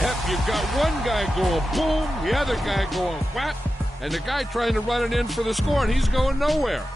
Yep, you've got one guy going boom, the other guy going whap, and the guy trying to run it in for the score, and he's going nowhere.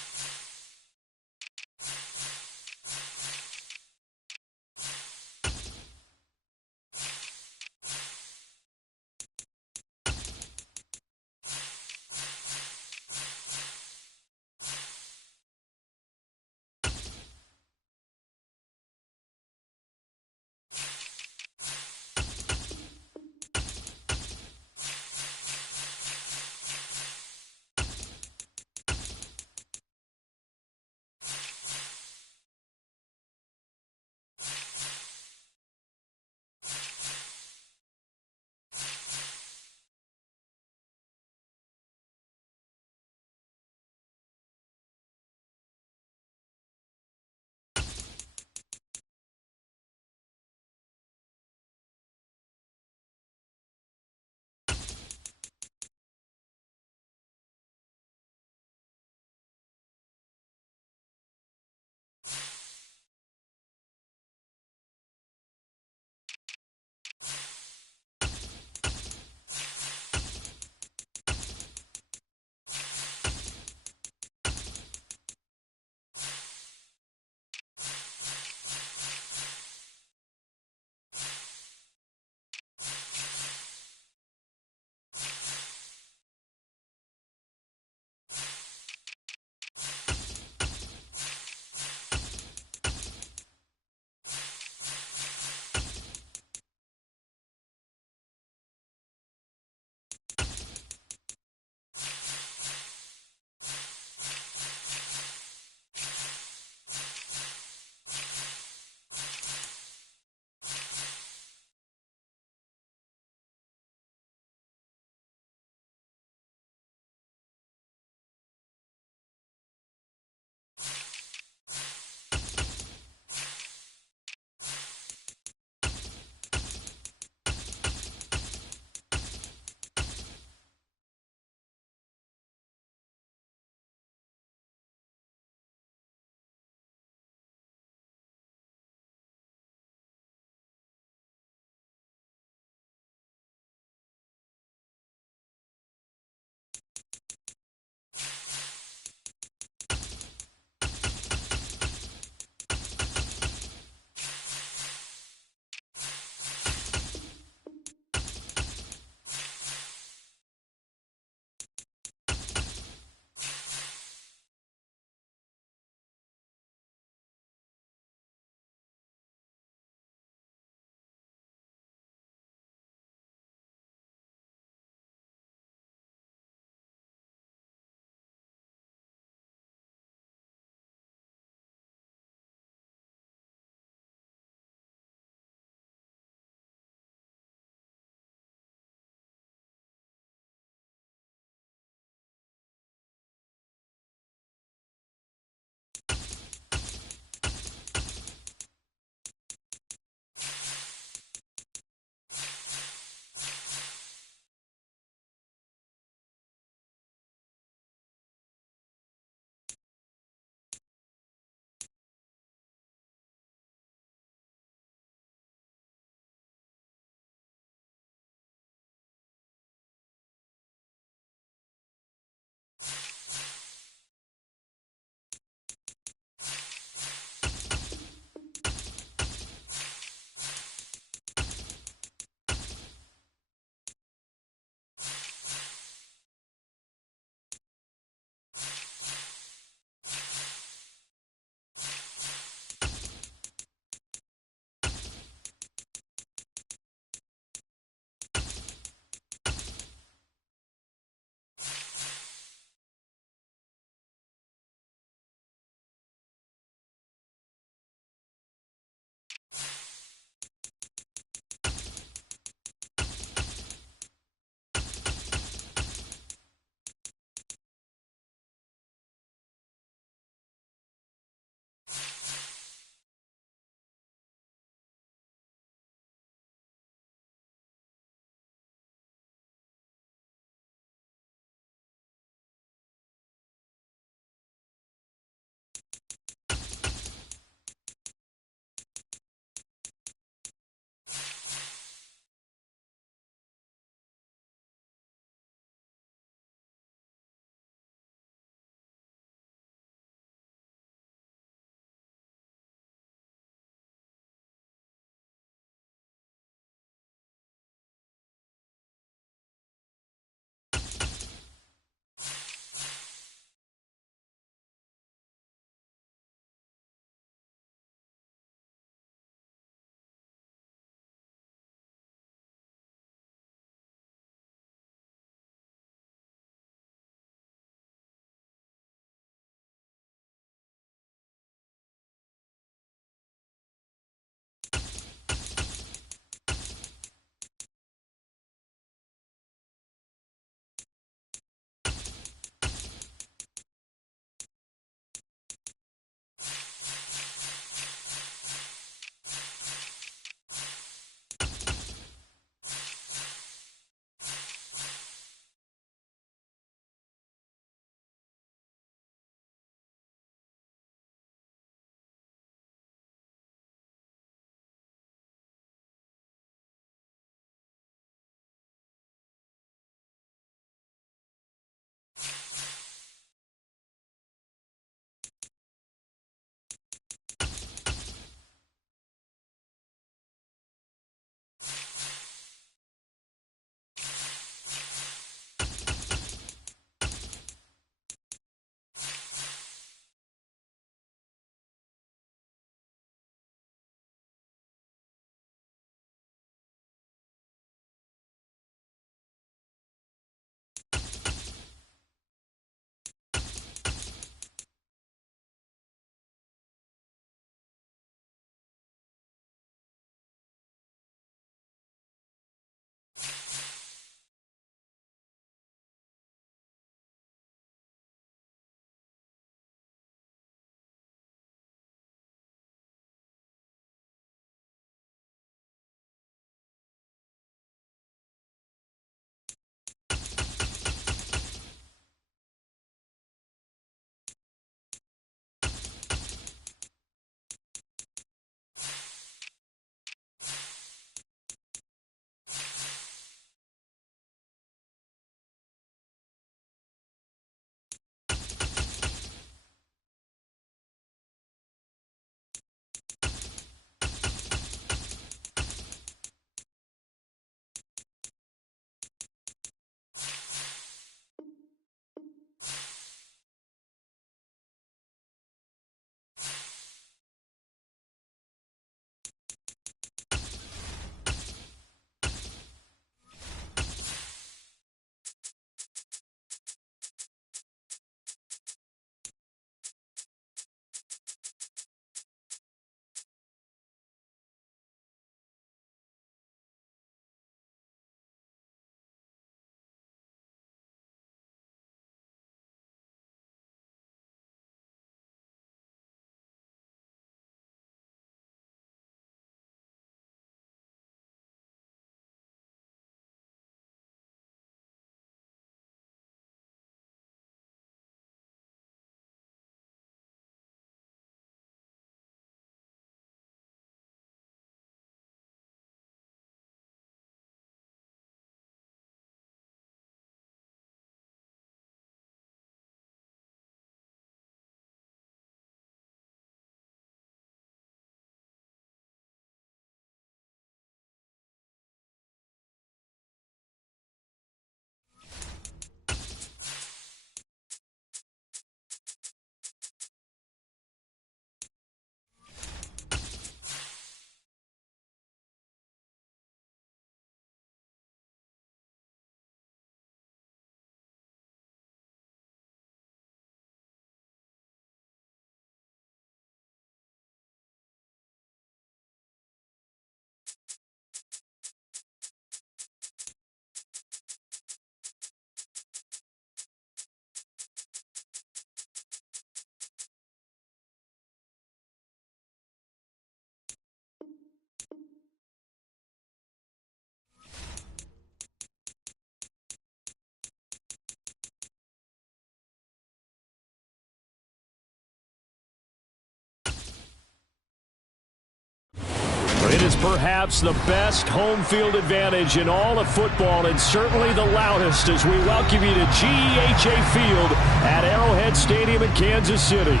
perhaps the best home field advantage in all of football, and certainly the loudest, as we welcome you to GEHA Field at Arrowhead Stadium in Kansas City.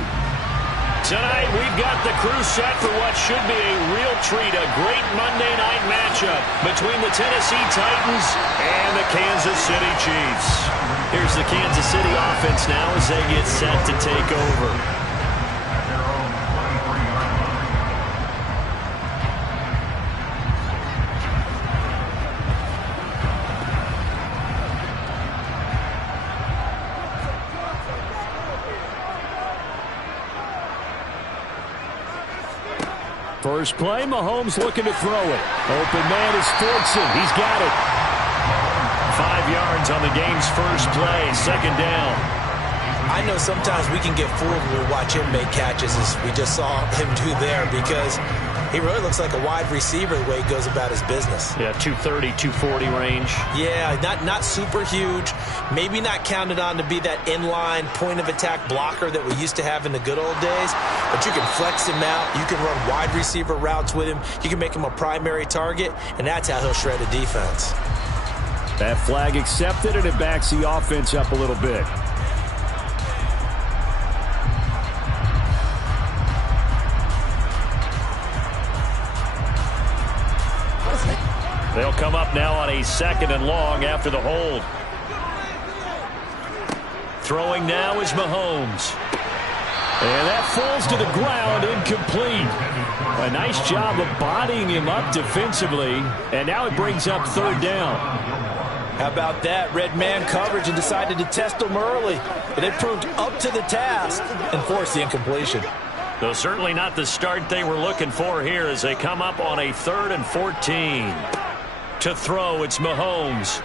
Tonight, we've got the crew set for what should be a real treat, a great Monday night matchup between the Tennessee Titans and the Kansas City Chiefs. Here's the Kansas City offense now as they get set to take over. First play, Mahomes looking to throw it. Open man is Fordson. He's got it. 5 yards on the game's first play, second down. I know sometimes we can get fooled when we watch him make catches, as we just saw him do there, because he really looks like a wide receiver the way he goes about his business. Yeah, 230, 240 range. Yeah, not super huge. Maybe not counted on to be that inline point-of-attack blocker that we used to have in the good old days. But you can flex him out. You can run wide receiver routes with him. You can make him a primary target, and that's how he'll shred a defense. That flag accepted, and it backs the offense up a little bit. They'll come up now on a 2nd and long after the hold. Throwing now is Mahomes. And that falls to the ground, incomplete. A nice job of bodying him up defensively, and now it brings up 3rd down. How about that? Red man coverage and decided to test them early. And it proved up to the task and forced the incompletion. Though certainly not the start they were looking for here as they come up on a 3rd and 14. To throw, it's Mahomes.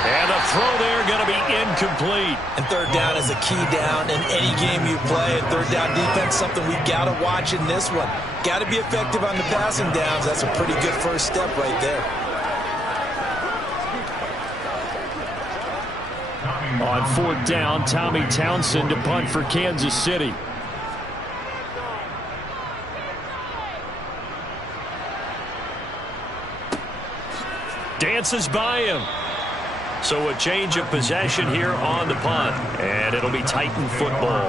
And the throw there going to be incomplete. And 3rd down is a key down in any game you play. And 3rd down defense, something we've got to watch in this one. Got to be effective on the passing downs. That's a pretty good first step right there. On 4th down, Tommy Townsend to punt for Kansas City. Dances by him. So a change of possession here on the punt. And it'll be Titan football.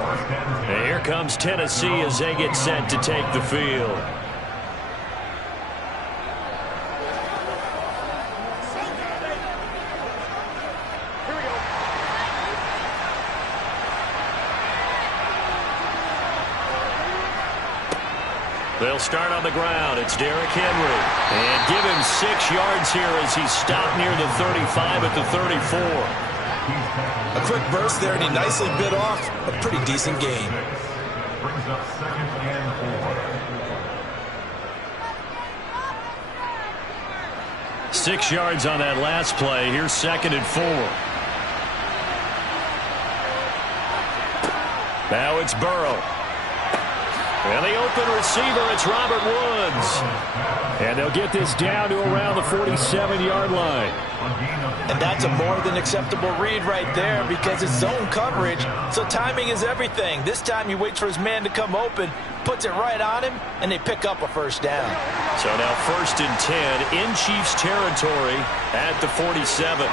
And here comes Tennessee as they get set to take the field. They'll start on the ground. It's Derrick Henry. And give him 6 yards here as he stopped near the 35 at the 34. A quick burst there, and he nicely bit off a pretty decent gain. Brings up 2nd and 4. 6 yards on that last play. Here's 2nd and 4. Now it's Burrow. And the open receiver, it's Robert Woods. And they'll get this down to around the 47-yard line. And that's a more than acceptable read right there because it's zone coverage, so timing is everything. This time he waits for his man to come open, puts it right on him, and they pick up a 1st down. So now 1st and 10 in Chiefs territory at the 47.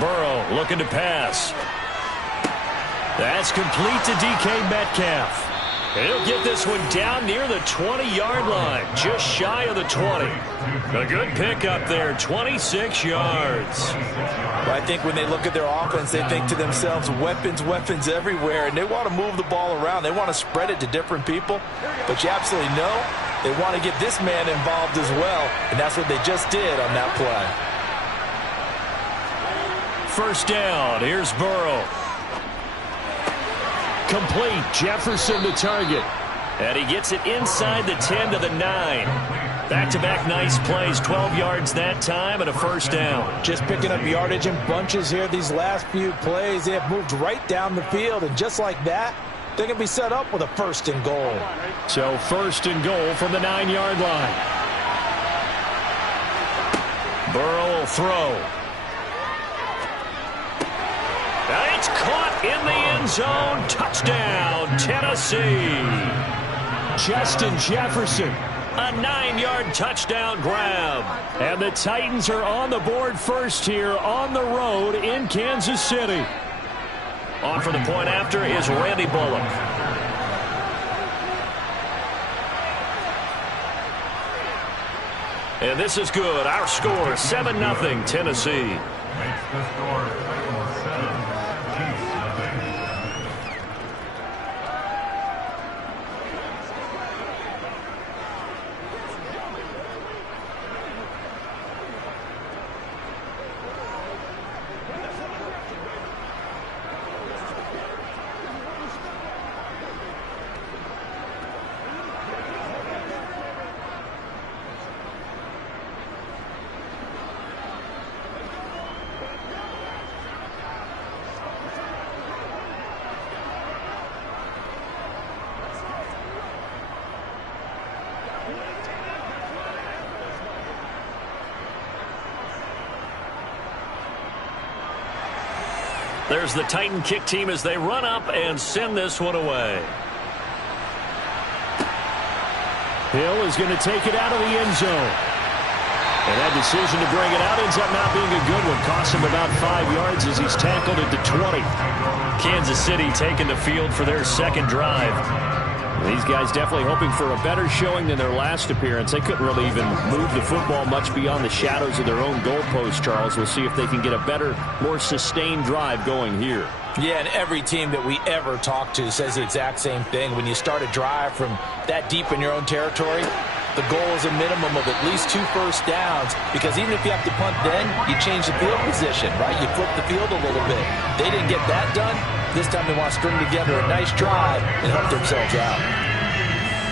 Burrow looking to pass. That's complete to DK Metcalf. He'll get this one down near the 20-yard line, just shy of the 20. A good pickup there, 26 yards. Well, I think when they look at their offense, they think to themselves, weapons, weapons everywhere, and they want to move the ball around. They want to spread it to different people, but you absolutely know they want to get this man involved as well, and that's what they just did on that play. 1st down, here's Burrow. Complete. Jefferson to target. And he gets it inside the 10 to the 9. Back-to-back nice plays. 12 yards that time and a 1st down. Just picking up yardage in bunches here these last few plays. They have moved right down the field, and just like that, they're going to be set up with a 1st and goal. So 1st and goal from the 9-yard line. Burrow will throw. It's caught in the end zone. Touchdown, Tennessee. Justin Jefferson. A 9-yard touchdown grab. And the Titans are on the board first here on the road in Kansas City. On for the point after is Randy Bullock. And this is good. Our score, 7-0 Tennessee. Makes the score Titans 7, Chiefs nothing. There's the Titan kick team as they run up and send this one away. Hill is going to take it out of the end zone. And that decision to bring it out ends up not being a good one. Costs him about 5 yards as he's tackled at the 20. Kansas City taking the field for their second drive. These guys definitely hoping for a better showing than their last appearance. They couldn't really even move the football much beyond the shadows of their own goalpost, Charles. We'll see if they can get a better, more sustained drive going here. Yeah, and every team that we ever talk to says the exact same thing. When you start a drive from that deep in your own territory, the goal is a minimum of at least 2 first downs, because even if you have to punt then, you change the field position, right? You flip the field a little bit. They didn't get that done. This time they want to string together a nice drive and help themselves out.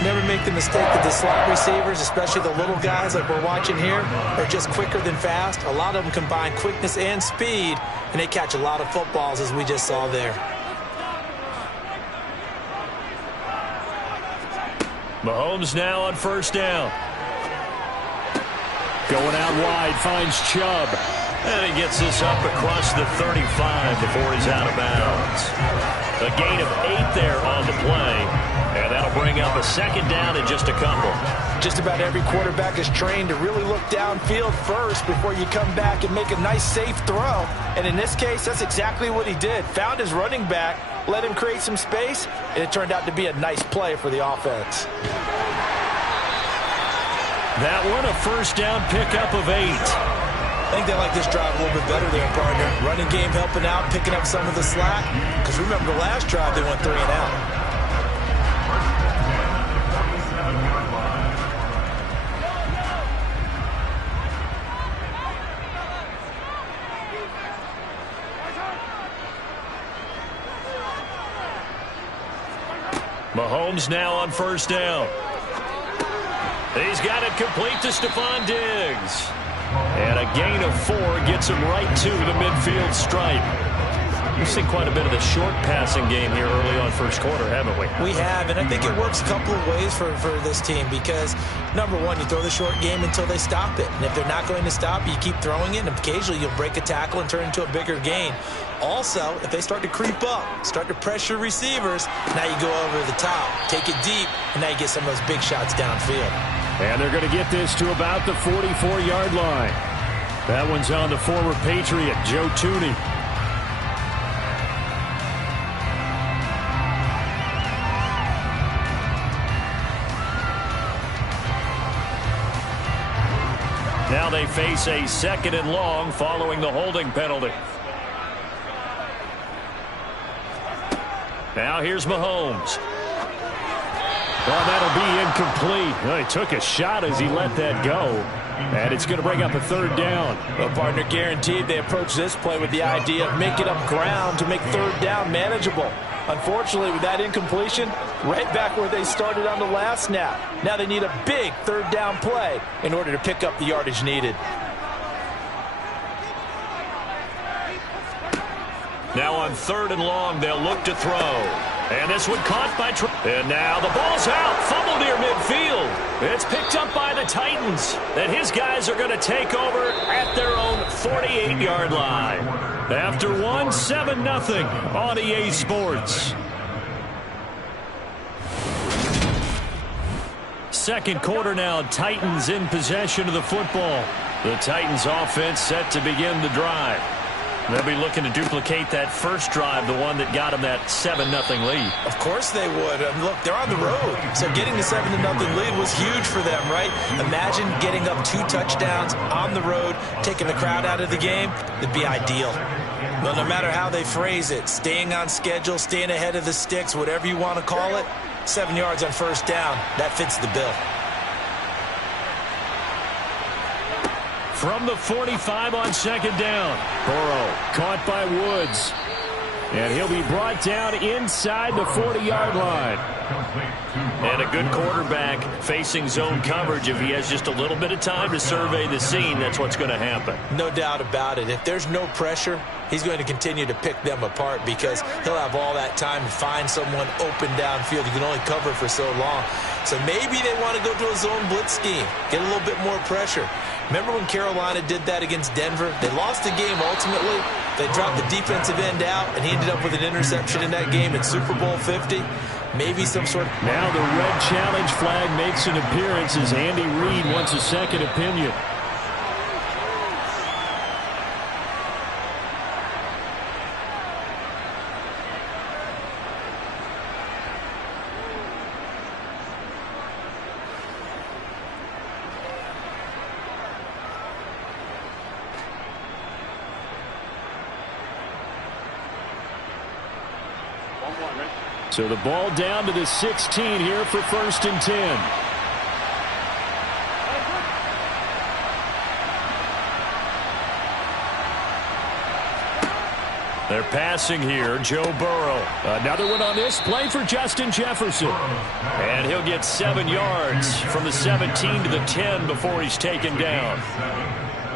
Never make the mistake that the slot receivers, especially the little guys like we're watching here, are just quicker than fast. A lot of them combine quickness and speed, and they catch a lot of footballs, as we just saw there. Mahomes now on first down. Going out wide, finds Chubb. And he gets this up across the 35 before he's out of bounds. A gain of 8 there on the play. And that'll bring up a second down in just a couple. Just about every quarterback is trained to really look downfield first before you come back and make a nice, safe throw. And in this case, that's exactly what he did. Found his running back, let him create some space, and it turned out to be a nice play for the offense. That one, a first down pickup of 8. I think they like this drive a little bit better there, partner. Running game helping out, picking up some of the slack. Because remember the last drive, they went 3 and out. Mahomes now on first down. He's got it complete to Stephon Diggs. And a gain of 4 gets him right to the midfield stripe. We've seen quite a bit of the short passing game here early on first quarter, haven't we? We have, and I think it works a couple of ways for this team because, number one, you throw the short game until they stop it. And if they're not going to stop, you keep throwing it, and occasionally you'll break a tackle and turn it into a bigger gain. Also, if they start to creep up, start to pressure receivers, now you go over the top, take it deep, and now you get some of those big shots downfield. And they're going to get this to about the 44-yard line. That one's on the former Patriot, Joe Thuney. Now they face a 2nd and long following the holding penalty. Now here's Mahomes. Oh, that'll be incomplete. Well, he took a shot as he let that go. And it's going to bring up a 3rd down. Well, partner, guaranteed they approach this play with the idea of making up ground to make 3rd down manageable. Unfortunately, with that incompletion, right back where they started on the last snap. Now they need a big 3rd down play in order to pick up the yardage needed. Now on 3rd and long, they'll look to throw. And this one caught by and now the ball's out. Fumble near midfield. It's picked up by the Titans. And his guys are going to take over at their own 48-yard line. After 7-0 on EA Sports. second quarter now. Titans in possession of the football. The Titans offense set to begin the drive. They'll be looking to duplicate that first drive, the one that got them that 7-0 lead. Of course they would. Look, they're on the road, so getting the 7-0 lead was huge for them, right? Imagine getting up 2 touchdowns on the road, taking the crowd out of the game. It'd be ideal. But no matter how they phrase it, staying on schedule, staying ahead of the sticks, whatever you want to call it, 7 yards on first down, that fits the bill. From the 45 on second down. Burrow caught by Woods. And he'll be brought down inside the 40-yard line. And a good quarterback facing zone coverage. If he has just a little bit of time to survey the scene, that's what's going to happen. No doubt about it. If there's no pressure, he's going to continue to pick them apart because he'll have all that time to find someone open downfield. You can only cover for so long. So maybe they want to go to a zone blitz scheme, get a little bit more pressure. Remember when Carolina did that against Denver? They lost the game ultimately. They dropped the defensive end out, and he ended up with an interception in that game in Super Bowl 50. Maybe some sort of... Now the red challenge flag makes an appearance as Andy Reid wants a second opinion. So the ball down to the 16 here for 1st and 10. They're passing here. Joe Burrow. Another one on this play for Justin Jefferson. And he'll get 7 yards from the 17 to the 10 before he's taken down.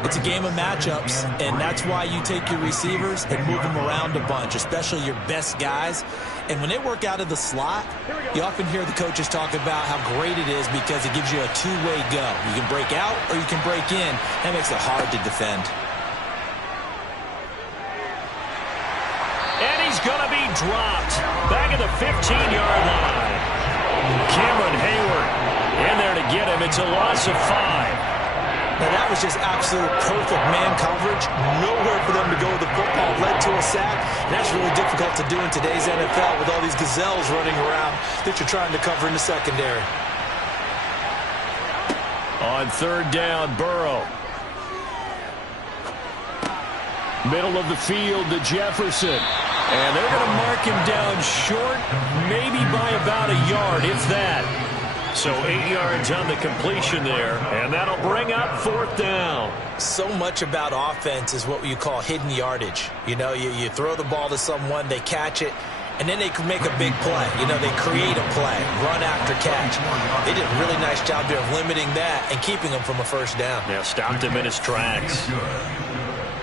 It's a game of matchups, and that's why you take your receivers and move them around a bunch, especially your best guys. And when they work out of the slot, you often hear the coaches talk about how great it is because it gives you a two-way go. You can break out or you can break in. That makes it hard to defend. And he's going to be dropped back at the 15-yard line. Cameron Hayward in there to get him. It's a loss of 5. Now, that was just absolute perfect man coverage. Nowhere for them to go with the football. Led to a sack. And that's really difficult to do in today's NFL with all these gazelles running around that you're trying to cover in the secondary. On 3rd down, Burrow. Middle of the field to Jefferson. And they're going to mark him down short, maybe by about a yard, if that. So 8 yards on the completion there, and that'll bring up 4th down. So much about offense is what you call hidden yardage. You know, you throw the ball to someone, they catch it, and then they can make a big play. You know, they create a play, run after catch. They did a really nice job there of limiting that and keeping him from a first down. Yeah, stopped him in his tracks.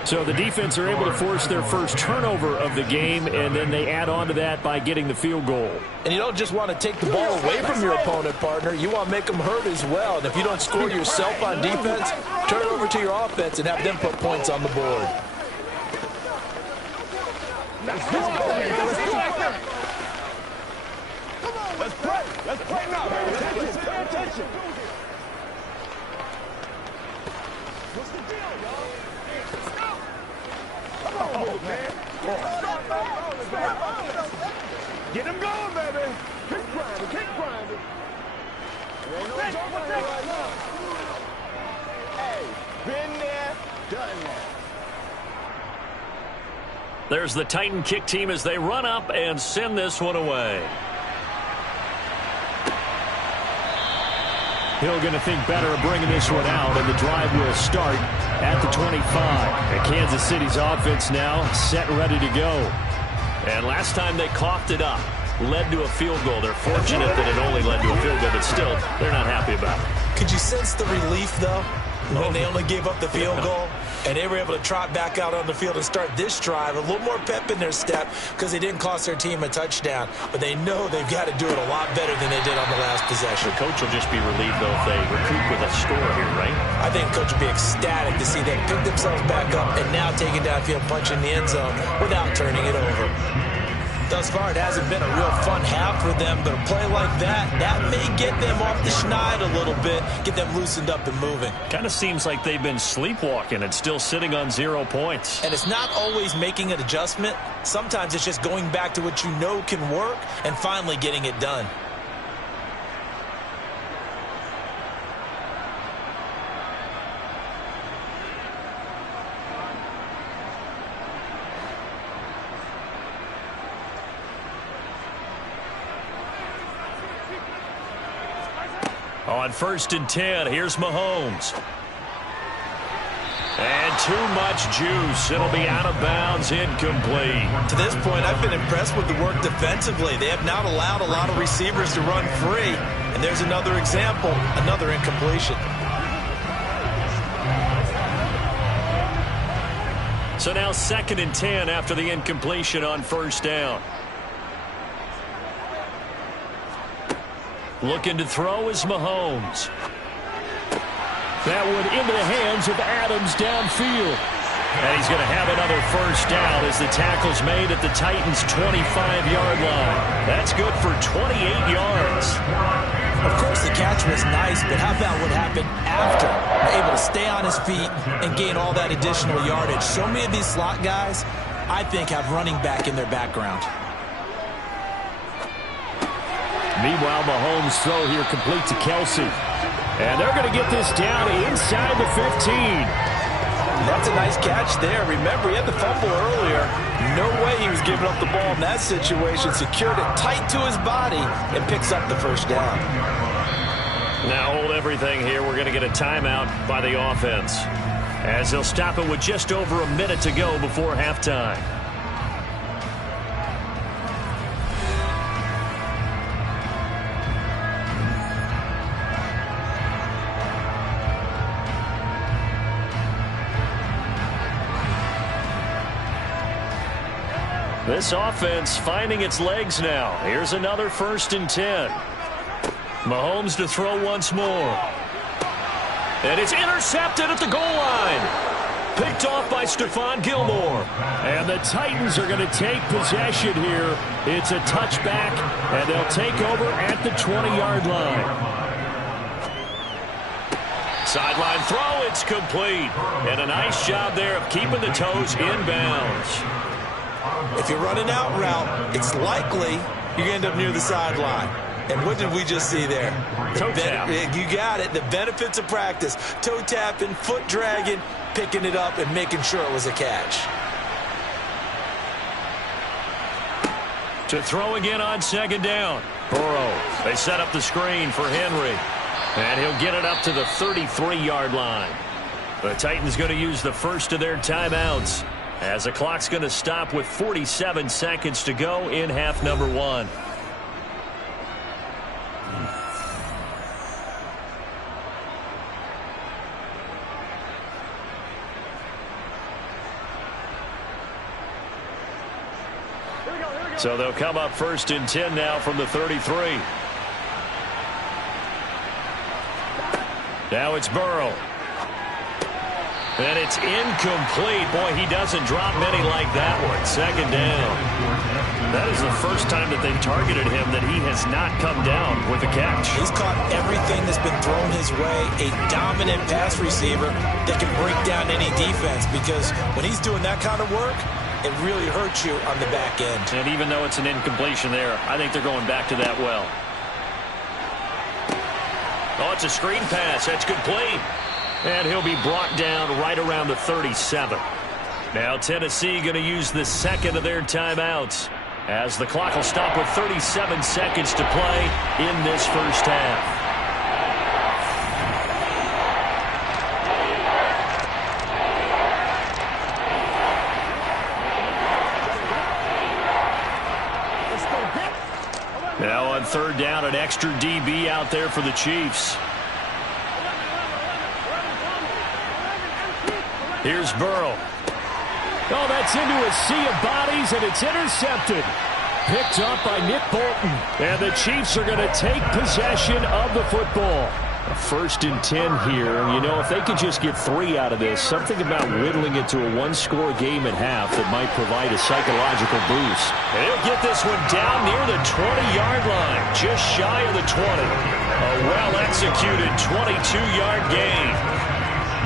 So the defense are able to force their first turnover of the game, and then they add on to that by getting the field goal. And you don't just want to take the ball away from your opponent, partner. You want to make them hurt as well. And if you don't score yourself on defense, turn it over to your offense and have them put points on the board. Let's go. Let's play. Let's play now. Pay attention. What's the deal, y'all? Come on, man. Get him going, baby. Keep grinding, keep grinding. There ain't no joke on right now. Hey, been there, done that. There's the Titan kick team as they run up and send this one away. Hill going to think better of bringing this one out, and the drive will start at the 25. And Kansas City's offense now set and ready to go. And last time they coughed it up, led to a field goal. They're fortunate that it only led to a field goal, but still, they're not happy about it. Could you sense the relief, though, when they only gave up the field goal? And they were able to trot back out on the field and start this drive. A little more pep in their step because they didn't cost their team a touchdown. But they know they've got to do it a lot better than they did on the last possession. The coach will just be relieved, though, if they recoup with a score here, right? I think coach will be ecstatic to see them pick themselves back up and now take it downfield, punch in the end zone without turning it over. Thus far, it hasn't been a real fun half for them, but a play like that may get them off the schneid a little bit, get them loosened up and moving. Kind of seems like they've been sleepwalking and still sitting on 0 points. And it's not always making an adjustment. Sometimes it's just going back to what you know can work and finally getting it done. On 1st and 10, here's Mahomes. And too much juice. It'll be out of bounds, incomplete. To this point, I've been impressed with the work defensively. They have not allowed a lot of receivers to run free. And there's another example, another incompletion. So now 2nd and 10 after the incompletion on 1st down. Looking to throw is Mahomes. That one into the hands of Adams downfield. And he's going to have another 1st down as the tackle's made at the Titans' 25-yard line. That's good for 28 yards. Of course, the catch was nice, but how about what happened after? Able to stay on his feet and gain all that additional yardage. So many of these slot guys, I think, have running back in their background. Meanwhile, Mahomes' throw here complete to Kelsey. And they're going to get this down inside the 15. That's a nice catch there. Remember, he had the fumble earlier. No way he was giving up the ball in that situation. Secured it tight to his body and picks up the 1st down. Now hold everything here. We're going to get a timeout by the offense, as they'll stop it with just over a minute to go before halftime. This offense finding its legs now. Here's another 1st and 10. Mahomes to throw once more. And it's intercepted at the goal line. Picked off by Stephon Gilmore. And the Titans are going to take possession here. It's a touchback, and they'll take over at the 20-yard line. Sideline throw, it's complete. And a nice job there of keeping the toes in bounds. If you're running out route, it's likely you're going to end up near the sideline. And what did we just see there? Toe tap. You got it. The benefits of practice. Toe tapping, foot dragging, picking it up, and making sure it was a catch. To throw again on 2nd down. Burrow. They set up the screen for Henry. And he'll get it up to the 33-yard line. The Titans going to use the first of their timeouts, as the clock's going to stop with 47 seconds to go in half number 1. So they'll come up 1st and 10 now from the 33. Now it's Burrow. And it's incomplete. Boy, he doesn't drop many like that one. 2nd down. That is the first time that they've targeted him that he has not come down with a catch. He's caught everything that's been thrown his way. A dominant pass receiver that can break down any defense, because when he's doing that kind of work, it really hurts you on the back end. And even though it's an incompletion there, I think they're going back to that well. Oh, it's a screen pass. That's complete. And he'll be brought down right around the 37. Now Tennessee going to use the 2nd of their timeouts, as the clock will stop with 37 seconds to play in this 1st half. Now on 3rd down, an extra DB out there for the Chiefs. Here's Burrow. Oh, that's into a sea of bodies, and it's intercepted. Picked up by Nick Bolton. And the Chiefs are going to take possession of the football. 1st and 10 here, and you know, if they could just get 3 out of this, something about whittling it to a 1-score game at half that might provide a psychological boost. And he'll get this one down near the 20-yard line, just shy of the 20. A well-executed 22-yard gain.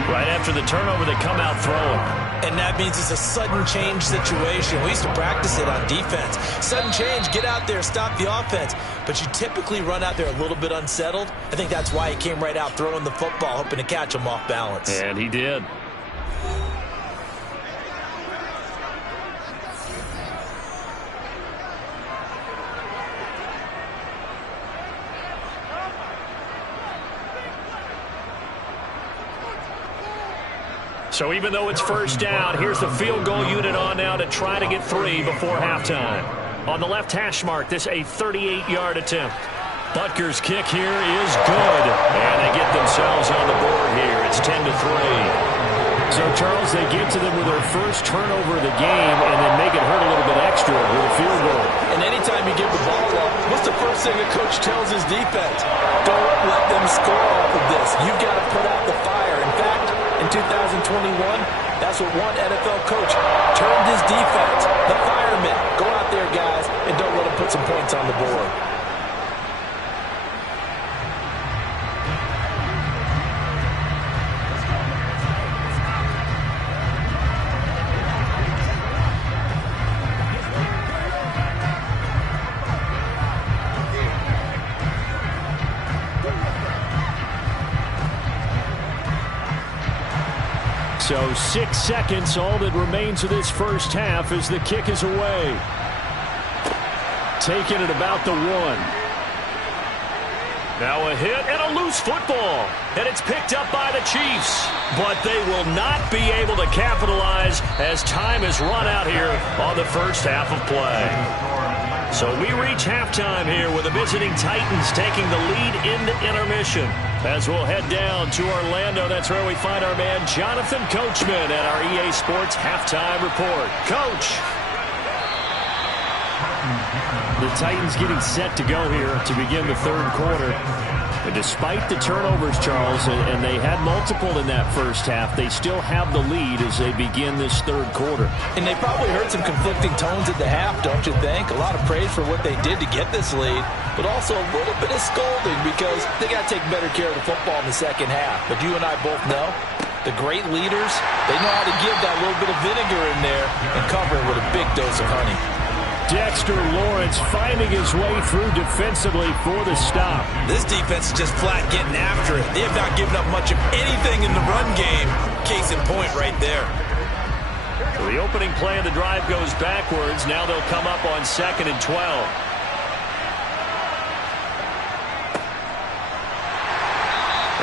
Right after the turnover, they come out throwing. And that means it's a sudden change situation. We used to practice it on defense. Sudden change, get out there, stop the offense. But you typically run out there a little bit unsettled. I think that's why he came right out throwing the football, hoping to catch him off balance. And he did. So even though it's 1st down, here's the field goal unit on now to try to get 3 before halftime. On the left hash mark, this a 38-yard attempt. Butker's kick here is good. And they get themselves on the board here. It's 10-3. So, Charles, they get to them with their first turnover of the game and then make it hurt a little bit extra with a field goal. And anytime you give the ball up, what's the first thing a coach tells his defense? Don't let them score off of this. You've got to put out the fire. In fact, in 2021, that's what one NFL coach termed his defense, the firemen. Go out there, guys, and don't let them put some points on the board. So 6 seconds, all that remains of this first half as the kick is away. Taking it about the 1. Now a hit and a loose football. And it's picked up by the Chiefs. But they will not be able to capitalize as time has run out here on the first half of play. So we reach halftime here with the visiting Titans taking the lead into intermission. As we'll head down to Orlando, that's where we find our man Jonathan Coachman at our EA Sports Halftime Report. Coach. The Titans getting set to go here to begin the 3rd quarter. And despite the turnovers, Charles, and they had multiple in that first half, they still have the lead as they begin this 3rd quarter. And they probably heard some conflicting tones at the half, don't you think? A lot of praise for what they did to get this lead, but also a little bit of scolding because they got to take better care of the football in the second half. But you and I both know the great leaders, they know how to give that little bit of vinegar in there and cover it with a big dose of honey. Dexter Lawrence finding his way through defensively for the stop. This defense is just flat getting after it. They have not given up much of anything in the run game. Case in point right there. So the opening play of the drive goes backwards. Now they'll come up on 2nd and 12.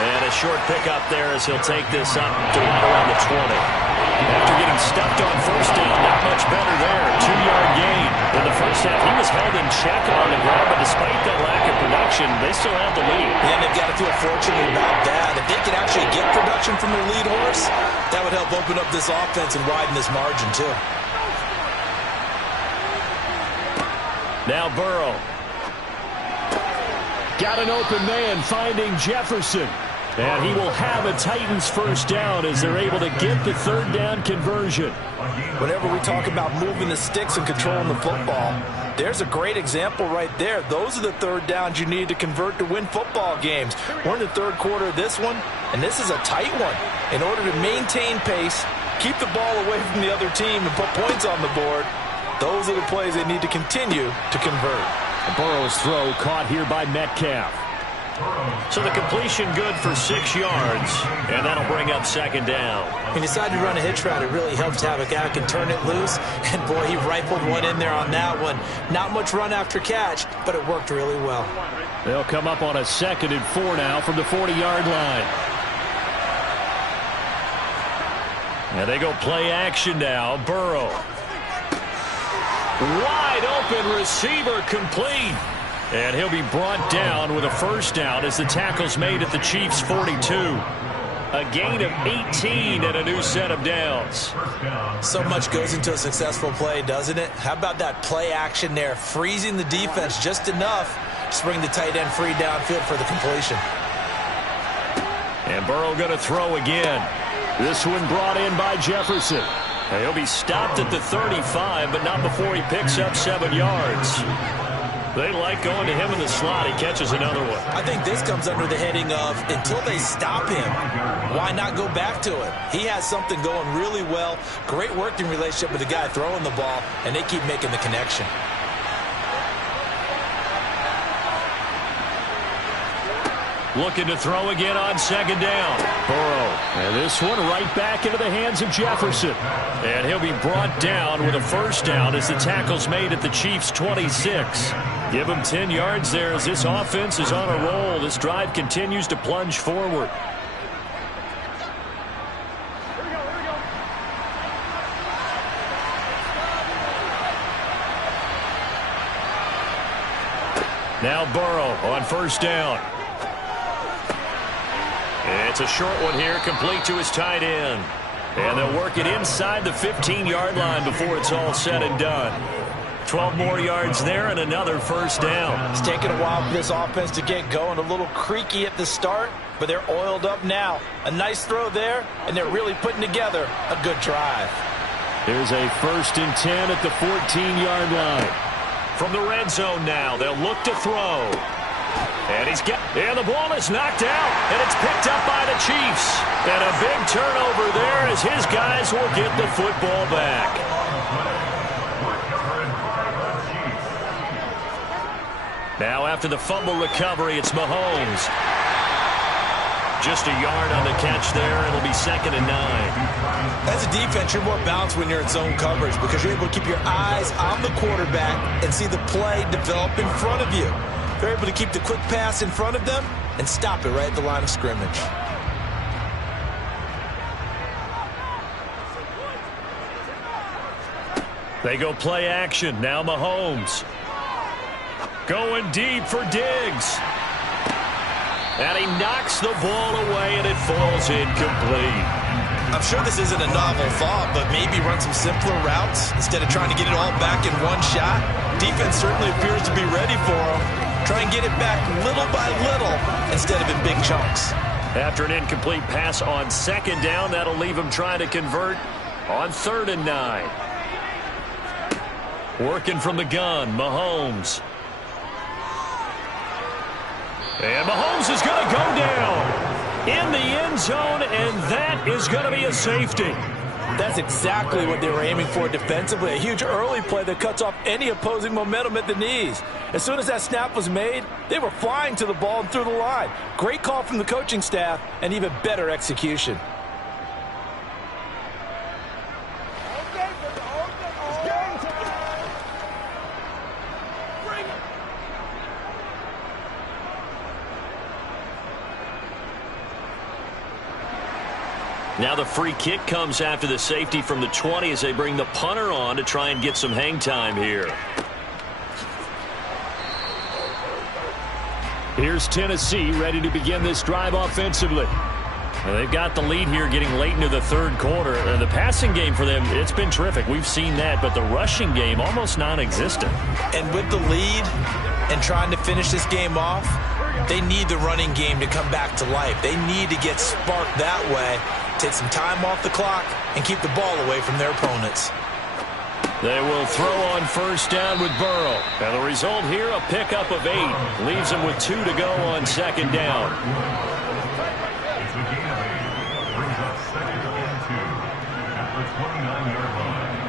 And a short pickup there as he'll take this up to right around the 20. After getting stuffed on 1st down, not much better there. 2-yard gain. In the first half, he was held in check on the ground, but despite that lack of production, they still have the lead. And they've got to feel fortunate about that. If they could actually get production from their lead horse, that would help open up this offense and widen this margin, too. Now Burrow. Got an open man finding Jefferson. And he will have a Titans 1st down as they're able to get the 3rd down conversion. Whenever we talk about moving the sticks and controlling the football, there's a great example right there. Those are the 3rd downs you need to convert to win football games. We're in the 3rd quarter of this one, and this is a tight one. In order to maintain pace, keep the ball away from the other team, and put points on the board, those are the plays they need to continue to convert. Burrow's throw caught here by Metcalf. So the completion good for 6 yards, and that'll bring up 2nd down. When you decide to run a hitch route, it really helps to have a guy who can turn it loose. And, boy, he rifled one in there on that one. Not much run after catch, but it worked really well. They'll come up on a 2nd and 4 now from the 40-yard line. And they go play action now. Burrow. Wide open receiver complete. And he'll be brought down with a 1st down as the tackle's made at the Chiefs' 42. A gain of 18 and a new set of downs. So much goes into a successful play, doesn't it? How about that play action there, freezing the defense just enough to bring the tight end free downfield for the completion. And Burrow going to throw again. This one brought in by Jefferson. And he'll be stopped at the 35, but not before he picks up 7 yards. They like going to him in the slot. He catches another one. I think this comes under the heading of until they stop him, why not go back to it? He has something going really well. Great working relationship with the guy throwing the ball, and they keep making the connection. Looking to throw again on 2nd down. Burrow. And this one right back into the hands of Jefferson. And he'll be brought down with a 1st down as the tackle's made at the Chiefs' 26. Give him 10 yards there as this offense is on a roll. This drive continues to plunge forward. Now Burrow on 1st down. It's a short one here, complete to his tight end. And they'll work it inside the 15-yard line before it's all said and done. 12 more yards there and another 1st down. It's taken a while for this offense to get going. A little creaky at the start, but they're oiled up now. A nice throw there, and they're really putting together a good drive. Here's a 1st and 10 at the 14-yard line. From the red zone now, they'll look to throw. And the ball is knocked out, and it's picked up by the Chiefs. And a big turnover there as his guys will get the football back. Now after the fumble recovery, it's Mahomes. Just a yard on the catch there. It'll be 2nd and 9. As a defense, you're more balanced when you're in zone coverage because you're able to keep your eyes on the quarterback and see the play develop in front of you. They're able to keep the quick pass in front of them and stop it right at the line of scrimmage. They go play action. Now Mahomes. Going deep for Diggs. And he knocks the ball away, and it falls incomplete. I'm sure this isn't a novel thought, but maybe run some simpler routes instead of trying to get it all back in one shot. Defense certainly appears to be ready for him. Try and get it back little by little instead of in big chunks. After an incomplete pass on 2nd down, that'll leave him trying to convert on 3rd and 9. Working from the gun, Mahomes. And Mahomes is going to go down in the end zone, and that is going to be a safety. That's exactly what they were aiming for defensively. A huge early play that cuts off any opposing momentum at the knees. As soon as that snap was made, they were flying to the ball and through the line. Great call from the coaching staff and even better execution. Now the free kick comes after the safety from the 20 as they bring the punter on to try and get some hang time here. Here's Tennessee ready to begin this drive offensively. Well, they've got the lead here getting late into the 3rd quarter. The passing game for them, it's been terrific. We've seen that, but the rushing game almost non-existent. And with the lead and trying to finish this game off, they need the running game to come back to life. They need to get sparked that way, take some time off the clock, and keep the ball away from their opponents. They will throw on 1st down with Burrow. And the result here, a pickup of 8. Leaves them with 2 to go on 2nd down. It's a gain of 8. Brings up 2nd and 2 at the 29-yard line.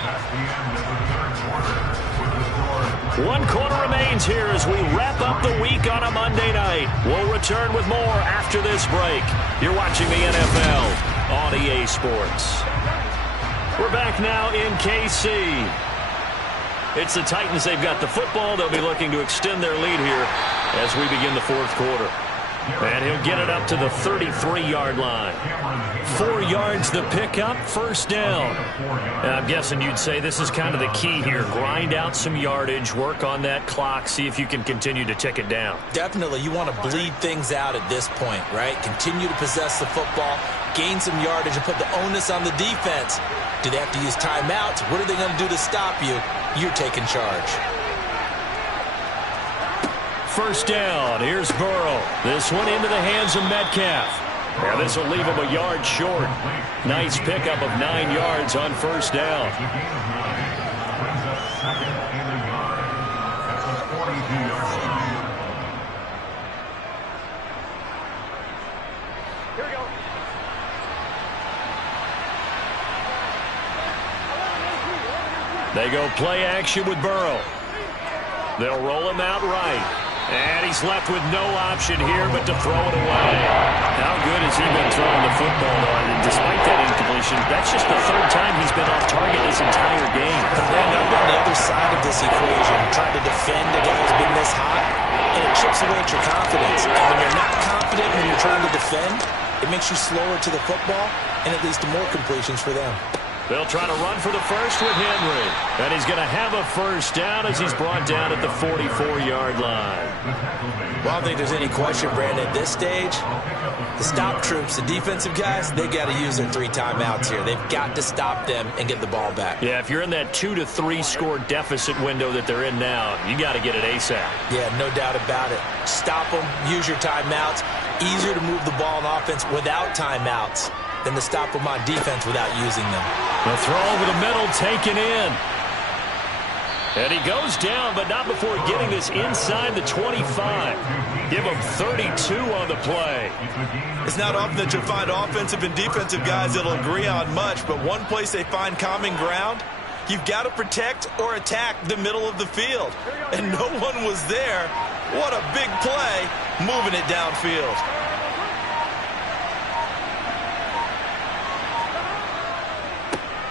That's the end of the 3rd quarter with the score. 1 quarter remains here as we wrap up the week on a Monday night. We'll return with more after this break. You're watching the NFL on EA Sports. We're back now in KC. It's the Titans. They've got the football. They'll be looking to extend their lead here as we begin the 4th quarter. And he'll get it up to the 33-yard line. 4 yards the pickup, 1st down. And I'm guessing you'd say this is kind of the key here. Grind out some yardage, work on that clock, see if you can continue to tick it down. Definitely. You want to bleed things out at this point, right? Continue to possess the football, gain some yardage, and put the onus on the defense. Do they have to use timeouts? What are they going to do to stop you? You're taking charge. first down. Here's Burrow. This one into the hands of Metcalf. And this will leave him a yard short. Nice pickup of 9 yards on first down. It's a gain of 9. Brings up second and a yard. That's a 42-yard line. Here we go. They go play action with Burrow. They'll roll him out right. And he's left with no option here but to throw it away. How good has he been throwing the football, though? And despite that incompletion, that's just the third time he's been off target this entire game. They're on the other side of this equation, trying to defend a guy who's been this hot, and it chips away at your confidence. And when you're not confident when you're trying to defend, it makes you slower to the football, and it leads to more completions for them. They'll try to run for the first with Henry. And he's going to have a first down as he's brought down at the 44-yard line. Well, I don't think there's any question, Brandon, at this stage, the stop troops, the defensive guys, they got to use their 3 timeouts here. They've got to stop them and get the ball back. Yeah, if you're in that 2 to 3 score deficit window that they're in now, you got to get it ASAP. Yeah, no doubt about it. Stop them, use your timeouts. Easier to move the ball on offense without timeouts than to stop them on defense without using them. The throw over the middle taken in. And he goes down, but not before getting this inside the 25. Give him 32 on the play. It's not often that you'll find offensive and defensive guys that'll agree on much, but one place they find common ground, you've got to protect or attack the middle of the field. And no one was there. What a big play, moving it downfield.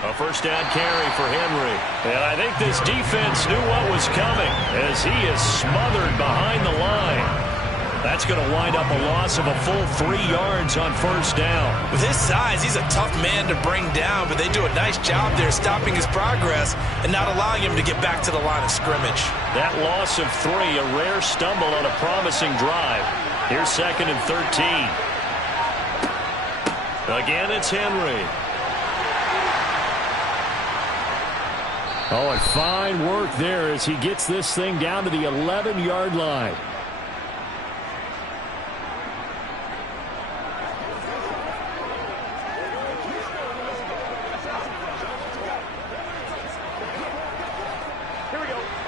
A first down carry for Henry. And I think this defense knew what was coming as he is smothered behind the line. That's going to wind up a loss of a full 3 yards on first down. With his size, he's a tough man to bring down, but they do a nice job there stopping his progress and not allowing him to get back to the line of scrimmage. That loss of 3, a rare stumble on a promising drive. Here's 2nd and 13. Again, it's Henry. Oh, and fine work there as he gets this thing down to the 11-yard line.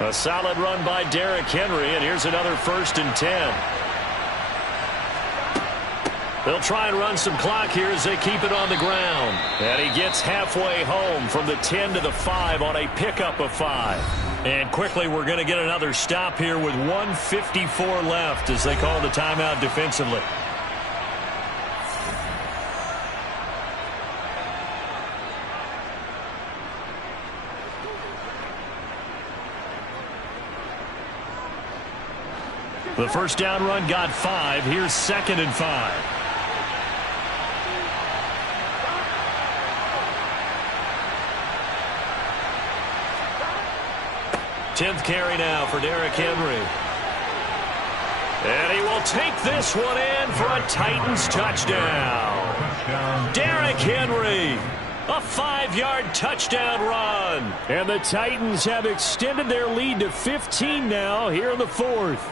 A solid run by Derrick Henry, and here's another 1st and 10. They'll try and run some clock here as they keep it on the ground. And he gets halfway home from the 10 to the 5 on a pickup of 5. And quickly we're going to get another stop here with 1:54 left as they call the timeout defensively. The first down run got 5. Here's 2nd and 5. 10th carry now for Derrick Henry. And he will take this one in for a Titans touchdown. Derrick Henry, a 5-yard touchdown run. And the Titans have extended their lead to 15 now here in the 4th.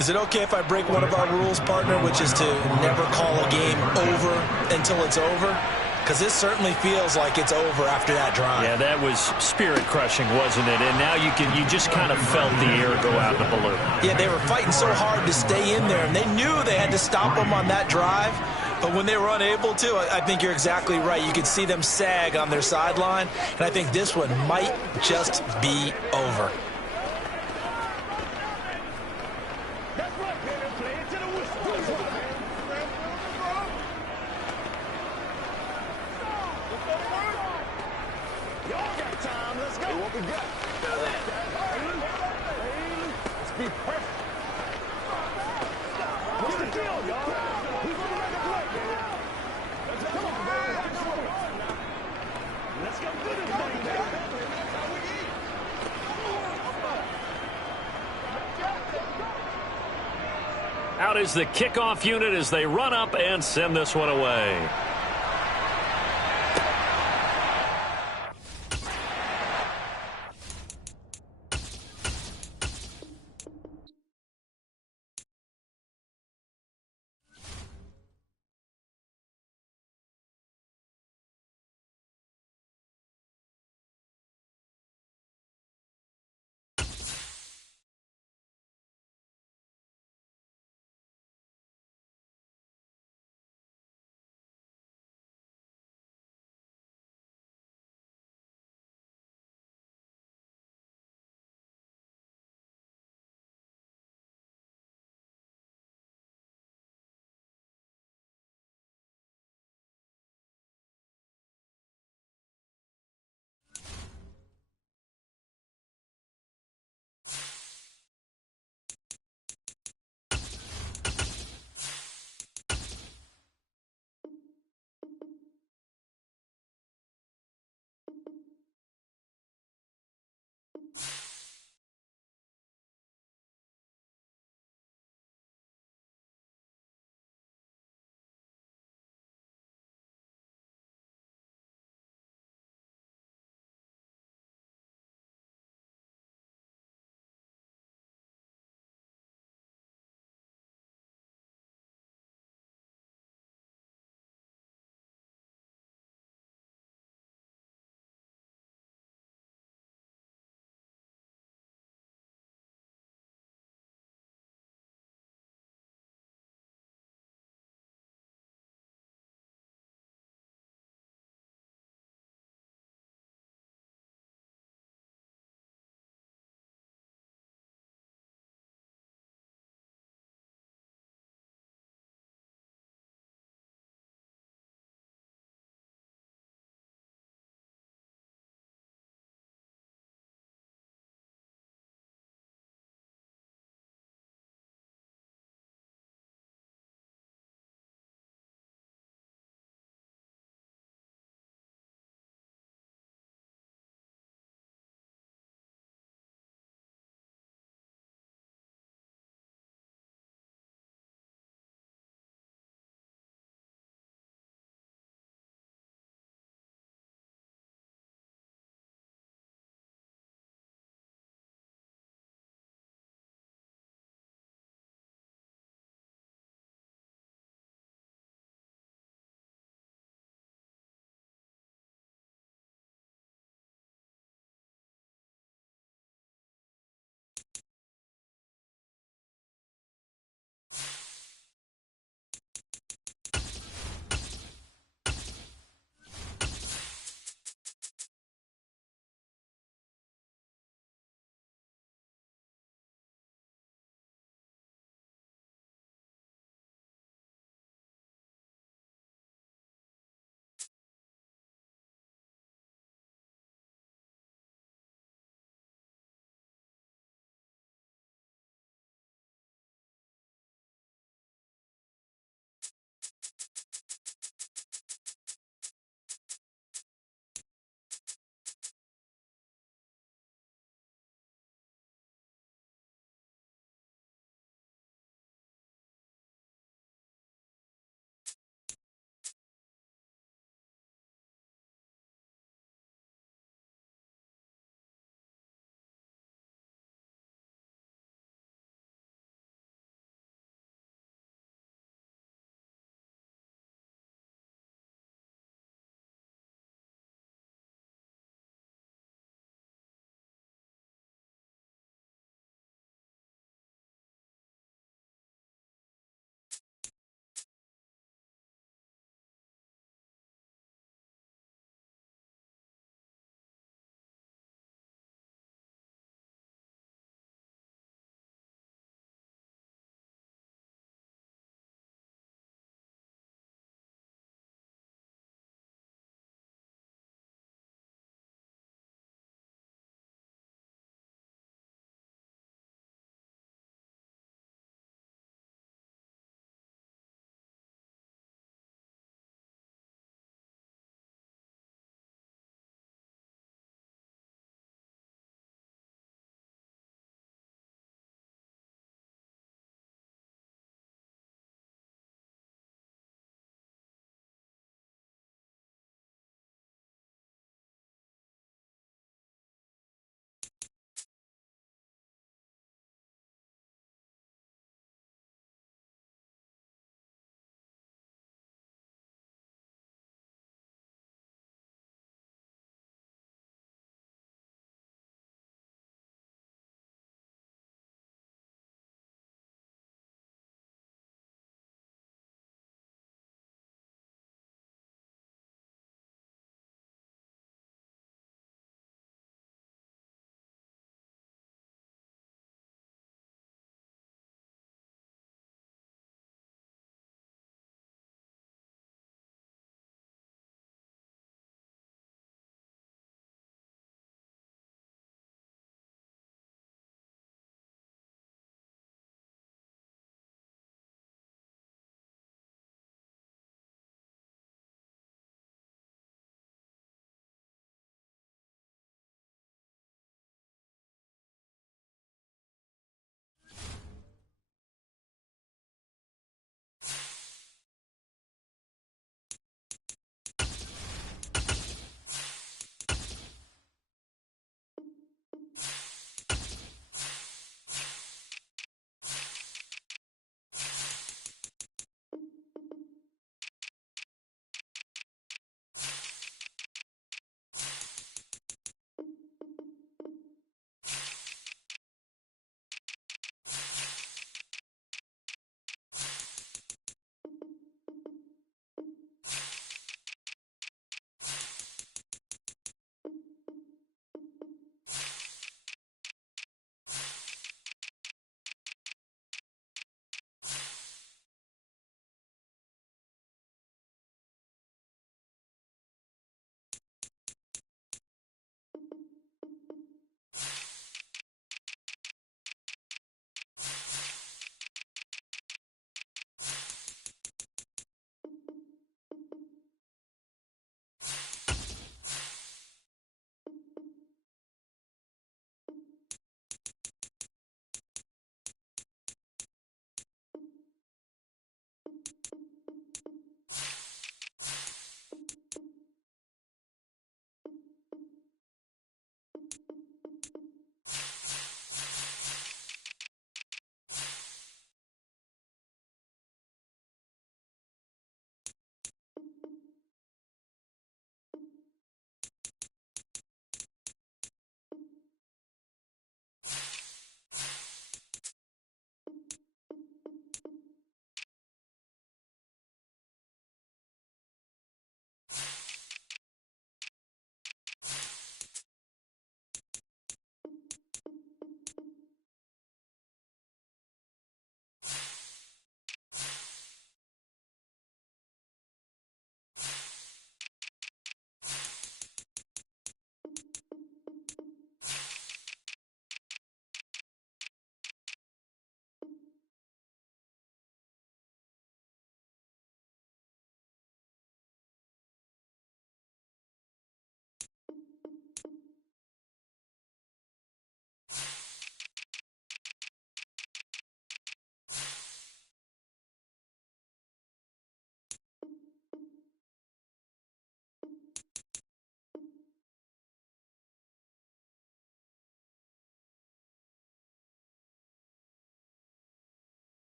Is it okay if I break one of our rules, partner, which is to never call a game over until it's over? Because this certainly feels like it's over after that drive. Yeah, that was spirit-crushing, wasn't it? And now you just kind of felt the air go out the balloon. Yeah, they were fighting so hard to stay in there, and they knew they had to stop them on that drive. But when they were unable to, I think you're exactly right. You could see them sag on their sideline, and I think this one might just be over. Out is the kickoff unit as they run up and send this one away.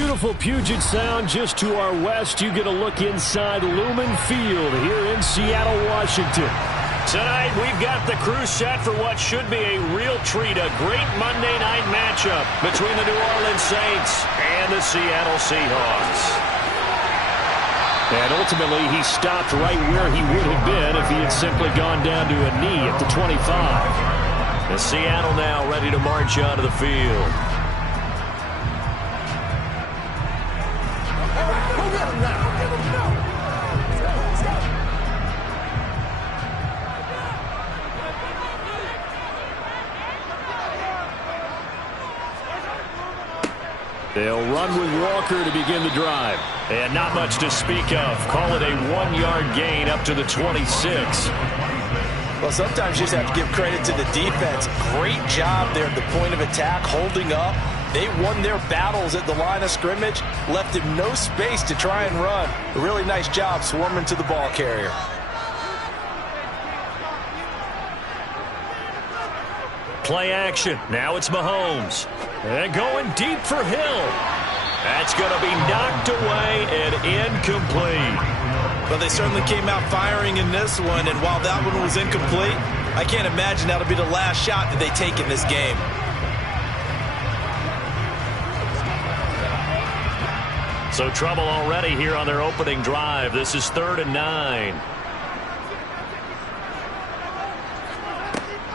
beautiful Puget Sound just to our west. You get a look inside Lumen Field here in Seattle, Washington. Tonight, we've got the crew set for what should be a real treat, a great Monday night matchup between the New Orleans Saints and the Seattle Seahawks. And ultimately, he stopped right where he would have been if he had simply gone down to a knee at the 25. The Seattle now ready to march onto the field. They'll run with Walker to begin the drive. And not much to speak of. Call it a 1-yard gain up to the 26. Well, sometimes you just have to give credit to the defense. Great job there at the point of attack, holding up. They won their battles at the line of scrimmage, left him no space to try and run. A really nice job swarming to the ball carrier. Play action. Now it's Mahomes. And going deep for Hill. That's going to be knocked away and incomplete. Well, they certainly came out firing in this one, and while that one was incomplete, I can't imagine that'll be the last shot that they take in this game. So trouble already here on their opening drive. This is 3rd and 9.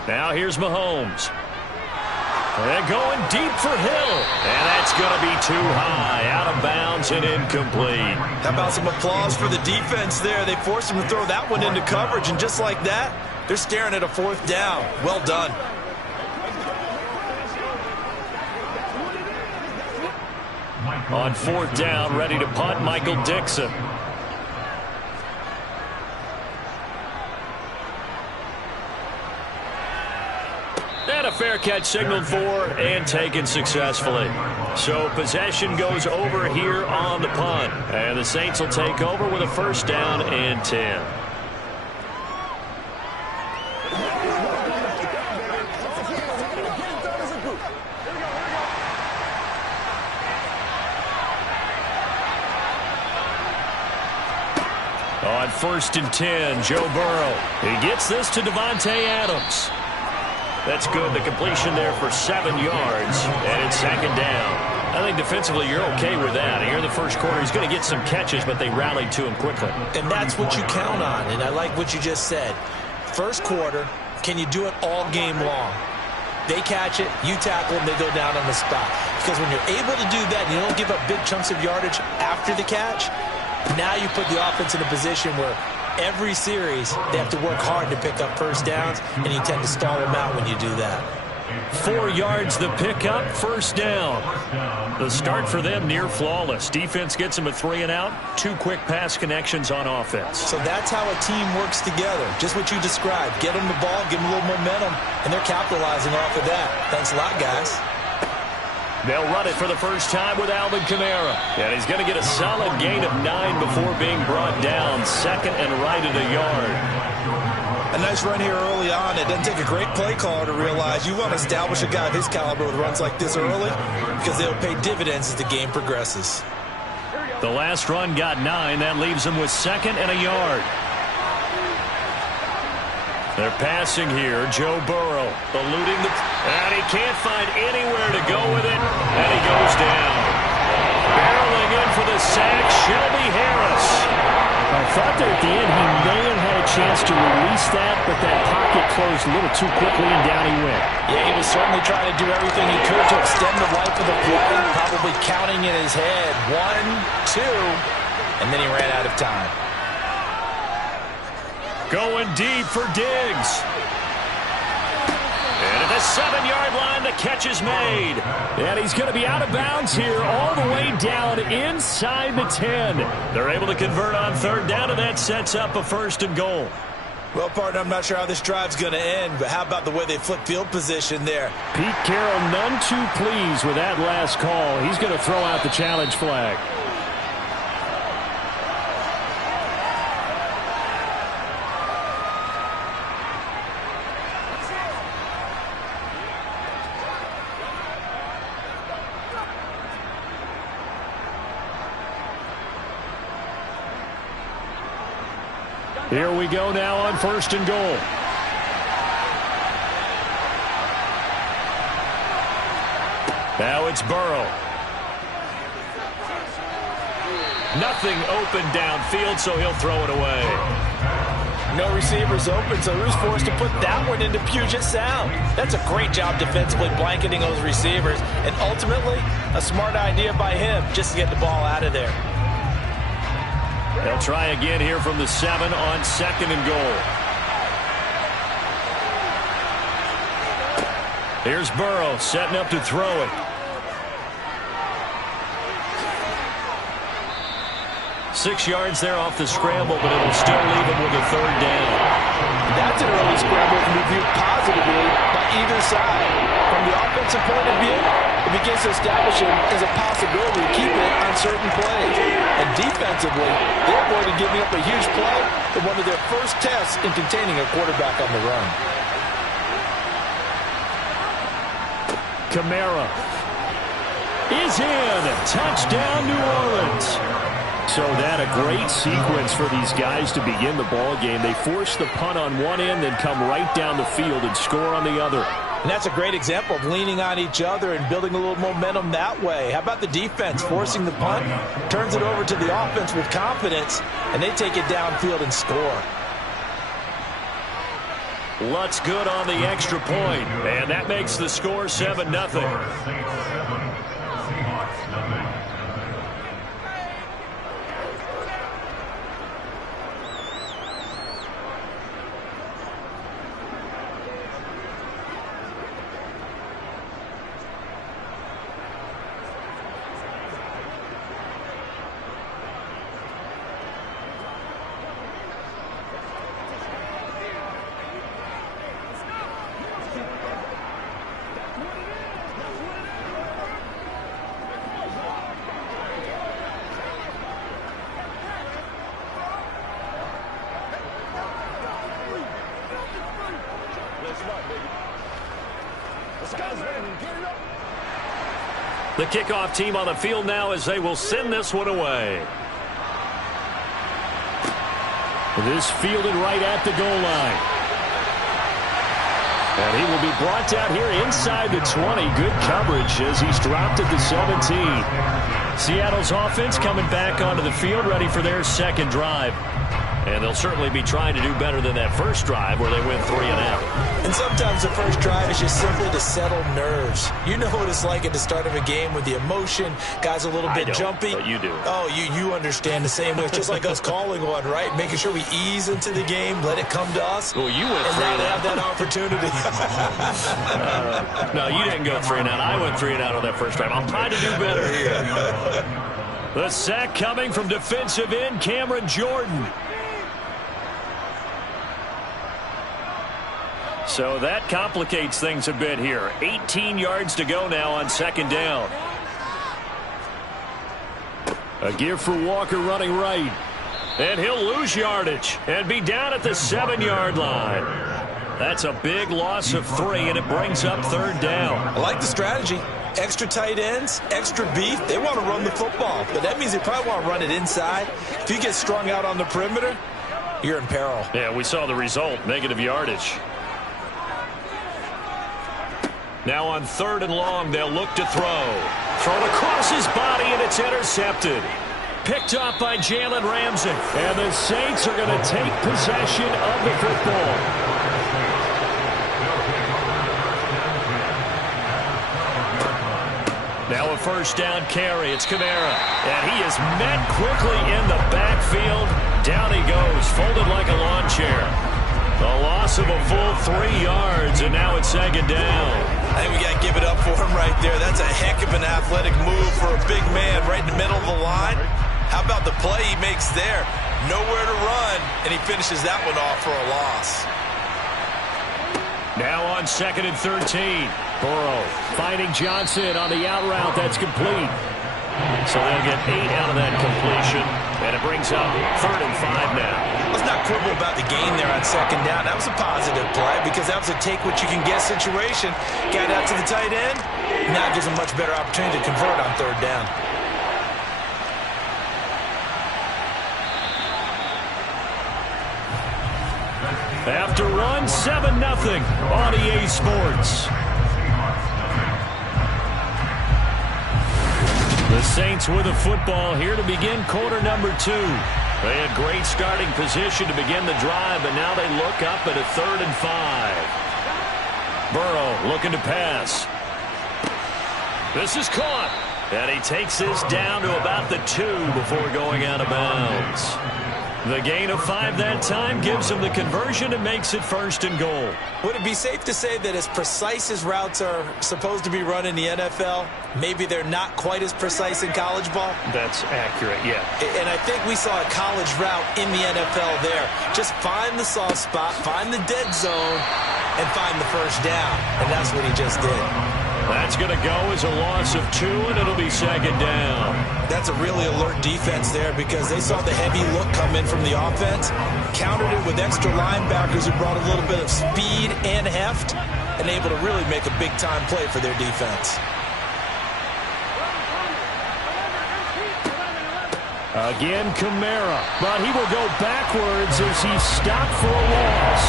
Now here's Mahomes. And going deep for Hill. And that's going to be too high. Out of bounds and incomplete. How about some applause for the defense there? They forced him to throw that one into coverage, and just like that, they're staring at a 4th down. Well done. On 4th down, ready to punt, Michael Dixon. And a fair catch signaled for and taken successfully. So possession goes over here on the punt. And the Saints will take over with a 1st down and 10. On 1st and 10, Joe Burrow. He gets this to Davante Adams. That's good. The completion there for 7 yards, and it's 2nd down. I think defensively you're okay with that. Here in the first quarter, he's going to get some catches, but they rallied to him quickly. And that's what you count on, and I like what you just said. First quarter, can you do it all game long? They catch it, you tackle them, they go down on the spot. Because when you're able to do that and you don't give up big chunks of yardage after the catch, now you put the offense in a position where every series, they have to work hard to pick up 1st downs, and you tend to stall them out when you do that. 4 yards the pickup, 1st down. The start for them near flawless. Defense gets them a 3 and out. 2 quick pass connections on offense. So that's how a team works together. Just what you described. Get them the ball, give them a little momentum, and they're capitalizing off of that. Thanks a lot, guys. They'll run it for the first time with Alvin Kamara. And he's going to get a solid gain of 9 before being brought down. 2nd and right at a yard. A nice run here early on. It doesn't take a great play caller to realize you want to establish a guy of his caliber with runs like this early because they'll pay dividends as the game progresses. The last run got 9. That leaves them with 2nd and a yard. They're passing here. Joe Burrow eluding the... And he can't find anywhere to go with it. And he goes down. Barreling in for the sack, Shelby Harris. I thought that at the end he may have had a chance to release that, but that pocket closed a little too quickly, and down he went. Yeah, he was certainly trying to do everything he could to extend the life of the play, probably counting in his head. 1, 2, and then he ran out of time. Going deep for Diggs. And at the 7-yard line, the catch is made. And he's going to be out of bounds here all the way down inside the 10. They're able to convert on 3rd down, and that sets up a 1st and goal. Well, partner, I'm not sure how this drive's going to end, but how about the way they flip field position there? Pete Carroll none too pleased with that last call. He's going to throw out the challenge flag. Here we go now on 1st and goal. Now it's Burrow. Nothing open downfield, so he'll throw it away. No receivers open, so who's forced to put that one into Puget Sound? That's a great job defensively blanketing those receivers, and ultimately, a smart idea by him just to get the ball out of there. They'll try again here from the 7 on 2nd and goal. Here's Burrow setting up to throw it. Six yards there off the scramble, but it'll still leave him with a 3rd down. That's an early scramble can be viewed positively by either side. From the offensive point of view, it begins to establish him as a possibility to keep it on certain plays. And defensively, they avoided giving up a huge play in one of their first tests in containing a quarterback on the run. Kamara is in. Touchdown, New Orleans. So that a great sequence for these guys to begin the ball game. They force the punt on one end, then come right down the field and score on the other. And that's a great example of leaning on each other and building a little momentum that way. How about the defense forcing the punt, turns it over to the offense with confidence, and they take it downfield and score. Lutz good on the extra point, and that makes the score 7-0. The kickoff team on the field now as they will send this one away. This fielded right at the goal line. And he will be brought down here inside the 20. Good coverage as he's dropped at the 17. Seattle's offense coming back onto the field, ready for their 2nd drive. And they'll certainly be trying to do better than that first drive where they went 3 and out. And sometimes the first drive is just simply to settle nerves. You know what it's like at the start of a game with the emotion, guys a little bit jumpy. But you do. Oh, you understand the same way. It's just like us calling one, right? Making sure we ease into the game, let it come to us. Well, you went and 3 now and they out. have that opportunity. No, you didn't go 3 and out. I went 3 and out on that first drive. I'm trying to do better here. The sack coming from defensive end Cameron Jordan. So that complicates things a bit here. 18 yards to go now on 2nd down. A give for Walker running right. And he'll lose yardage and be down at the 7-yard line. That's a big loss of 3, and it brings up 3rd down. I like the strategy. Extra tight ends, extra beef. They want to run the football, but that means they probably want to run it inside. If you get strung out on the perimeter, you're in peril. Yeah, we saw the result, negative yardage. Now on 3rd and long, they'll look to throw. Thrown across his body, and it's intercepted. Picked up by Jalen Ramsey. And the Saints are going to take possession of the football. Now a 1st down carry. It's Kamara. And he is met quickly in the backfield. Down he goes, folded like a lawn chair. A loss of a full 3 yards, and now it's 2nd down. I think we got to give it up for him right there. That's a heck of an athletic move for a big man right in the middle of the line. How about the play he makes there? Nowhere to run, and he finishes that one off for a loss. Now on 2nd and 13. Burrow finding Johnson on the out route. That's complete. So they'll get 8 out of that completion, and it brings up 3rd and 5 now. Let's not quibble about the gain there on 2nd down. That was a positive play because that was a take-what-you-can-get situation. Got out to the tight end. Now gives him much better opportunity to convert on 3rd down. After one, 7-0 on EA Sports. The Saints with the football here to begin quarter number 2. They had great starting position to begin the drive, but now they look up at a 3rd and 5. Burrow looking to pass. This is caught. And he takes this down to about the 2 before going out of bounds. The gain of 5 that time gives him the conversion and makes it 1st and goal. Would it be safe to say that as precise as routes are supposed to be run in the NFL, maybe they're not quite as precise in college ball? That's accurate, yeah. And I think we saw a college route in the NFL there. Just find the soft spot, find the dead zone, and find the first down. And that's what he just did. That's going to go as a loss of 2, and it'll be 2nd down. That's a really alert defense there because they saw the heavy look come in from the offense, countered it with extra linebackers who brought a little bit of speed and heft, and able to really make a big-time play for their defense. Again, Kamara, but he will go backwards as he's stopped for a loss.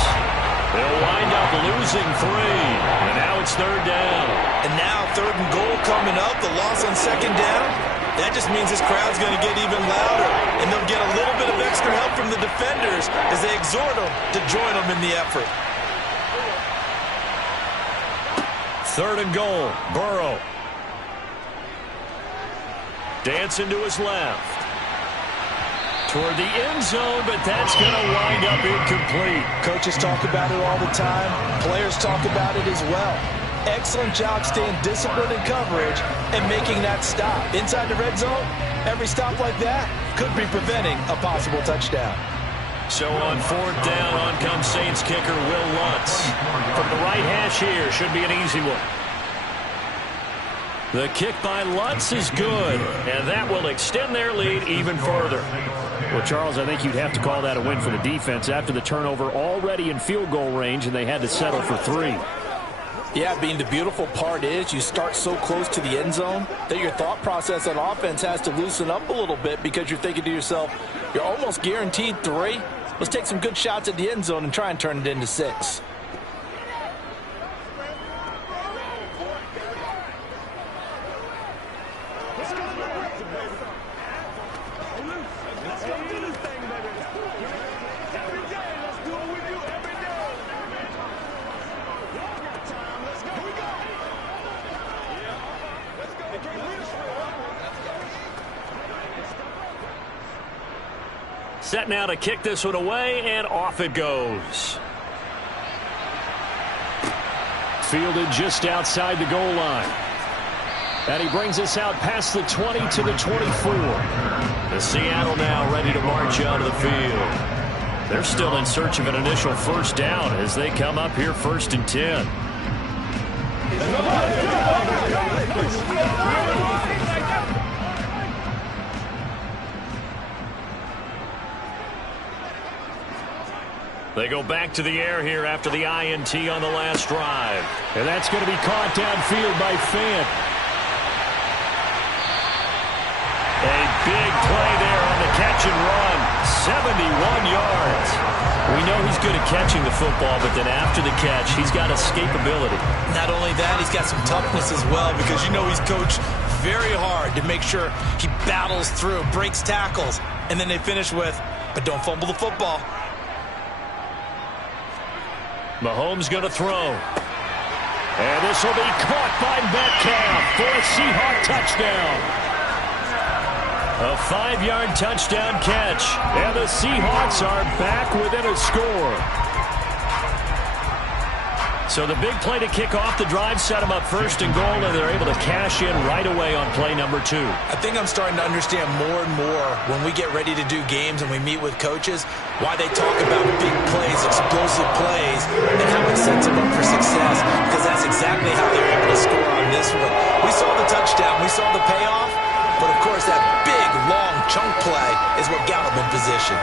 They'll wind up losing 3, and now it's 3rd down. And now 3rd and goal coming up, the loss on 2nd down. That just means this crowd's going to get even louder, and they'll get a little bit of extra help from the defenders as they exhort them to join them in the effort. 3rd and goal, Burrow. Dancing to his left. Toward the end zone, but that's going to wind up incomplete. Coaches talk about it all the time. Players talk about it as well. Excellent job staying disciplined in coverage and making that stop. Inside the red zone, every stop like that could be preventing a possible touchdown. So on 4th down, on comes Saints kicker Will Lutz. From the right hash here, should be an easy one. The kick by Lutz is good, and that will extend their lead even further. Well, Charles, I think you'd have to call that a win for the defense after the turnover already in field goal range, and they had to settle for 3. Yeah, Bean, the beautiful part is you start so close to the end zone that your thought process on offense has to loosen up a little bit because you're thinking to yourself, you're almost guaranteed 3. Let's take some good shots at the end zone and try and turn it into 6. Set now to kick this one away, and off it goes. Fielded just outside the goal line. And he brings us out past the 20 to the 24. The Seattle now ready to march out of the field. They're still in search of an initial 1st down as they come up here 1st and 10. They go back to the air here after the INT on the last drive. And that's going to be caught downfield by Fant. A big play there on the catch and run. 71 yards. We know he's good at catching the football, but then after the catch, he's got escapability. Not only that, he's got some toughness as well because you know he's coached very hard to make sure he battles through, breaks tackles, and then they finish with, but don't fumble the football. Mahomes going to throw. And this will be caught by Metcalf for a Seahawk touchdown. A 5-yard touchdown catch. And the Seahawks are back within a score. So the big play to kick off the drive set them up 1st and goal, and they're able to cash in right away on play number 2. I think I'm starting to understand more and more when we get ready to do games and we meet with coaches why they talk about big plays, explosive plays, and how it sets them up for success, because that's exactly how they're able to score on this one. We saw the touchdown, we saw the payoff, but of course that big, long chunk play is what got them in position.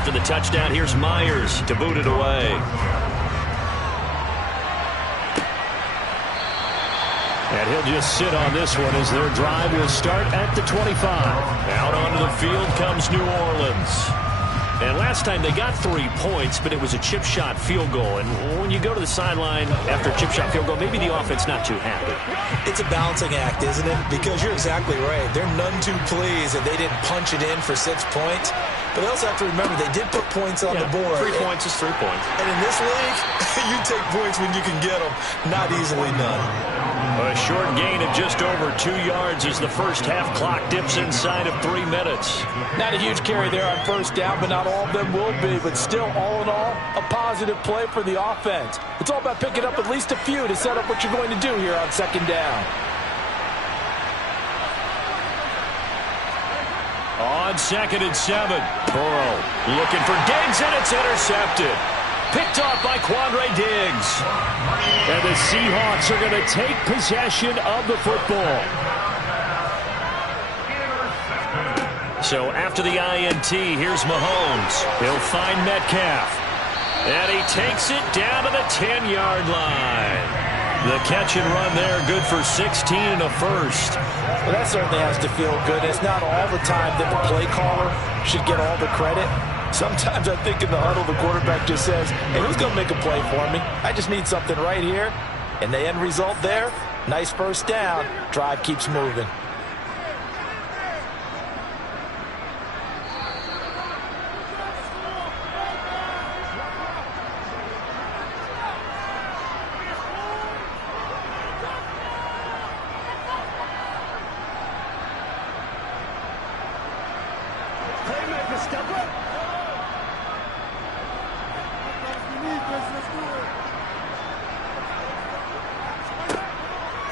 After the touchdown, here's Myers to boot it away. And he'll just sit on this one as their drive will start at the 25. Out onto the field comes New Orleans. And last time they got 3 points, but it was a chip shot field goal. And when you go to the sideline after a chip shot field goal, maybe the offense not too happy. It's a balancing act, isn't it? Because you're exactly right. They're none too pleased that they didn't punch it in for 6 points. But they also have to remember they did put points on the board. 3 points is 3 points. And in this league, you take points when you can get them. Not easily done. A short gain of just over 2 yards as the first half clock dips inside of 3 minutes. Not a huge carry there on first down, but not all of them will be. But still, all in all, a positive play for the offense. It's all about picking up at least a few to set up what you're going to do here on second down. On 2nd and 7, Burrow looking for Diggs, and it's intercepted. Picked off by Quandre Diggs. And the Seahawks are going to take possession of the football. So after the INT, here's Mahomes. He'll find Metcalf. And he takes it down to the 10-yard line. The catch and run there, good for 16 and a first. Well, that certainly has to feel good. It's not all the time that the play caller should get all the credit. Sometimes I think in the huddle, the quarterback just says, hey, who's going to make a play for me? I just need something right here. And the end result there, nice first down. Drive keeps moving.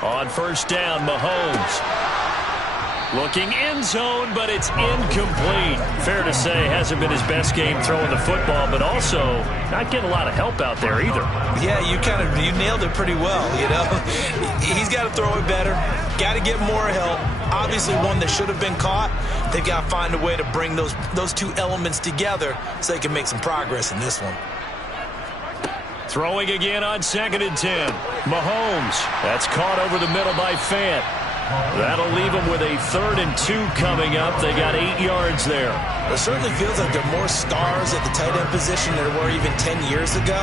On first down, Mahomes. Looking end zone, but it's incomplete. Fair to say, hasn't been his best game throwing the football, but also not getting a lot of help out there either. Yeah, you nailed it pretty well, you know. He's got to throw it better. Got to get more help. Obviously one that should have been caught. They've got to find a way to bring those two elements together so they can make some progress in this one. Throwing again on 2nd and 10. Mahomes. That's caught over the middle by Fant. That'll leave them with a 3rd and 2 coming up. They got 8 yards there. It certainly feels like there are more stars at the tight end position than there were even 10 years ago.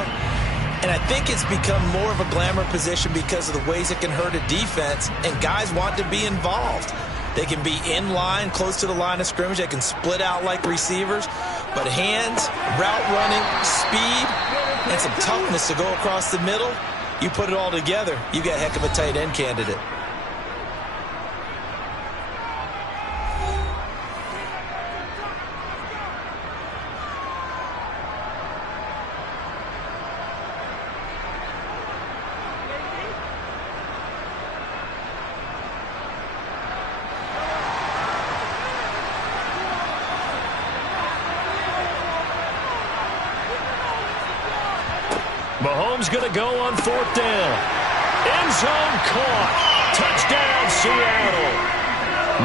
And I think it's become more of a glamour position because of the ways it can hurt a defense, and guys want to be involved. They can be in line, close to the line of scrimmage. They can split out like receivers. But hands, route running, speed, and some toughness to go across the middle, you put it all together, you got a heck of a tight end candidate. Mahomes going to go on 4th down. End zone caught. Touchdown, Seattle.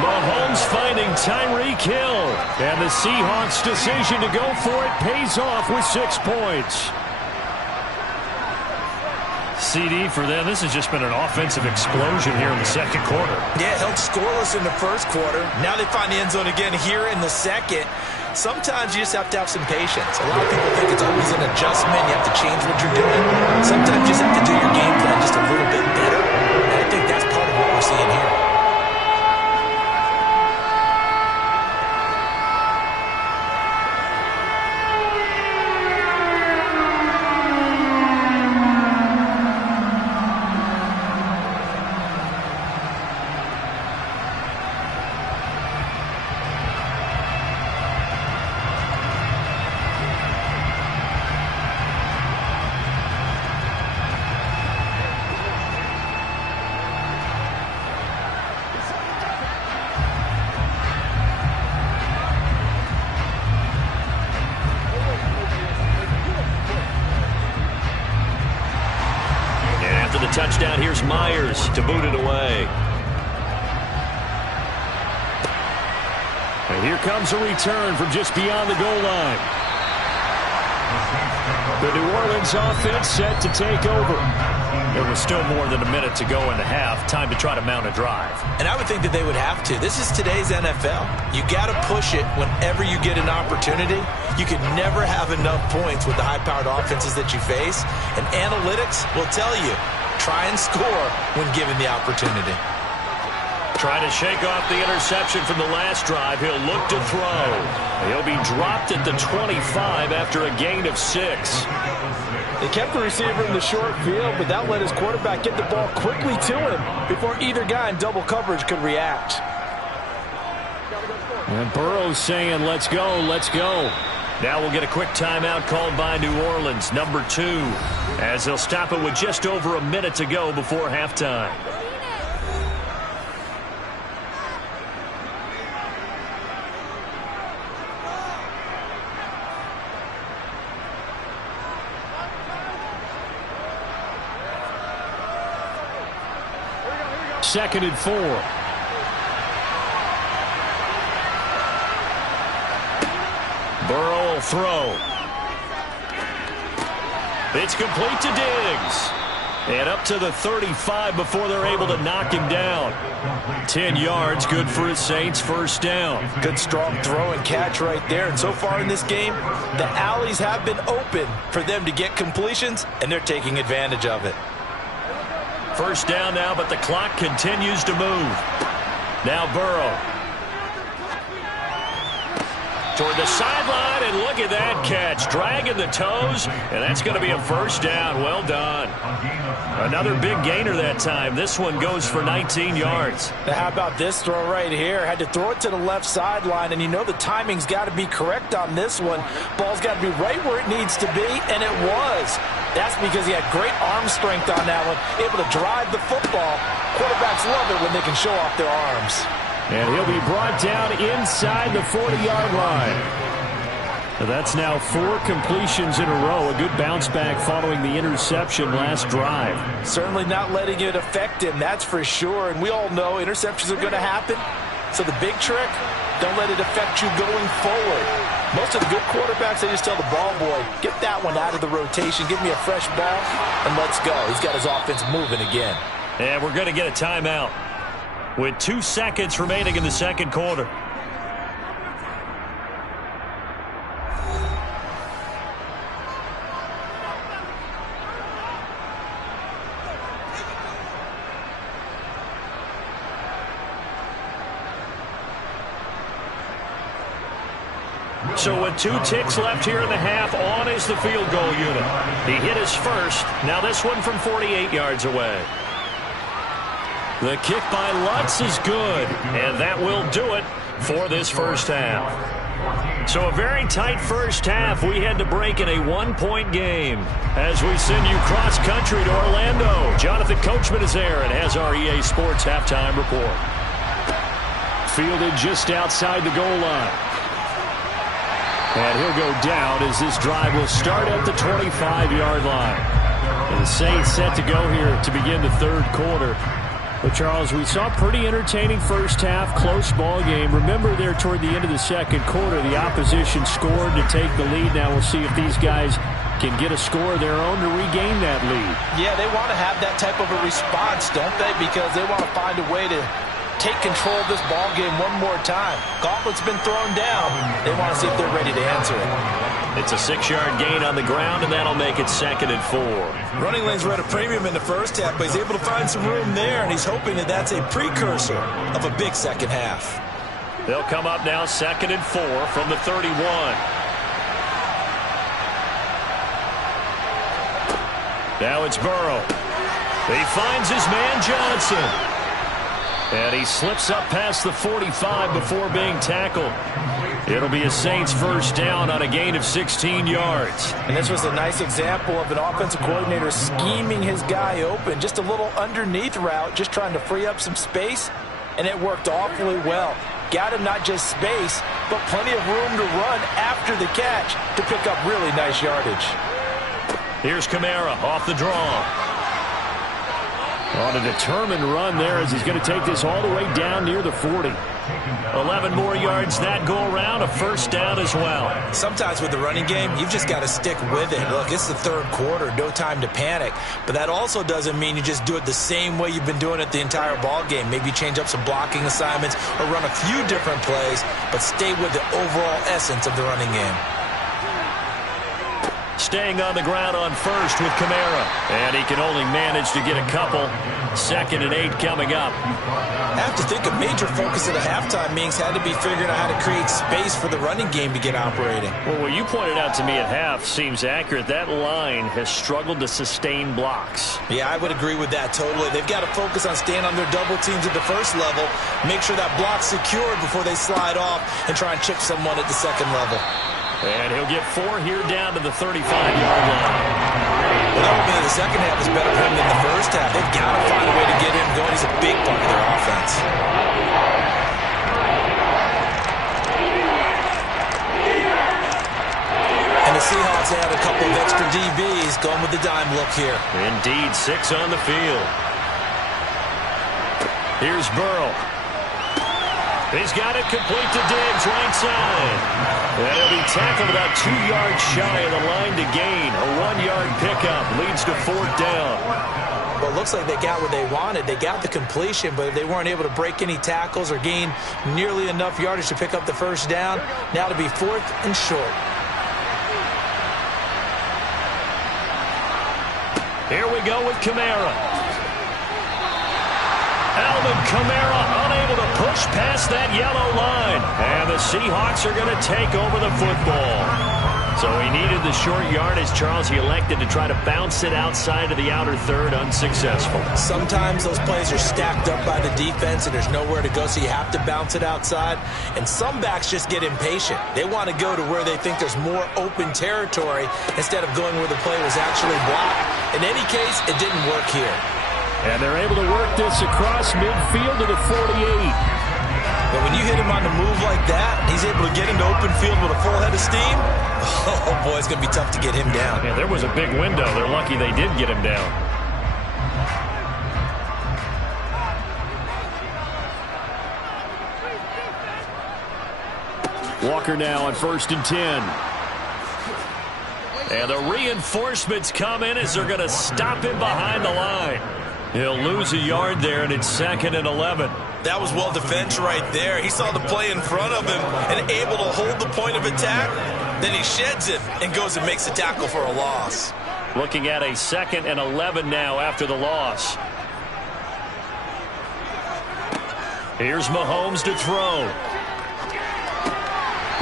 Mahomes finding Tyreek Hill. And the Seahawks' decision to go for it pays off with 6 points. CD for them. This has just been an offensive explosion here in the second quarter. Yeah, held scoreless in the first quarter. Now they find the end zone again here in the second. Sometimes you just have to have some patience. A lot of people think it's always an adjustment. You have to change what you're doing. Sometimes you just have to do your game plan just a little bit better. And I think that's part of what we're seeing here. Touchdown, here's Myers to boot it away. And here comes a return from just beyond the goal line. The New Orleans offense set to take over. There was still more than a minute to go in the half. Time to try to mount a drive. And I would think that they would have to. This is today's NFL. You got to push it whenever you get an opportunity. You can never have enough points with the high-powered offenses that you face. And analytics will tell you, try and score when given the opportunity. Trying to shake off the interception from the last drive. He'll look to throw. He'll be dropped at the 25 after a gain of 6. They kept the receiver in the short field, but that let his quarterback get the ball quickly to him before either guy in double coverage could react. And Burrow's saying, let's go, let's go. Now we'll get a quick timeout called by New Orleans, number 2, as they'll stop it with just over a minute to go before halftime. Second and 4. Burrow will throw. It's complete to Diggs. And up to the 35 before they're able to knock him down. 10 yards, good for his Saints, first down. Good strong throw and catch right there. And so far in this game, the alleys have been open for them to get completions, and they're taking advantage of it. First down now, but the clock continues to move. Now Burrow. Toward the sideline, and look at that catch. Dragging the toes, and that's going to be a first down. Well done. Another big gainer that time. This one goes for 19 yards. Now how about this throw right here? Had to throw it to the left sideline, and you know the timing's got to be correct on this one. Ball's got to be right where it needs to be, and it was. That's because he had great arm strength on that one, able to drive the football. Quarterbacks love it when they can show off their arms. And he'll be brought down inside the 40-yard line. That's now 4 completions in a row. A good bounce back following the interception last drive. Certainly not letting it affect him, that's for sure. And we all know interceptions are going to happen. So the big trick, don't let it affect you going forward. Most of the good quarterbacks, they just tell the ball boy, get that one out of the rotation, give me a fresh ball, and let's go. He's got his offense moving again. And we're going to get a timeout with 2 seconds remaining in the second quarter. So with 2 ticks left here in the half, on is the field goal unit. He hit his first. Now this one from 48 yards away. The kick by Lutz is good, and that will do it for this first half. So a very tight first half. We had to break in a 1-point game as we send you cross-country to Orlando. Jonathan Coachman is there and has our EA Sports halftime report. Fielded just outside the goal line. And he'll go down as this drive will start at the 25-yard line. And the Saints set to go here to begin the third quarter. But, Charles, we saw a pretty entertaining first half, close ball game. Remember there toward the end of the second quarter, the opposition scored to take the lead. Now we'll see if these guys can get a score of their own to regain that lead. Yeah, they want to have that type of a response, don't they? Because they want to find a way to take control of this ball game one more time. Gauntlet's been thrown down. They want to see if they're ready to answer it. It's a 6-yard gain on the ground, and that'll make it 2nd and 4. Running lanes were at a premium in the first half, but he's able to find some room there, and he's hoping that that's a precursor of a big second half. They'll come up now 2nd and 4 from the 31. Now it's Burrow. He finds his man Johnson. And he slips up past the 45 before being tackled. It'll be a Saints first down on a gain of 16 yards. And this was a nice example of an offensive coordinator scheming his guy open. Just a little underneath route, just trying to free up some space. And it worked awfully well. Got him not just space, but plenty of room to run after the catch to pick up really nice yardage. Here's Kamara off the draw. On a determined run there as he's going to take this all the way down near the 40. 11 more yards that go around, a first down as well. Sometimes with the running game, you've just got to stick with it. Look, it's the third quarter, no time to panic. But that also doesn't mean you just do it the same way you've been doing it the entire ball game. Maybe change up some blocking assignments or run a few different plays, but stay with the overall essence of the running game. Staying on the ground on first with Kamara. And he can only manage to get a couple. 2nd and 8 coming up. I have to think a major focus at the halftime means had to be figuring out how to create space for the running game to get operating. Well, what you pointed out to me at half seems accurate. That line has struggled to sustain blocks. Yeah, I would agree with that totally. They've got to focus on staying on their double teams at the first level, make sure that block's secured before they slide off and try and chip someone at the second level. And he'll get 4 here down to the 35-yard line. Well, that would mean the second half is better for him than the first half. They've got to find a way to get him going. He's a big part of their offense. And the Seahawks add a couple of extra DBs going with the dime look here. Indeed, 6 on the field. Here's Burrow. He's got it complete to Diggs, right side. And he'll be tackled about 2 yards shy of the line to gain. A 1-yard pickup leads to 4th down. Well, it looks like they got what they wanted. They got the completion, but they weren't able to break any tackles or gain nearly enough yardage to pick up the first down. Now to be 4th and short. Here we go with Kamara. Alvin Kamara unable to push past that yellow line. And the Seahawks are going to take over the football. So he needed the short yardage, Charles. He elected to try to bounce it outside of the outer third, unsuccessful. Sometimes those plays are stacked up by the defense and there's nowhere to go, so you have to bounce it outside. And some backs just get impatient. They want to go to where they think there's more open territory instead of going where the play was actually blocked. In any case, it didn't work here. And they're able to work this across midfield to the 48. But when you hit him on the move like that, he's able to get into open field with a full head of steam. Oh, boy, it's going to be tough to get him down. Yeah, there was a big window. They're lucky they did get him down. Walker now on 1st and 10. And the reinforcements come in as they're going to stop him behind the line. He'll lose a yard there, and it's 2nd and 11. That was well defense right there. He saw the play in front of him and able to hold the point of attack. Then he sheds it and goes and makes a tackle for a loss. Looking at a 2nd and 11 now after the loss. Here's Mahomes to throw.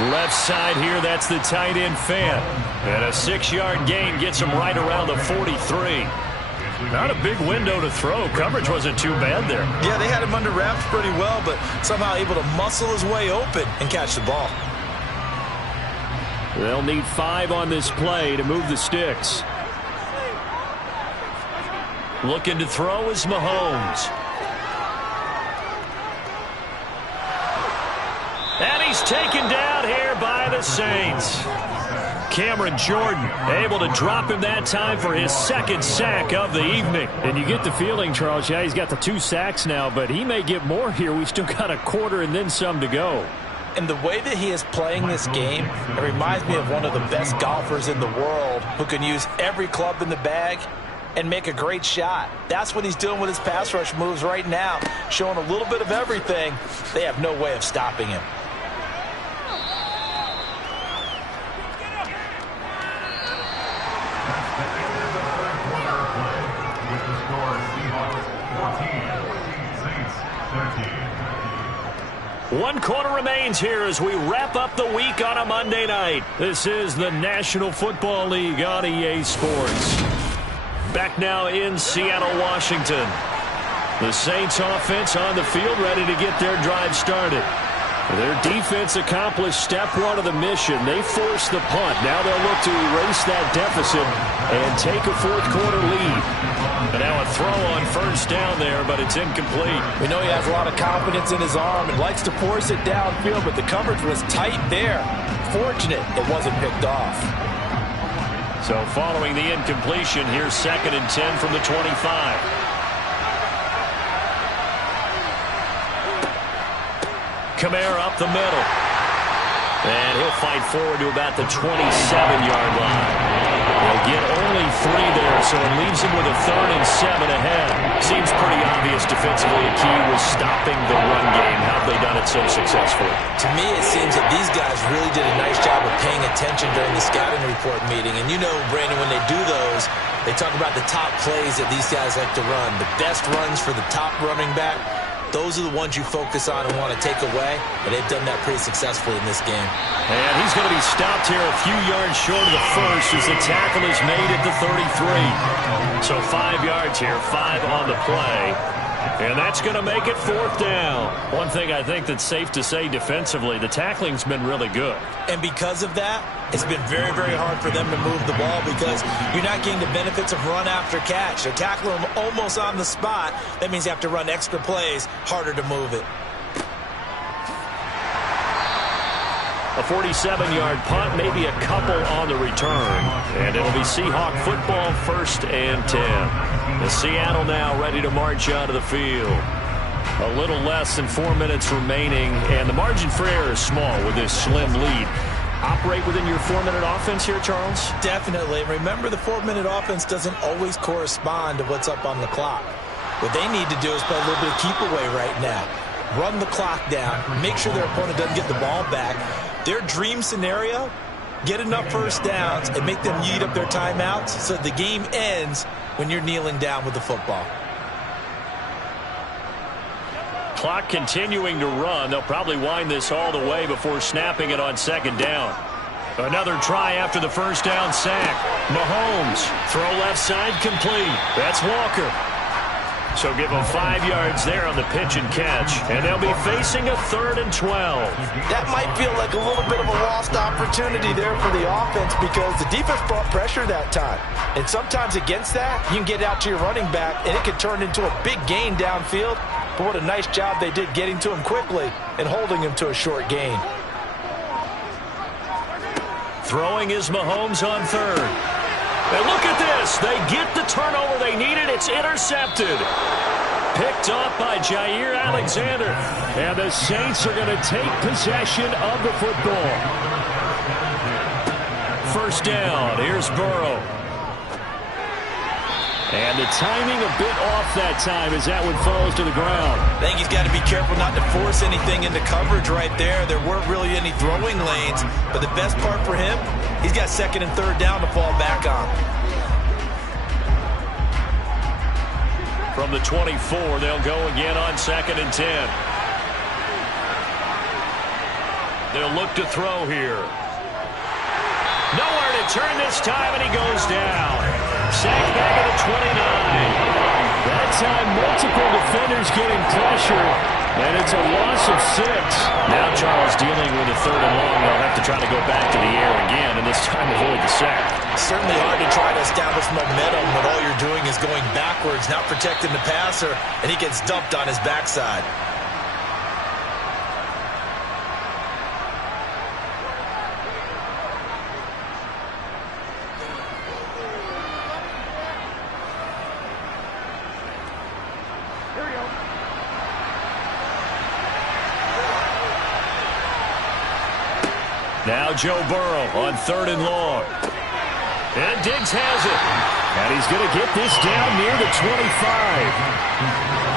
Left side here, that's the tight end Fant. And a 6-yard gain gets him right around the 43. Not a big window to throw. Coverage wasn't too bad there. Yeah, they had him under wraps pretty well, but somehow able to muscle his way open and catch the ball. They'll need 5 on this play to move the sticks. Looking to throw is Mahomes. And he's taken down here by the Saints. Cameron Jordan able to drop him that time for his 2nd sack of the evening. And you get the feeling, Charles, yeah, he's got the 2 sacks now, but he may get more here. We've still got a quarter and then some to go. And the way that he is playing this game, it reminds me of one of the best golfers in the world who can use every club in the bag and make a great shot. That's what he's doing with his pass rush moves right now, showing a little bit of everything. They have no way of stopping him. One quarter remains here as we wrap up the week on a Monday night. This is the National Football League on EA Sports. Back now in Seattle, Washington. The Saints offense on the field ready to get their drive started. Their defense accomplished step 1 of the mission. They forced the punt. Now they'll look to erase that deficit and take a 4th quarter lead. And now a throw on 1st down there, but it's incomplete. We know he has a lot of confidence in his arm and likes to force it downfield, but the coverage was tight there. Fortunate it wasn't picked off. So following the incompletion, here's 2nd and 10 from the 25. Kamara up the middle. And he'll fight forward to about the 27-yard line. They'll get only 3 there, so it leaves them with a 3rd and 7 ahead. Seems pretty obvious defensively a key was stopping the run game. How have they done it so successfully? To me, it seems that these guys really did a nice job of paying attention during the scouting report meeting. And you know, Brandon, when they do those, they talk about the top plays that these guys like to run. The best runs for the top running back. Those are the ones you focus on and want to take away, and they've done that pretty successfully in this game. And he's going to be stopped here a few yards short of the first as the tackle is made at the 33. So 5 yards here, 5 on the play. And that's going to make it 4th down. One thing I think that's safe to say defensively, the tackling's been really good. And because of that, it's been very, very hard for them to move the ball because you're not getting the benefits of run after catch. They're tackling them almost on the spot. That means you have to run extra plays, harder to move it. A 47-yard punt, maybe a couple on the return. And it'll be Seahawk football, 1st and 10. The Seattle now ready to march out of the field. A little less than 4 minutes remaining, and the margin for error is small with this slim lead. Operate within your 4-minute offense here, Charles? Definitely. Remember, the 4-minute offense doesn't always correspond to what's up on the clock. What they need to do is play a little bit of keep away right now. Run the clock down. Make sure their opponent doesn't get the ball back. Their dream scenario, get enough first downs and make them eat up their timeouts so the game ends when you're kneeling down with the football. Clock continuing to run. They'll probably wind this all the way before snapping it on 2nd down. Another try after the first down sack. Mahomes, throw left side complete. That's Walker. So give them 5 yards there on the pitch and catch. And they'll be facing a 3rd and 12. That might feel like a little bit of a lost opportunity there for the offense because the defense brought pressure that time. And sometimes against that, you can get out to your running back, and it can turn into a big gain downfield. But what a nice job they did getting to him quickly and holding him to a short gain. Throwing is Mahomes on 3rd. And look at this. They get the turnover they needed. It's intercepted. Picked off by Jair Alexander. And the Saints are going to take possession of the football. 1st down. Here's Burrow. And the timing a bit off that time as that one falls to the ground. I think he's got to be careful not to force anything into coverage right there. There weren't really any throwing lanes. But the best part for him, he's got 2nd and 3rd down to fall back on. From the 24, they'll go again on 2nd and 10. They'll look to throw here. Nowhere to turn this time, and he goes down. Sacked back at the 29. That time, multiple defenders getting pressure, and it's a loss of 6. Now Charles dealing with a 3rd and long. They'll have to try to go back to the air again, and this time avoid the sack. Certainly hard to try to establish momentum when all you're doing is going backwards, not protecting the passer, and he gets dumped on his backside. Now Joe Burrow on 3rd and long. And Diggs has it. And he's going to get this down near the 25.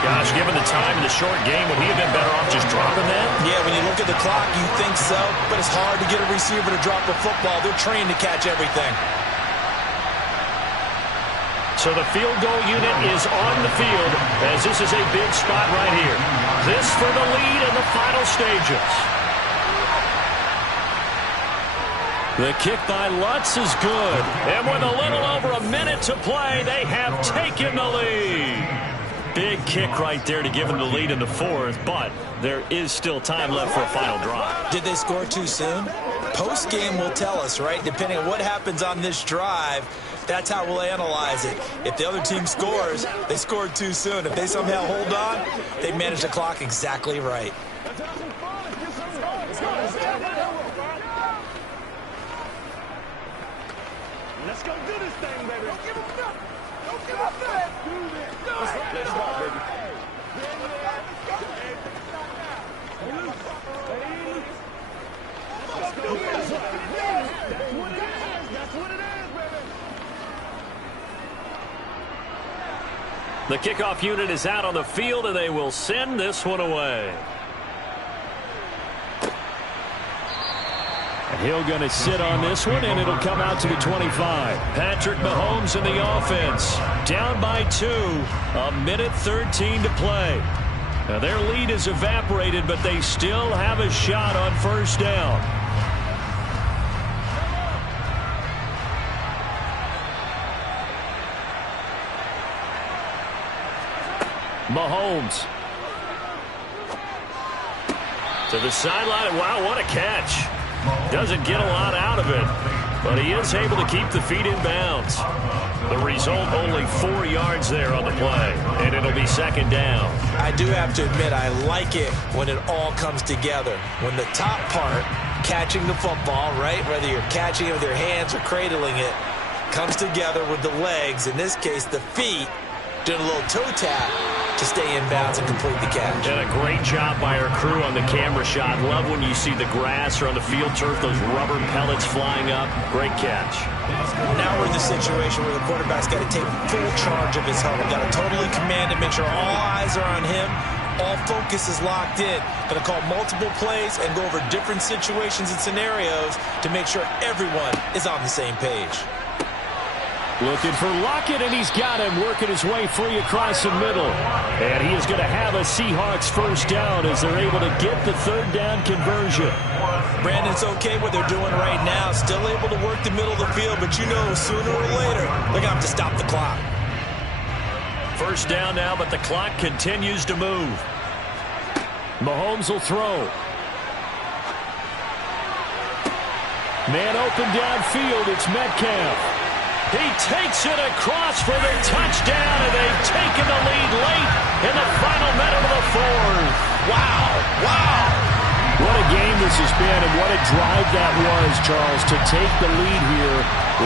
Gosh, given the time in the short game, would he have been better off just dropping that? Yeah, when you look at the clock, you think so. But it's hard to get a receiver to drop a football. They're trained to catch everything. So the field goal unit is on the field as this is a big spot right here. This for the lead in the final stages. The kick by Lutz is good. And with a little over a minute to play, they have taken the lead. Big kick right there to give them the lead in the 4th, but there is still time left for a final drive. Did they score too soon? Post-game will tell us, right? Depending on what happens on this drive, that's how we'll analyze it. If the other team scores, they scored too soon. If they somehow hold on, they manage the clock exactly right. Let's go do this thing, baby. Don't give up nothing. Don't give up nothing. Let's go, baby. That's what it is. That's what it is, baby. The kickoff unit is out on the field, and they will send this one away. He'll going to sit on this one, and it'll come out to the 25. Patrick Mahomes in the offense. Down by 2. 1:13 to play. Now their lead is evaporated, but they still have a shot on first down. Mahomes. To the sideline. Wow, what a catch. Doesn't get a lot out of it, but he is able to keep the feet in bounds. The result, only 4 yards there on the play, and it'll be second down. I do have to admit, I like it when it all comes together. When the top part, catching the football, right, whether you're catching it with your hands or cradling it, comes together with the legs, in this case the feet, doing a little toe tap to stay in bounds and complete the catch. And a great job by our crew on the camera shot. Love when you see the grass or on the field turf, those rubber pellets flying up. Great catch. Now we're in the situation where the quarterback's got to take full charge of his huddle. Got to totally command it, make sure all eyes are on him. All focus is locked in. Going to call multiple plays and go over different situations and scenarios to make sure everyone is on the same page. Looking for Lockett, and he's got him working his way free across the middle. And he is going to have a Seahawks first down as they're able to get the third down conversion. Brandon, it's okay what they're doing right now. Still able to work the middle of the field, but you know sooner or later they're going to have to stop the clock. First down now, but the clock continues to move. Mahomes will throw. Man open downfield, it's Metcalf. He takes it across for the touchdown, and they've taken the lead late in the final minute of the fourth. Wow, wow. What a game this has been, and what a drive that was, Charles, to take the lead here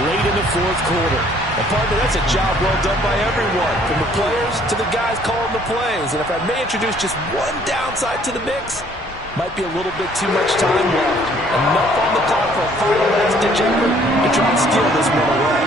late in the fourth quarter. And partner, that's a job well done by everyone, from the players to the guys calling the plays. And if I may introduce just one downside to the mix, might be a little bit too much time left. Enough on the clock for a final last-ditch effort to try and steal this one away.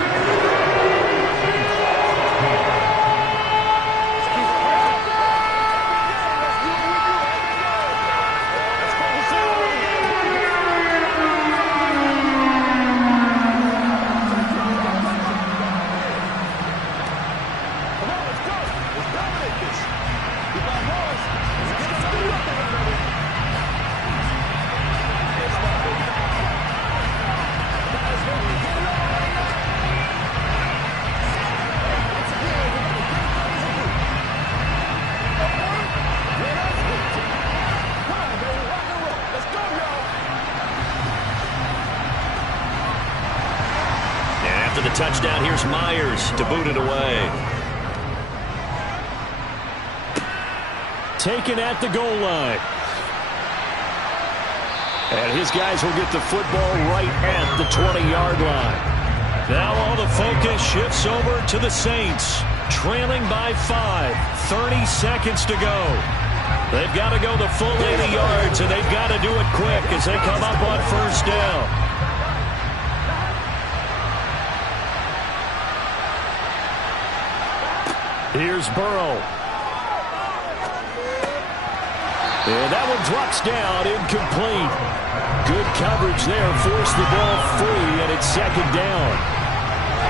Touchdown, here's Myers to boot it away. Taken at the goal line. And his guys will get the football right at the 20-yard line. Now all the focus shifts over to the Saints, trailing by 5, 30 seconds to go. They've got to go the full 80 yards, and they've got to do it quick as they come up on first down. Here's Burrow. And that one drops down, incomplete. Good coverage there, forced the ball free, and it's second down.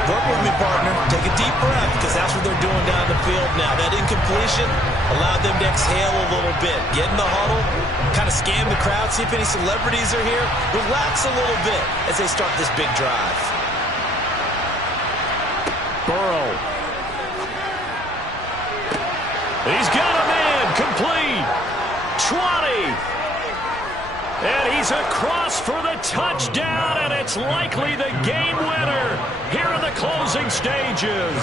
Work with me, partner. Take a deep breath, because that's what they're doing down the field now. That incompletion allowed them to exhale a little bit. Get in the huddle, kind of scan the crowd, see if any celebrities are here. Relax a little bit as they start this big drive. Burrow. He's got a man, complete. 20. And he's across for the touchdown, and it's likely the game winner here in the closing stages.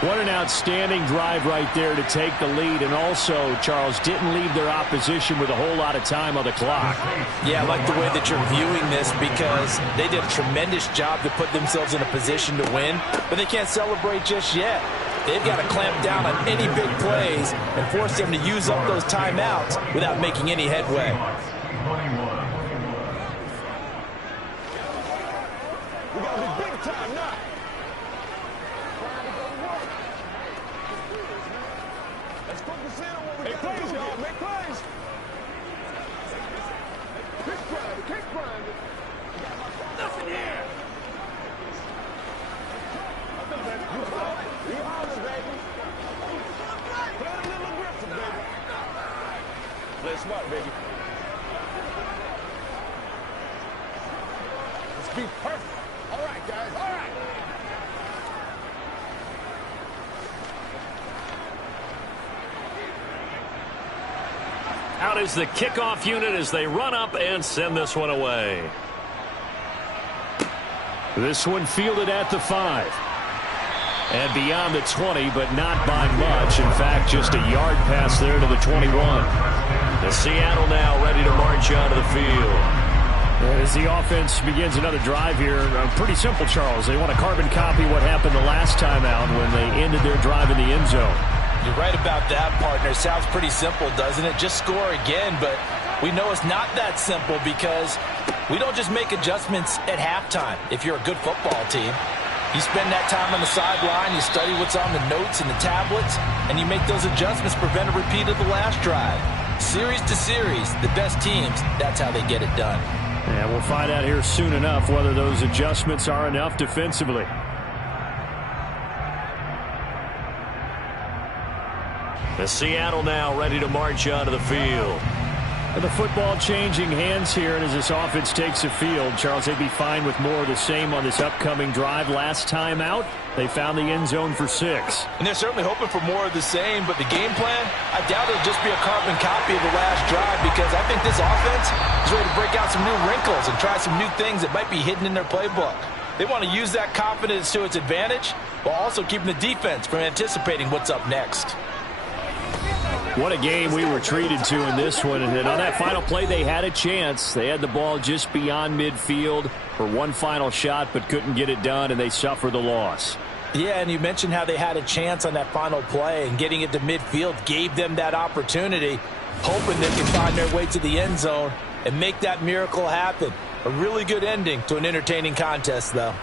What an outstanding drive right there to take the lead, and also, Charles, didn't leave their opposition with a whole lot of time on the clock. Yeah, I like the way that you're viewing this, because they did a tremendous job to put themselves in a position to win, but they can't celebrate just yet. They've got to clamp down on any big plays and force them to use up those timeouts without making any headway. We got to be big time now. Let's focus in on what we got to do, y'all. Make plays. Keep grinding. Nothing here. You holler, baby. Play a little aggressive, baby. Play smart, baby. Let's be perfect. All right, guys. All right. Out is the kickoff unit as they run up and send this one away. This one fielded at the 5. And beyond the 20, but not by much. In fact, just a yard pass there to the 21. The Seattle now ready to march onto the field. As the offense begins another drive here, pretty simple, Charles. They want to carbon copy what happened the last time out when they ended their drive in the end zone. You're right about that, partner. Sounds pretty simple, doesn't it? Just score again, but we know it's not that simple because we don't just make adjustments at halftime. If you're a good football team, you spend that time on the sideline, you study what's on the notes and the tablets, and you make those adjustments, prevent a repeat of the last drive. Series to series, the best teams, that's how they get it done. And we'll find out here soon enough whether those adjustments are enough defensively. The Seattle now ready to march onto the field. And the football changing hands here, and as this offense takes the field, Charles, they'd be fine with more of the same on this upcoming drive. Last time out, they found the end zone for 6. And they're certainly hoping for more of the same, but the game plan, I doubt it'll just be a carbon copy of the last drive because I think this offense is ready to break out some new wrinkles and try some new things that might be hidden in their playbook. They want to use that confidence to its advantage while also keeping the defense from anticipating what's up next. What a game we were treated to in this one. And on that final play, they had a chance. They had the ball just beyond midfield for one final shot, but couldn't get it done, and they suffer the loss. Yeah, and you mentioned how they had a chance on that final play, and getting it to midfield gave them that opportunity, hoping they can find their way to the end zone and make that miracle happen. A really good ending to an entertaining contest, though.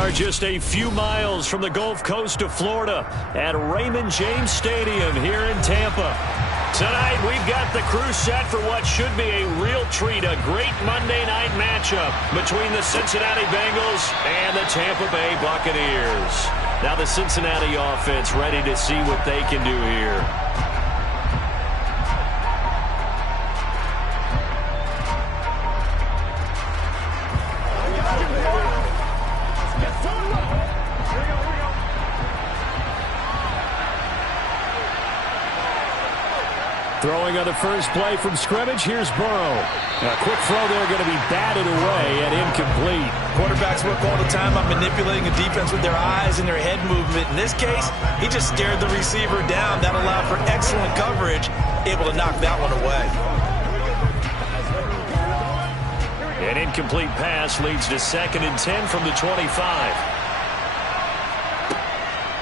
are just a few miles from the Gulf Coast of Florida at Raymond James Stadium here in Tampa. Tonight, we've got the crew set for what should be a real treat, a great Monday night matchup between the Cincinnati Bengals and the Tampa Bay Buccaneers. Now the Cincinnati offense ready to see what they can do here. Throwing on the first play from scrimmage, here's Burrow. A quick throw there going to be batted away and incomplete. Quarterbacks work all the time on manipulating a defense with their eyes and their head movement. In this case, he just stared the receiver down. That allowed for excellent coverage, able to knock that one away. An incomplete pass leads to 2nd and 10 from the 25.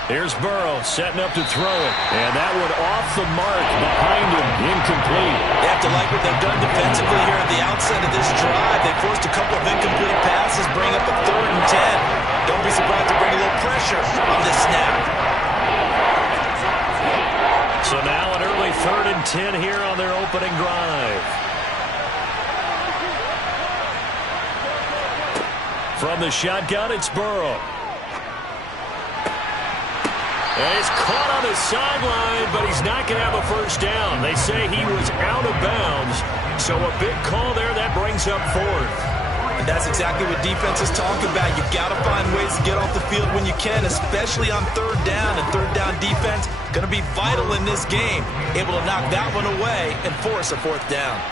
Here's Burrow setting up to throw it. And that one off the mark behind him. Incomplete. They have to like what they've done defensively here at the outset of this drive. They forced a couple of incomplete passes, bring up a 3rd and 10. Don't be surprised to bring a little pressure on this snap. So now an early 3rd and 10 here on their opening drive. From the shotgun, it's Burrow. And he's caught on the sideline, but he's not going to have a first down. They say he was out of bounds. So a big call there that brings up 4th. And that's exactly what defenses talk about. You've got to find ways to get off the field when you can, especially on 3rd down. And 3rd down defense going to be vital in this game. Able to knock that one away and force a 4th down.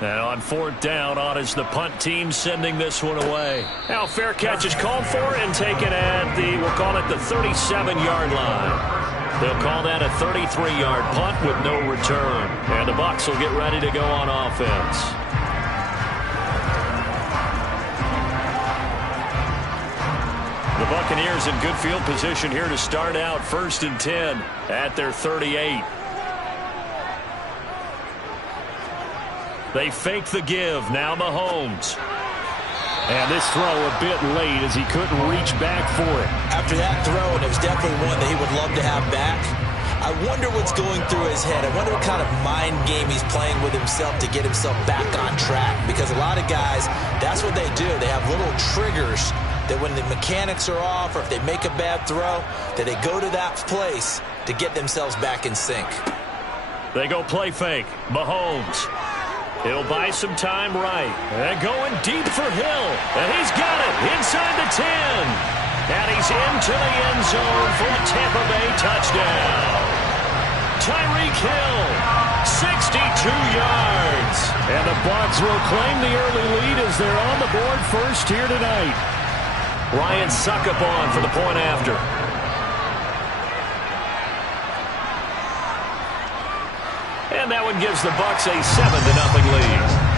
And on 4th down, on is the punt team sending this one away. Now fair catch is called for and taken at the, we'll call it the 37-yard line. They'll call that a 33-yard punt with no return. And the Bucs will get ready to go on offense. The Buccaneers in good field position here to start out 1st and 10 at their 38. They fake the give. Now Mahomes. And this throw a bit late as he couldn't reach back for it. After that throw, and it was definitely one that he would love to have back, I wonder what's going through his head. I wonder what kind of mind game he's playing with himself to get himself back on track. Because a lot of guys, that's what they do. They have little triggers that when the mechanics are off or if they make a bad throw, that they go to that place to get themselves back in sync. They go play fake. Mahomes. He'll buy some time right. And going deep for Hill. And he's got it inside the 10. And he's into the end zone for a Tampa Bay touchdown. Tyreek Hill, 62 yards. And the Bucs will claim the early lead as they're on the board first here tonight. Ryan Succop on for the point after. And that one gives the Bucs a 7-0 lead.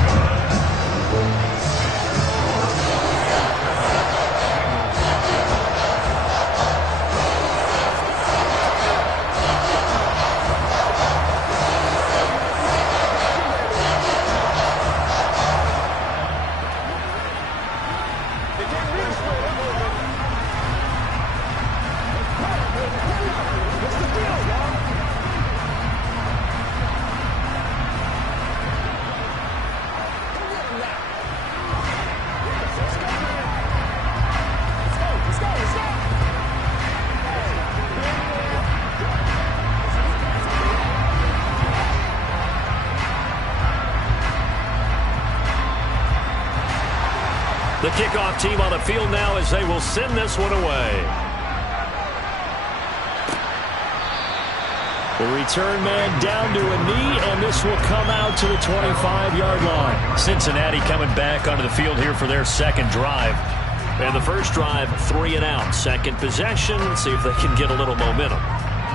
The kickoff team on the field now as they will send this one away. The return man down to a knee, and this will come out to the 25-yard line. Cincinnati coming back onto the field here for their second drive. And the first drive, 3 and out. Second possession, see if they can get a little momentum.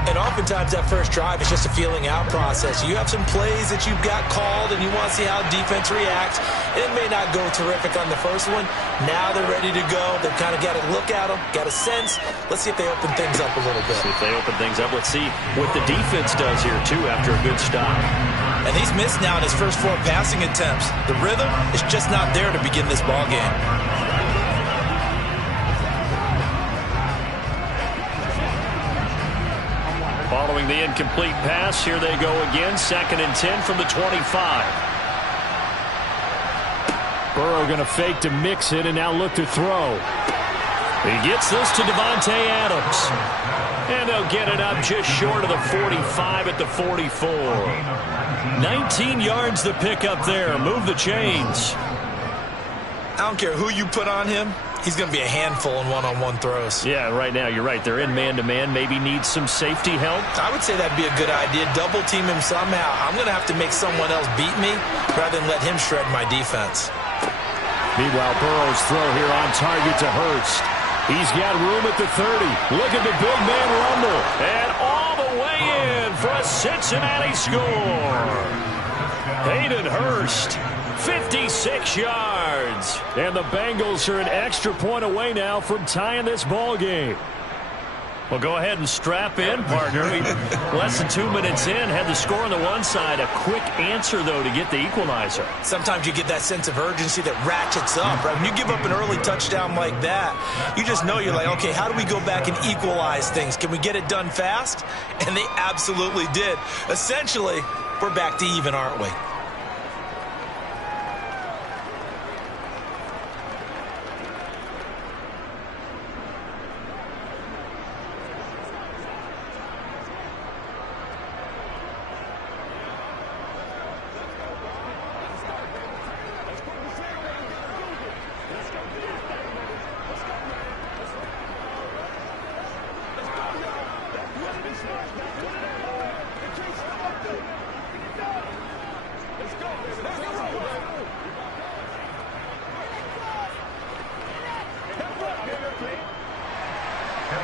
And oftentimes that first drive is just a feeling out process. You have some plays that you've got called and you want to see how defense reacts. It may not go terrific on the first one. Now they're ready to go. They've kind of got to look at them, got a sense. Let's see if they open things up a little bit. See if they open things up. Let's see what the defense does here, too, after a good stop. And he's missed now in his first 4 passing attempts. The rhythm is just not there to begin this ball game. Following the incomplete pass, here they go again. 2nd and 10 from the 25. Burrow going to fake to mix it and now look to throw. He gets this to Davante Adams. And they'll get it up just short of the 45 at the 44. 19 yards to pick up there. Move the chains. I don't care who you put on him. He's going to be a handful in one-on-one throws. Yeah, right now, you're right. They're in man-to-man. Maybe needs some safety help. I would say that'd be a good idea. Double team him somehow. I'm going to have to make someone else beat me rather than let him shred my defense. Meanwhile, Burrow's throw here on target to Hurst. He's got room at the 30. Look at the big man rumble. And all the way in for a Cincinnati score. Hayden Hurst, 56 yards. And the Bengals are an extra point away now from tying this ball game. Well, go ahead and strap in, partner. Less than 2 minutes in, had the score on the one side. A quick answer, though, to get the equalizer. Sometimes you get that sense of urgency that ratchets up, right? When you give up an early touchdown like that, you just know you're like, okay, how do we go back and equalize things? Can we get it done fast? And they absolutely did. Essentially, we're back to even, aren't we?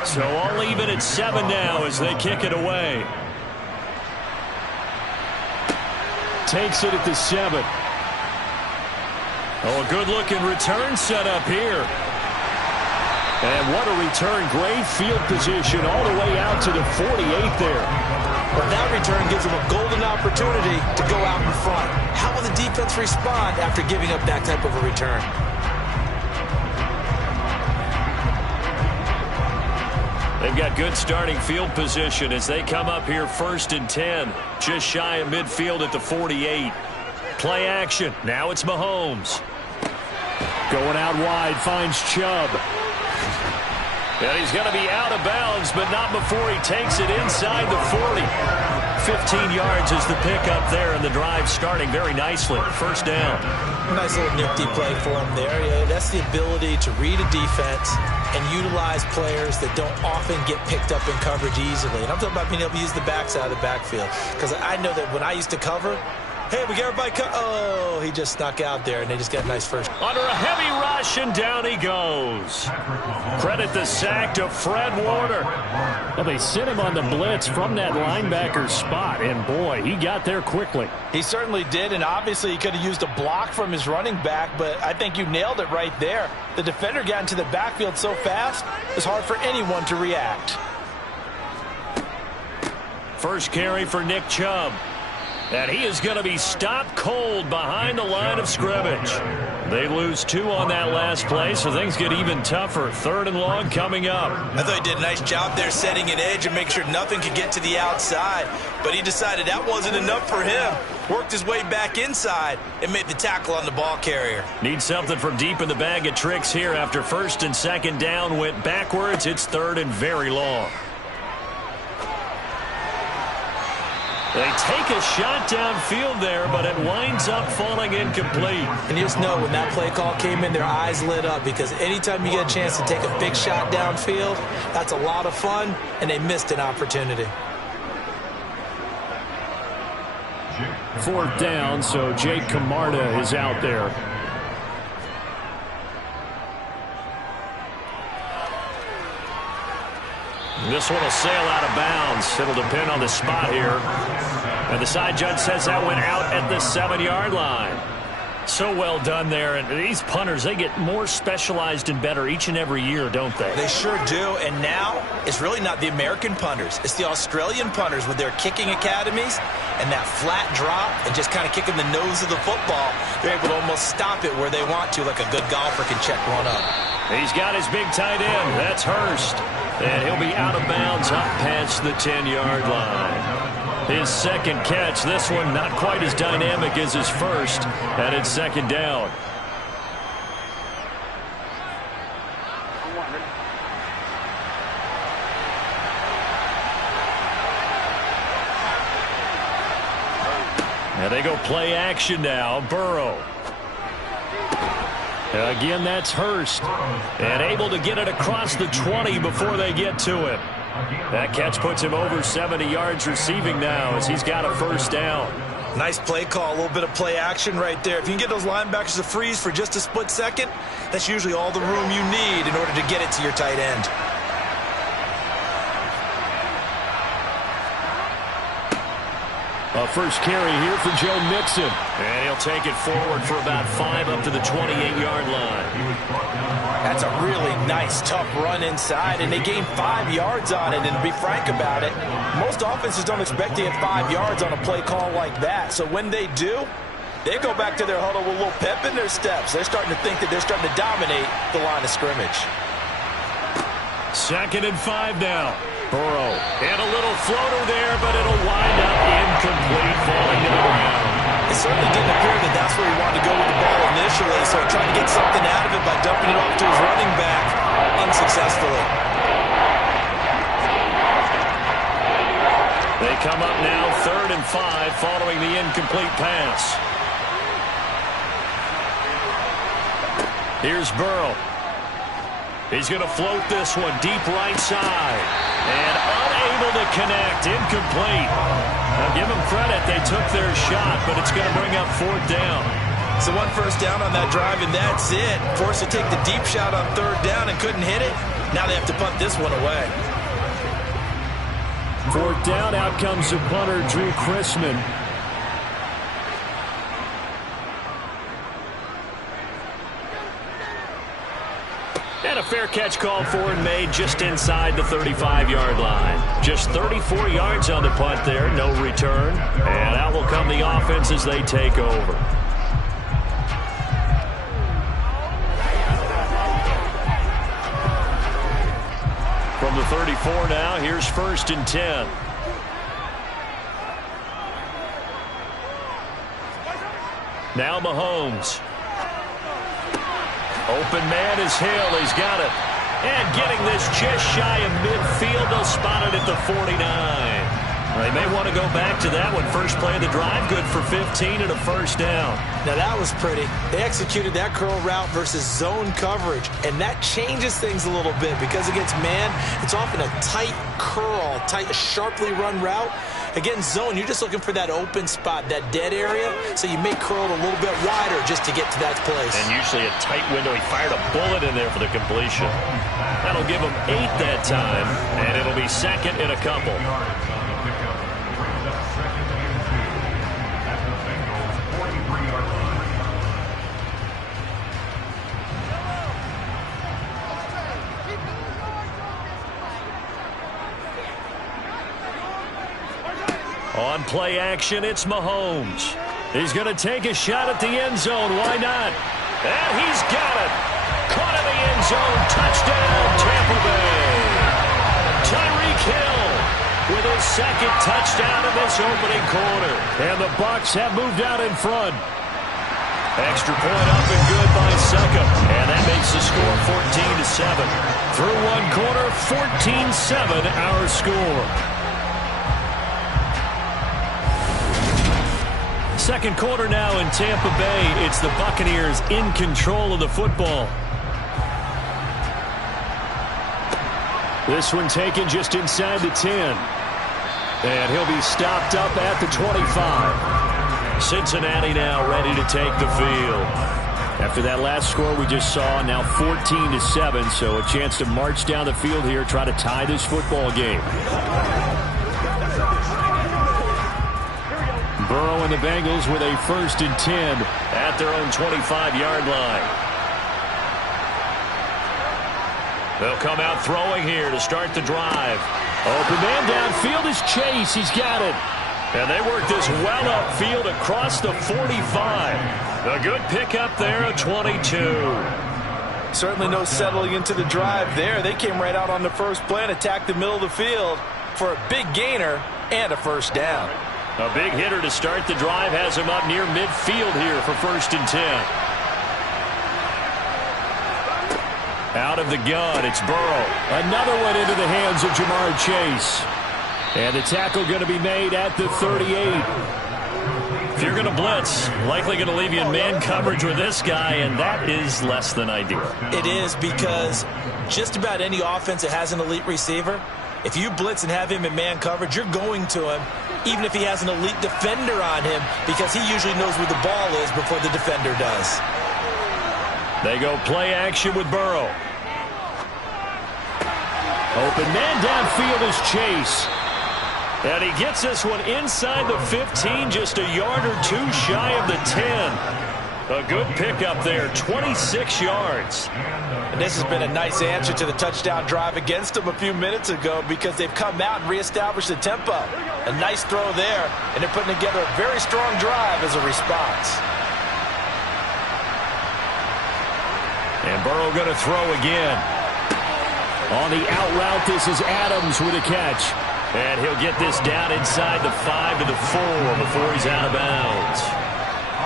So all even at 7 now as they kick it away. Takes it at the 7. Oh, a good-looking return set up here. And what a return. Great field position all the way out to the 48 there. But that return gives them a golden opportunity to go out in front. How will the defense respond after giving up that type of a return? They've got good starting field position as they come up here 1st and 10. Just shy of midfield at the 48. Play action. Now it's Mahomes. Going out wide, finds Chubb. And he's going to be out of bounds, but not before he takes it inside the 40. 15 yards is the pickup there, and the drive starting very nicely. 1st down. Nice little nifty play for him there. Yeah, that's the ability to read a defense and utilize players that don't often get picked up in coverage easily. And I'm talking about being able to use the backside of the backfield. Because I know that when I used to cover, hey, we got everybody oh, he just snuck out there, and they just got a nice first. Under a heavy rush, and down he goes. Credit the sack to Fred Warner. Well, they sent him on the blitz from that linebacker spot, and boy, he got there quickly. He certainly did, and obviously he could have used a block from his running back, but I think you nailed it right there. The defender got into the backfield so fast, it's hard for anyone to react. First carry for Nick Chubb. And he is going to be stopped cold behind the line of scrimmage. They lose 2 on that last play, so things get even tougher. 3rd and long coming up. I thought he did a nice job there setting an edge and make sure nothing could get to the outside. But he decided that wasn't enough for him. Worked his way back inside and made the tackle on the ball carrier. Need something from deep in the bag of tricks here after 1st and 2nd down went backwards. It's 3rd and very long. They take a shot downfield there, but it winds up falling incomplete. And you just know when that play call came in, their eyes lit up, because anytime you get a chance to take a big shot downfield, that's a lot of fun, and they missed an opportunity. 4th down, so Jake Camarda is out there. This one will sail out of bounds. It'll depend on the spot here. And the side judge says that went out at the 7-yard line. So well done there. And these punters, they get more specialized and better each and every year, don't they? They sure do. And now it's really not the American punters. It's the Australian punters with their kicking academies and that flat drop and just kind of kicking the nose of the football. They're able to almost stop it where they want to, like a good golfer can check one up. He's got his big tight end. That's Hurst. And he'll be out of bounds up past the 10-yard line. His second catch, this one not quite as dynamic as his first, and it's second down. And they go play action now. Burrow. Again, that's Hurst. And able to get it across the 20 before they get to him. That catch puts him over 70 yards receiving now as he's got a first down. Nice play call, a little bit of play action right there. If you can get those linebackers to freeze for just a split second, that's usually all the room you need in order to get it to your tight end. A first carry here for Joe Mixon. And he'll take it forward for about 5 up to the 28-yard line. That's a really nice, tough run inside, and they gained 5 yards on it. And to be frank about it, most offenses don't expect to get 5 yards on a play call like that. So when they do, they go back to their huddle with a little pep in their steps. They're starting to think that they're starting to dominate the line of scrimmage. 2nd and 5 now. Burrow. And a little floater there, but it'll wind up incomplete, falling to the ground. It certainly didn't appear that that's where he wanted to go with the ball initially, so he tried to get something out of it by dumping it off to his running back unsuccessfully. They come up now 3rd and 5 following the incomplete pass. Here's Burrow. He's going to float this one deep right side. And unable to connect. Incomplete. Now give them credit. They took their shot, but it's going to bring up 4th down. So 1 first down on that drive, and that's it. Forced to take the deep shot on 3rd down and couldn't hit it. Now they have to punt this one away. 4th down. Out comes the punter, Drew Chrisman. And a fair catch called for and made just inside the 35-yard line. Just 34 yards on the punt there, no return. And out will come the offense as they take over. From the 34 now, here's 1st and 10. Now Mahomes. Open man is Hill. He's got it. And getting this just shy of midfield. They'll spot it at the 49. They may want to go back to that one. First play of the drive, good for 15 and a first down. Now that was pretty. They executed that curl route versus zone coverage, and that changes things a little bit because against man, it's often a tight curl, a sharply run route. Against zone, you're just looking for that open spot, that dead area, so you may curl it a little bit wider just to get to that place. And usually a tight window. He fired a bullet in there for the completion. That'll give him 8 that time, and it'll be 2nd and a couple. On play action, it's Mahomes. He's going to take a shot at the end zone. Why not? And he's got it. Caught in the end zone. Touchdown, Tampa Bay. Tyreek Hill with his 2nd touchdown in this opening quarter. And the Bucs have moved out in front. Extra point up and good by Seckham. And that makes the score 14-7. Through 1 quarter, 14-7 our score. 2nd quarter now in Tampa Bay. It's the Buccaneers in control of the football. This one taken just inside the 10. And he'll be stopped up at the 25. Cincinnati now ready to take the field. After that last score we just saw, now 14-7, so a chance to march down the field here, try to tie this football game. Burrow and the Bengals with a 1st and 10 at their own 25-yard line. They'll come out throwing here to start the drive. Open man downfield is Chase. He's got it. And they work this well upfield across the 45. A good pickup there, a 22. Certainly no settling into the drive there. They came right out on the first play and attacked the middle of the field for a big gainer and a first down. A big hitter to start the drive has him up near midfield here for 1st and 10. Out of the gun, it's Burrow. Another one into the hands of Jamar Chase. And the tackle going to be made at the 38. If you're going to blitz, likely going to leave you in man coverage with this guy, and that is less than ideal. It is, because just about any offense that has an elite receiver, if you blitz and have him in man coverage, you're going to him, even if he has an elite defender on him, because he usually knows where the ball is before the defender does. They go play action with Burrow. Open man downfield is Chase. And he gets this one inside the 15, just a yard or two shy of the 10. A good pickup there, 26 yards. And this has been a nice answer to the touchdown drive against them a few minutes ago, because they've come out and reestablished the tempo. A nice throw there, and they're putting together a very strong drive as a response. And Burrow going to throw again. On the out route, this is Adams with a catch. And he'll get this down inside the 5 to the 4 before he's out of bounds.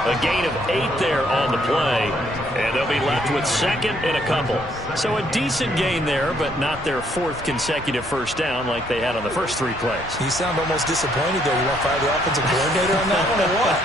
A gain of 8 there on the play. And they'll be left with 2nd and a couple. So a decent gain there, but not their 4th consecutive first down like they had on the first 3 plays. You sound almost disappointed there. You want to fire the offensive coordinator on that one or what?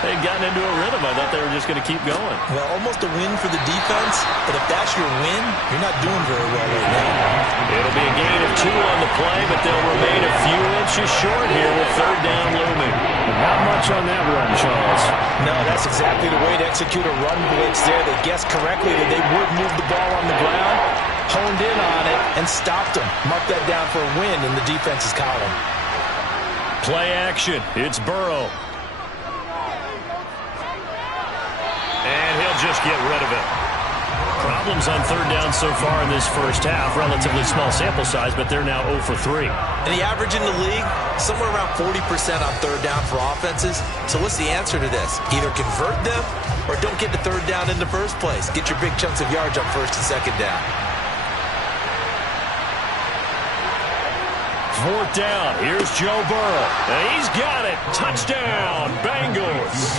They'd gotten into a rhythm. I thought they were just going to keep going. Well, almost a win for the defense. But if that's your win, you're not doing very well right now. It'll be a gain of 2 on the play, but they'll remain a few inches short here with 3rd down looming. Not much on that run, Charles. No, that's exactly the way to execute a run blitz there. They guessed correctly that they would move the ball on the ground, honed in on it, and stopped them. Mark that down for a win in the defense's column. Play action. It's Burrow. And he'll just get rid of it. Problems on 3rd down so far in this first half. Relatively small sample size, but they're now 0 for 3. And the average in the league, somewhere around 40% on 3rd down for offenses. So what's the answer to this? Either convert them or don't get to 3rd down in the first place. Get your big chunks of yards on 1st and 2nd down. 4th down. Here's Joe Burrow. And he's got it. Touchdown, Bengals.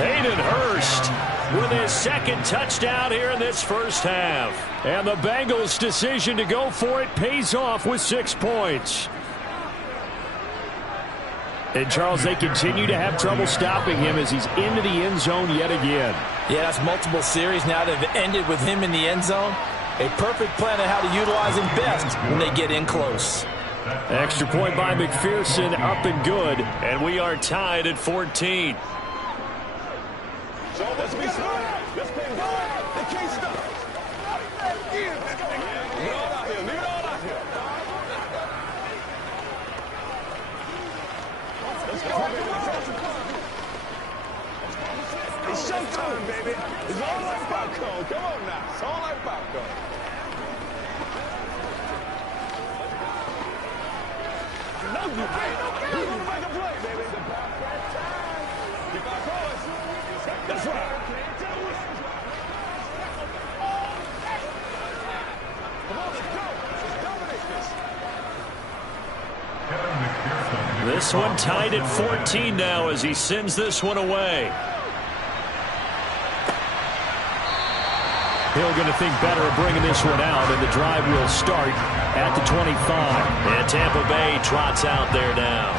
Hayden Hurst with his 2nd touchdown here in this first half. And the Bengals' decision to go for it pays off with 6 points. And, Charles, they continue to have trouble stopping him as he's into the end zone yet again. Yeah, that's multiple series now that have ended with him in the end zone. A perfect plan on how to utilize him best when they get in close. Extra point by McPherson, up and good. And we are tied at 14. So let's be smart. Let's play ball. They can't stop. Leave it all out here. Leave it all out here. Let's go. It's showtime, baby. It's all like popcorn. Come on now. It's all like popcorn. No, you ain't. We're going to make a play, baby. That's right. This one tied at 14 now as he sends this one away. Hill going to think better of bringing this one out, and the drive will start at the 25. And Tampa Bay trots out there now.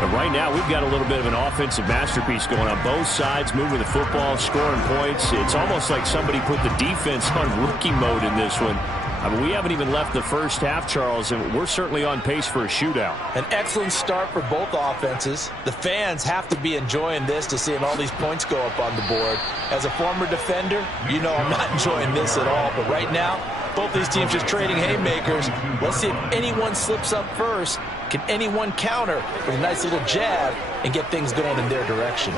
But right now, we've got a little bit of an offensive masterpiece going on. Both sides moving the football, scoring points. It's almost like somebody put the defense on rookie mode in this one. I mean, we haven't even left the first half, Charles, and we're certainly on pace for a shootout. An excellent start for both offenses. The fans have to be enjoying this to seeing all these points go up on the board. As a former defender, you know I'm not enjoying this at all. But right now, both these teams just trading haymakers. Let's see if anyone slips up first. Can anyone counter with a nice little jab and get things going in their direction?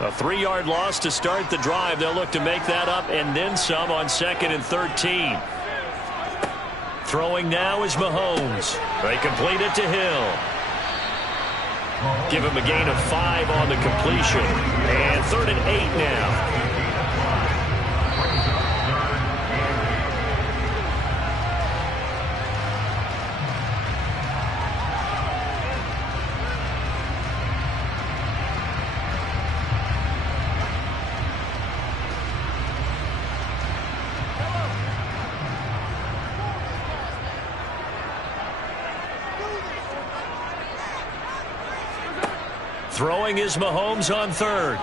A 3-yard loss to start the drive. They'll look to make that up and then some on 2nd and 13. Throwing now is Mahomes. They complete it to Hill. Give him a gain of 5 on the completion. And 3rd and 8 now. Throwing is Mahomes on third.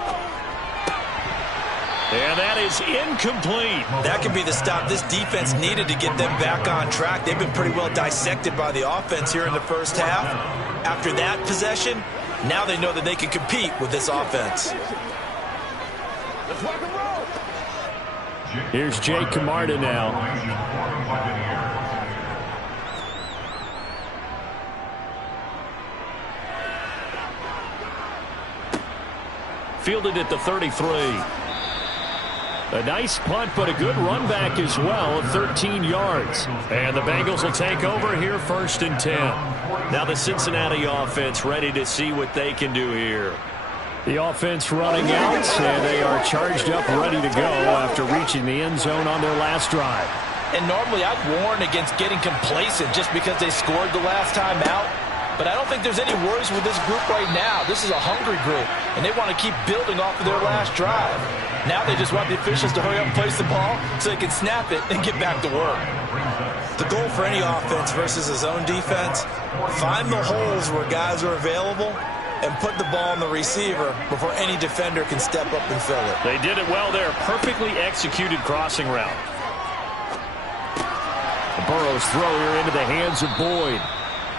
And that is incomplete. That could be the stop this defense needed to get them back on track. They've been pretty well dissected by the offense here in the first half. After that possession, now they know that they can compete with this offense. Let's rock and roll. Here's Jake Camarda now. Fielded at the 33. A nice punt, but a good run back as well of 13 yards. And the Bengals will take over here 1st and 10. Now the Cincinnati offense ready to see what they can do here. The offense running out, and they are charged up, ready to go after reaching the end zone on their last drive. And normally I'd warn against getting complacent just because they scored the last time out. But I don't think there's any worries with this group right now. This is a hungry group, and they want to keep building off of their last drive. Now they just want the officials to hurry up and place the ball so they can snap it and get back to work. The goal for any offense versus a zone defense, find the holes where guys are available and put the ball on the receiver before any defender can step up and fill it. They did it well there. Perfectly executed crossing route. Burrow's throw here into the hands of Boyd.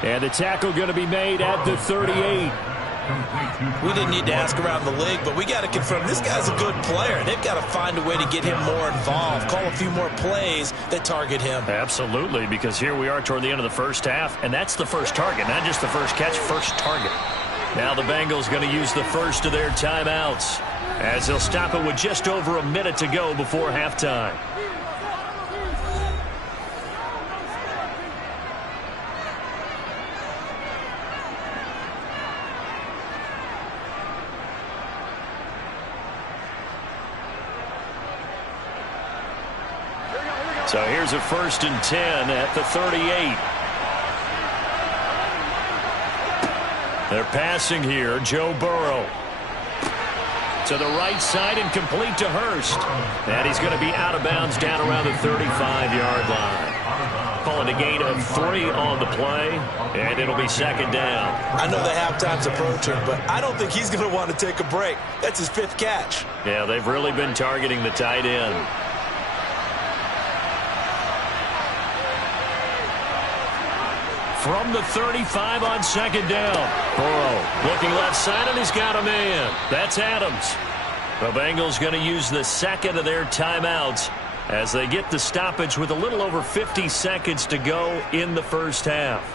And the tackle going to be made at the 38. We didn't need to ask around the league, but we got to confirm this guy's a good player. They've got to find a way to get him more involved, call a few more plays that target him. Absolutely, because here we are toward the end of the first half, and that's the first target, not just the first catch, first target. Now the Bengals going to use the first of their timeouts as they'll stop it with just over a minute to go before halftime. So here's a 1st and 10 at the 38. They're passing here. Joe Burrow to the right side and complete to Hurst. And he's going to be out of bounds down around the 35-yard line. Calling a gain of 3 on the play, and it'll be 2nd down. I know the halftime's approaching, but I don't think he's going to want to take a break. That's his 5th catch. Yeah, they've really been targeting the tight end. From the 35 on 2nd down. Burrow looking left side, and he's got a man. That's Adams. The Bengals going to use the 2nd of their timeouts as they get the stoppage with a little over 50 seconds to go in the first half.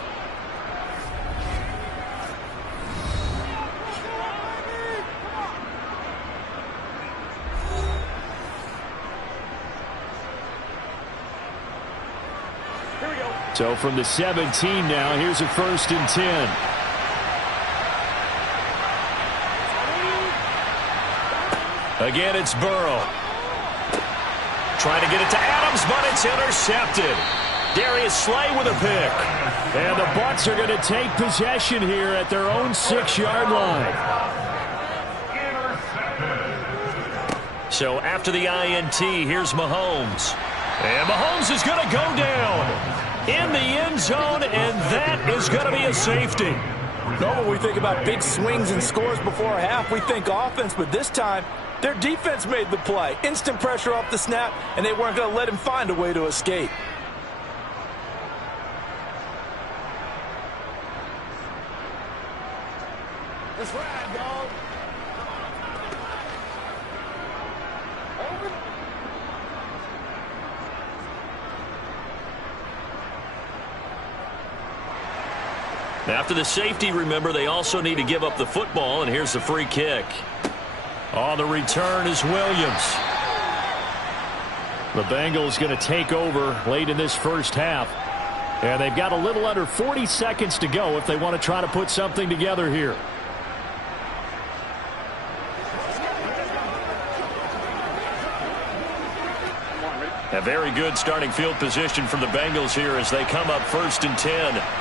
So from the 17 now, here's a 1st and 10. Again, it's Burrow. Trying to get it to Adams, but it's intercepted. Darius Slay with a pick. And the Bucs are going to take possession here at their own 6-yard line. So after the INT, here's Mahomes. And Mahomes is going to go down in the end zone, and that is going to be a safety. Normally we think about big swings and scores before a half. We think offense, but this time their defense made the play. Instant pressure off the snap, and they weren't going to let him find a way to escape. Let's ride, dog. After the safety, remember, they also need to give up the football, and here's the free kick. On the return is Williams. The Bengals going to take over late in this first half. And they've got a little under 40 seconds to go if they want to try to put something together here. A very good starting field position from the Bengals here as they come up 1st and 10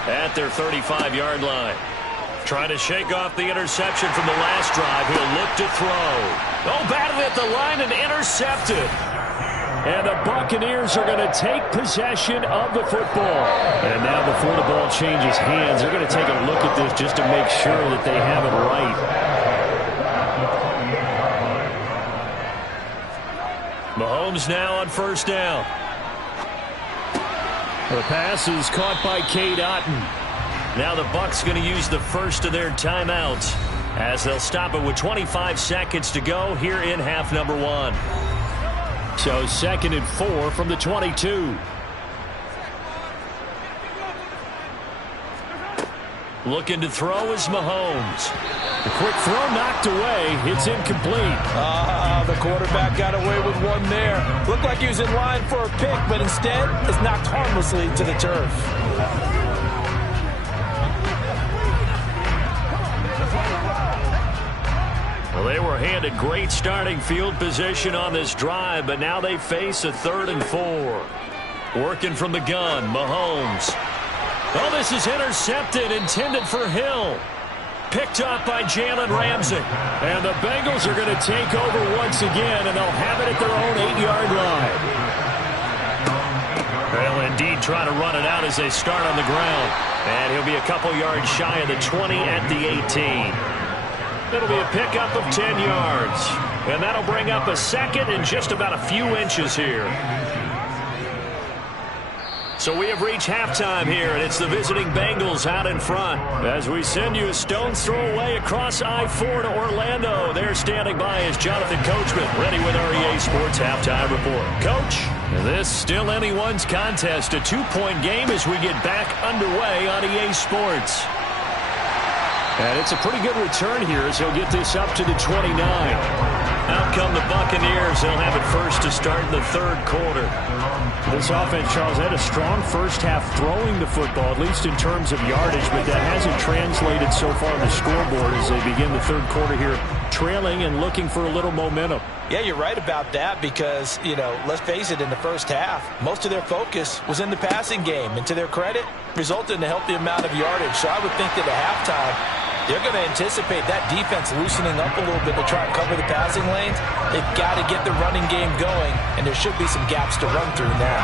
at their 35-yard line. Trying to shake off the interception from the last drive. He'll look to throw. Oh, batted at the line and intercepted. And the Buccaneers are going to take possession of the football. And now before the ball changes hands, they're going to take a look at this just to make sure that they have it right. Mahomes now on first down. The pass is caught by Cade Otton. Now the Bucs going to use the first of their timeouts as they'll stop it with 25 seconds to go here in half number 1. So 2nd and 4 from the 22. Looking to throw is Mahomes. The quick throw knocked away. It's incomplete. The quarterback got away with one there. Looked like he was in line for a pick, but instead is knocked harmlessly to the turf. Well, they were handed great starting field position on this drive, but now they face a 3rd and 4. Working from the gun, Mahomes. Oh, this is intercepted, intended for Hill. Picked up by Jalen Ramsey. And the Bengals are going to take over once again, and they'll have it at their own 8-yard line. They'll indeed try to run it out as they start on the ground. And he'll be a couple yards shy of the 20 at the 18. It'll be a pickup of 10 yards. And that'll bring up a 2nd and just about a few inches here. So we have reached halftime here, and it's the visiting Bengals out in front. As we send you a stone's throw away across I-4 to Orlando. There standing by is Jonathan Coachman, ready with our EA Sports Halftime Report. Coach, this still anyone's contest. A 2-point game as we get back underway on EA Sports. And it's a pretty good return here as he'll get this up to the 29. Out come the Buccaneers. They'll have it first to start in the 3rd quarter. This offense, Charles, had a strong first half throwing the football, at least in terms of yardage, but that hasn't translated so far on the scoreboard as they begin the 3rd quarter here, trailing and looking for a little momentum. Yeah, you're right about that because, let's face it, in the first half, most of their focus was in the passing game. And to their credit, resulted in a healthy amount of yardage. So I would think that at halftime, they're going to anticipate that defense loosening up a little bit to try and cover the passing lanes. They've got to get the running game going, and there should be some gaps to run through now.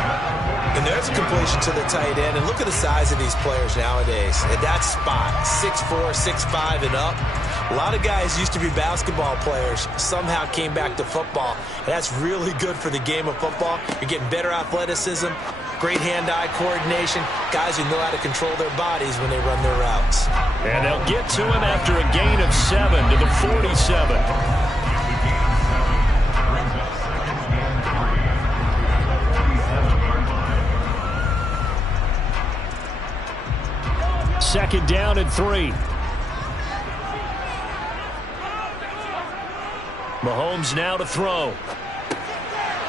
And there's a completion to the tight end. And look at the size of these players nowadays. At that spot, 6'4", 6'5", and up. A lot of guys used to be basketball players, somehow came back to football. And that's really good for the game of football. You're getting better athleticism, great hand-eye coordination, guys who know how to control their bodies when they run their routes. And they'll get to him after a gain of 7 to the 47. Second down and 3. Mahomes now to throw.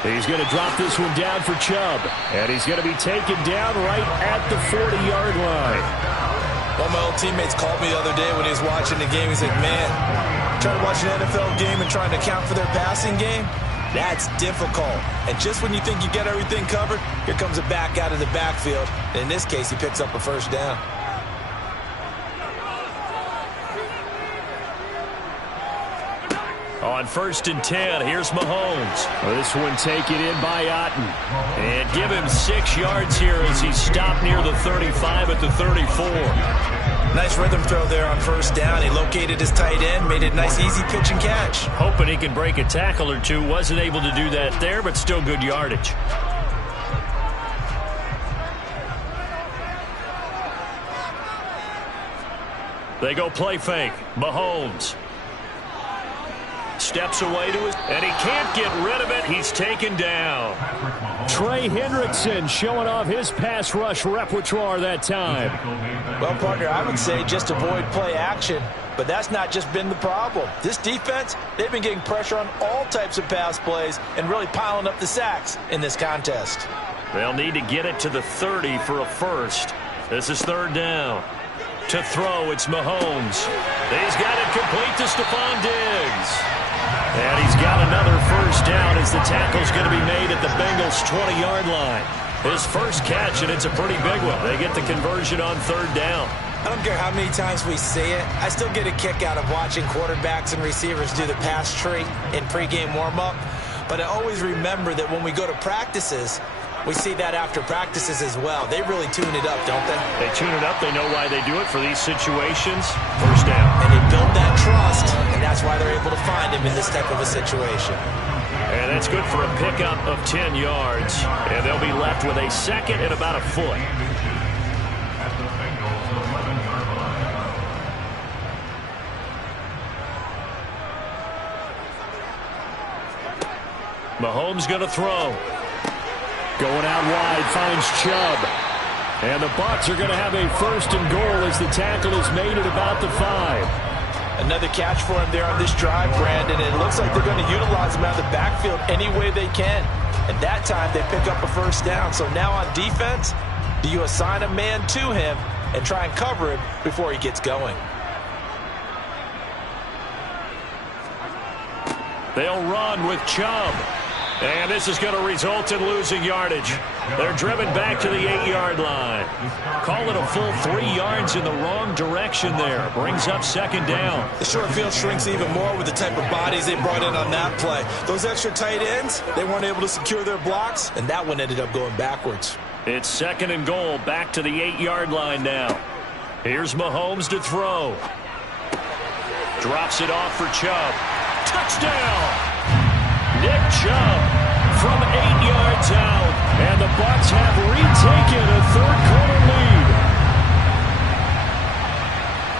He's going to drop this one down for Chubb. And he's going to be taken down right at the 40-yard line. One of my old teammates called me the other day when he was watching the game. He said, man, trying to watch an NFL game and trying to account for their passing game, that's difficult. And just when you think you get everything covered, here comes a back out of the backfield. And in this case, he picks up a first down. On 1st and 10, here's Mahomes. Well, this one taken in by Otton. And give him 6 yards here as he stopped near the 35 at the 34. Nice rhythm throw there on first down. He located his tight end, made it a nice, easy pitch and catch. Hoping he can break a tackle or two. Wasn't able to do that there, but still good yardage. They go play fake. Mahomes steps away to his, and he can't get rid of it. He's taken down. Trey Hendrickson showing off his pass rush repertoire that time. Well, partner, I would say just avoid play action, but that's not just been the problem. This defense, they've been getting pressure on all types of pass plays and really piling up the sacks in this contest. They'll need to get it to the 30 for a first. This is 3rd down. To throw, it's Mahomes. He's got it complete to Stephon Diggs. And he's got another first down as the tackle's going to be made at the Bengals' 20-yard line. His first catch, and it's a pretty big one. They get the conversion on 3rd down. I don't care how many times we say it, I still get a kick out of watching quarterbacks and receivers do the pass tree in pregame warm-up. But I always remember that when we go to practices, we see that after practices as well. They really tune it up, don't they? They tune it up. They know why they do it for these situations. First down. And they build that trust, and that's why they're able to find him in this type of a situation. And that's good for a pickup of 10 yards. And they'll be left with a second and about a foot. At the Bengals' 11-yard line. Mahomes going to throw. Going out wide, finds Chubb. And the Bucs are going to have a first and goal as the tackle is made at about the 5. Another catch for him there on this drive, Brandon. It looks like they're going to utilize him out of the backfield any way they can. And that time they pick up a first down. So now on defense, do you assign a man to him and try and cover him before he gets going? They'll run with Chubb. And this is going to result in losing yardage. They're driven back to the 8-yard line. Call it a full 3 yards in the wrong direction there. Brings up second down. The short field shrinks even more with the type of bodies they brought in on that play. Those extra tight ends, they weren't able to secure their blocks, and that one ended up going backwards. It's second and goal, back to the 8-yard line now. Here's Mahomes to throw. Drops it off for Chubb. Touchdown! Nick Chubb from 8 yards out. And the Bucs have retaken a third-quarter lead.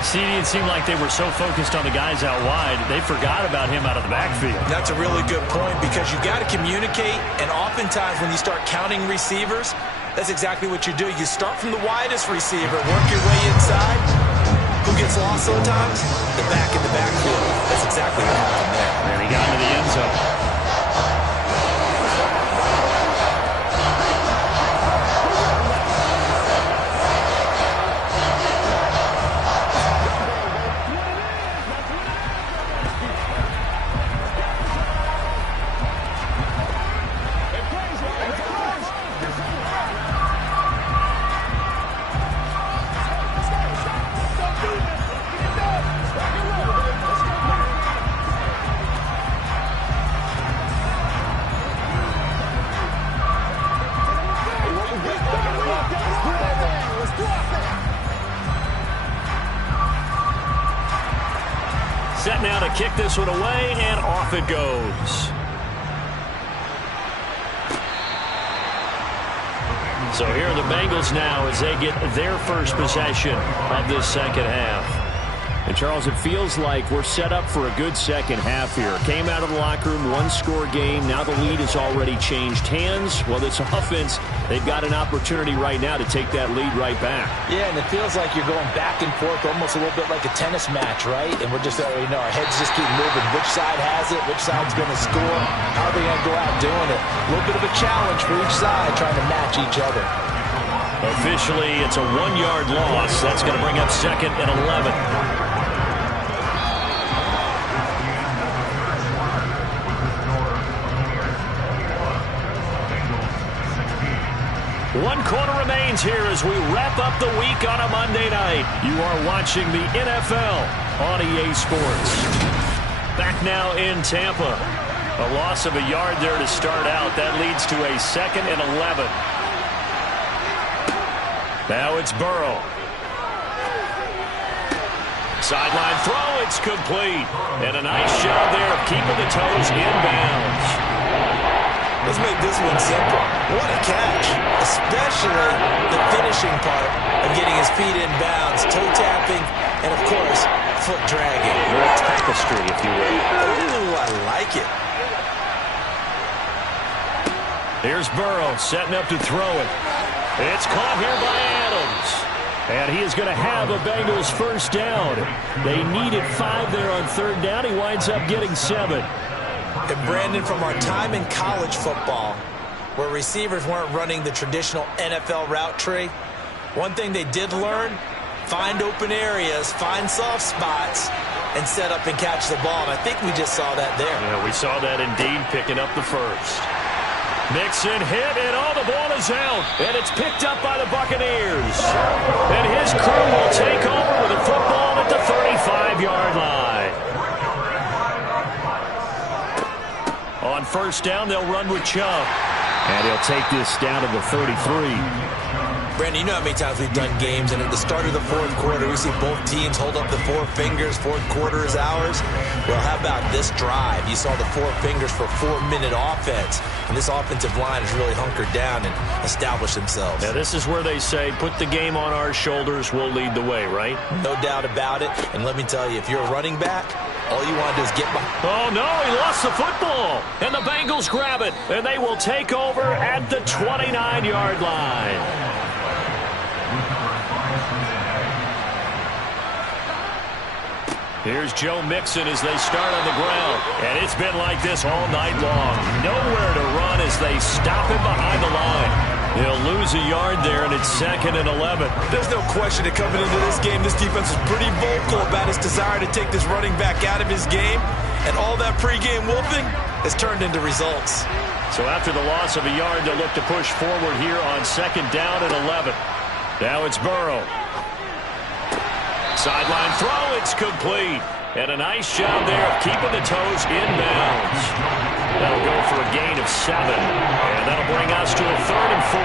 See, it seemed like they were so focused on the guys out wide, they forgot about him out of the backfield. That's a really good point because you got to communicate, and oftentimes when you start counting receivers, that's exactly what you do. You start from the widest receiver, work your way inside. Who gets lost sometimes? The back in the backfield. That's exactly what happened there. And he got into the end zone. Set now to kick this one away, and off it goes. So here are the Bengals now as they get their first possession of this second half. And, Charles, it feels like we're set up for a good second half here. Came out of the locker room, one-score game. Now the lead has already changed hands. Well, this offense, they've got an opportunity right now to take that lead right back. Yeah, and it feels like you're going back and forth almost a little bit like a tennis match, right? And we're just, our heads just keep moving. Which side has it? Which side's going to score? How are they going to go out doing it? A little bit of a challenge for each side trying to match each other. Officially, it's a 1-yard loss. That's going to bring up second and 11. One quarter remains here as we wrap up the week on a Monday night. You are watching the NFL on EA Sports. Back now in Tampa. A loss of a yard there to start out. That leads to a second and 11. Now it's Burrow. Sideline throw, it's complete. And a nice job there of keeping the toes in bounds. Let's make this one simple. What a catch, especially the finishing part of getting his feet in bounds, toe tapping, and of course, foot dragging. Or tapestry, if you will. Ooh, I like it. Here's Burrow setting up to throw it. It's caught here by Adams. And he is going to have a Bengals first down. They needed 5 there on third down. He winds up getting 7. And Brandon, from our time in college football, where receivers weren't running the traditional NFL route tree, one thing they did learn, find open areas, find soft spots, and set up and catch the ball. And I think we just saw that there. Yeah, we saw that indeed, picking up the first. Mixon hit, and the ball is out. And it's picked up by the Buccaneers. And his crew will take over with a football at the 35-yard line. On first down, they'll run with Chubb. And he'll take this down to the 33. Brandon, you know how many times we've done games, and at the start of the fourth quarter, we see both teams hold up the four fingers, fourth quarter is ours. Well, how about this drive? You saw the four fingers for 4-minute offense, and this offensive line has really hunkered down and established themselves. Now, this is where they say, put the game on our shoulders, we'll lead the way, right? No doubt about it, and let me tell you, if you're a running back, all you want to do is get behind. Oh, no, he lost the football, and the Bengals grab it, and they will take over at the 29-yard line. Here's Joe Mixon as they start on the ground. And it's been like this all night long. Nowhere to run as they stop him behind the line. He'll lose a yard there, and it's 2nd and 11. There's no question that coming into this game, this defense is pretty vocal about its desire to take this running back out of his game. And all that pregame whooping has turned into results. So after the loss of a yard, they'll look to push forward here on 2nd down and 11. Now it's Burrow. Sideline throw, it's complete. And a nice job there of keeping the toes in bounds. That'll go for a gain of 7. And that'll bring us to a 3rd and 4.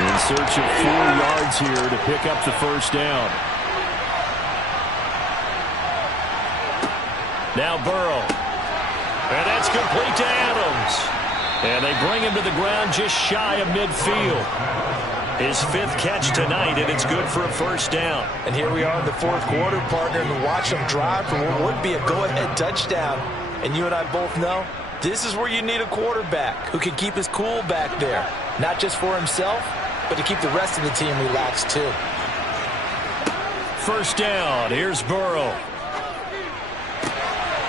In search of 4 yards here to pick up the first down. Now Burrow. And that's complete to Adams. And they bring him to the ground just shy of midfield. His 5th catch tonight, and it's good for a first down. And here we are in the fourth quarter, partner, and watch them drive for what would be a go-ahead touchdown. And you and I both know this is where you need a quarterback who can keep his cool back there. Not just for himself, but to keep the rest of the team relaxed too. First down, here's Burrow.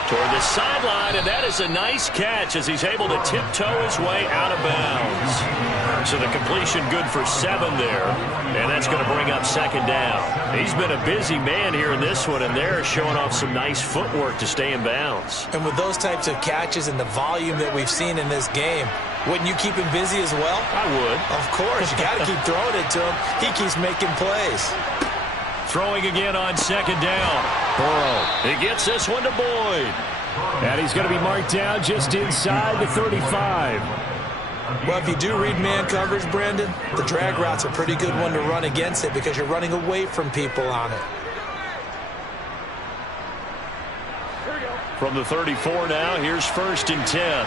Toward the sideline, and that is a nice catch as he's able to tiptoe his way out of bounds. So the completion good for 7 there, and that's going to bring up 2nd down. He's been a busy man here in this one, and they're showing off some nice footwork to stay in bounds. And with those types of catches and the volume that we've seen in this game, wouldn't you keep him busy as well? I would. Of course, you got to keep throwing it to him. He keeps making plays. Throwing again on 2nd down. Burrow. He gets this one to Boyd. And he's going to be marked down just inside the 35. Well, if you do read man coverage, Brandon, the drag route's a pretty good one to run against it because you're running away from people on it. From the 34 now, here's 1st and 10.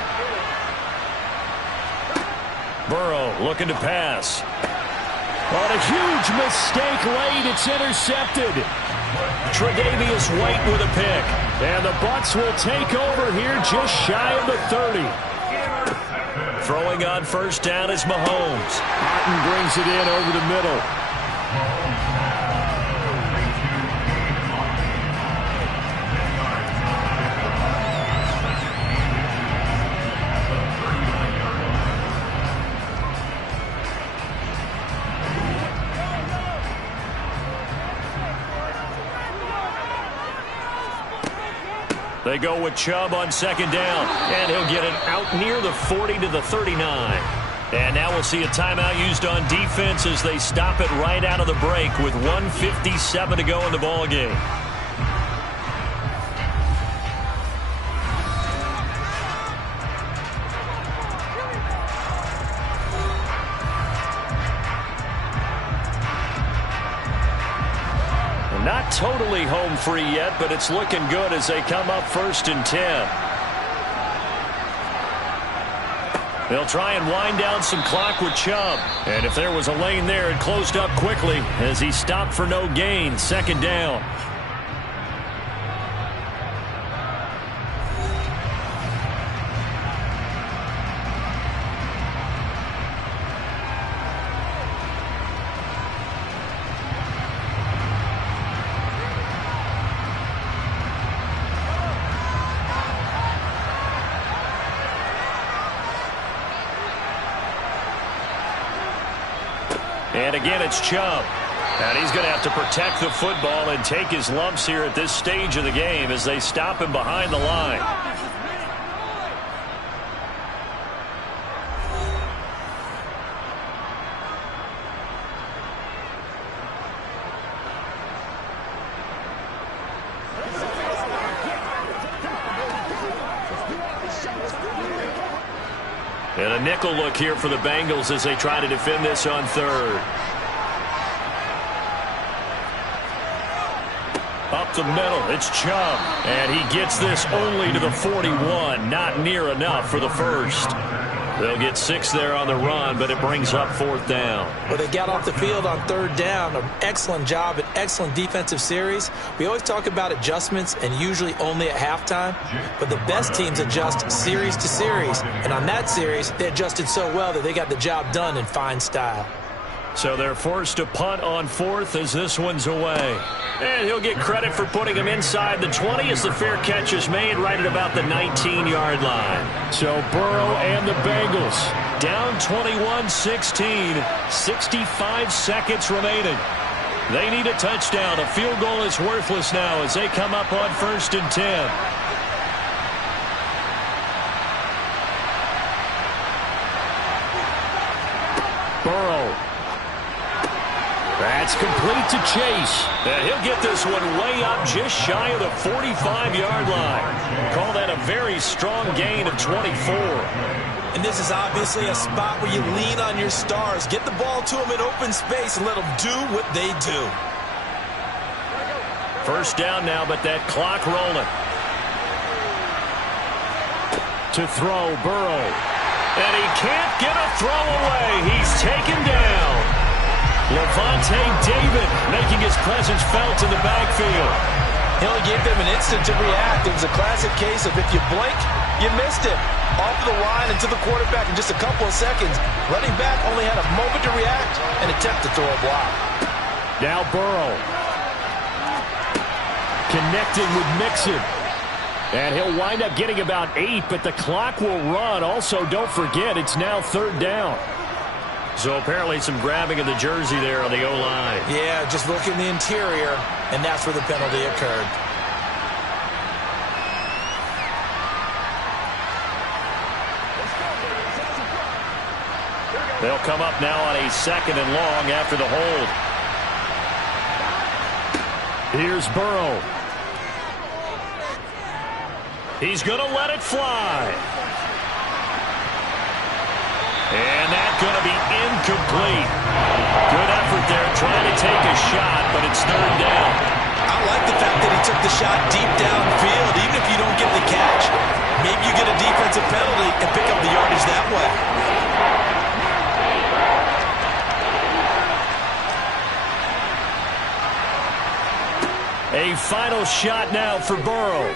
Burrow looking to pass. On a huge mistake late, it's intercepted. Tre'Davious White with a pick. And the Bucs will take over here just shy of the 30. Throwing on first down is Mahomes. Martin brings it in over the middle. They go with Chubb on 2nd down, and he'll get it out near the 40 to the 39. And now we'll see a timeout used on defense as they stop it right out of the break with 1:57 to go in the ballgame. Not totally home free yet, but it's looking good as they come up 1st and 10. They'll try and wind down some clock with Chubb. And if there was a lane there, it closed up quickly as he stopped for no gain. 2nd down. And again, it's Chubb. And he's going to have to protect the football and take his lumps here at this stage of the game as they stop him behind the line. And a nickel look here for the Bengals as they try to defend this on third. Up the middle, it's Chubb. And he gets this only to the 41. Not near enough for the first. They'll get 6 there on the run, but it brings up 4th down. Well, they got off the field on 3rd down. An excellent job, an excellent defensive series. We always talk about adjustments, and usually only at halftime. But the best teams adjust series to series. And on that series, they adjusted so well that they got the job done in fine style. So they're forced to punt on 4th as this one's away. And he'll get credit for putting him inside the 20 as the fair catch is made right at about the 19-yard line. So Burrow and the Bengals down 21-16, 65 seconds remaining. They need a touchdown. A field goal is worthless now as they come up on 1st and 10. Burrow. That's complete to Chase. And he'll get this one way up just shy of the 45-yard line. Call that a very strong gain of 24. And this is obviously a spot where you lean on your stars. Get the ball to them in open space and let them do what they do. First down now, but that clock rolling. To throw, Burrow. And he can't get a throw away. He's taken down. Levante David making his presence felt in the backfield. He only gave them an instant to react. It was a classic case of if you blink, you missed it. Off the line and to the quarterback in just a couple of seconds. Running back only had a moment to react and attempt to throw a block. Now Burrow. Connecting with Mixon. And he'll wind up getting about 8, but the clock will run. Also, don't forget, it's now 3rd down. So apparently some grabbing of the jersey there on the O-line. Yeah, just look in the interior, and that's where the penalty occurred. They'll come up now on a 2nd and long after the hold. Here's Burrow. He's going to let it fly. And that's going to be incomplete. Good effort there trying to take a shot, but it's 3rd down. I like the fact that he took the shot deep downfield, even if you don't get the catch. Maybe you get a defensive penalty and pick up the yardage that way. A final shot now for Burrow.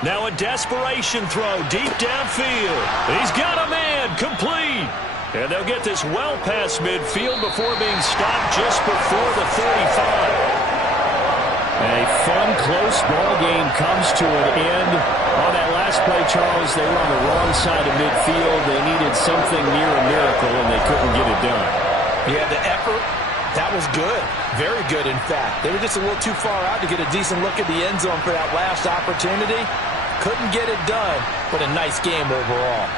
Now a desperation throw deep downfield. He's got a man, complete. And they'll get this well past midfield before being stopped just before the 35. A fun, close ball game comes to an end. On that last play, Charles, they were on the wrong side of midfield. They needed something near a miracle, and they couldn't get it done. Yeah, the effort, that was good. Very good, in fact. They were just a little too far out to get a decent look at the end zone for that last opportunity. Couldn't get it done, but a nice game overall.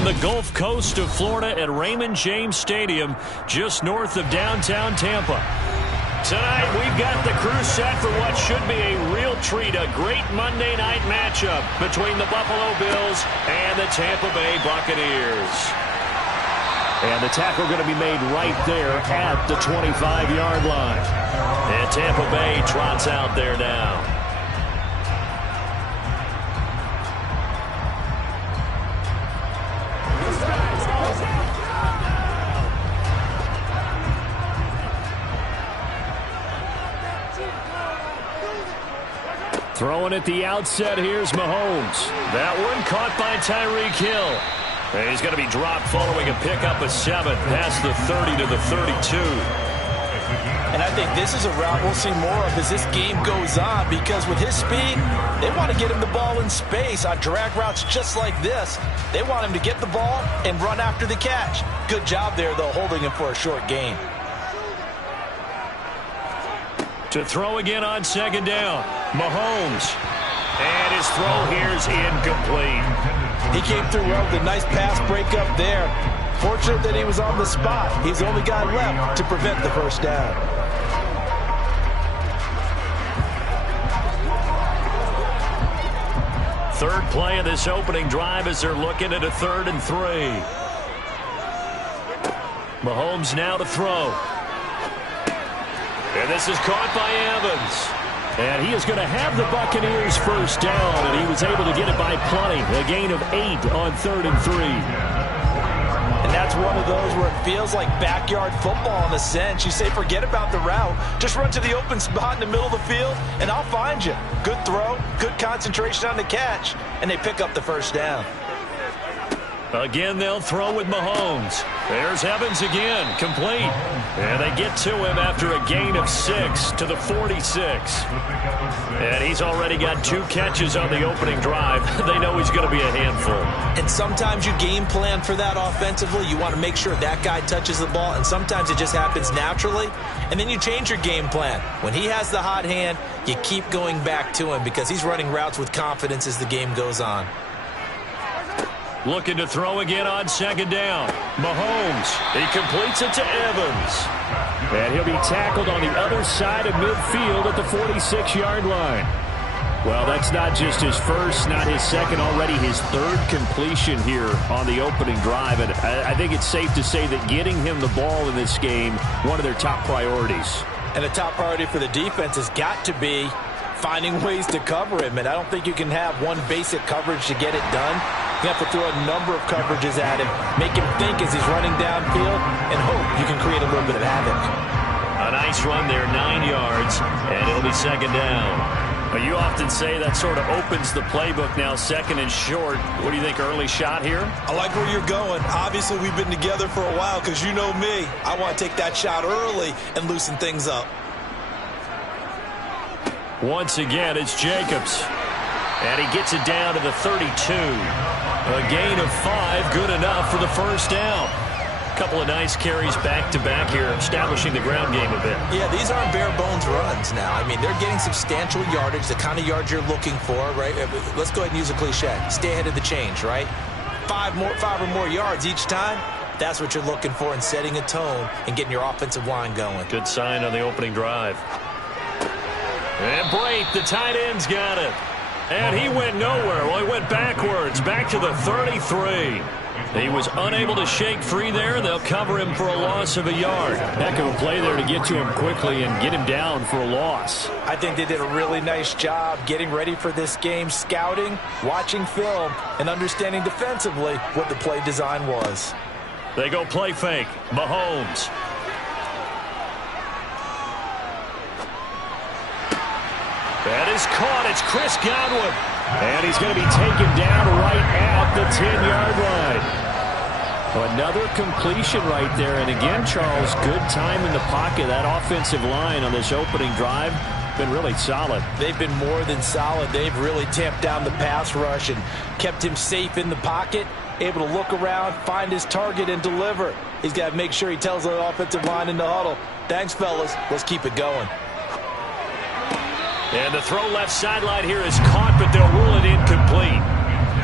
from the Gulf Coast of Florida at Raymond James Stadium, just north of downtown Tampa. Tonight, we've got the crew set for what should be a real treat, a great Monday night matchup between the Buffalo Bills and the Tampa Bay Buccaneers. And the tackle going to be made right there at the 25-yard line. And Tampa Bay trots out there now. Throwing at the outset, here's Mahomes. That one caught by Tyreek Hill. And he's going to be dropped following a pickup of 7 past the 30 to the 32. And I think this is a route we'll see more of as this game goes on, because with his speed, they want to get him the ball in space on drag routes just like this. They want him to get the ball and run after the catch. Good job there, though, holding him for a short gain. To throw again on second down, Mahomes. And his throw here is incomplete. He came through well with a nice pass breakup there. Fortunate that he was on the spot. He's the only guy left to prevent the first down. Third play of this opening drive as they're looking at a 3rd and 3. Mahomes now to throw. And this is caught by Evans. And he is going to have the Buccaneers first down, and he was able to get it by plenty. A gain of 8 on 3rd and 3. And that's one of those where it feels like backyard football in a sense. You say forget about the route. Just run to the open spot in the middle of the field, and I'll find you. Good throw, good concentration on the catch, and they pick up the first down. Again, they'll throw with Mahomes. There's Evans again, complete. And they get to him after a gain of 6 to the 46. And he's already got 2 catches on the opening drive. They know he's going to be a handful. And sometimes you game plan for that offensively. You want to make sure that guy touches the ball, and sometimes it just happens naturally. And then you change your game plan. When he has the hot hand, you keep going back to him because he's running routes with confidence as the game goes on. Looking to throw again on second down. Mahomes. He completes it to Evans. And he'll be tackled on the other side of midfield at the 46-yard line. Well, that's not just his first, not his second, already his 3rd completion here on the opening drive. And I think it's safe to say that getting him the ball in this game, one of their top priorities. And the top priority for the defense has got to be finding ways to cover him. And I don't think you can have one basic coverage to get it done. You have to throw a number of coverages at him, make him think as he's running downfield, and hope you can create a little bit of havoc. A nice run there, 9 yards, and it'll be second down. Well, you often say that sort of opens the playbook now, 2nd and short. What do you think, early shot here? I like where you're going. Obviously, we've been together for a while because you know me. I want to take that shot early and loosen things up. Once again, it's Jacobs. And he gets it down to the 32. A gain of 5, good enough for the first down. A couple of nice carries back-to-back here, establishing the ground game a bit. Yeah, these aren't bare-bones runs now. I mean, they're getting substantial yardage, the kind of yards you're looking for, right? Let's go ahead and use a cliche. Stay ahead of the change, right? 5 or more yards each time. That's what you're looking for in setting a tone and getting your offensive line going. Good sign on the opening drive. And Brate, the tight end's got it. And he went nowhere. Well, he went backwards, back to the 33. He was unable to shake free there. They'll cover him for a loss of a yard. Heck of a play there to get to him quickly and get him down for a loss. I think they did a really nice job getting ready for this game, scouting, watching film, and understanding defensively what the play design was. They go play fake. Mahomes. That is caught. It's Chris Godwin. And he's going to be taken down right at the 10-yard line. Another completion right there. And again, Charles, good time in the pocket. That offensive line on this opening drive been really solid. They've been more than solid. They've really tamped down the pass rush and kept him safe in the pocket, able to look around, find his target, and deliver. He's got to make sure he tells the offensive line in the huddle, thanks, fellas. Let's keep it going. And the throw left sideline here is caught, but they'll rule it incomplete.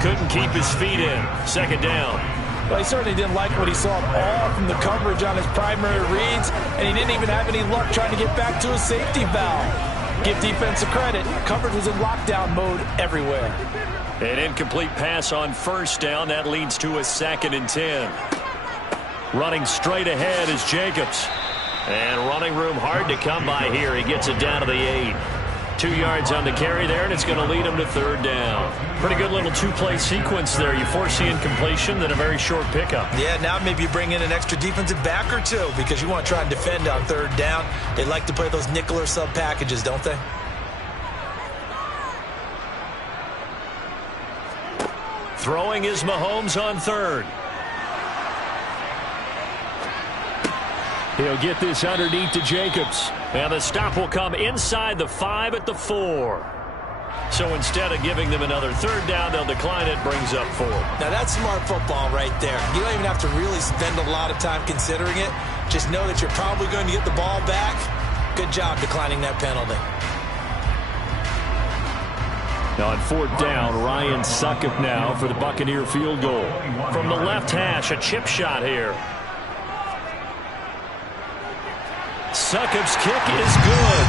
Couldn't keep his feet in. Second down. Well, he certainly didn't like what he saw at all from the coverage on his primary reads, and he didn't even have any luck trying to get back to his safety valve. Give defense a credit. Coverage was in lockdown mode everywhere. An incomplete pass on first down. That leads to a 2nd and 10. Running straight ahead is Jacobs. And running room hard to come by here. He gets it down to the 8. 2 yards on the carry there, and it's going to lead him to 3rd down. Pretty good little 2-play sequence there. You force the incompletion, then a very short pickup. Yeah, now maybe you bring in an extra defensive back or two because you want to try and defend on 3rd down. They like to play those nickel or sub packages, don't they? Throwing is Mahomes on 3rd. He'll get this underneath to Jacobs. And the stop will come inside the 5 at the 4. So instead of giving them another 3rd down, they'll decline it, brings up 4. Now that's smart football right there. You don't even have to really spend a lot of time considering it. Just know that you're probably going to get the ball back. Good job declining that penalty. Now on 4th down, Ryan Succop now for the Buccaneer field goal. From the left hash, a chip shot here. Succop's kick is good.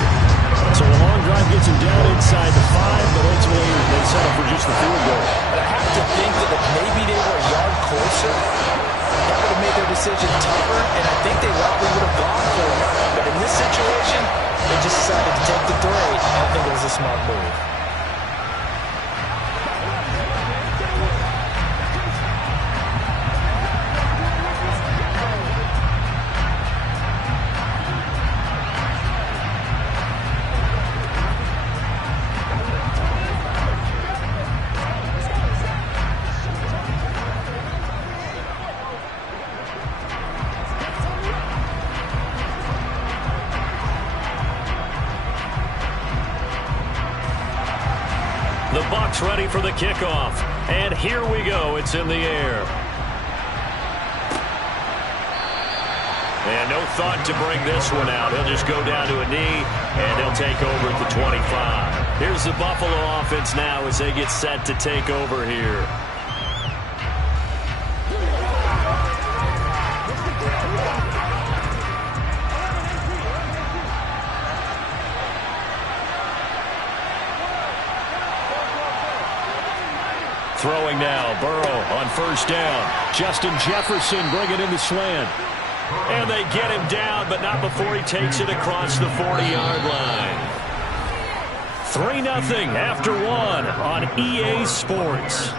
So a long drive gets him down inside the 5, but ultimately they settle for just the field goal. But I have to think that if maybe they were a yard closer, that would have made their decision tougher, and I think they likely would have gone for it. But in this situation, they just decided to take the 3, and I think it was a smart move. The Bucs ready for the kickoff. And here we go. It's in the air. And no thought to bring this one out. He'll just go down to a knee, and they'll take over at the 25. Here's the Buffalo offense now as they get set to take over here. Throwing now, Burrow on 1st down. Justin Jefferson bringing in the slant. And they get him down, but not before he takes it across the 40-yard line. 3-0 after 1 on EA Sports.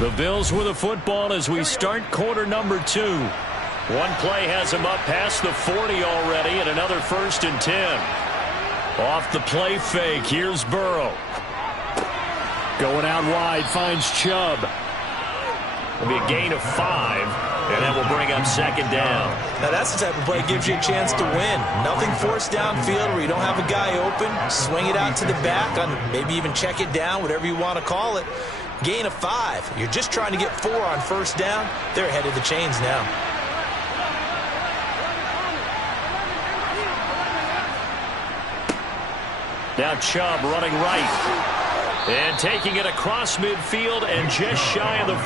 The Bills with the football as we start quarter number 2. One play has him up past the 40 already, and another 1st and 10. Off the play fake, here's Burrow. Going out wide, finds Chubb. It'll be a gain of 5, and that will bring up 2nd down. Now that's the type of play that gives you a chance to win. Nothing forced downfield where you don't have a guy open. Swing it out to the back, on maybe even check it down, whatever you want to call it. Gain of 5. You're just trying to get 4 on 1st down. They're ahead of the chains now. Now Chubb running right. And taking it across midfield and just shy of the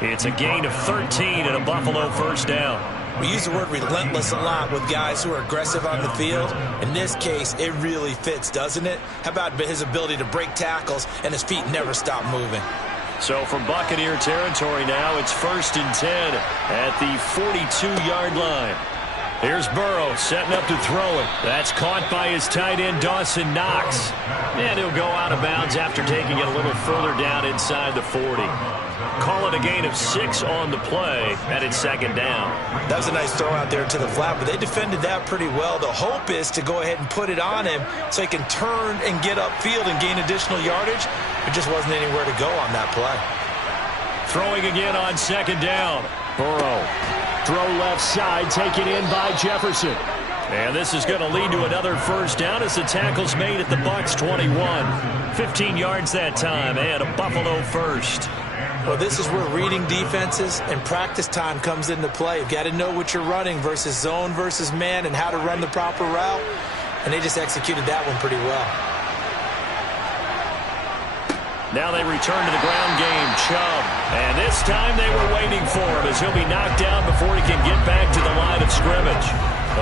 40. It's a gain of 13 and a Buffalo 1st down. We use the word relentless a lot with guys who are aggressive on the field. In this case, it really fits, doesn't it? How about his ability to break tackles and his feet never stop moving? So from Buccaneer territory now, it's 1st and 10 at the 42-yard line. Here's Burrow setting up to throw it. That's caught by his tight end, Dawson Knox. And he'll go out of bounds after taking it a little further down inside the 40. Call it a gain of 6 on the play, and it's 2nd down. That was a nice throw out there to the flat, but they defended that pretty well. The hope is to go ahead and put it on him so he can turn and get upfield and gain additional yardage. There just wasn't anywhere to go on that play. Throwing again on 2nd down. Burrow. Throw left side, taken in by Jefferson. And this is going to lead to another 1st down as the tackle's made at the Bucs 21. 15 yards that time, and a Buffalo 1st. Well, this is where reading defenses and practice time comes into play. You've got to know what you're running versus zone versus man and how to run the proper route. And they just executed that one pretty well. Now they return to the ground game. Chubb. And this time they were waiting for him as he'll be knocked down before he can get back to the line of scrimmage.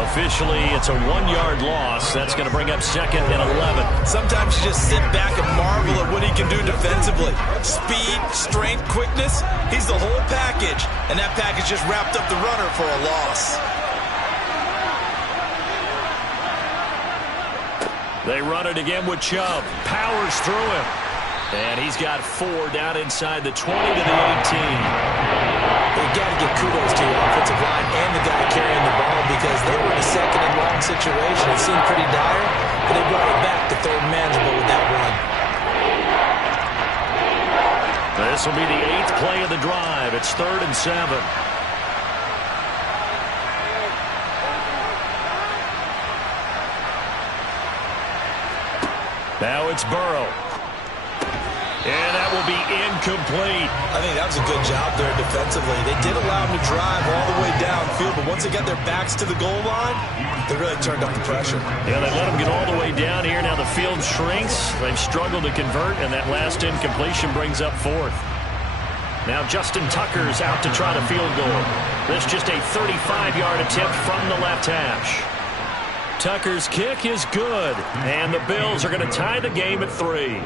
Officially, it's a 1-yard loss. That's going to bring up 2nd and 11. Sometimes you just sit back and marvel at what he can do defensively. Speed, strength, quickness. He's the whole package. And that package just wrapped up the runner for a loss. They run it again with Chubb. Powers through him. And he's got 4 down inside the 20 to the 18. You've got to give kudos to your offensive line and the guy carrying the ball because they were in a 2nd and long situation. It seemed pretty dire, but they brought it back to 3rd and manageable with that run. This will be the 8th play of the drive. It's 3rd and 7. Now it's Burrow. And that will be incomplete. I think that was a good job there defensively. They did allow him to drive all the way downfield, but once they got their backs to the goal line, they really turned up the pressure. Yeah, they let him get all the way down here. Now the field shrinks. They've struggled to convert, and that last incompletion brings up 4th. Now Justin Tucker's out to try the field goal. This just a 35-yard attempt from the left hash. Tucker's kick is good, and the Bills are going to tie the game at 3.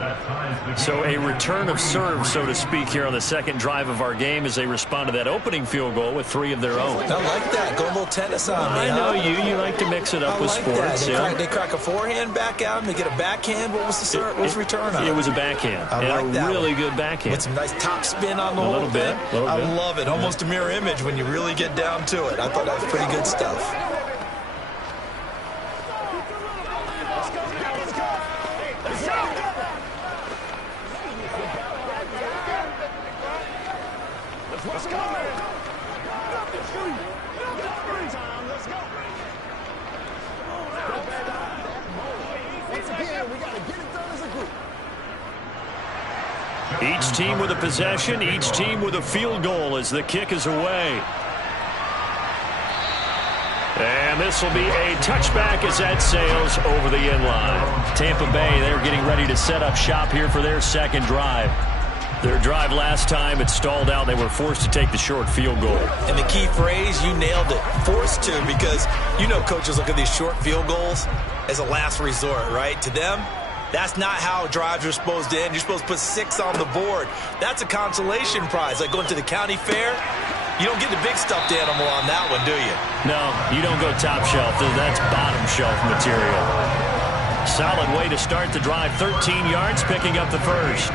So a return of serve, so to speak, here on the 2nd drive of our game as they respond to that opening field goal with 3 of their own. I like that. Go a little tennis on me. I know you. You like to mix it up with sports. They crack a forehand back out, and they get a backhand. What was the serve? What was the return on it? It was a backhand. I like that. Really good backhand. With some nice top spin on the whole thing. I love it. Almost a mirror image when you really get down to it. I thought that was pretty good stuff. Each team with a possession, each team with a field goal as the kick is away. And this will be a touchback as that sails over the end line. Tampa Bay, they're getting ready to set up shop here for their 2nd drive. Their drive last time, it stalled out. They were forced to take the short field goal. And the key phrase, you nailed it, forced to, because you know coaches look at these short field goals as a last resort, right? To them, that's not how drives are supposed to end. You're supposed to put 6 on the board. That's a consolation prize, like going to the county fair. You don't get the big stuffed animal on that one, do you? No, you don't go top shelf. That's bottom shelf material. Solid way to start the drive. 13 yards, picking up the first.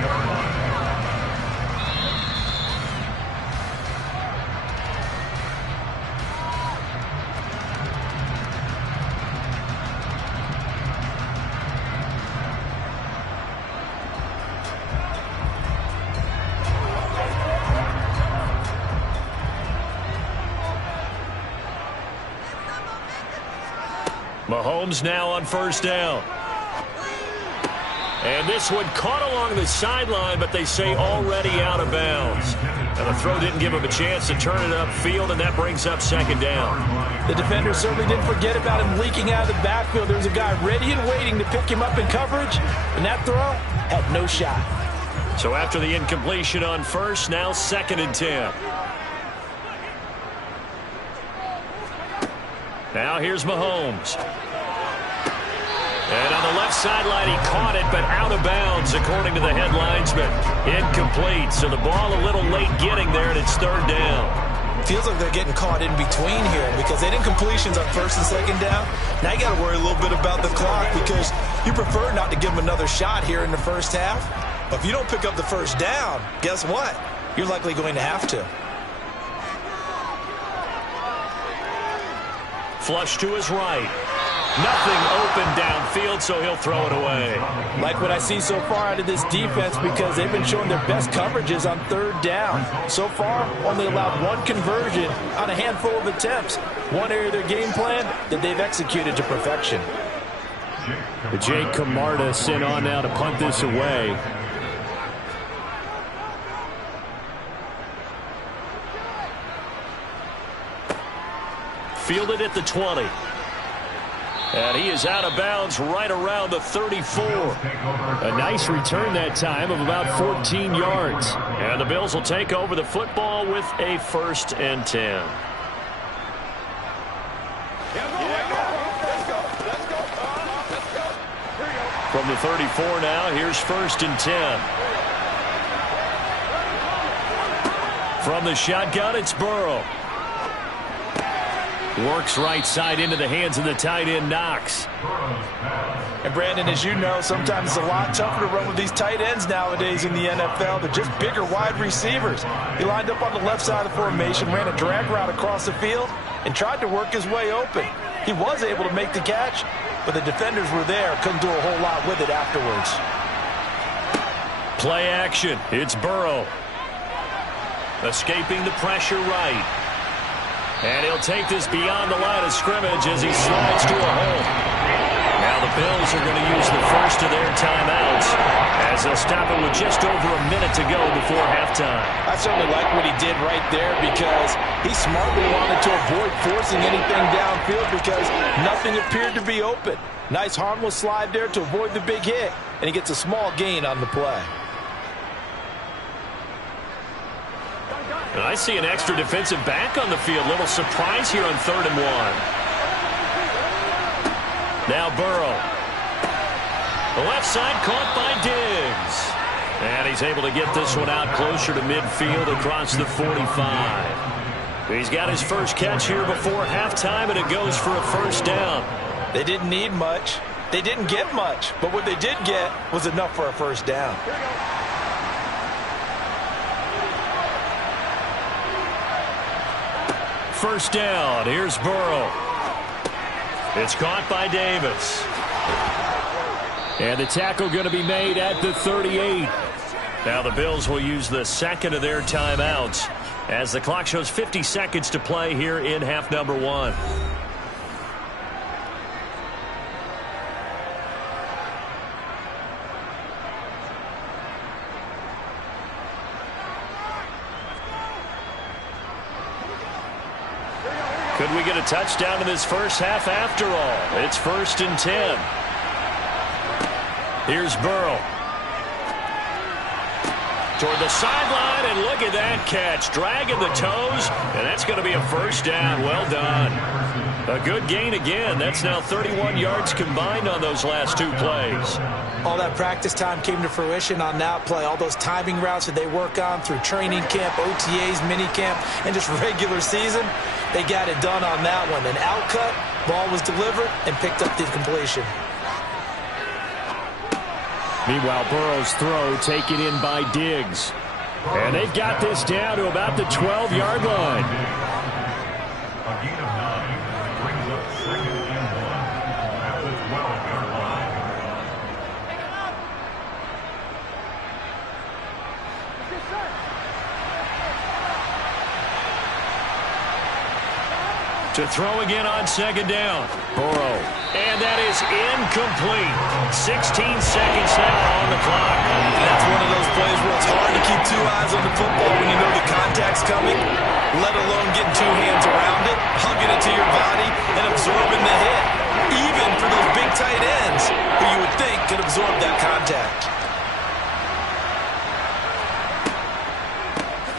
Mahomes now on 1st down. And this one caught along the sideline, but they say already out of bounds. And the throw didn't give him a chance to turn it upfield, and that brings up 2nd down. The defender certainly didn't forget about him leaking out of the backfield. There was a guy ready and waiting to pick him up in coverage, and that throw had no shot. So after the incompletion on 1st, now 2nd and 10. Now here's Mahomes. And on the left sideline, he caught it, but out of bounds, according to the head linesman. Incomplete, so the ball a little late getting there, and it's 3rd down. Feels like they're getting caught in between here because they did incompletions on 1st and 2nd down. Now you got to worry a little bit about the clock because you prefer not to give them another shot here in the 1st half. But if you don't pick up the 1st down, guess what? You're likely going to have to. Flush to his right. Nothing open downfield, so he'll throw it away. Like what I see so far out of this defense because they've been showing their best coverages on 3rd down. So far, only allowed 1 conversion on a handful of attempts. One area of their game plan that they've executed to perfection. Jake Camarda sent on now to punt this away. Fielded at the 20. And he is out of bounds right around the 34. A nice return that time of about 14 yards. And the Bills will take over the football with a 1st and 10. From the 34 now, here's 1st and 10. From the shotgun, it's Burrow. Works right side into the hands of the tight end, Knox. And Brandon, as you know, sometimes it's a lot tougher to run with these tight ends nowadays in the NFL. They're just bigger wide receivers. He lined up on the left side of the formation, ran a drag route across the field, and tried to work his way open. He was able to make the catch, but the defenders were there. Couldn't do a whole lot with it afterwards. Play action. It's Burrow. Escaping the pressure right. And he'll take this beyond the line of scrimmage as he slides to a hole. Now the Bills are going to use the first of their timeouts as they'll stop it with just over a minute to go before halftime. I certainly like what he did right there because he smartly wanted to avoid forcing anything downfield because nothing appeared to be open. Nice harmless slide there to avoid the big hit, and he gets a small gain on the play. And I see an extra defensive back on the field. Little surprise here on 3rd and 1. Now Burrow. The left side caught by Diggs. And he's able to get this one out closer to midfield across the 45. He's got his first catch here before halftime, and it goes for a 1st down. They didn't need much. They didn't get much. But what they did get was enough for a 1st down. 1st down. Here's Burrow. It's caught by Davis. And the tackle going to be made at the 38. Now the Bills will use the 2nd of their timeouts as the clock shows 50 seconds to play here in half number 1. Could we get a touchdown in this first half after all? It's 1st and 10. Here's Burrow. Toward the sideline, and look at that catch. Dragging the toes, and that's going to be a 1st down. Well done. A good gain again. That's now 31 yards combined on those last 2 plays. All that practice time came to fruition on that play. All those timing routes that they work on through training camp, OTAs, minicamp, and just regular season, they got it done on that one. An outcut, ball was delivered, and picked up the completion. Meanwhile, Burrow's throw taken in by Diggs. And they've got this down to about the 12-yard line. A gain of 9 brings up 2nd and 1 at the 12-yard line. To throw again on 2nd down. Burrow. And that is incomplete. 16 seconds now on the clock. That's one of those plays where it's hard to keep 2 eyes on the football when you know the contact's coming, let alone getting 2 hands around it, hugging it to your body, and absorbing the hit. Even for those big tight ends who you would think could absorb that contact.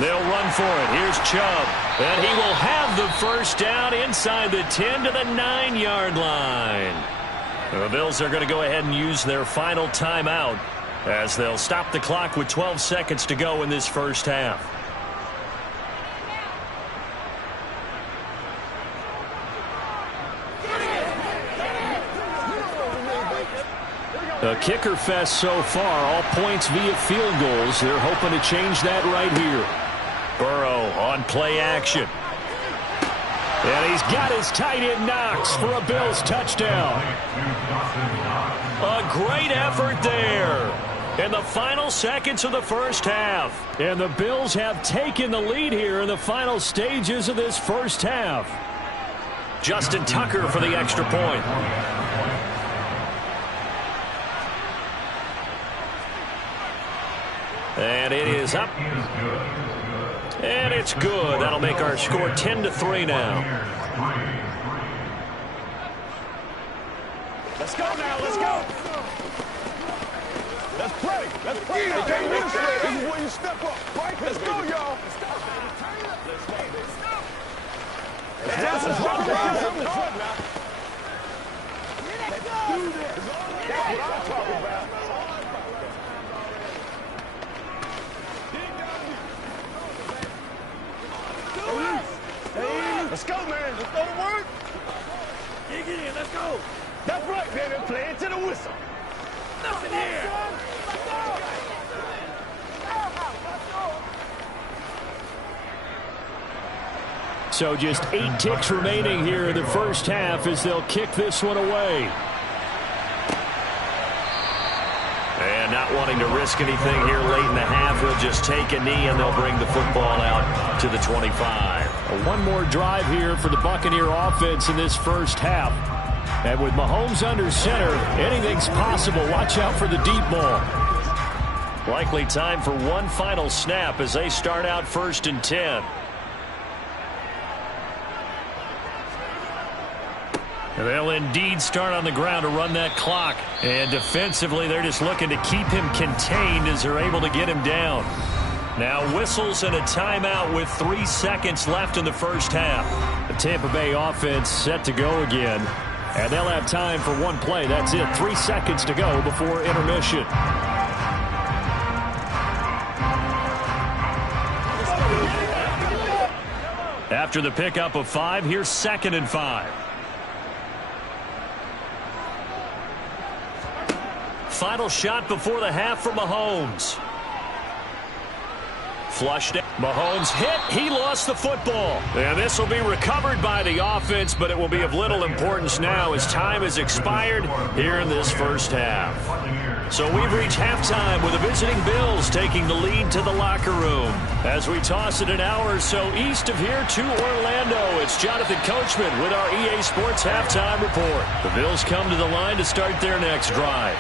They'll run for it. Here's Chubb. And he will have the 1st down inside the 10 to the 9-yard line. The Bills are going to go ahead and use their final timeout as they'll stop the clock with 12 seconds to go in this first half. A kicker fest so far, all points via field goals. They're hoping to change that right here. Burrow on play action. And he's got his tight end Knox for a Bills touchdown. A great effort there in the final seconds of the first half. And the Bills have taken the lead here in the final stages of this first half. Justin Tucker for the extra point. And it is up. And it's good. That'll make our score 10-3 now. Let's play. This is where you step up. Right? Let's go, y'all. That's what I'm talking about. Let's go, man. Let's go to work. Dig it in. Let's go. That's right, baby. Play it to the whistle. Nothing here. So just 8 ticks remaining here in the first half as they'll kick this one away. And not wanting to risk anything here late in the half, he'll just take a knee and they'll bring the football out to the 25. One more drive here for the Buccaneer offense in this first half. And with Mahomes under center, anything's possible. Watch out for the deep ball. Likely time for one final snap as they start out 1st and 10. They'll indeed start on the ground to run that clock. And defensively, they're just looking to keep him contained as they're able to get him down. Now whistles and a timeout with 3 seconds left in the first half. The Tampa Bay offense set to go again. And they'll have time for one play. That's it. 3 seconds to go before intermission. After the pickup of 5, here's 2nd and 5. Final shot before the half for Mahomes. Flushed it. Mahomes hit. He lost the football. And this will be recovered by the offense, but it will be of little importance now as time has expired here in this first half. So we've reached halftime with the visiting Bills taking the lead to the locker room. As we toss it an hour or so east of here to Orlando, it's Jonathan Coachman with our EA Sports Halftime Report. The Bills come to the line to start their next drive.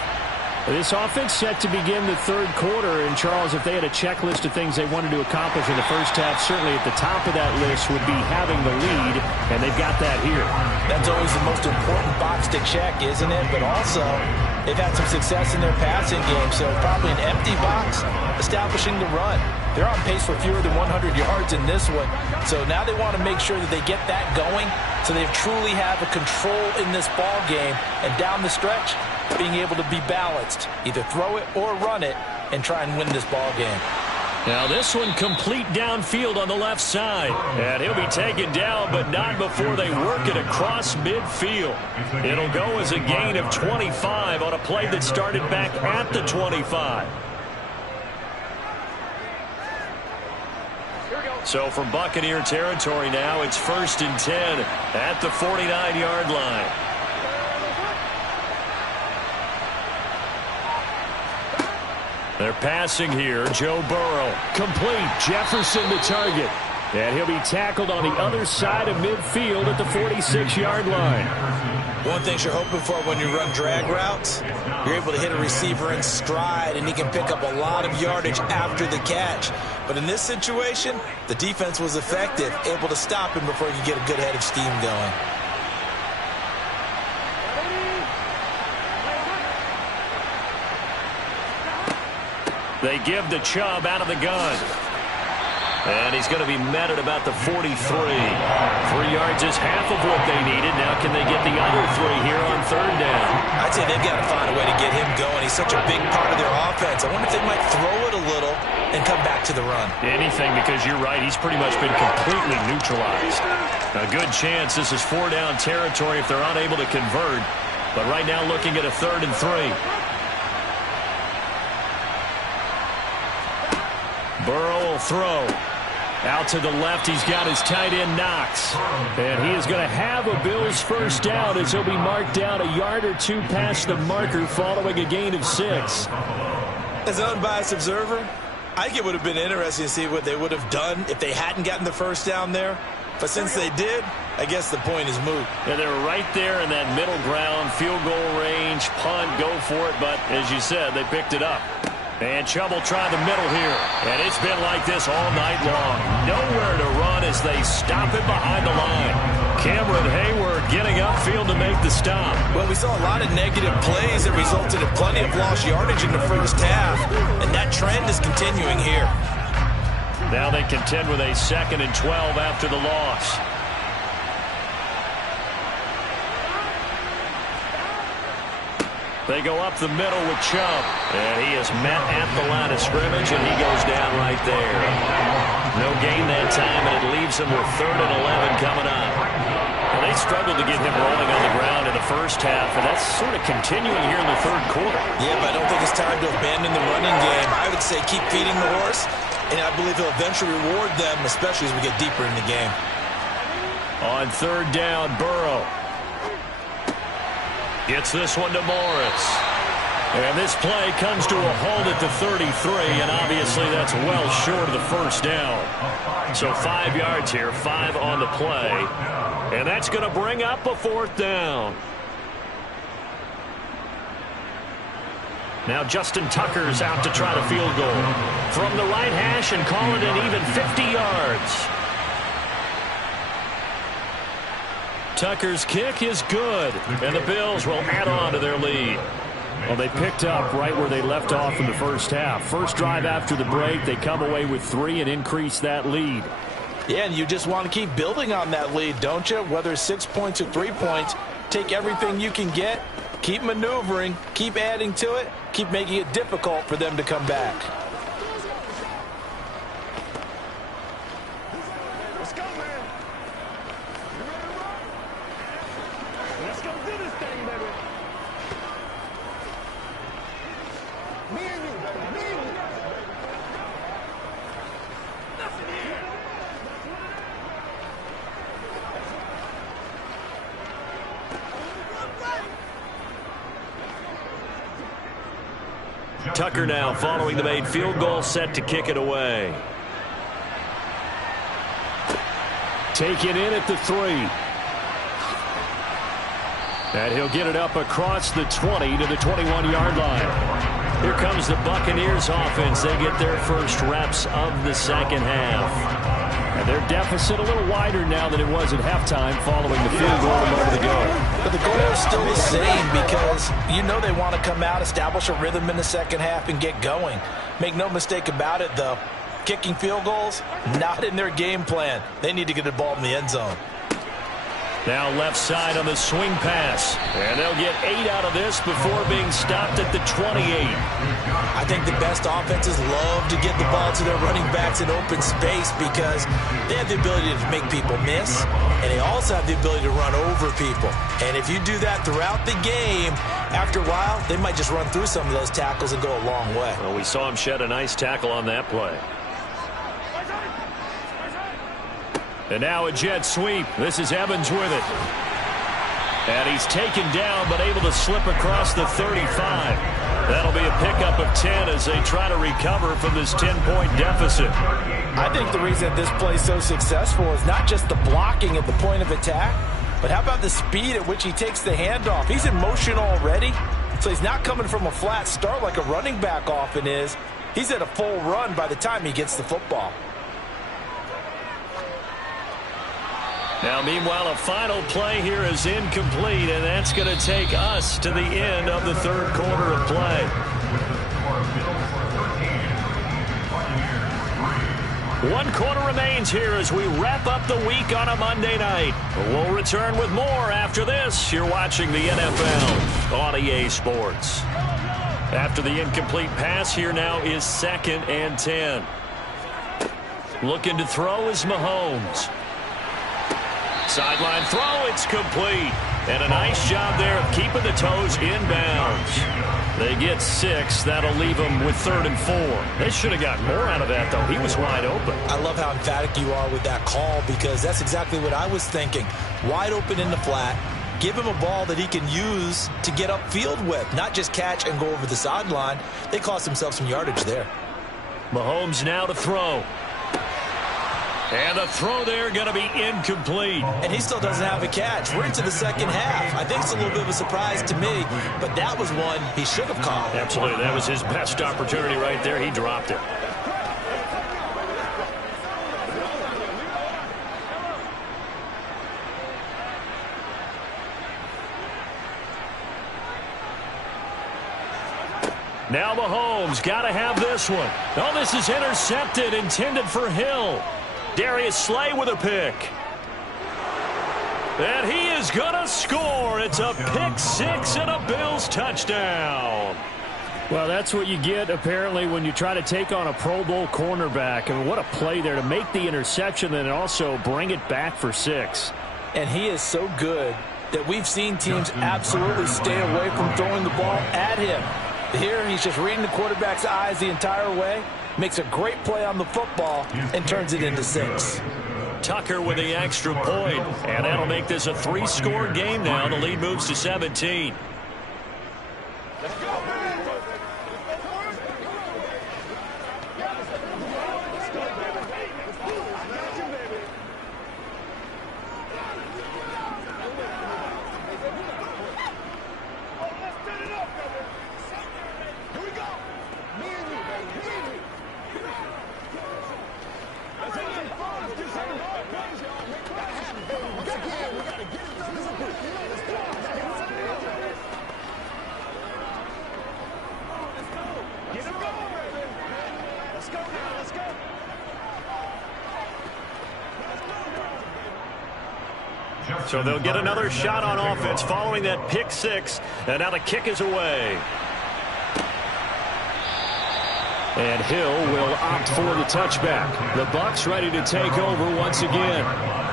This offense set to begin the third quarter, and Charles, if they had a checklist of things they wanted to accomplish in the first half, certainly at the top of that list would be having the lead, and they've got that here. That's always the most important box to check, isn't it? But also, they've had some success in their passing game, so probably an empty box, establishing the run. They're on pace for fewer than 100 yards in this one, so now they want to make sure that they get that going so they truly have a control in this ball game, and down the stretch, being able to be balanced, either throw it or run it, and try and win this ball game. Now this one complete downfield on the left side. And he'll be taken down, but not before they work it across midfield. It'll go as a gain of 25 on a play that started back at the 25. So from Buccaneer territory now, it's 1st and 10 at the 49-yard line. They're passing here. Joe Burrow. Complete. Jefferson the target. And he'll be tackled on the other side of midfield at the 46-yard line. One thing you're hoping for when you run drag routes, you're able to hit a receiver in stride, and he can pick up a lot of yardage after the catch. But in this situation, the defense was effective, able to stop him before he could get a good head of steam going. They give the Chubb out of the gun. And he's going to be met at about the 43. 3 yards is half of what they needed. Now can they get the other 3 here on 3rd down? I'd say they've got to find a way to get him going. He's such a big part of their offense. I wonder if they might throw it a little and come back to the run. Anything, because you're right. He's pretty much been completely neutralized. A good chance this is 4-down territory if they're unable to convert. But right now looking at a 3rd and 3. Burrow will throw. Out to the left, he's got his tight end Knox. And he is going to have a Bills first down as he'll be marked down a yard or 2 past the marker following a gain of 6. As an unbiased observer, I think it would have been interesting to see what they would have done if they hadn't gotten the first down there. But since they did, I guess the point is moot. Yeah, they were right there in that middle ground, field goal range, punt, go for it. But as you said, they picked it up. And Chubb will try the middle here. And it's been like this all night long. Nowhere to run as as they stop him behind the line. Cameron Hayward getting upfield to make the stop. Well, we saw a lot of negative plays that resulted in plenty of lost yardage in the first half, and that trend is continuing here. Now they contend with a 2nd and 12 after the loss. They go up the middle with Chubb. And he is met at the line of scrimmage, and he goes down right there. No gain that time, and it leaves him with 3rd and 11 coming up. And they struggled to get him rolling on the ground in the first half, and that's sort of continuing here in the third quarter. Yeah, but I don't think it's time to abandon the running game. I would say keep feeding the horse, and I believe he'll eventually reward them, especially as we get deeper in the game. On 3rd down, Burrow gets this one to Morris. And this play comes to a halt at the 33, and obviously that's well short of the first down. So 5 yards here, 5 on the play. And that's going to bring up a 4th down. Now Justin Tucker's out to try to field goal from the right hash and call it an even 50 yards. Tucker's kick is good, and the Bills will add on to their lead. Well, they picked up right where they left off in the first half. First drive after the break, they come away with 3 and increase that lead. Yeah, and you just want to keep building on that lead, don't you? Whether it's 6 points or 3 points, take everything you can get, keep maneuvering, keep adding to it, keep making it difficult for them to come back. Let's go, man. You ready to roll? Let's go do this thing, baby. Me and you, baby. Me and you. Tucker now following the made field goal, set to kick it away. Taken in at the 3. And he'll get it up across the 20 to the 21-yard line. Here comes the Buccaneers offense. They get their first reps of the second half. And their deficit a little wider now than it was at halftime following the field goal a moment ago. But the goal is still the same because you know they want to come out, establish a rhythm in the second half, and get going. Make no mistake about it, though. Kicking field goals, not in their game plan. They need to get the ball in the end zone. Now left side on the swing pass. And they'll get 8 out of this before being stopped at the 28. I think the best offenses love to get the ball to their running backs in open space because they have the ability to make people miss, and they also have the ability to run over people. And if you do that throughout the game, after a while, they might just run through some of those tackles and go a long way. Well, we saw him shed a nice tackle on that play. And now a jet sweep. This is Evans with it. And he's taken down but able to slip across the 35. That'll be a pickup of 10 as they try to recover from this 10-point deficit. I think the reason this play is so successful is not just the blocking at the point of attack, but how about the speed at which he takes the handoff? He's in motion already, so he's not coming from a flat start like a running back often is. He's at a full run by the time he gets the football. Now, meanwhile, a final play here is incomplete, and that's going to take us to the end of the third quarter of play. 1 quarter remains here as we wrap up the week on a Monday night. We'll return with more after this. You're watching the NFL on EA Sports. After the incomplete pass, here now is 2nd and 10. Looking to throw is Mahomes. Sideline throw, it's complete. And a nice job there of keeping the toes inbounds. They get 6. That'll leave them with 3rd and 4. They should have got more out of that, though. He was wide open. I love how emphatic you are with that call because that's exactly what I was thinking. Wide open in the flat. Give him a ball that he can use to get upfield with, not just catch and go over the sideline. They cost themselves some yardage there. Mahomes now to throw. And the throw there going to be incomplete. And he still doesn't have a catch. We're into the second half. I think it's a little bit of a surprise to me, but that was one he should have caught. Absolutely. That was his best opportunity right there. He dropped it. Now Mahomes got to have this one. Oh, this is intercepted, intended for Hill. Darius Slay with a pick. And he is going to score. It's a pick six and a Bills touchdown. Well, that's what you get, apparently, when you try to take on a Pro Bowl cornerback. I mean, what a play there to make the interception and also bring it back for 6. And he is so good that we've seen teams absolutely stay away from throwing the ball at him. Here, he's just reading the quarterback's eyes the entire way, makes a great play on the football, and turns it into 6. Tucker with the extra point, and that'll make this a 3-score game now. The lead moves to 17. Let's go, baby. So they'll get another shot on offense following that pick 6. And now the kick is away. And Hill will opt for the touchback. The Bucs ready to take over once again.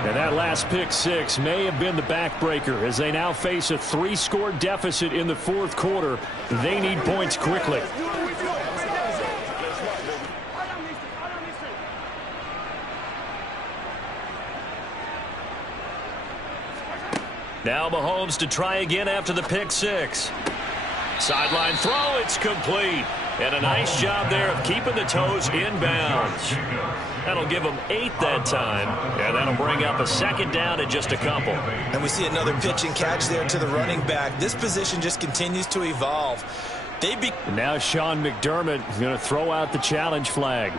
And that last pick 6 may have been the backbreaker as they now face a 3-score deficit in the 4th quarter. They need points quickly. Now Mahomes to try again after the pick 6. Sideline throw, it's complete. And a nice job there of keeping the toes in bounds. That'll give them 8 that time. And that'll bring up a 2nd down and just a couple. And we see another pitch and catch there to the running back. This position just continues to evolve. Now Sean McDermott going to throw out the challenge flag.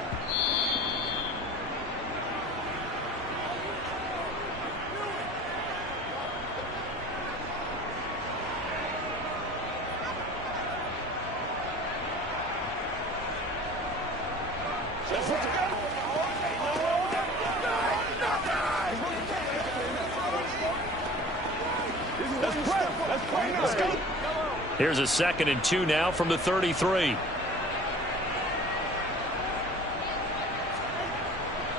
Here's a 2nd and 2 now from the 33.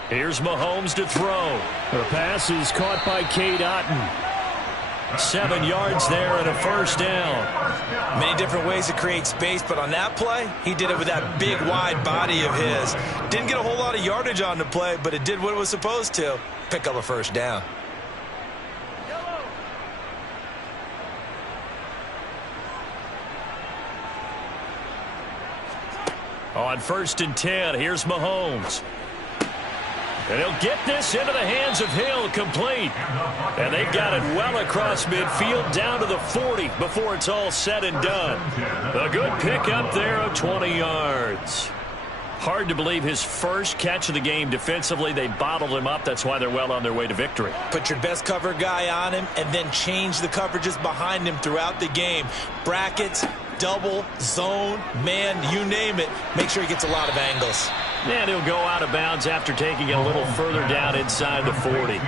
Here's Mahomes to throw. The pass is caught by Cade Otton. 7 yards there and a 1st down. Many different ways to create space, but on that play, he did it with that big, wide body of his. Didn't get a whole lot of yardage on the play, but it did what it was supposed to. Pick up a 1st down. On 1st and 10, here's Mahomes. And he'll get this into the hands of Hill, complete. And they've got it well across midfield down to the 40 before it's all said and done. A good pickup there of 20 yards. Hard to believe his first catch of the game defensively. They bottled him up. That's why they're well on their way to victory. Put your best cover guy on him and then change the coverages behind him throughout the game. Brackets, double, zone, man, you name it. Make sure he gets a lot of angles. And he'll go out of bounds after taking it a little further down inside the 40.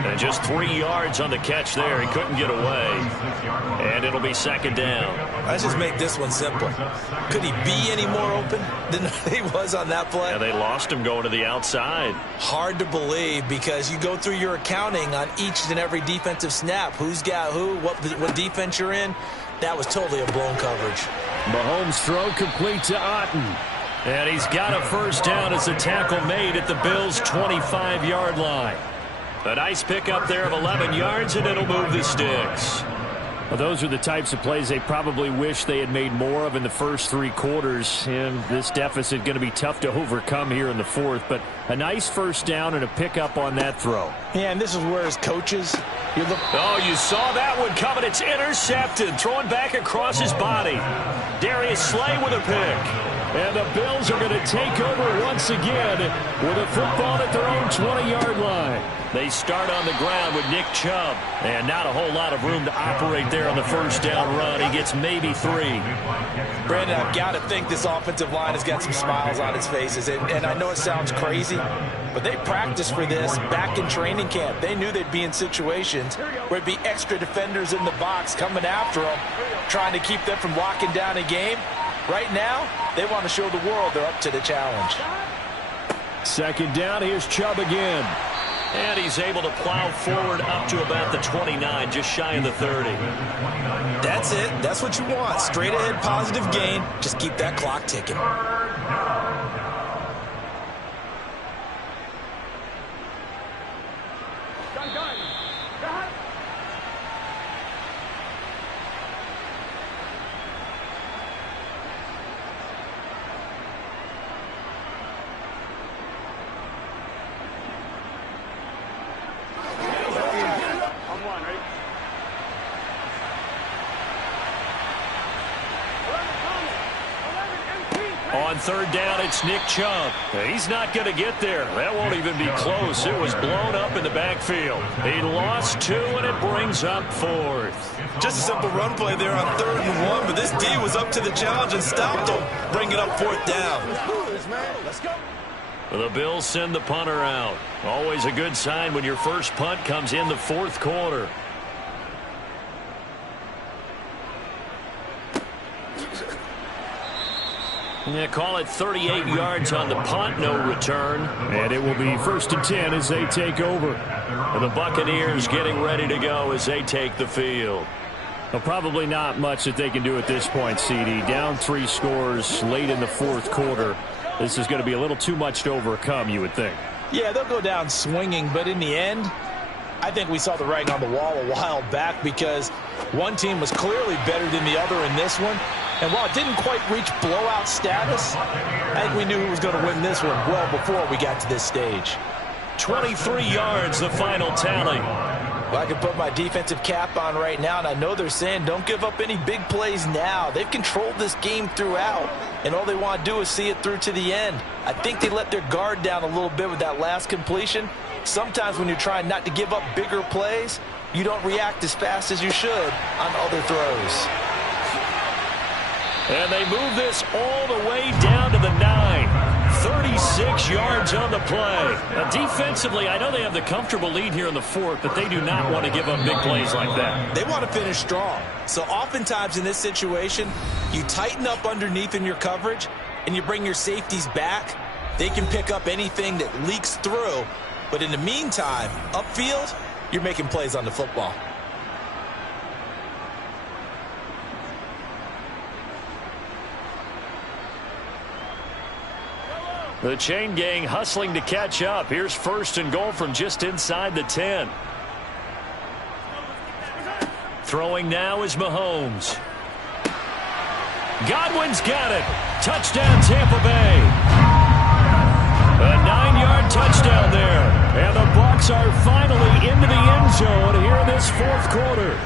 And just 3 yards on the catch there. He couldn't get away. And it'll be 2nd down. Let's just make this one simple. Could he be any more open than he was on that play? Yeah, they lost him going to the outside. Hard to believe because you go through your accounting on each and every defensive snap. Who's got who, what defense you're in. That was totally a blown coverage. Mahomes' throw complete to Otton. And he's got a 1st down as the tackle made at the Bills' 25-yard line. A nice pickup there of 11 yards, and it'll move the sticks. Well, those are the types of plays they probably wish they had made more of in the first 3 quarters. And this deficit going to be tough to overcome here in the 4th. But a nice 1st down and a pickup on that throw. Yeah, and this is where his coaches... Oh, you saw that one coming. It's intercepted. Throwing back across his body. Darius Slay with a pick. And the Bills are going to take over once again with a football at their own 20-yard line. They start on the ground with Nick Chubb. And not a whole lot of room to operate there on the first down run. He gets maybe 3. Brandon, I've got to think this offensive line has got some smiles on its faces. And I know it sounds crazy, but they practiced for this back in training camp. They knew they'd be in situations where it'd be extra defenders in the box coming after them, trying to keep them from locking down a game. Right now, they want to show the world they're up to the challenge. Second down, here's Chubb again. And he's able to plow forward up to about the 29, just shy of the 30. That's it. That's what you want. Straight ahead positive gain. Just keep that clock ticking. On third down, it's Nick Chubb. He's not going to get there. That won't even be close. It was blown up in the backfield. He lost 2, and it brings up 4th. Just a simple run play there on 3rd and 1, but this D was up to the challenge and stopped him, bringing up 4th down. Let's go. The Bills send the punter out. Always a good sign when your first punt comes in the 4th quarter. Yeah, call it 38 yards on the punt, no return. And it will be 1st and 10 as they take over. And the Buccaneers getting ready to go as they take the field. Well, probably not much that they can do at this point, CD. Down 3 scores late in the 4th quarter. This is going to be a little too much to overcome, you would think. Yeah, they'll go down swinging, but in the end, I think we saw the writing on the wall a while back because one team was clearly better than the other in this one. And while it didn't quite reach blowout status, I think we knew who was going to win this one well before we got to this stage. 23 yards, the final tally. Well, I can put my defensive cap on right now, and I know they're saying don't give up any big plays now. They've controlled this game throughout, and all they want to do is see it through to the end. I think they let their guard down a little bit with that last completion. Sometimes when you're trying not to give up bigger plays, you don't react as fast as you should on other throws. And they move this all the way down to the 9. 36 yards on the play. Now, defensively, I know they have the comfortable lead here in the 4th, but they do not want to give up big plays like that. They want to finish strong. So oftentimes in this situation, you tighten up underneath in your coverage, and you bring your safeties back. They can pick up anything that leaks through. But in the meantime, upfield, you're making plays on the football. The chain gang hustling to catch up. Here's 1st and goal from just inside the 10. Throwing now is Mahomes. Godwin's got it. Touchdown, Tampa Bay. A 9-yard touchdown there. And the Bucs are finally into the end zone here in this 4th quarter.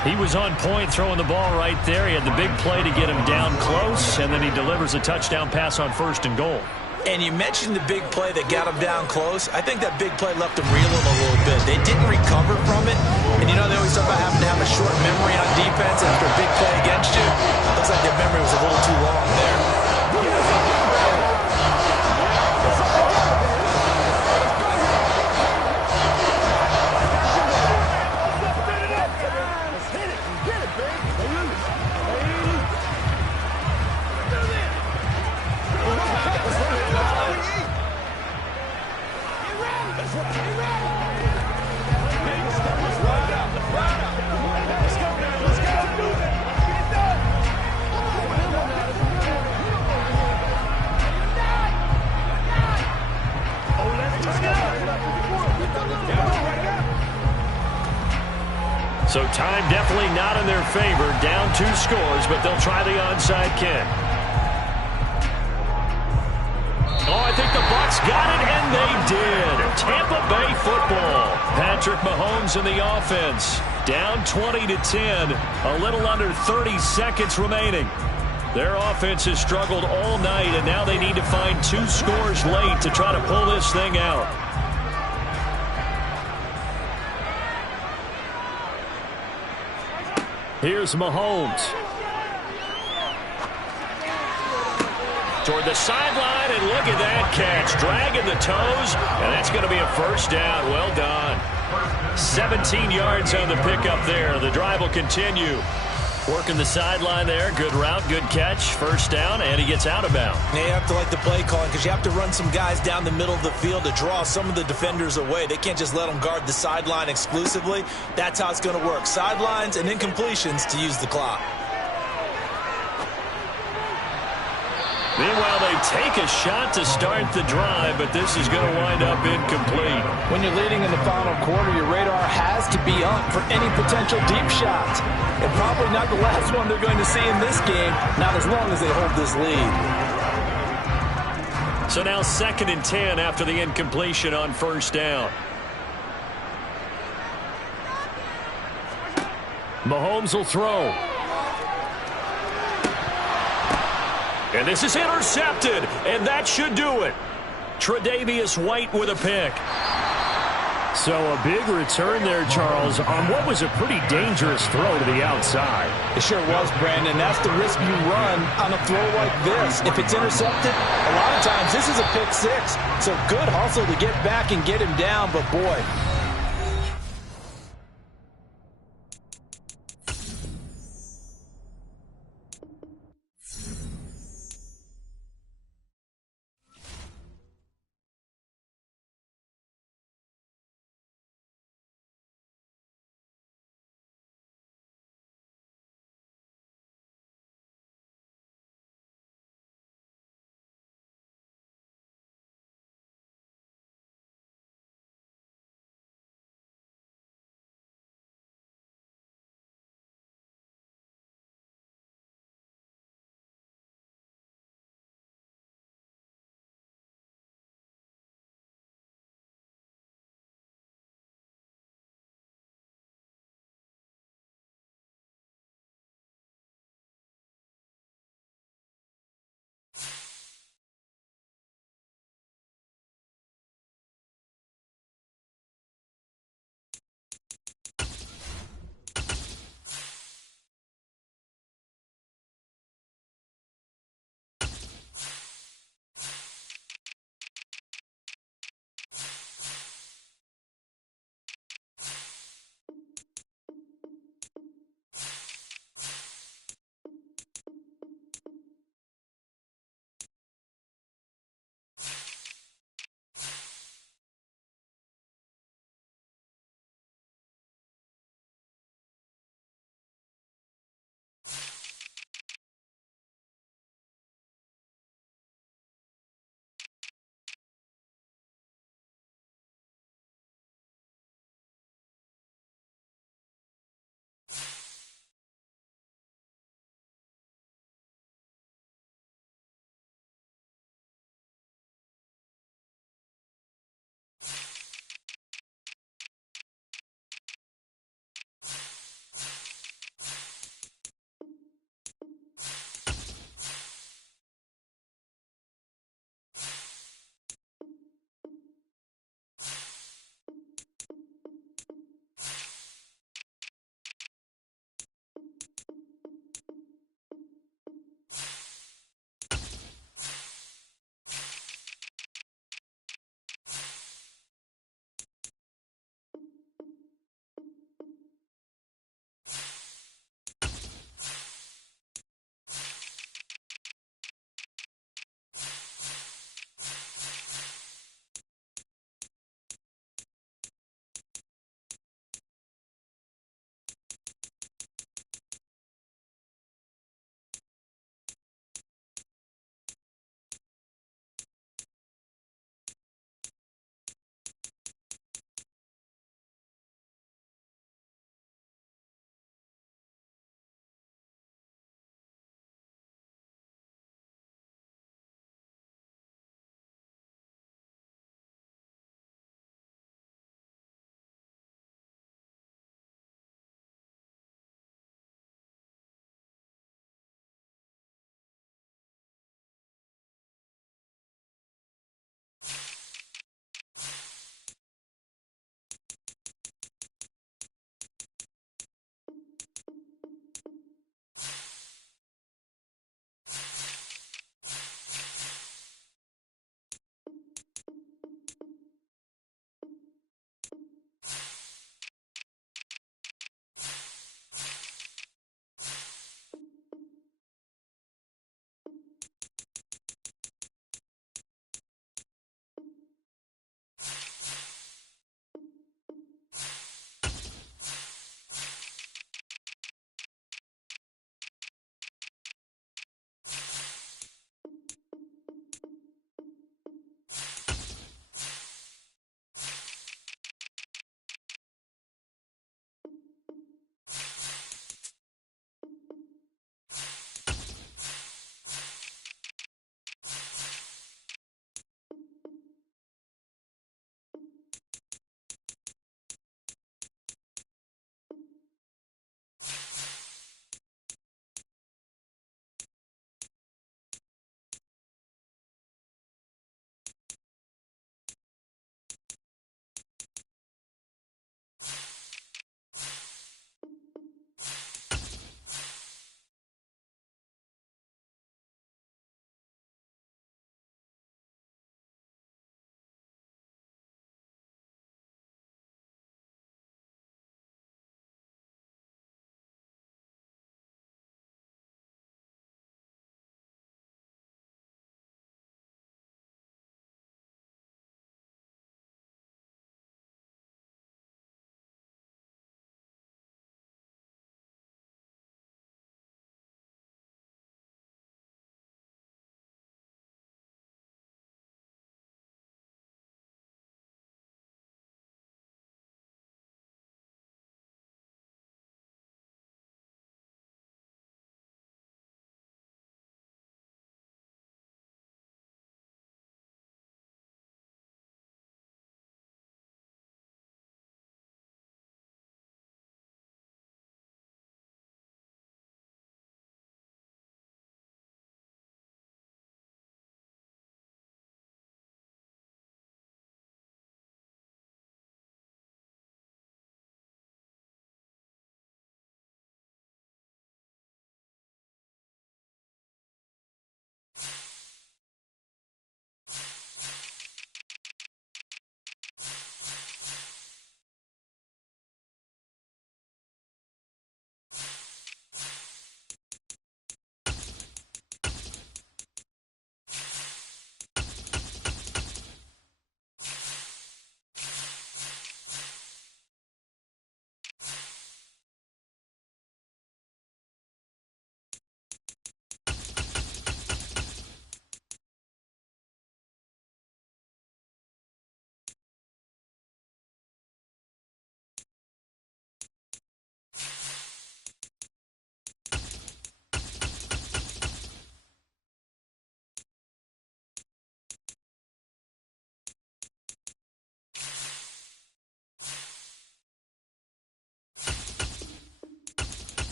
He was on point throwing the ball right there. He had the big play to get him down close, and then he delivers a touchdown pass on 1st and goal. And you mentioned the big play that got him down close. I think that big play left him reeling a little bit. They didn't recover from it. And you know they always talk about having to have a short memory on defense after a big play against you. Looks like their memory was a little too long there. So time definitely not in their favor. Down 2 scores, but they'll try the onside kick. Oh, I think the Bucs got it, and they did. Tampa Bay football. Patrick Mahomes in the offense. Down 20-10. A little under 30 seconds remaining. Their offense has struggled all night, and now they need to find 2 scores late to try to pull this thing out. Here's Mahomes. Toward the sideline, and look at that catch. Dragging the toes, and that's going to be a first down. Well done. 17 yards on the pickup there. The drive will continue. Working the sideline there. Good route, good catch. First down, and he gets out of bounds. Yeah, you have to like the play calling because you have to run some guys down the middle of the field to draw some of the defenders away. They can't just let them guard the sideline exclusively. That's how it's going to work. Sidelines and incompletions to use the clock. Meanwhile, they take a shot to start the drive, but this is going to wind up incomplete. When you're leading in the final quarter, your radar has to be up for any potential deep shots. And probably not the last one they're going to see in this game, not as long as they hold this lead. So now 2nd and 10 after the incompletion on first down. Mahomes will throw. And this is intercepted, and that should do it. Tre'Davious White with a pick. So a big return there, Charles, on what was a pretty dangerous throw to the outside. It sure was, Brandon. That's the risk you run on a throw like this. If it's intercepted, a lot of times this is a pick 6. So good hustle to get back and get him down, but boy,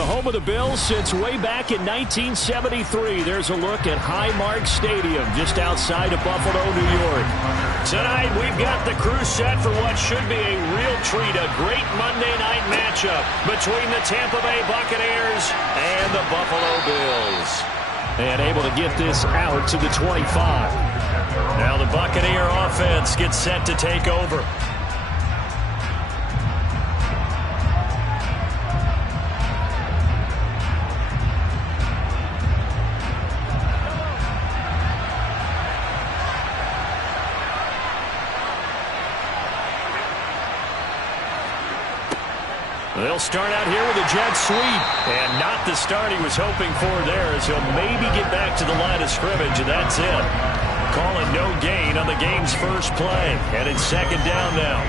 the home of the Bills since way back in 1973. There's a look at Highmark Stadium just outside of Buffalo, New York. Tonight, we've got the crew set for what should be a real treat, a great Monday night matchup between the Tampa Bay Buccaneers and the Buffalo Bills. And able to get this out to the 25. Now the Buccaneer offense gets set to take over. They'll start out here with a jet sweep. And not the start he was hoping for there, as he'll maybe get back to the line of scrimmage, and that's it. Calling no gain on the game's first play. And it's second down now.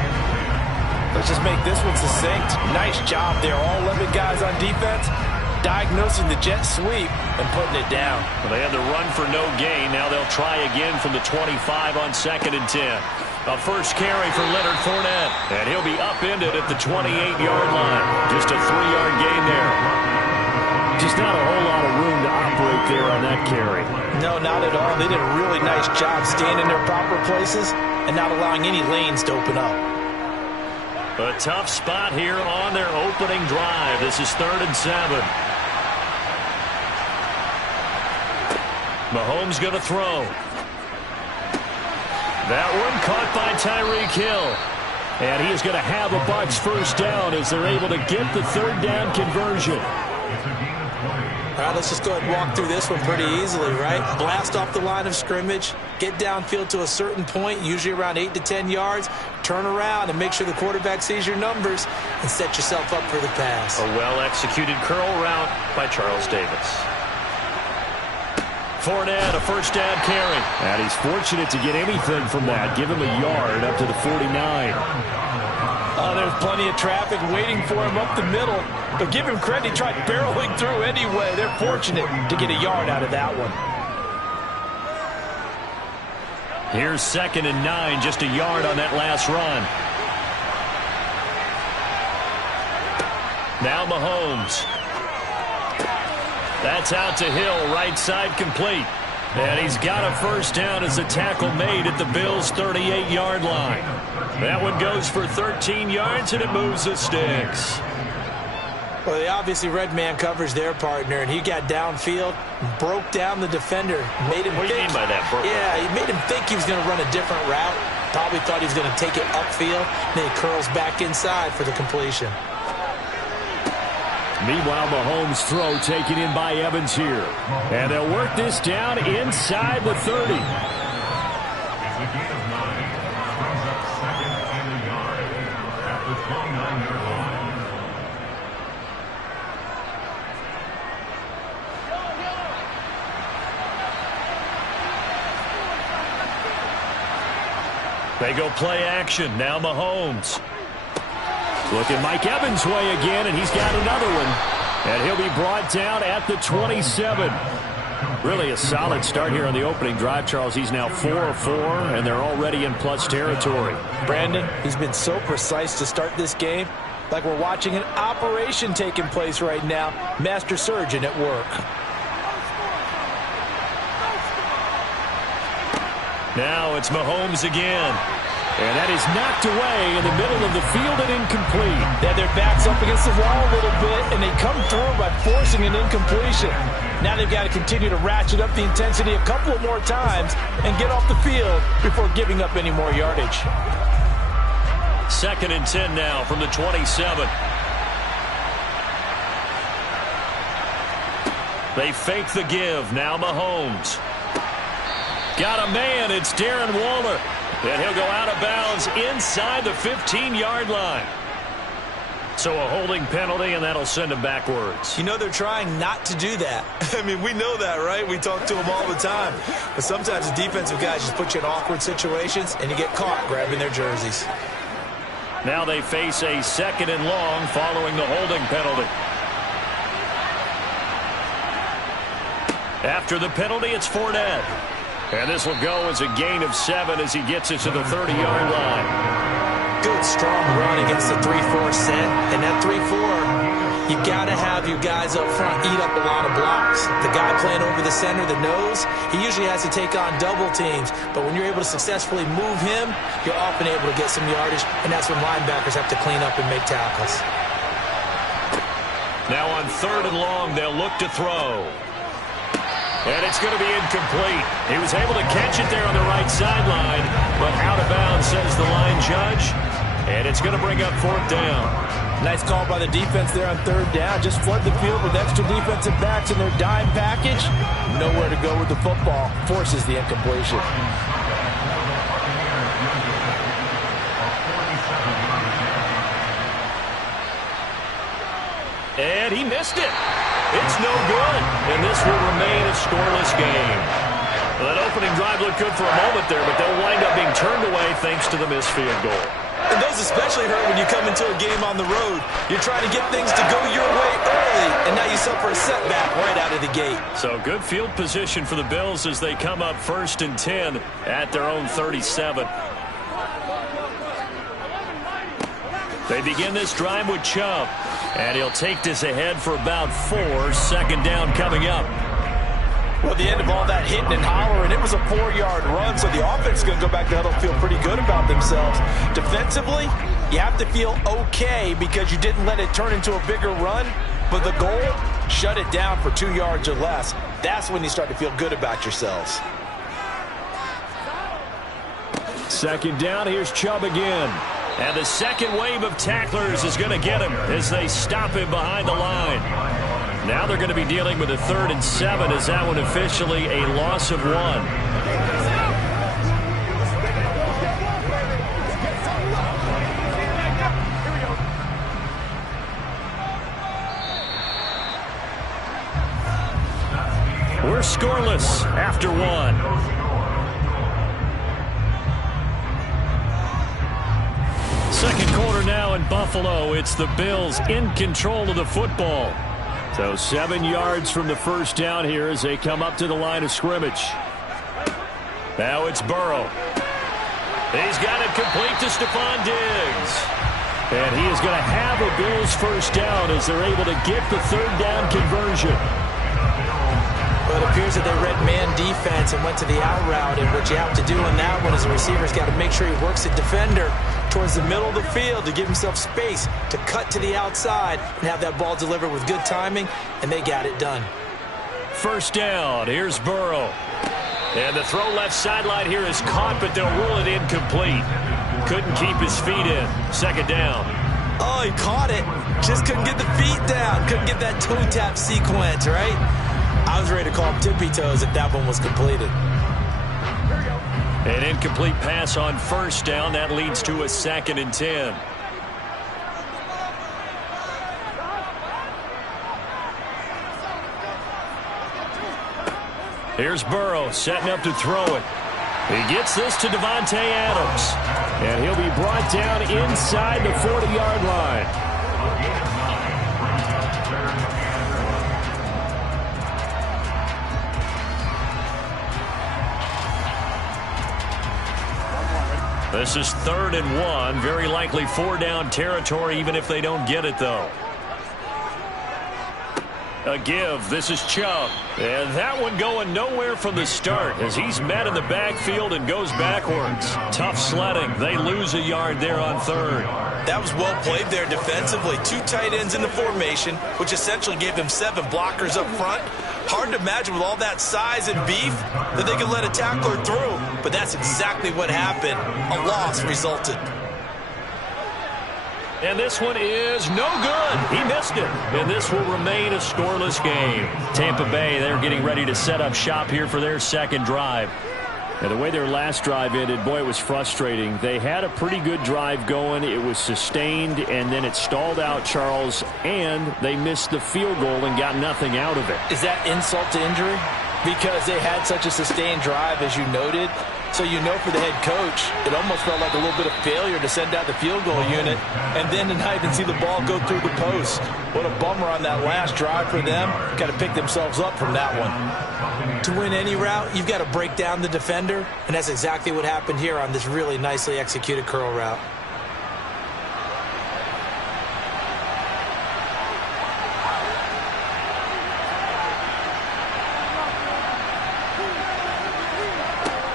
Let's just make this one succinct. Nice job there. All 11 guys on defense diagnosing the jet sweep and putting it down. Well, they had the run for no gain. Now they'll try again from the 25 on 2nd and 10. A first carry for Leonard Fournette. And he'll be upended at the 28-yard line. Just a 3-yard gain there. Just not a whole lot of room to operate there on that carry. No, not at all. They did a really nice job staying in their proper places and not allowing any lanes to open up. A tough spot here on their opening drive. This is 3rd and 7. Mahomes going to throw. That one caught by Tyreek Hill. And he is going to have a Bucs first down as they're able to get the 3rd down conversion. All right, let's just go ahead and walk through this one pretty easily, right? Blast off the line of scrimmage, get downfield to a certain point, usually around 8 to 10 yards, turn around and make sure the quarterback sees your numbers and set yourself up for the pass. A well-executed curl route by Charles Davis. Fournette, a first down carry. And he's fortunate to get anything from that. Give him a yard up to the 49. Oh, there's plenty of traffic waiting for him up the middle. But give him credit, he tried barreling through anyway. They're fortunate to get a yard out of that one. Here's 2nd and 9, just a yard on that last run. Now Mahomes. That's out to Hill, right side complete. And he's got a first down as a tackle made at the Bills' 38-yard line. That one goes for 13 yards, and it moves the sticks. Well, they obviously read man coverage their partner, and he got downfield, broke down the defender, made him What do you mean by that, Burt? Yeah, he made him think he was going to run a different route. Probably thought he was going to take it upfield. Then he curls back inside for the completion. Meanwhile, Mahomes' throw taken in by Evans here. And they'll work this down inside the 30. It's a gain of 9. Brings up 2nd and a yard at the 29-yard line. They go play action. Now Mahomes. Looking Mike Evans' way again, and he's got another one. And he'll be brought down at the 27. Really a solid start here on the opening drive, Charles. He's now 4 of 4, and they're already in plus territory. Brandon, he's been so precise to start this game. Like we're watching an operation taking place right now. Master surgeon at work. Now it's Mahomes again. And that is knocked away in the middle of the field and incomplete. They had their backs up against the wall a little bit, and they come through by forcing an incompletion. Now they've got to continue to ratchet up the intensity a couple of more times and get off the field before giving up any more yardage. 2nd and 10 now from the 27. They fake the give. Now Mahomes. Got a man. It's Darren Waller. And he'll go out of bounds inside the 15-yard line. So a holding penalty, and that'll send him backwards. You know they're trying not to do that. I mean, we know that, right? We talk to them all the time. But sometimes the defensive guys just put you in awkward situations, and you get caught grabbing their jerseys. Now they face a 2nd and long following the holding penalty. After the penalty, it's Fournette. And this will go as a gain of 7 as he gets it to the 30-yard line. Good, strong run against the 3-4 set. And that 3-4, you got to have your guys up front eat up a lot of blocks. The guy playing over the center, the nose, he usually has to take on double teams. But when you're able to successfully move him, you're often able to get some yardage, and that's when linebackers have to clean up and make tackles. Now on 3rd and long, they'll look to throw. And it's going to be incomplete. He was able to catch it there on the right sideline, but out of bounds, says the line judge. And it's going to bring up 4th down. Nice call by the defense there on 3rd down. Just flood the field with extra defensive backs in their dime package. Nowhere to go with the football. Forces the incompletion. And he missed it. It's no good. And this will remain a scoreless game. Well, that opening drive looked good for a moment there, but they'll wind up being turned away thanks to the missed field goal. And those especially hurt when you come into a game on the road. You're trying to get things to go your way early, and now you suffer a setback right out of the gate. So good field position for the Bills as they come up 1st and 10 at their own 37. They begin this drive with Chubb, and he'll take this ahead for about 4. 2nd down coming up. Well, the end of all that hitting and hollering, it was a 4-yard run, so the offense is going to go back to huddle, feel pretty good about themselves. Defensively, you have to feel okay because you didn't let it turn into a bigger run, but the goal, shut it down for 2 yards or less. That's when you start to feel good about yourselves. 2nd down, here's Chubb again. And the second wave of tacklers is going to get him as they stop him behind the line. Now they're going to be dealing with a 3rd and 7 as that one officially a loss of 1. We're scoreless after 1. Second quarter now in Buffalo. It's the Bills in control of the football. So 7 yards from the 1st down here as they come up to the line of scrimmage. Now it's Burrow. He's got it complete to Stephon Diggs. And he is going to have a Bills 1st down as they're able to get the 3rd down conversion. Well, it appears that they read man defense and went to the out route, and what you have to do in that one is the receiver's got to make sure he works the defender towards the middle of the field to give himself space to cut to the outside and have that ball delivered with good timing, and they got it done. 1st down, here's Burrow. And the throw left sideline here is caught, but they'll rule it incomplete. Couldn't keep his feet in. 2nd down. Oh, he caught it. Just couldn't get the feet down. Couldn't get that toe tap sequence, right? I was ready to call him tippy toes if that one was completed. An incomplete pass on 1st down. That leads to a 2nd and 10. Here's Burrow setting up to throw it. He gets this to Davante Adams. And he'll be brought down inside the 40-yard line. This is 3rd and 1. Very likely 4-down territory, even if they don't get it, though. A give. This is Chubb. And that one going nowhere from the start as he's met in the backfield and goes backwards. Tough sledding. They lose a yard there on 3rd. That was well played there defensively. 2 tight ends in the formation, which essentially gave him 7 blockers up front. Hard to imagine with all that size and beef that they could let a tackler through. But that's exactly what happened. A loss resulted. And this one is no good. He missed it. And this will remain a scoreless game. Tampa Bay, they're getting ready to set up shop here for their 2nd drive. And the way their last drive ended, boy, it was frustrating. They had a pretty good drive going. It was sustained, and then it stalled out, Charles, and they missed the field goal and got nothing out of it. Is that insult to injury? Because they had such a sustained drive, as you noted. So you know for the head coach, it almost felt like a little bit of failure to send out the field goal unit and then to not even see the ball go through the post. What a bummer on that last drive for them. Got to pick themselves up from that one. To win any route, you've got to break down the defender, and that's exactly what happened here on this really nicely executed curl route.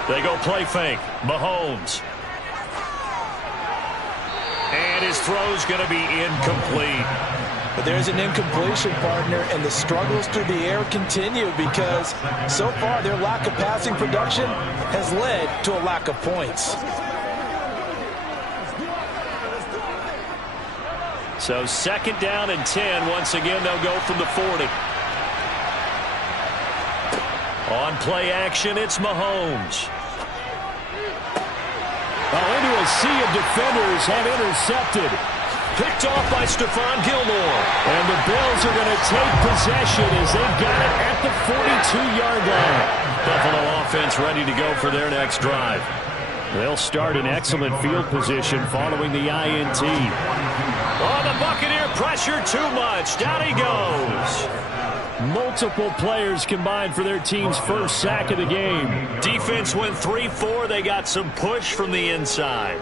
They go play fake. Mahomes. And his throw's going to be incomplete. But there's an incompletion, partner, and the struggles through the air continue because so far their lack of passing production has led to a lack of points. So 2nd down and 10. Once again, they'll go from the 40. On play action, it's Mahomes. Into a sea of defenders have intercepted. Picked off by Stephon Gilmore. And the Bills are going to take possession as they've got it at the 42-yard line. Buffalo offense ready to go for their next drive. They'll start in excellent field position following the INT. Oh, the Buccaneer pressure too much. Down he goes. Multiple players combined for their team's first sack of the game. Defense went 3-4. They got some push from the inside.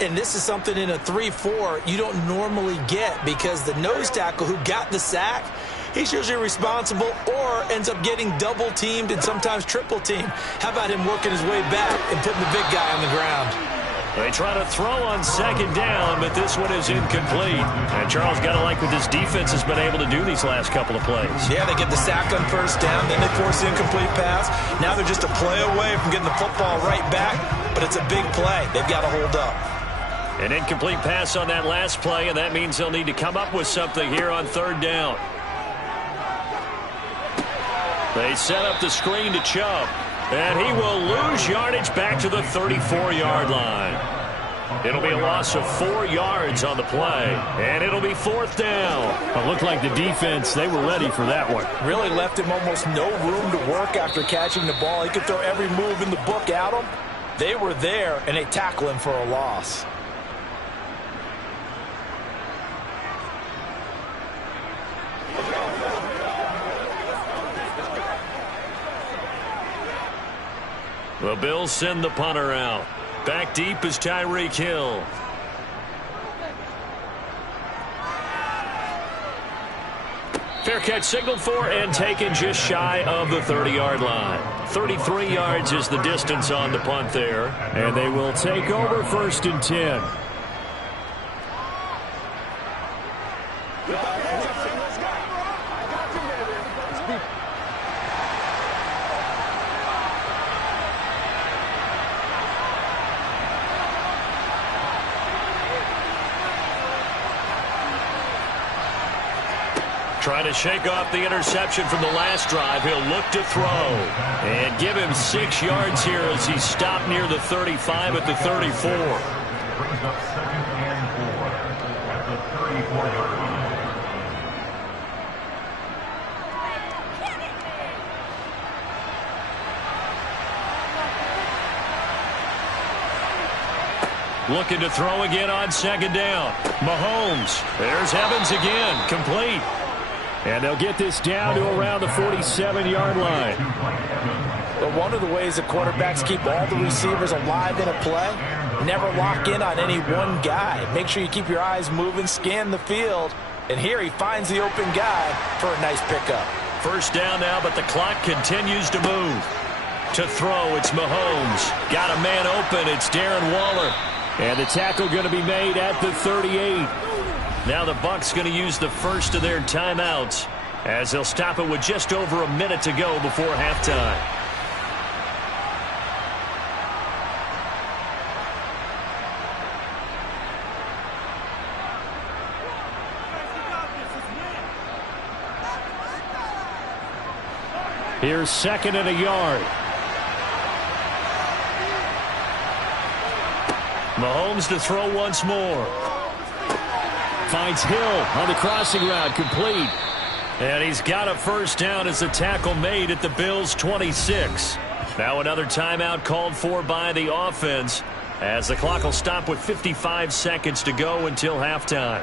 And this is something in a 3-4 you don't normally get because the nose tackle who got the sack, he's usually responsible or ends up getting double-teamed and sometimes triple-teamed. How about him working his way back and putting the big guy on the ground? They try to throw on 2nd down, but this one is incomplete. And Charles got to like what this defense has been able to do these last couple of plays. Yeah, they get the sack on 1st down, then they force the incomplete pass. Now they're just a play away from getting the football right back, but it's a big play. They've got to hold up. An incomplete pass on that last play, and that means they'll need to come up with something here on 3rd down. They set up the screen to Chubb, and he will lose yardage back to the 34-yard line. It'll be a loss of 4 yards on the play, and it'll be 4th down. It looked like the defense, they were ready for that one. Really left him almost no room to work after catching the ball. He could throw every move in the book at him. They were there, and they tackle him for a loss. The Bills send the punter out. Back deep is Tyreek Hill. Fair catch signaled for and taken just shy of the 30-yard line. 33 yards is the distance on the punt there. And they will take over 1st and 10. Trying to shake off the interception from the last drive. He'll look to throw. And give him 6 yards here as he stopped near the 35 at the 34. Brings up 2nd and 4 at the 34-yard line. Looking to throw again on 2nd down. Mahomes. There's Evans again. Complete. And they'll get this down to around the 47-yard line. But one of the ways that quarterbacks keep all the receivers alive in a play, never lock in on any one guy. Make sure you keep your eyes moving, scan the field. And here he finds the open guy for a nice pickup. 1st down now, but the clock continues to move. To throw, it's Mahomes. Got a man open, it's Darren Waller. And the tackle going to be made at the 38. Now the Bucs going to use the first of their timeouts as they'll stop it with just over a minute to go before halftime. Here's 2nd and a yard. Mahomes to throw once more. Finds Hill on the crossing route, complete. And he's got a 1st down as the tackle made at the Bills' 26. Now another timeout called for by the offense as the clock will stop with 55 seconds to go until halftime.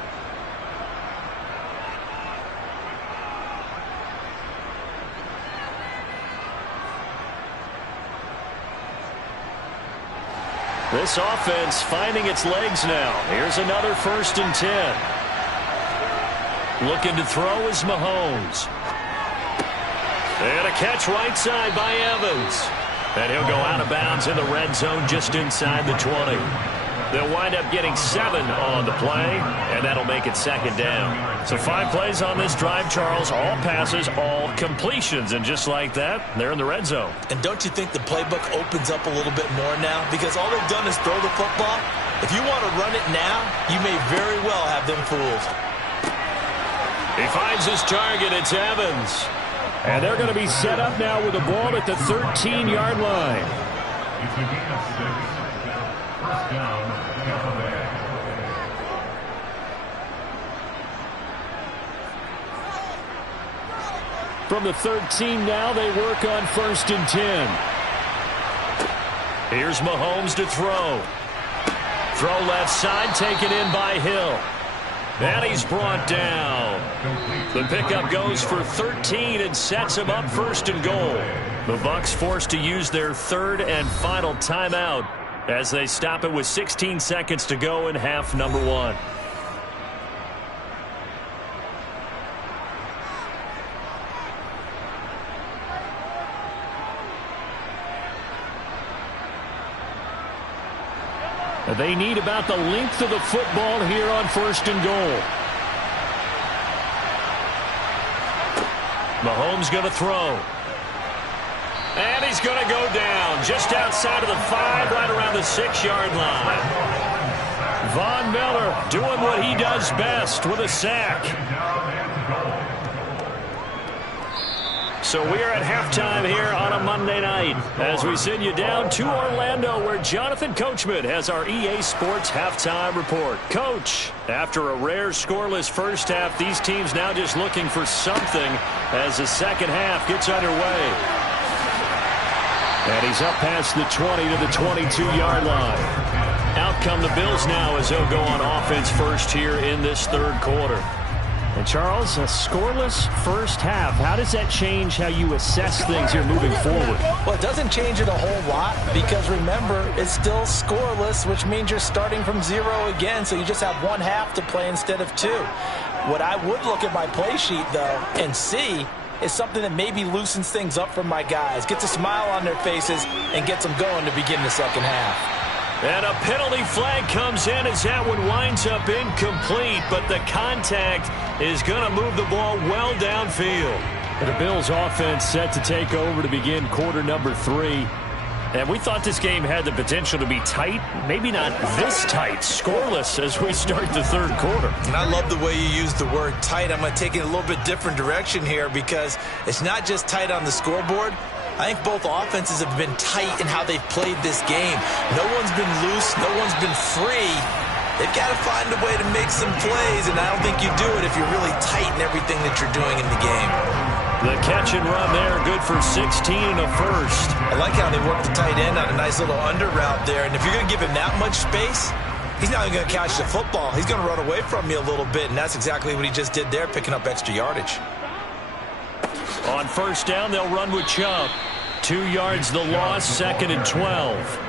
This offense finding its legs now. Here's another 1st and 10. Looking to throw is Mahomes. And a catch right side by Evans. And he'll go out of bounds in the red zone just inside the 20. They'll wind up getting 7 on the play, and that'll make it 2nd down. So 5 plays on this drive, Charles. All passes, all completions. And just like that, they're in the red zone. And don't you think the playbook opens up a little bit more now? Because all they've done is throw the football. If you want to run it now, you may very well have them fooled. He finds his target. It's Evans. And they're going to be set up now with the ball at the 13-yard line. It's a gain of 6. First down, Tampa Bay. From the 13 now, they work on 1st and 10. Here's Mahomes to throw. Throw left side, taken in by Hill. And he's brought down. The pickup goes for 13 and sets him up 1st and goal. The Bucs forced to use their 3rd and final timeout as they stop it with 16 seconds to go in half number 1. They need about the length of the football here on 1st and goal. Mahomes going to throw. And he's going to go down just outside of the 5, right around the 6-yard line. Von Miller doing what he does best with a sack. So we are at halftime here on a Monday night as we send you down to Orlando where Jonathan Coachman has our EA Sports halftime report. Coach, after a rare scoreless first half, these teams now just looking for something as the second half gets underway. And he's up past the 20 to the 22-yard line. Out come the Bills now as they'll go on offense first here in this 3rd quarter. And Charles, a scoreless first half. How does that change how you assess things here moving forward? Well, it doesn't change it a whole lot because, remember, it's still scoreless, which means you're starting from 0 again, so you just have 1 half to play instead of 2. What I would look at my play sheet, though, and see is something that maybe loosens things up for my guys, gets a smile on their faces, and gets them going to begin the second half. And a penalty flag comes in as that one winds up incomplete, but the contact is going to move the ball well downfield. The Bills offense set to take over to begin quarter number 3. And we thought this game had the potential to be tight, maybe not this tight, scoreless as we start the 3rd quarter. And I love the way you use the word tight. I'm going to take it a little bit different direction here because it's not just tight on the scoreboard. I think both offenses have been tight in how they've played this game. No one's been loose. No one's been free. They've got to find a way to make some plays, and I don't think you do it if you're really tight in everything that you're doing in the game. The catch and run there, good for 16 and a first. I like how they work the tight end on a nice little under route there, and if you're going to give him that much space, he's not even going to catch the football. He's going to run away from you a little bit, and that's exactly what he just did there, picking up extra yardage. On 1st down, they'll run with Chubb. 2 yards the loss, 2nd and 12.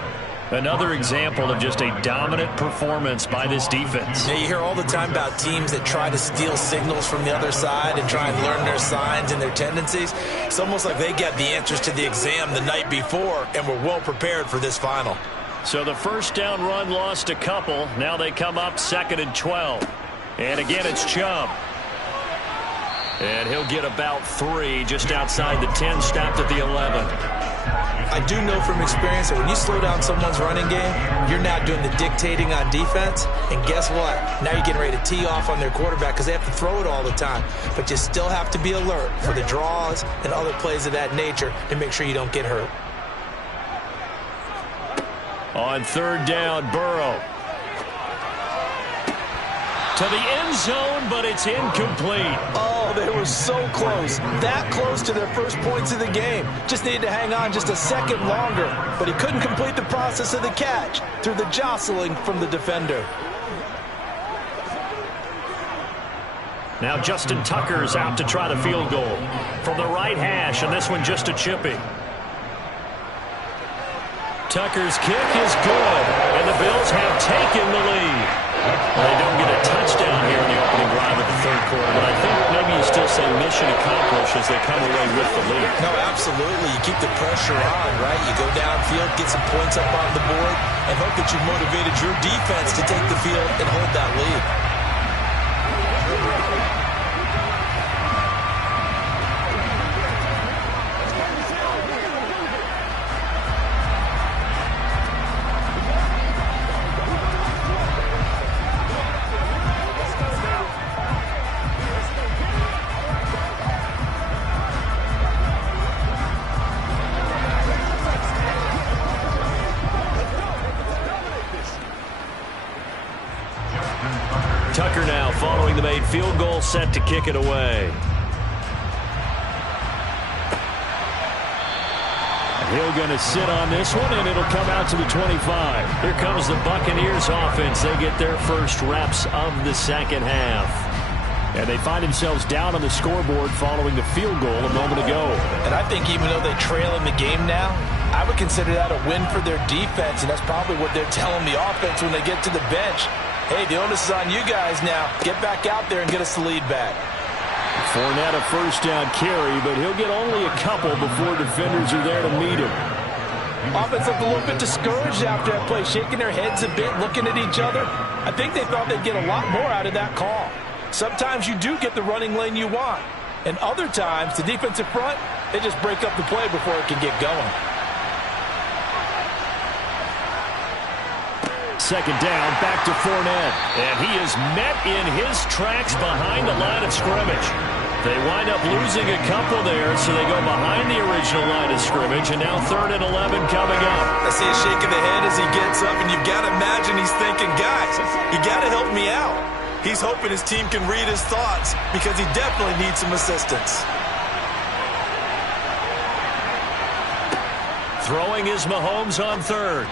Another example of just a dominant performance by this defense. Yeah, you hear all the time about teams that try to steal signals from the other side and try and learn their signs and their tendencies. It's almost like they get the answers to the exam the night before and were well prepared for this final. So the 1st down run lost a couple. Now they come up 2nd and 12. And again, it's Chubb. And he'll get about 3 just outside the 10, stopped at the 11. I do know from experience that when you slow down someone's running game, you're now doing the dictating on defense. And guess what? Now you're getting ready to tee off on their quarterback because they have to throw it all the time. But you still have to be alert for the draws and other plays of that nature to make sure you don't get hurt. On 3rd down, Burrow. To the end zone, but it's incomplete. Oh, they were so close. That close to their first points of the game. Just needed to hang on just a second longer. But he couldn't complete the process of the catch through the jostling from the defender. Now Justin Tucker's out to try the field goal from the right hash, and this one just a chippy. Tucker's kick is good, and the Bills have taken the lead. Well, they don't get a touchdown here in the opening drive of the 3rd quarter, but I think maybe you still say mission accomplished as they come away with the lead. No, absolutely. You keep the pressure on, right? You go downfield, get some points up on the board, and hope that you've motivated your defense to take the field and hold that lead. Tucker now following the made field goal, set to kick it away. He'll going to sit on this one, and it'll come out to the 25. Here comes the Buccaneers offense. They get their first reps of the second half. And they find themselves down on the scoreboard following the field goal a moment ago. And I think even though they trail in the game now, I would consider that a win for their defense, and that's probably what they're telling the offense when they get to the bench. Hey, the onus is on you guys now. Get back out there and get us the lead back. Fournette a first down carry, but he'll get only a couple before defenders are there to meet him. Offense looked a little bit discouraged after that play, shaking their heads a bit, looking at each other. I think they thought they'd get a lot more out of that call. Sometimes you do get the running lane you want, and other times, the defensive front, they just break up the play before it can get going. Second down, back to Fournette. And he is met in his tracks behind the line of scrimmage. They wind up losing a couple there, so they go behind the original line of scrimmage, and now 3rd and 11 coming up. I see him shaking the head as he gets up, and you've got to imagine he's thinking, guys, you got to help me out. He's hoping his team can read his thoughts because he definitely needs some assistance. Throwing is Mahomes on 3rd.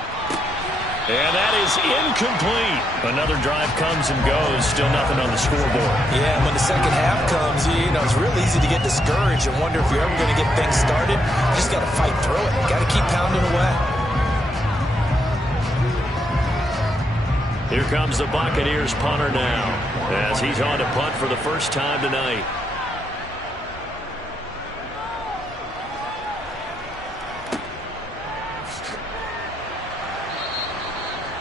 And that is incomplete. Another drive comes and goes. Still nothing on the scoreboard. Yeah, when the second half comes, you know, it's real easy to get discouraged and wonder if you're ever going to get things started. You just got to fight through it. Got to keep pounding away. Here comes the Buccaneers punter now, as he's on to punt for the first time tonight.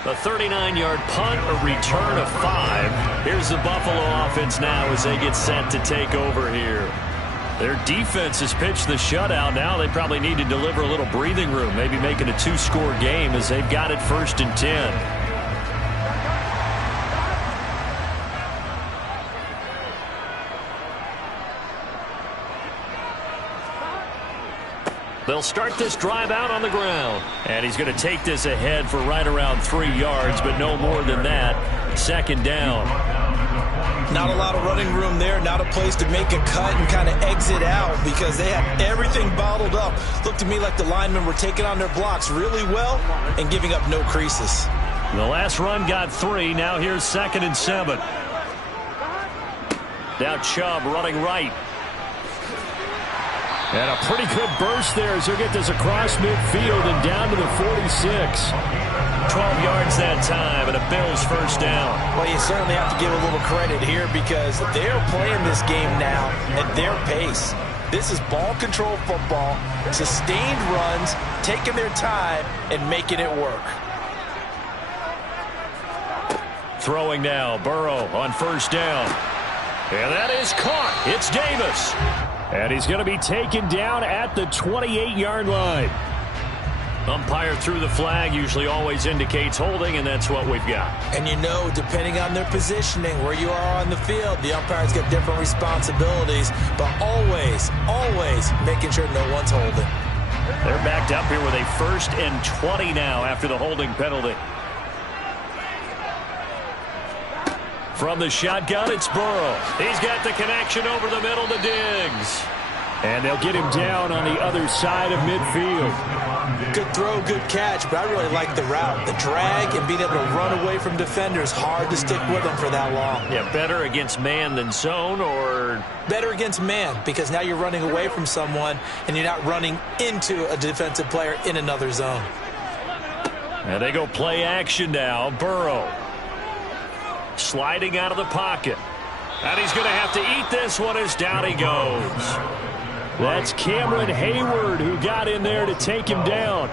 A 39-yard punt, a return of 5. Here's the Buffalo offense now as they get set to take over here. Their defense has pitched the shutout. Now they probably need to deliver a little breathing room, maybe make it a 2-score game as they've got it 1st and 10. They'll start this drive out on the ground. And he's going to take this ahead for right around 3 yards, but no more than that. 2nd down. Not a lot of running room there, not a place to make a cut and kind of exit out because they had everything bottled up. Looked to me like the linemen were taking on their blocks really well and giving up no creases. The last run got 3. Now here's 2nd and 7. Now Chubb running right. And a pretty good burst there as he'll get this across midfield and down to the 46. 12 yards that time and a Bills first down. Well, you certainly have to give a little credit here because they're playing this game now at their pace. This is ball control football, sustained runs, taking their time and making it work. Throwing now, Burrow on first down. And that is caught. It's Davis. And he's going to be taken down at the 28-yard line. Umpire threw the flag, usually always indicates holding, and that's what we've got. And you know, depending on their positioning, where you are on the field, the umpires get different responsibilities, but always, always making sure no one's holding. They're backed up here with a 1st and 20 now after the holding penalty. From the shotgun, it's Burrow. He's got the connection over the middle to Diggs. And they'll get him down on the other side of midfield. Good throw, good catch, but I really like the route. The drag and being able to run away from defenders, hard to stick with them for that long. Yeah, better against man than zone, or? Better against man, because now you're running away from someone and you're not running into a defensive player in another zone. And they go play action now. Burrow sliding out of the pocket. And he's going to have to eat this one as down he goes. That's Cameron Hayward who got in there to take him down.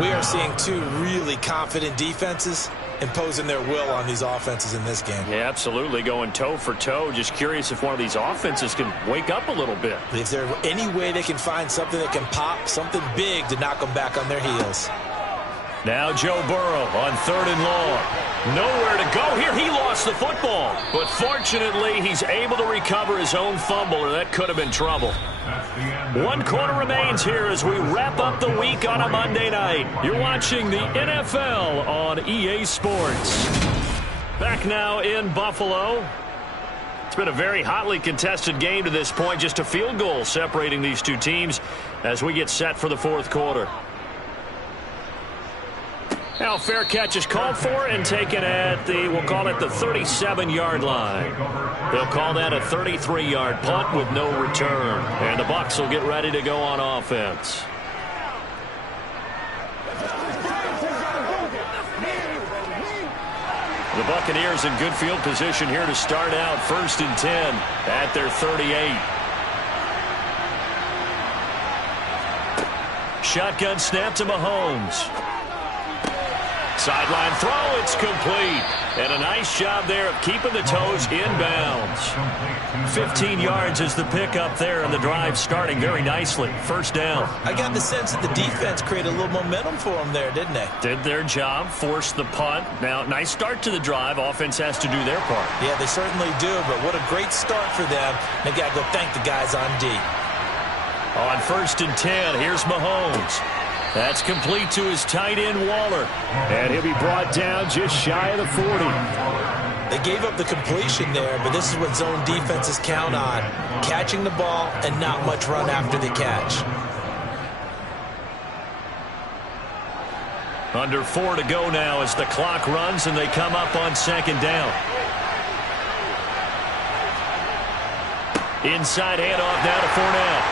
We are seeing two really confident defenses imposing their will on these offenses in this game. Yeah, absolutely, going toe for toe. Just curious if one of these offenses can wake up a little bit. Is there any way they can find something that can pop, something big to knock them back on their heels? Now Joe Burrow on 3rd and long. Nowhere to go here. He lost the football. But fortunately, he's able to recover his own fumble, or that could have been trouble. 1 quarter remains here as we wrap up the week on a Monday night. You're watching the NFL on EA Sports. Back now in Buffalo. It's been a very hotly contested game to this point. Just a field goal separating these two teams as we get set for the 4th quarter. Now, fair catch is called for and taken at the, we'll call it the 37-yard line. They'll call that a 33-yard punt with no return. And the Bucs will get ready to go on offense. The Buccaneers in good field position here to start out 1st and 10 at their 38. Shotgun snap to Mahomes. Sideline throw, it's complete. And a nice job there of keeping the toes inbounds. 15 yards is the pickup there, and the drive starting very nicely. 1st down. I got the sense that the defense created a little momentum for them there, didn't they? Did their job, forced the punt. Now, nice start to the drive. Offense has to do their part. Yeah, they certainly do, but what a great start for them. They got to go thank the guys on D. On 1st and 10, here's Mahomes. That's complete to his tight end, Waller. And he'll be brought down just shy of the 40. They gave up the completion there, but this is what zone defenses count on. Catching the ball and not much run after the catch. Under 4 to go now as the clock runs and they come up on 2nd down. Inside handoff now to Fournette.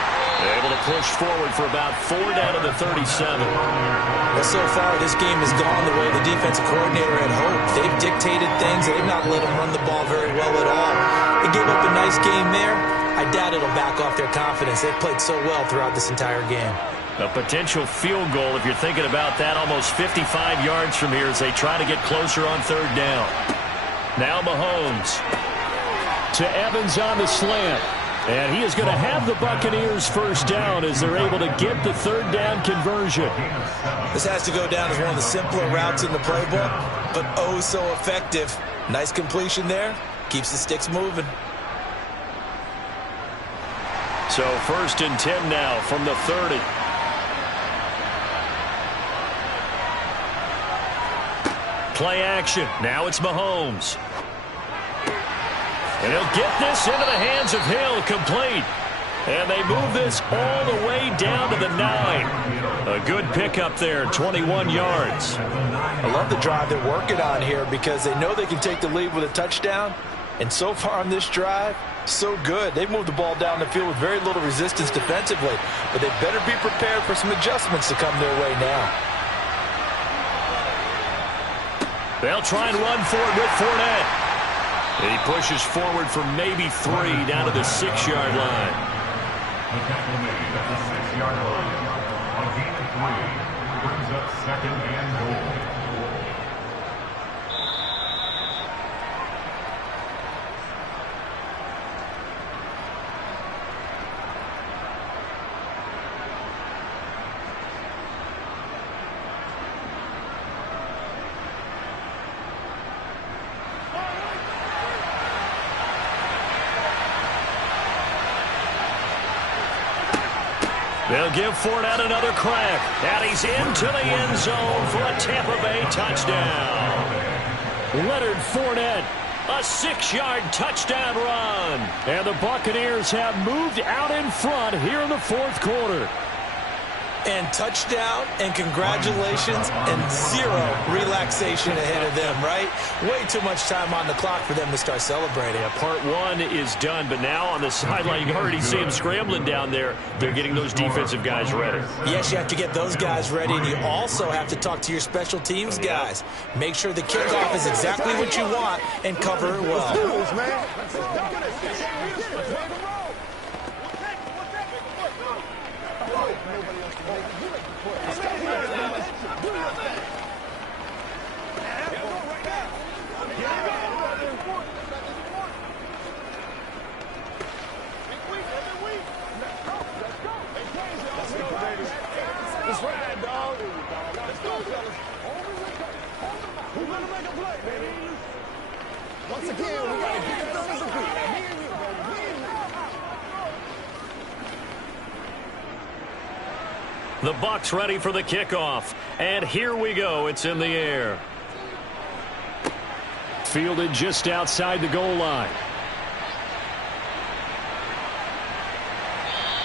Able to push forward for about 4 down to the 37. Well, so far, this game has gone the way the defensive coordinator had hoped. They've dictated things. They've not let them run the ball very well at all. They gave up a nice game there. I doubt it'll back off their confidence. They've played so well throughout this entire game. A potential field goal, if you're thinking about that, almost 55 yards from here as they try to get closer on 3rd down. Now Mahomes. To Evans on the slant. And he is going to have the Buccaneers 1st down as they're able to get the 3rd down conversion. This has to go down as one of the simpler routes in the playbook, but oh so effective. Nice completion there. Keeps the sticks moving. So 1st and 10 now from the 30. Play action. Now it's Mahomes. And he'll get this into the hands of Hill, complete. And they move this all the way down to the 9. A good pickup there, 21 yards. I love the drive they're working on here because they know they can take the lead with a touchdown. And so far on this drive, so good. They've moved the ball down the field with very little resistance defensively. But they better be prepared for some adjustments to come their way now. They'll try and run for it with Fournette. And he pushes forward for maybe 3 down to the 6-yard line. The tackle made at the 6-yard line. A gain of 3 brings up 2nd and goal. They'll give Fournette another crack. And he's into the end zone for a Tampa Bay touchdown. Leonard Fournette, a 6-yard touchdown run. And the Buccaneers have moved out in front here in the 4th quarter. And touchdown and congratulations and zero relaxation ahead of them, right? Way too much time on the clock for them to start celebrating. Yeah, part one is done, but now on the sideline, you can already see them scrambling down there. They're getting those defensive guys ready. Yes, you have to get those guys ready, and you also have to talk to your special teams guys. Make sure the kickoff is exactly what you want and cover it well. Let's do this, man. Let's ride, dog. Let's go, fellas. We're going to make a play, baby. Once again, we got to get it done as a group. The Bucs ready for the kickoff. And here we go. It's in the air. Fielded just outside the goal line.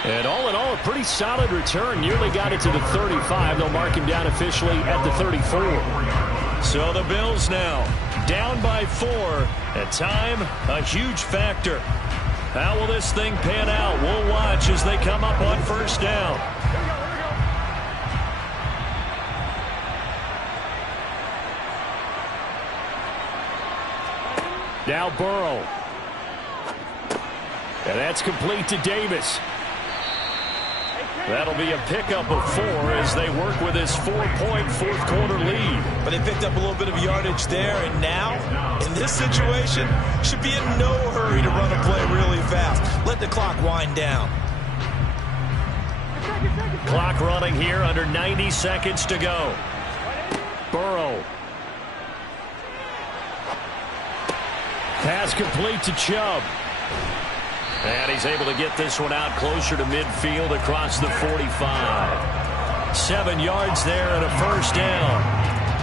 And all in all, a pretty solid return. Nearly got it to the 35. They'll mark him down officially at the 34. So the Bills now down by 4. At time, a huge factor. How will this thing pan out? We'll watch as they come up on first down. Now Burrow. And that's complete to Davis. That'll be a pickup of 4 as they work with this 4-point fourth-quarter lead. But they picked up a little bit of yardage there, and now, in this situation, should be in no hurry to run a play really fast. Let the clock wind down. Clock running here, under 90 seconds to go. Burrow. Pass complete to Chubb. And he's able to get this one out closer to midfield across the 45. 7 yards there and a first down.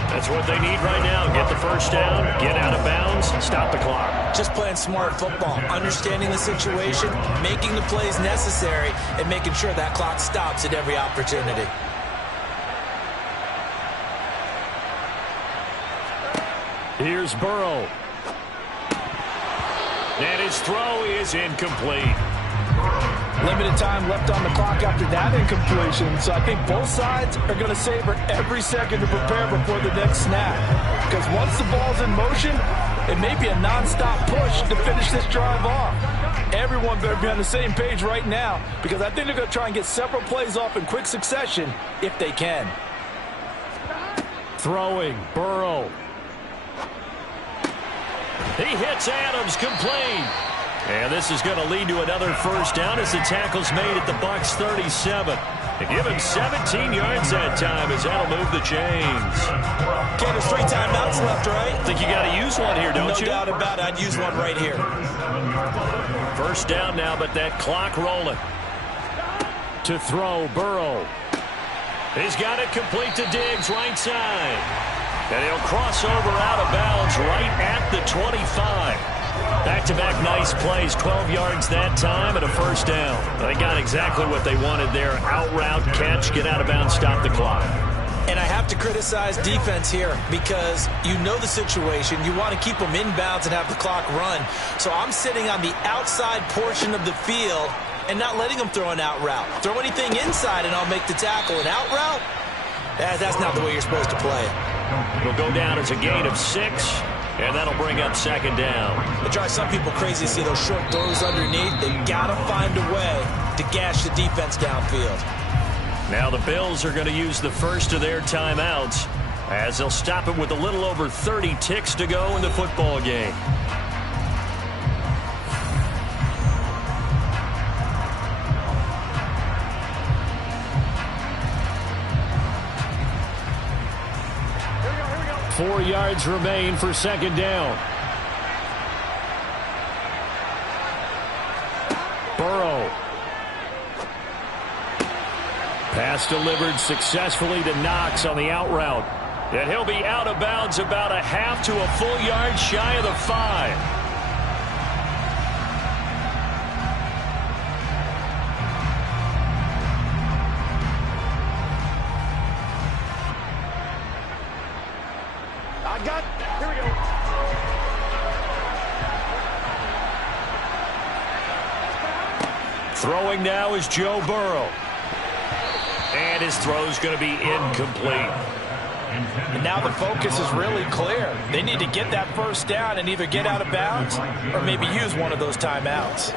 That's what they need right now. Get the first down, get out of bounds, stop the clock. Just playing smart football, understanding the situation, making the plays necessary, and making sure that clock stops at every opportunity. Here's Burrow. And his throw is incomplete. Limited time left on the clock after that incompletion, so I think both sides are going to savor every second to prepare before the next snap. Because once the ball's in motion, it may be a nonstop push to finish this drive off. Everyone better be on the same page right now, because I think they're going to try and get several plays off in quick succession if they can. Throwing, Burrow. He hits Adams, complete. And this is going to lead to another first down as the tackle's made at the Bucs 37. They give him 17 yards that time as that'll move the chains. Okay, there's 3 timeouts left, right? I think you got to use one here, don't you? No doubt about it. I'd use one right here. First down now, but that clock rolling. To throw, Burrow. He's got it complete to Diggs, right side. And he'll cross over out of bounds right at the 25. Back-to-back nice plays, 12 yards that time and a first down. They got exactly what they wanted there. Out route, catch, get out of bounds, stop the clock. And I have to criticize defense here because you know the situation. You want to keep them inbounds and have the clock run. So I'm sitting on the outside portion of the field and not letting them throw an out route. Throw anything inside and I'll make the tackle. An out route? That's not the way you're supposed to play it. It'll go down as a gain of 6, and that'll bring up second down. It drives some people crazy to see those short throws underneath. They've got to find a way to gash the defense downfield. Now the Bills are going to use the first of their timeouts as they'll stop it with a little over 30 ticks to go in the football game. Here we go. 4 yards remain for second down. Burrow. Pass delivered successfully to Knox on the out route. And he'll be out of bounds about a half to a full yard shy of the 5. Here we go. Throwing now is Joe Burrow. And his throw's going to be incomplete. And now the focus is really clear. They need to get that first down and either get out of bounds or maybe use one of those timeouts.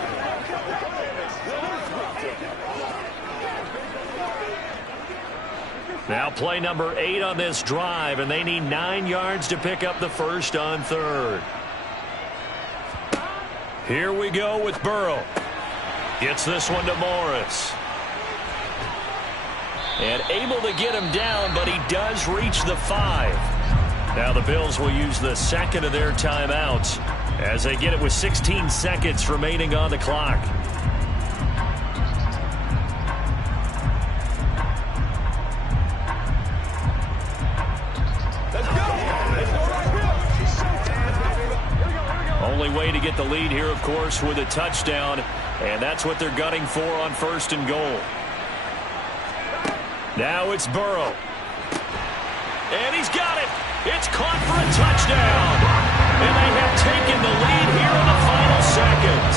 Now play number 8 on this drive, and they need 9 yards to pick up the first on third. Here we go with Burrow. Gets this one to Morris. And able to get him down, but he does reach the 5. Now the Bills will use the second of their timeouts as they get it with 16 seconds remaining on the clock. Only way to get the lead here, of course, with a touchdown, and that's what they're gunning for on first and goal. Now it's Burrow. And he's got it. It's caught for a touchdown. And they have taken the lead here in the final seconds.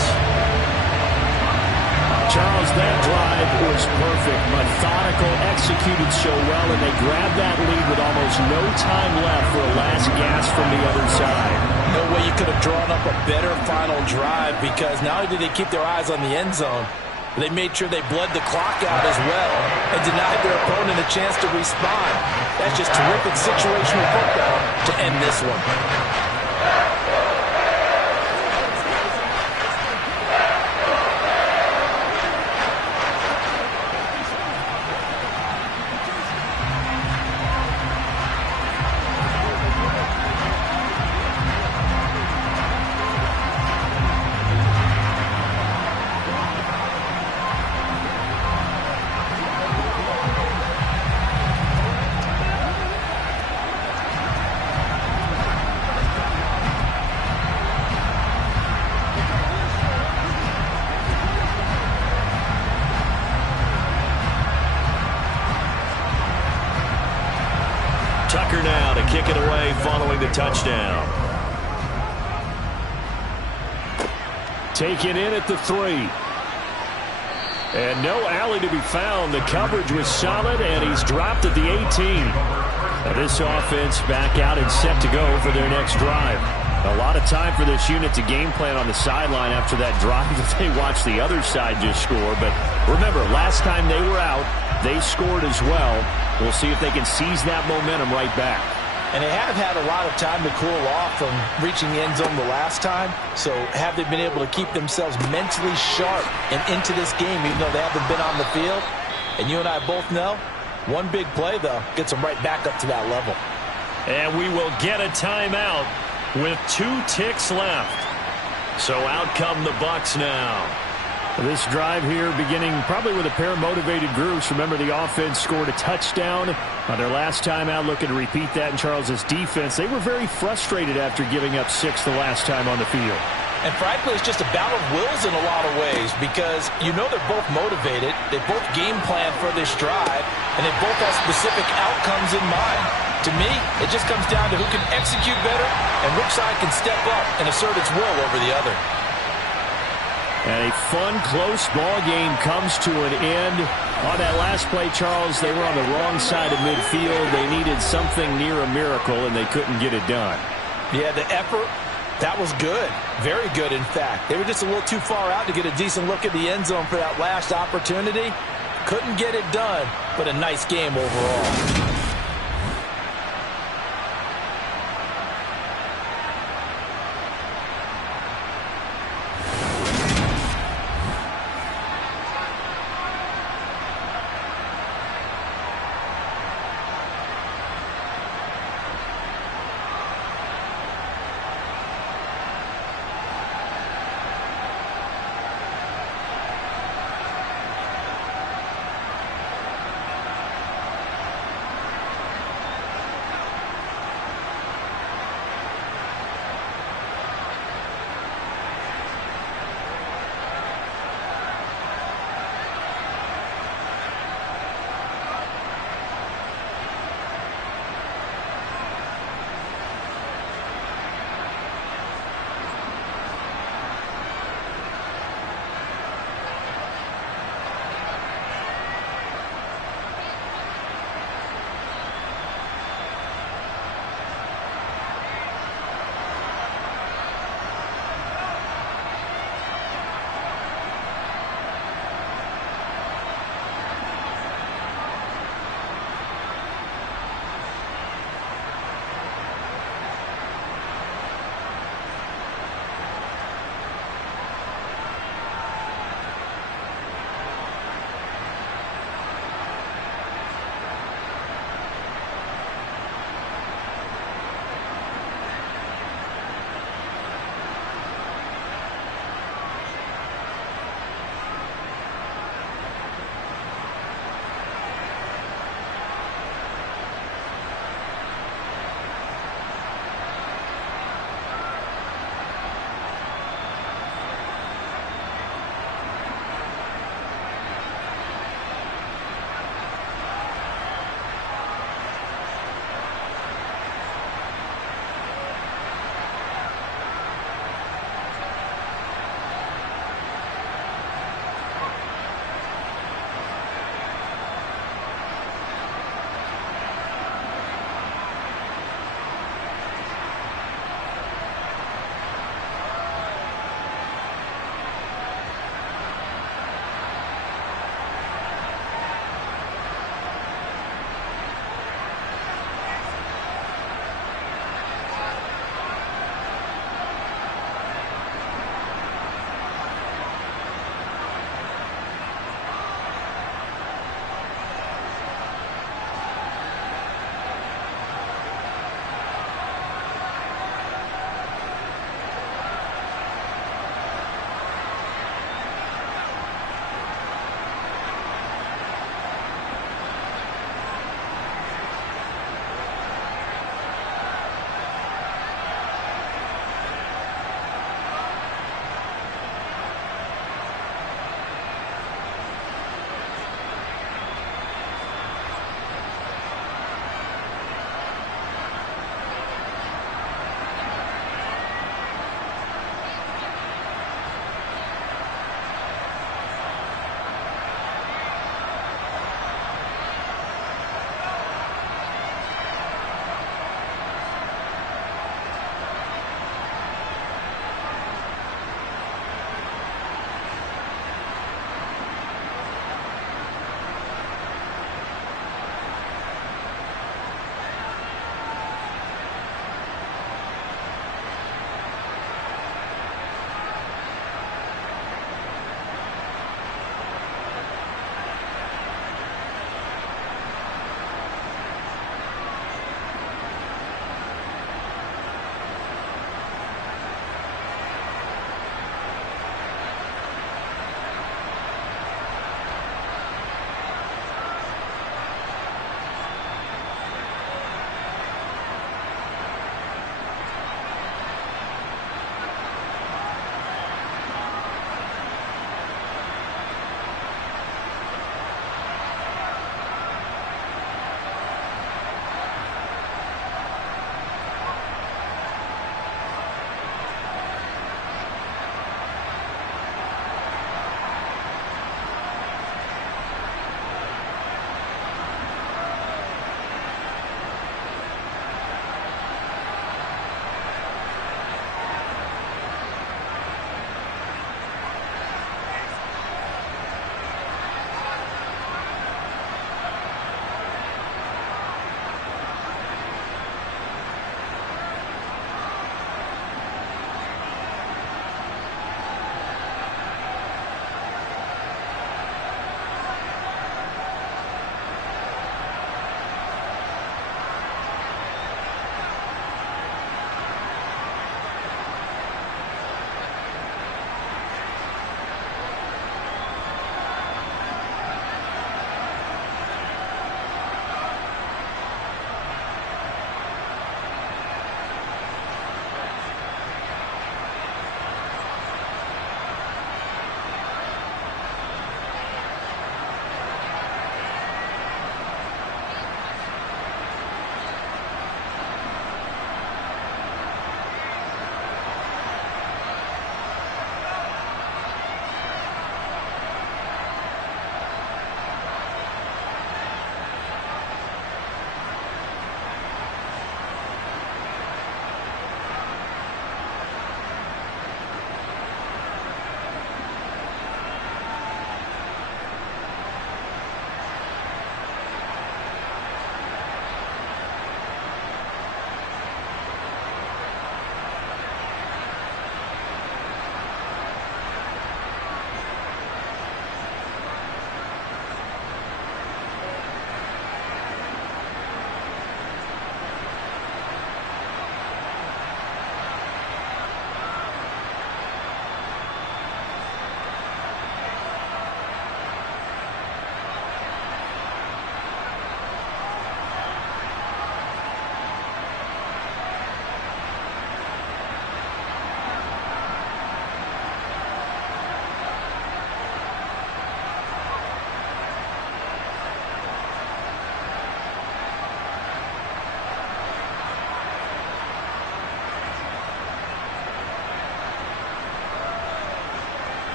Charles, that drive was perfect. Methodical, executed so well, and they grabbed that lead with almost no time left for a last gasp from the other side. No way you could have drawn up a better final drive, because not only did they keep their eyes on the end zone, they made sure they bled the clock out as well and denied their opponent a chance to respond. That's just terrific situational football to end this one. Tucker now to kick it away following the touchdown. Taken in at the 3. And no alley to be found. The coverage was solid, and he's dropped at the 18. Now this offense back out and set to go for their next drive. A lot of time for this unit to game plan on the sideline after that drive that they watched the other side just score. But remember, last time they were out, they scored as well. We'll see if they can seize that momentum right back. And they have had a lot of time to cool off from reaching the end zone the last time. So have they been able to keep themselves mentally sharp and into this game, even though they haven't been on the field? And you and I both know, one big play, though, gets them right back up to that level. And we will get a timeout with 2 ticks left. So out come the Bucs now. This drive here beginning probably with a pair of motivated groups. Remember, the offense scored a touchdown on their last time out, looking to repeat that in Charles's defense. They were very frustrated after giving up 6 the last time on the field. And frankly, it's just a battle of wills in a lot of ways, because you know they're both motivated, they both game plan for this drive, and they both have specific outcomes in mind. To me, it just comes down to who can execute better and which side can step up and assert its will over the other. And a fun, close ball game comes to an end. On that last play, Charles, they were on the wrong side of midfield. They needed something near a miracle, and they couldn't get it done. Yeah, the effort, that was good. Very good, in fact. They were just a little too far out to get a decent look at the end zone for that last opportunity. Couldn't get it done, but a nice game overall.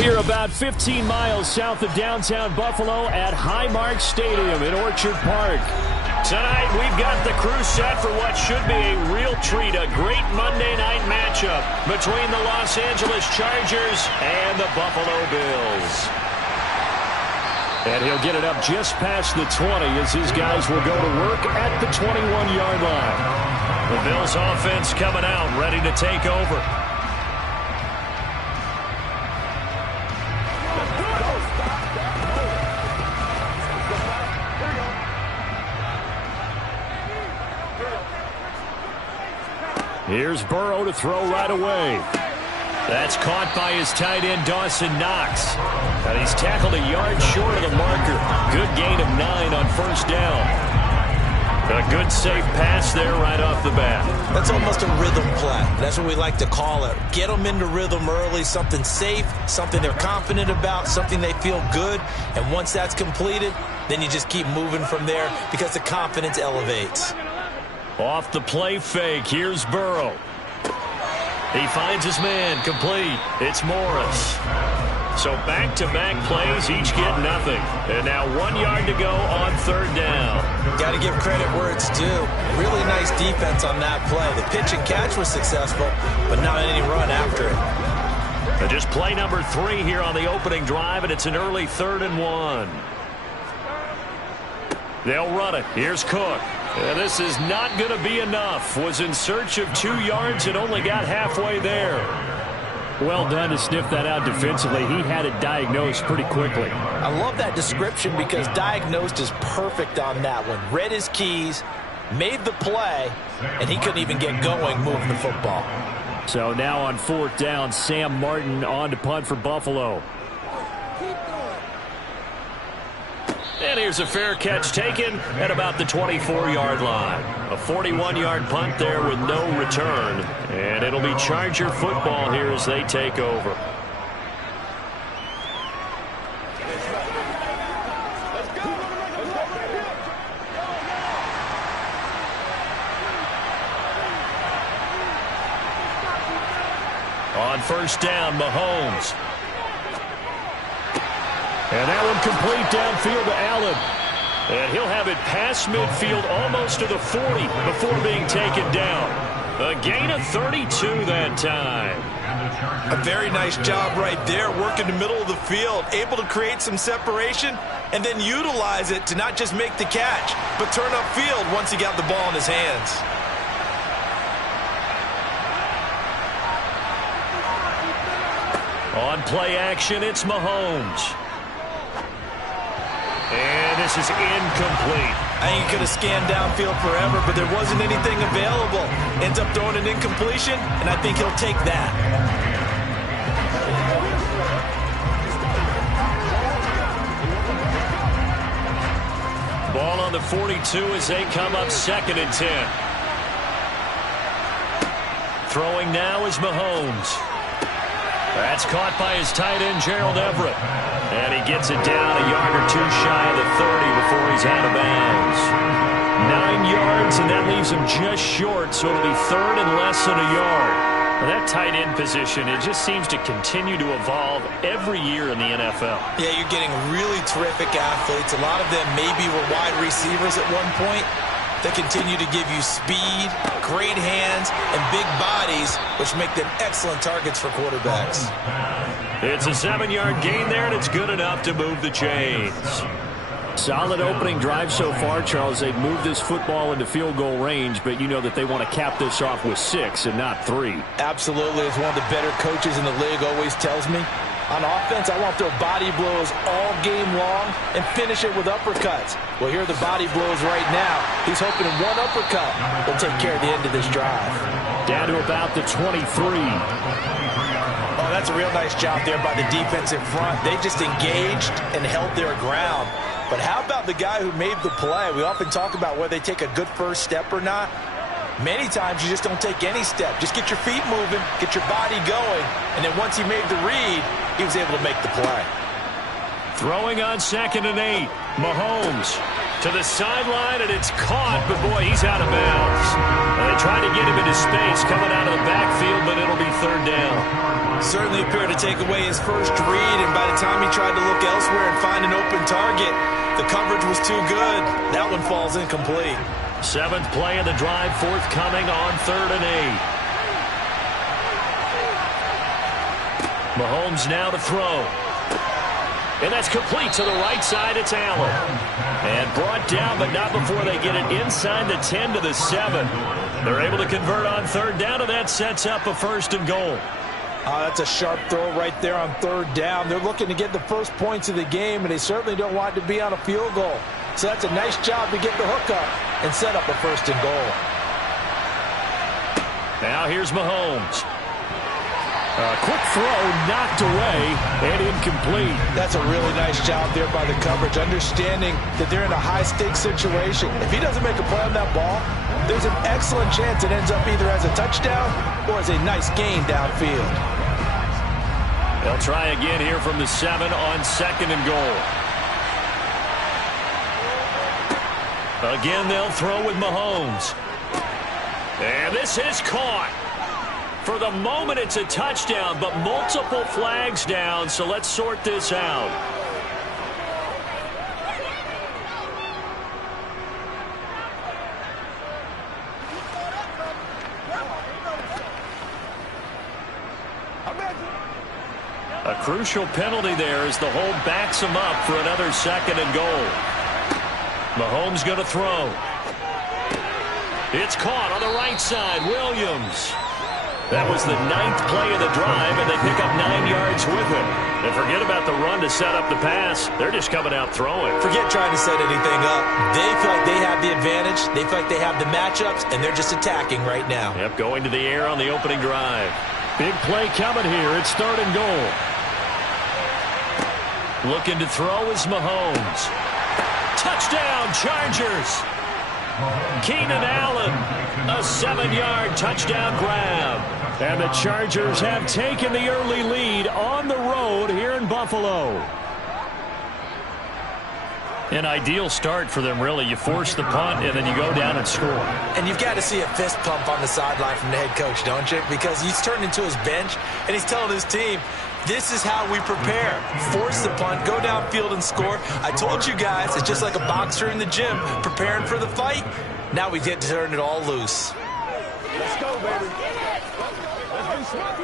We are about 15 miles south of downtown Buffalo at Highmark Stadium in Orchard Park. Tonight, we've got the crew set for what should be a real treat, a great Monday night matchup between the Los Angeles Chargers and the Buffalo Bills. And he'll get it up just past the 20 as his guys will go to work at the 21-yard line. The Bills offense coming out, ready to take over. Here's Burrow to throw right away. That's caught by his tight end, Dawson Knox. And he's tackled a yard short of the marker. Good gain of 9 on first down. A good, safe pass there right off the bat. That's almost a rhythm play. That's what we like to call it. Get them into rhythm early, something safe, something they're confident about, something they feel good. And once that's completed, then you just keep moving from there because the confidence elevates. Off the play fake, here's Burrow. He finds his man, complete. It's Morris. So back-to-back plays, each get nothing. And now 1 yard to go on third down. Got to give credit where it's due. Really nice defense on that play. The pitch and catch was successful, but not any run after it. And just play number 3 here on the opening drive, and it's an early 3rd and 1. They'll run it. Here's Cook. And this is not going to be enough. Was in search of 2 yards and only got halfway there. Well done to sniff that out defensively. He had it diagnosed pretty quickly. I love that description because diagnosed is perfect on that one. Read his keys, made the play, and he couldn't even get going moving the football. So now on 4th down, Sam Martin on to punt for Buffalo. And here's a fair catch taken at about the 24-yard line. A 41-yard punt there with no return. And it'll be Charger football here as they take over. On first down, Mahomes. And that one complete downfield to Allen. And he'll have it past midfield almost to the 40 before being taken down. A gain of 32 that time. A very nice job right there, working the middle of the field, able to create some separation and then utilize it to not just make the catch, but turn upfield once he got the ball in his hands. On play action, it's Mahomes. And this is incomplete. I think he could have scanned downfield forever, but there wasn't anything available. Ends up throwing an incompletion, and I think he'll take that. Ball on the 42 as they come up 2nd and 10. Throwing now is Mahomes. That's caught by his tight end, Gerald Everett. And he gets it down a yard or 2 shy of the 30 before he's out of bounds. 9 yards, and that leaves him just short, so it'll be 3rd and less than a yard. Well, that tight end position, it just seems to continue to evolve every year in the NFL. Yeah, you're getting really terrific athletes. A lot of them maybe were wide receivers at one point. They continue to give you speed, great hands, and big bodies, which make them excellent targets for quarterbacks. It's a 7-yard gain there, and it's good enough to move the chains. Solid opening drive so far, Charles. They've moved this football into field goal range, but you know that they want to cap this off with 6 and not 3. Absolutely. As one of the better coaches in the league always tells me, on offense, I want to throw body blows all game long and finish it with uppercuts. Well, here are the body blows right now. He's hoping in one uppercut will take care of the end of this drive. Down to about the 23. Oh, that's a real nice job there by the defense in front. They just engaged and held their ground. But how about the guy who made the play? We often talk about whether they take a good first step or not. Many times you just don't take any step. Just get your feet moving, get your body going, and then once he made the read, he was able to make the play. Throwing on 2nd and 8. Mahomes to the sideline, and it's caught, but boy, he's out of bounds. And they trying to get him into space coming out of the backfield, but it'll be third down. Certainly appeared to take away his first read, and by the time he tried to look elsewhere and find an open target, the coverage was too good. That one falls incomplete. 7th play of the drive, forthcoming on 3rd and 8. Mahomes now to throw. And that's complete to the right side. It's Allen. And brought down, but not before they get it inside the 10 to the 7. They're able to convert on 3rd down, and that sets up a 1st and goal. That's a sharp throw right there on 3rd down. They're looking to get the first points of the game, and they certainly don't want it to be on a field goal. So that's a nice job to get the hook up and set up a 1st and goal. Now here's Mahomes. A quick throw knocked away and incomplete. That's a really nice job there by the coverage, understanding that they're in a high-stakes situation. If he doesn't make a play on that ball, there's an excellent chance it ends up either as a touchdown or as a nice gain downfield. They'll try again here from the 7 on 2nd and goal. Again, they'll throw with Mahomes. And this is caught. For the moment, it's a touchdown, but multiple flags down, so let's sort this out. A crucial penalty there as the hold backs him up for another 2nd and goal. Mahomes going to throw. It's caught on the right side. Williams. That was the 9th play of the drive, and they pick up 9 yards with it. And forget about the run to set up the pass. They're just coming out throwing. Forget trying to set anything up. They feel like they have the advantage. They feel like they have the matchups, and they're just attacking right now. Yep, going to the air on the opening drive. Big play coming here. It's 3rd and goal. Looking to throw is Mahomes. Touchdown, Chargers. Keenan Allen, a 7-yard touchdown grab. And the Chargers have taken the early lead on the road here in Buffalo. An ideal start for them, really. You force the punt, and then you go down and score. And you've got to see a fist pump on the sideline from the head coach, don't you? Because he's turned into his bench, and he's telling his team, this is how we prepare. Force the punt, go downfield and score. I told you guys, it's just like a boxer in the gym preparing for the fight. Now we get to turn it all loose. Let's go, baby. Let's be smart.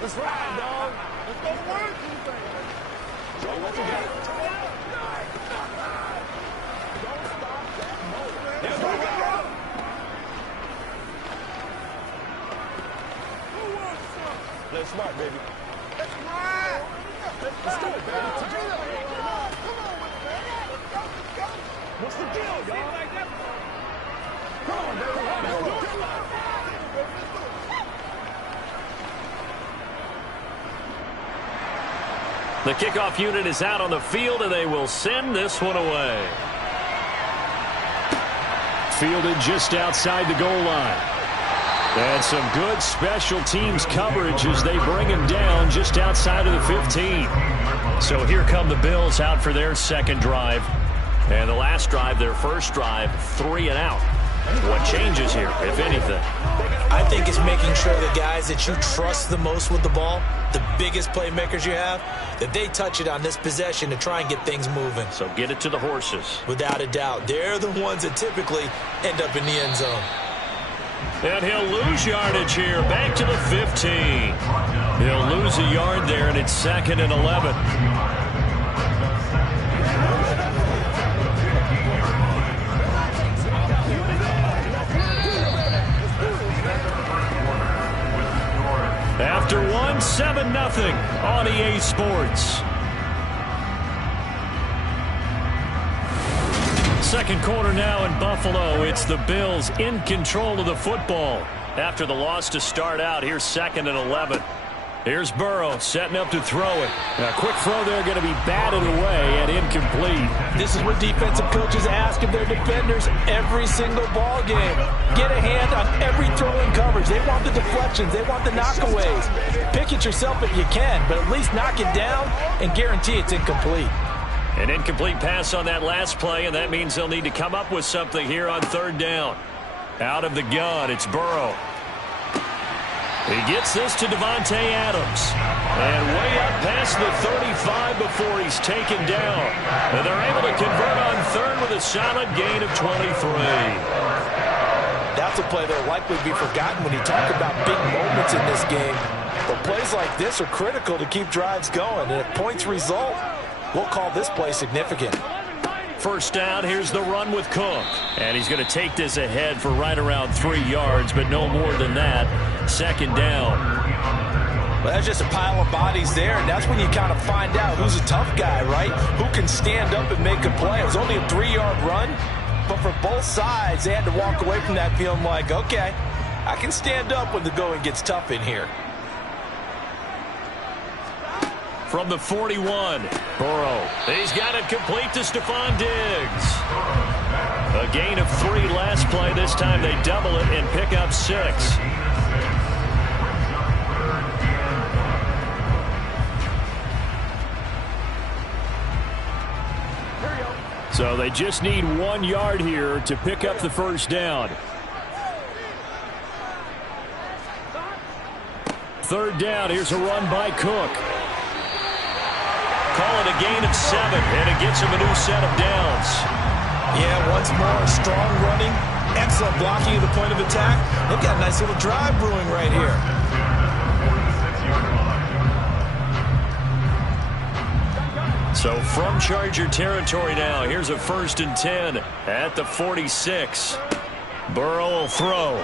Let's ride, dog. Let's go to work. Show what you got. Don't stop that motor. Let's go. Let's smart, baby. Let's ride. Let's do it, baby. Together. Come on with it, man. Let's go. What's the deal, y'all? Come on, baby. The kickoff unit is out on the field, and they will send this one away. Fielded just outside the goal line. And some good special teams coverage as they bring him down just outside of the 15. So here come the Bills out for their 2nd drive. And the last drive, their 1st drive, 3 and out. What changes here, if anything? I think it's making sure the guys that you trust the most with the ball, the biggest playmakers you have, that they touch it on this possession to try and get things moving. So get it to the horses. Without a doubt. They're the ones that typically end up in the end zone. And he'll lose yardage here, back to the 15. He'll lose a yard there, and it's 2nd and 11. After 1, 7-0 on EA Sports. Second quarter now in Buffalo. It's the Bills in control of the football. After the loss to start out, here's 2nd and 11. Here's Burrow setting up to throw it. A quick throw there going to be batted away and incomplete. This is what defensive coaches ask of their defenders every single ball game. Get a hand on every throw in coverage. They want the deflections. They want the knockaways. Pick it yourself if you can, but at least knock it down and guarantee it's incomplete. An incomplete pass on that last play, and that means they'll need to come up with something here on third down. Out of the gun, it's Burrow. He gets this to Davante Adams. And way up past the 35 before he's taken down. And they're able to convert on third with a solid gain of 23. That's a play that will likely be forgotten when you talk about big moments in this game. But plays like this are critical to keep drives going. And if points result, we'll call this play significant. First down, here's the run with Cook. And he's going to take this ahead for right around 3 yards, but no more than that. Second down. Well, that's just a pile of bodies there, and that's when you kind of find out who's a tough guy, right? Who can stand up and make a play. It was only a 3-yard run, but for both sides, they had to walk away from that feeling like, okay, I can stand up when the going gets tough in here. From the 41, Burrow. He's got it complete to Stephon Diggs. A gain of 3 last play. This time they double it and pick up 6. So they just need 1 yard here to pick up the first down. Third down, here's a run by Cook. Call it a gain of 7, and it gets him a new set of downs. Yeah, once more, strong running, excellent blocking at the point of attack. They've got a nice little drive brewing right here. So from Charger territory now, here's a 1st and 10 at the 46. Burrow will throw.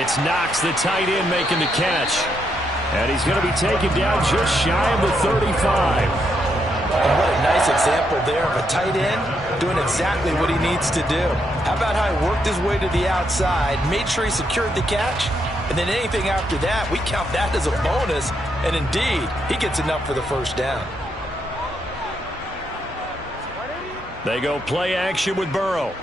It's Knox, the tight end, making the catch. And he's going to be taken down just shy of the 35. And what a nice example there of a tight end doing exactly what he needs to do. How about how he worked his way to the outside, made sure he secured the catch, and then anything after that, we count that as a bonus. And indeed, he gets enough for the first down. They go play action with Burrow.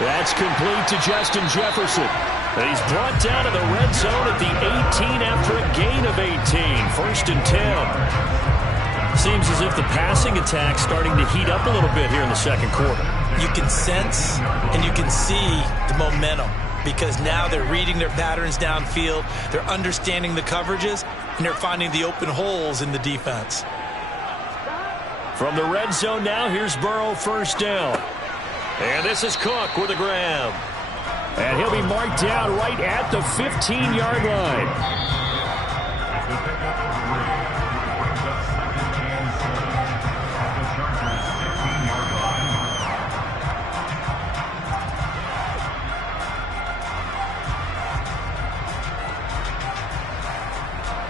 That's complete to Justin Jefferson. He's brought down to the red zone at the 18 after a gain of 18. 1st and 10. Seems as if the passing attack's starting to heat up a little bit here in the second quarter. You can sense and you can see the momentum because now they're reading their patterns downfield, they're understanding the coverages, and they're finding the open holes in the defense. From the red zone now, here's Burrow, first down. And this is Cook with a grab. And he'll be marked down right at the 15-yard line.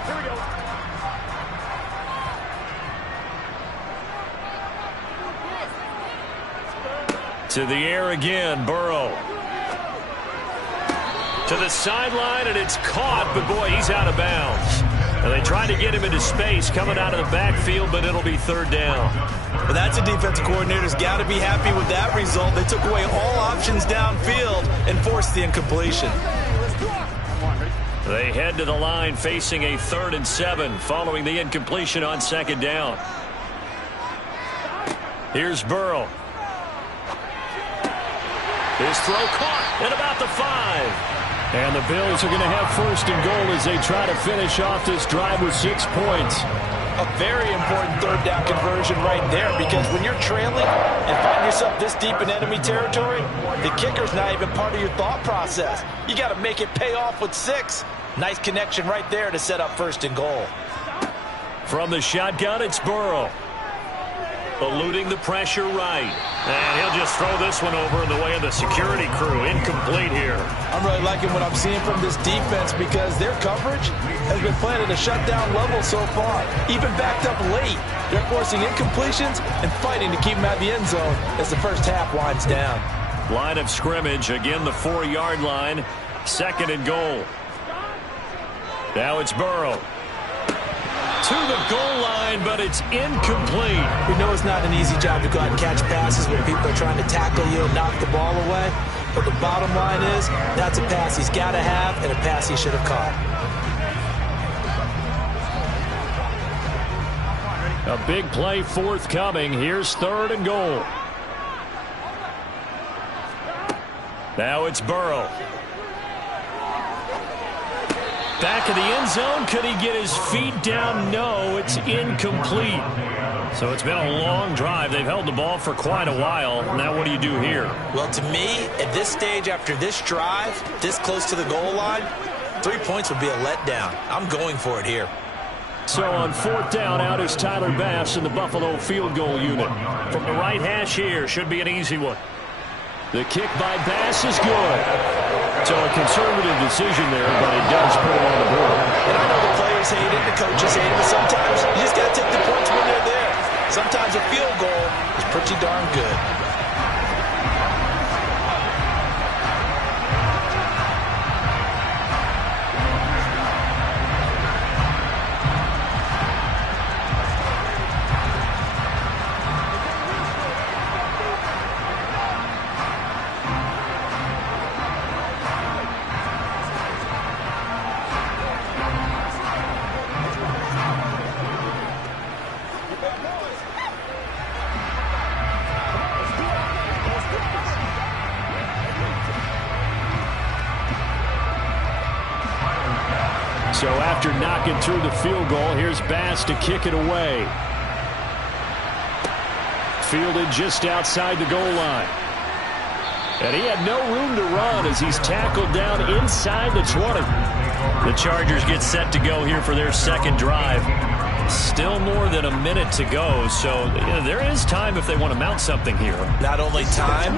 Here we go. To the air again, Burrow. To the sideline, and it's caught, but boy, he's out of bounds. And they tried to get him into space coming out of the backfield, but it'll be third down. Well, that's a defensive coordinator's got to be happy with that result. They took away all options downfield and forced the incompletion. They head to the line facing a 3rd and 7 following the incompletion on second down. Here's Burrow. His throw caught at about the 5. And the Bills are going to have 1st and goal as they try to finish off this drive with 6 points. A very important third down conversion right there because when you're trailing and find yourself this deep in enemy territory, the kicker's not even part of your thought process. You got to make it pay off with 6. Nice connection right there to set up 1st and goal. From the shotgun, it's Burrow. Eluding the pressure right. And he'll just throw this one over in the way of the security crew. Incomplete here. I'm really liking what I'm seeing from this defense because their coverage has been playing at a shutdown level so far. Even backed up late, they're forcing incompletions and fighting to keep them out of the end zone as the first half winds down. Line of scrimmage, again the 4-yard line. 2nd and goal. Now it's Burrow. To the goal line, but it's incomplete. We know it's not an easy job to go out and catch passes when people are trying to tackle you and knock the ball away. But the bottom line is, that's a pass he's got to have and a pass he should have caught. A big play forthcoming. Here's 3rd and goal. Now it's Burrow. Back of the end zone. Could he get his feet down? No, it's incomplete. So it's been a long drive. They've held the ball for quite a while. Now what do you do here? Well, to me, at this stage, after this drive, this close to the goal line, 3 points would be a letdown. I'm going for it here. So on 4th down, out is Tyler Bass in the Buffalo field goal unit. From the right hash here, should be an easy one. The kick by Bass is good. So a conservative decision there, but it does put him on the board. And I know the players hate it, the coaches hate it, but sometimes you just got to take the points when they're there. Sometimes a field goal is pretty darn good. So after knocking through the field goal, here's Bass to kick it away. Fielded just outside the goal line. And he had no room to run as he's tackled down inside the 20. The Chargers get set to go here for their 2nd drive. Still more than a minute to go, so there is time if they want to mount something here. Not only time,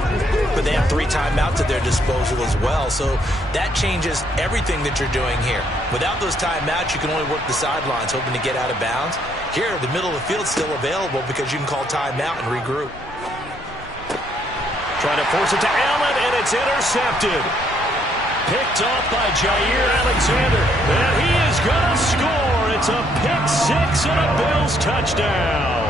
but they have 3 timeouts at their disposal as well, so that changes everything that you're doing here. Without those timeouts, you can only work the sidelines, hoping to get out of bounds. Here, the middle of the field's still available because you can call timeout and regroup. Trying to force it to Allen, and it's intercepted. Picked off by Jair Alexander, and he is going to score. It's a pick-6 and a Bills touchdown.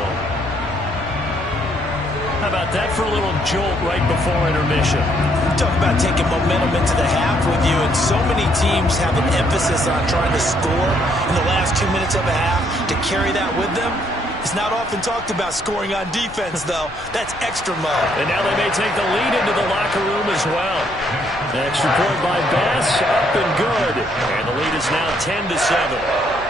How about that for a little jolt right before intermission? Talk about taking momentum into the half with you, and so many teams have an emphasis on trying to score in the last 2 minutes of a half. To carry that with them, it's not often talked about scoring on defense, though. That's extra mode. And now they may take the lead into the locker room as well. The extra point by Bass, up and good. And the lead is now 10-7.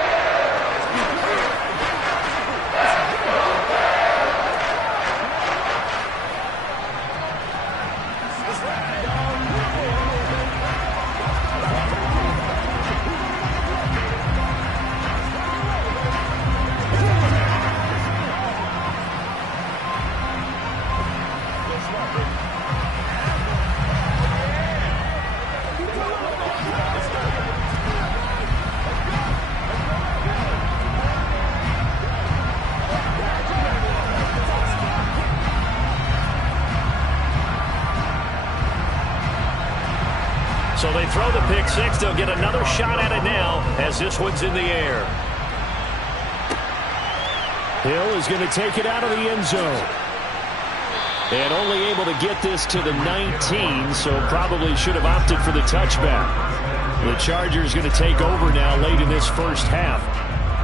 So they throw the pick-6. They'll get another shot at it now as this one's in the air. Hill is going to take it out of the end zone. And only able to get this to the 19, so probably should have opted for the touchback. The Chargers going to take over now late in this first half.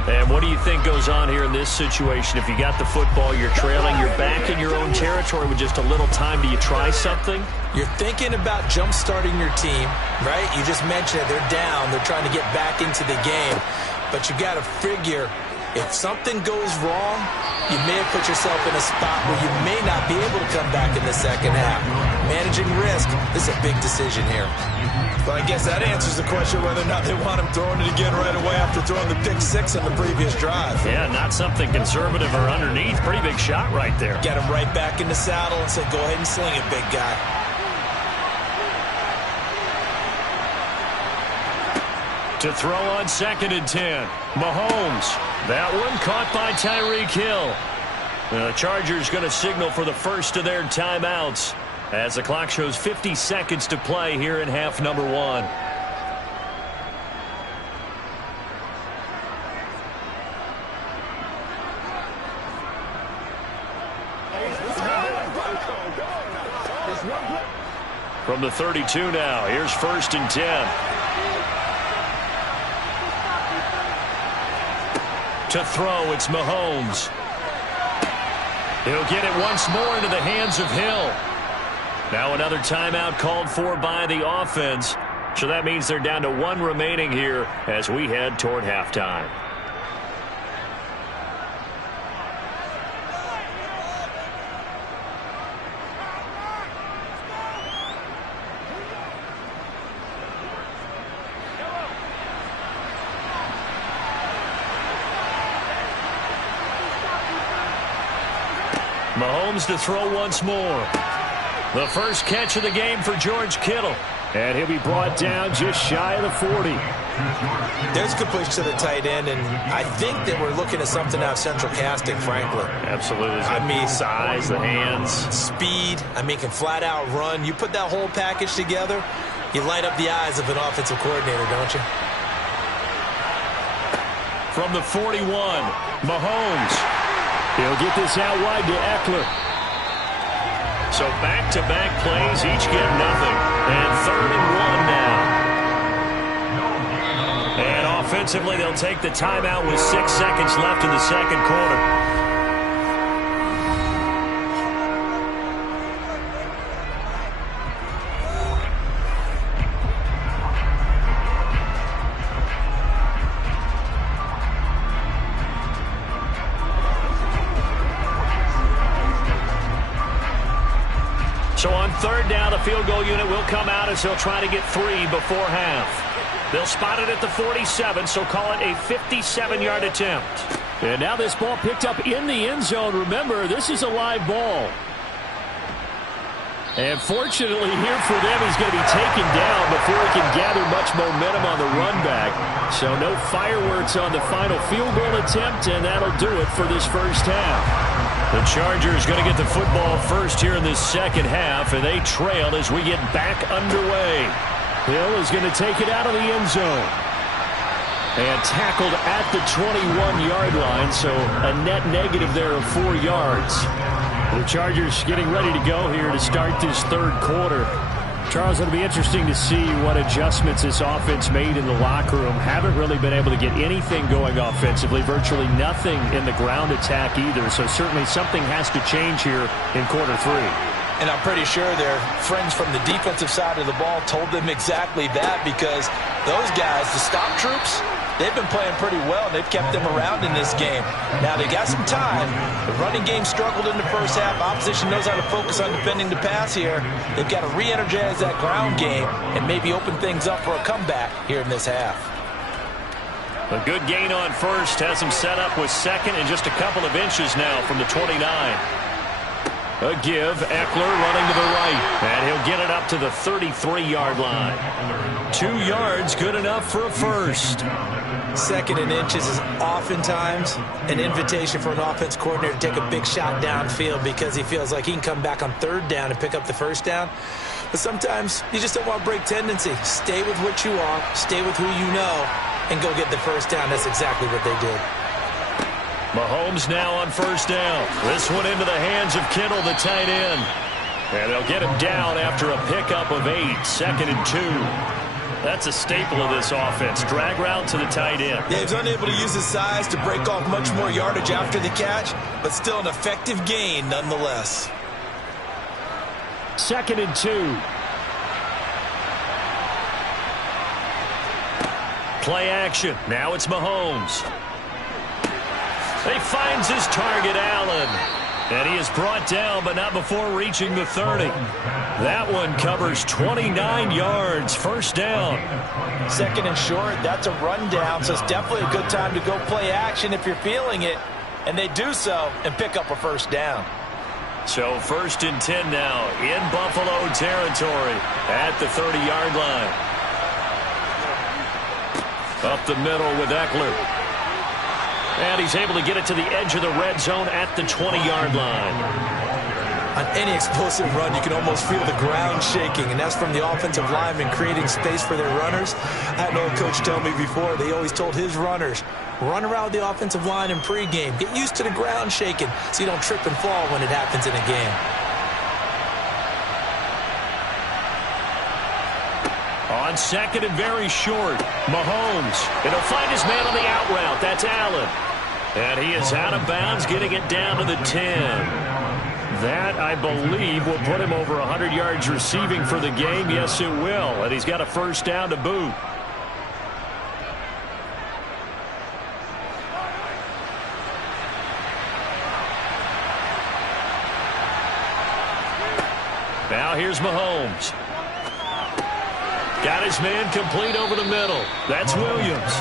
And what do you think goes on here in this situation? If you got the football, you're trailing, you're back in your own territory with just a little time. Do you try something? You're thinking about jump-starting your team, right? You just mentioned it. They're down. They're trying to get back into the game. But you got to figure, if something goes wrong, you may have put yourself in a spot where you may not be able to come back in the second half. Managing risk, this is a big decision here. Well, I guess that answers the question whether or not they want him throwing it again right away after throwing the pick-6 on the previous drive. Yeah, not something conservative or underneath. Pretty big shot right there. Get him right back in the saddle and say, go ahead and sling it, big guy. To throw on 2nd and 10. Mahomes. That one caught by Tyreek Hill. The Chargers going to signal for the first of their timeouts as the clock shows 50 seconds to play here in half number 1. From the 32 now, here's 1st and 10. To throw, it's Mahomes. He'll get it once more into the hands of Hill. Now another timeout called for by the offense. So that means they're down to 1 remaining here as we head toward halftime. Mahomes to throw once more. The first catch of the game for George Kittle. And he'll be brought down just shy of the 40. There's completion to the tight end, and I think that we're looking at something out of central casting, frankly. Absolutely. I mean, size, the hands. Speed. I mean, can flat out run. You put that whole package together, you light up the eyes of an offensive coordinator, don't you? From the 41, Mahomes. He'll get this out wide to Eckler. So back-to-back plays, each get nothing. And 3rd and 1 now. And offensively, they'll take the timeout with 6 seconds left in the second quarter. So on 3rd down, the field goal unit will come out as they'll try to get 3 before half. They'll spot it at the 47, so call it a 57-yard attempt. And now this ball picked up in the end zone. Remember, this is a live ball. And fortunately here for them, he's going to be taken down before he can gather much momentum on the run back. So no fireworks on the final field goal attempt, and that'll do it for this first half. The Chargers going to get the football first here in this second half, and they trail as we get back underway. Hill is going to take it out of the end zone. And tackled at the 21-yard line, so a net negative there of 4 yards. The Chargers getting ready to go here to start this 3rd quarter. Charles, it'll be interesting to see what adjustments this offense made in the locker room. Haven't really been able to get anything going offensively, virtually nothing in the ground attack either. So certainly something has to change here in quarter 3. And I'm pretty sure their friends from the defensive side of the ball told them exactly that, because those guys, the stop troops, they've been playing pretty well. They've kept them around in this game. Now, they got some time. The running game struggled in the first half. Opposition knows how to focus on defending the pass here. They've got to re-energize that ground game and maybe open things up for a comeback here in this half. A good gain on first has him set up with 2nd and just a couple of inches now from the 29. A give, Eckler running to the right, and he'll get it up to the 33-yard line. 2 yards, good enough for a first. 2nd and inches is oftentimes an invitation for an offense coordinator to take a big shot downfield because he feels like he can come back on 3rd down and pick up the first down. But sometimes you just don't want to break tendency. Stay with what you are, stay with who you know, and go get the first down. That's exactly what they did. Mahomes now on 1st down. This one into the hands of Kittle, the tight end. And they'll get him down after a pickup of 8, 2nd and 2. That's a staple of this offense. Drag route to the tight end. Yeah, he's unable to use his size to break off much more yardage after the catch, but still an effective gain nonetheless. 2nd and 2. Play action. Now it's Mahomes. He finds his target, Allen. And he is brought down, but not before reaching the 30. That one covers 29 yards. 1st down. 2nd and short. That's a rundown, so it's definitely a good time to go play action if you're feeling it. And they do so and pick up a 1st down. So 1st and 10 now in Buffalo territory at the 30-yard line. Up the middle with Eckler. And he's able to get it to the edge of the red zone at the 20-yard line. On any explosive run, you can almost feel the ground shaking, and that's from the offensive linemen creating space for their runners. I had an old coach tell me before, they always told his runners, run around the offensive line in pregame. Get used to the ground shaking so you don't trip and fall when it happens in a game. On 2nd and very short, Mahomes. And he'll find his man on the out route. That's Allen. And he is out of bounds, getting it down to the 10. That, I believe, will put him over 100 yards receiving for the game. Yes, it will. And he's got a first down to boot. Now here's Mahomes. Got his man complete over the middle. That's Williams.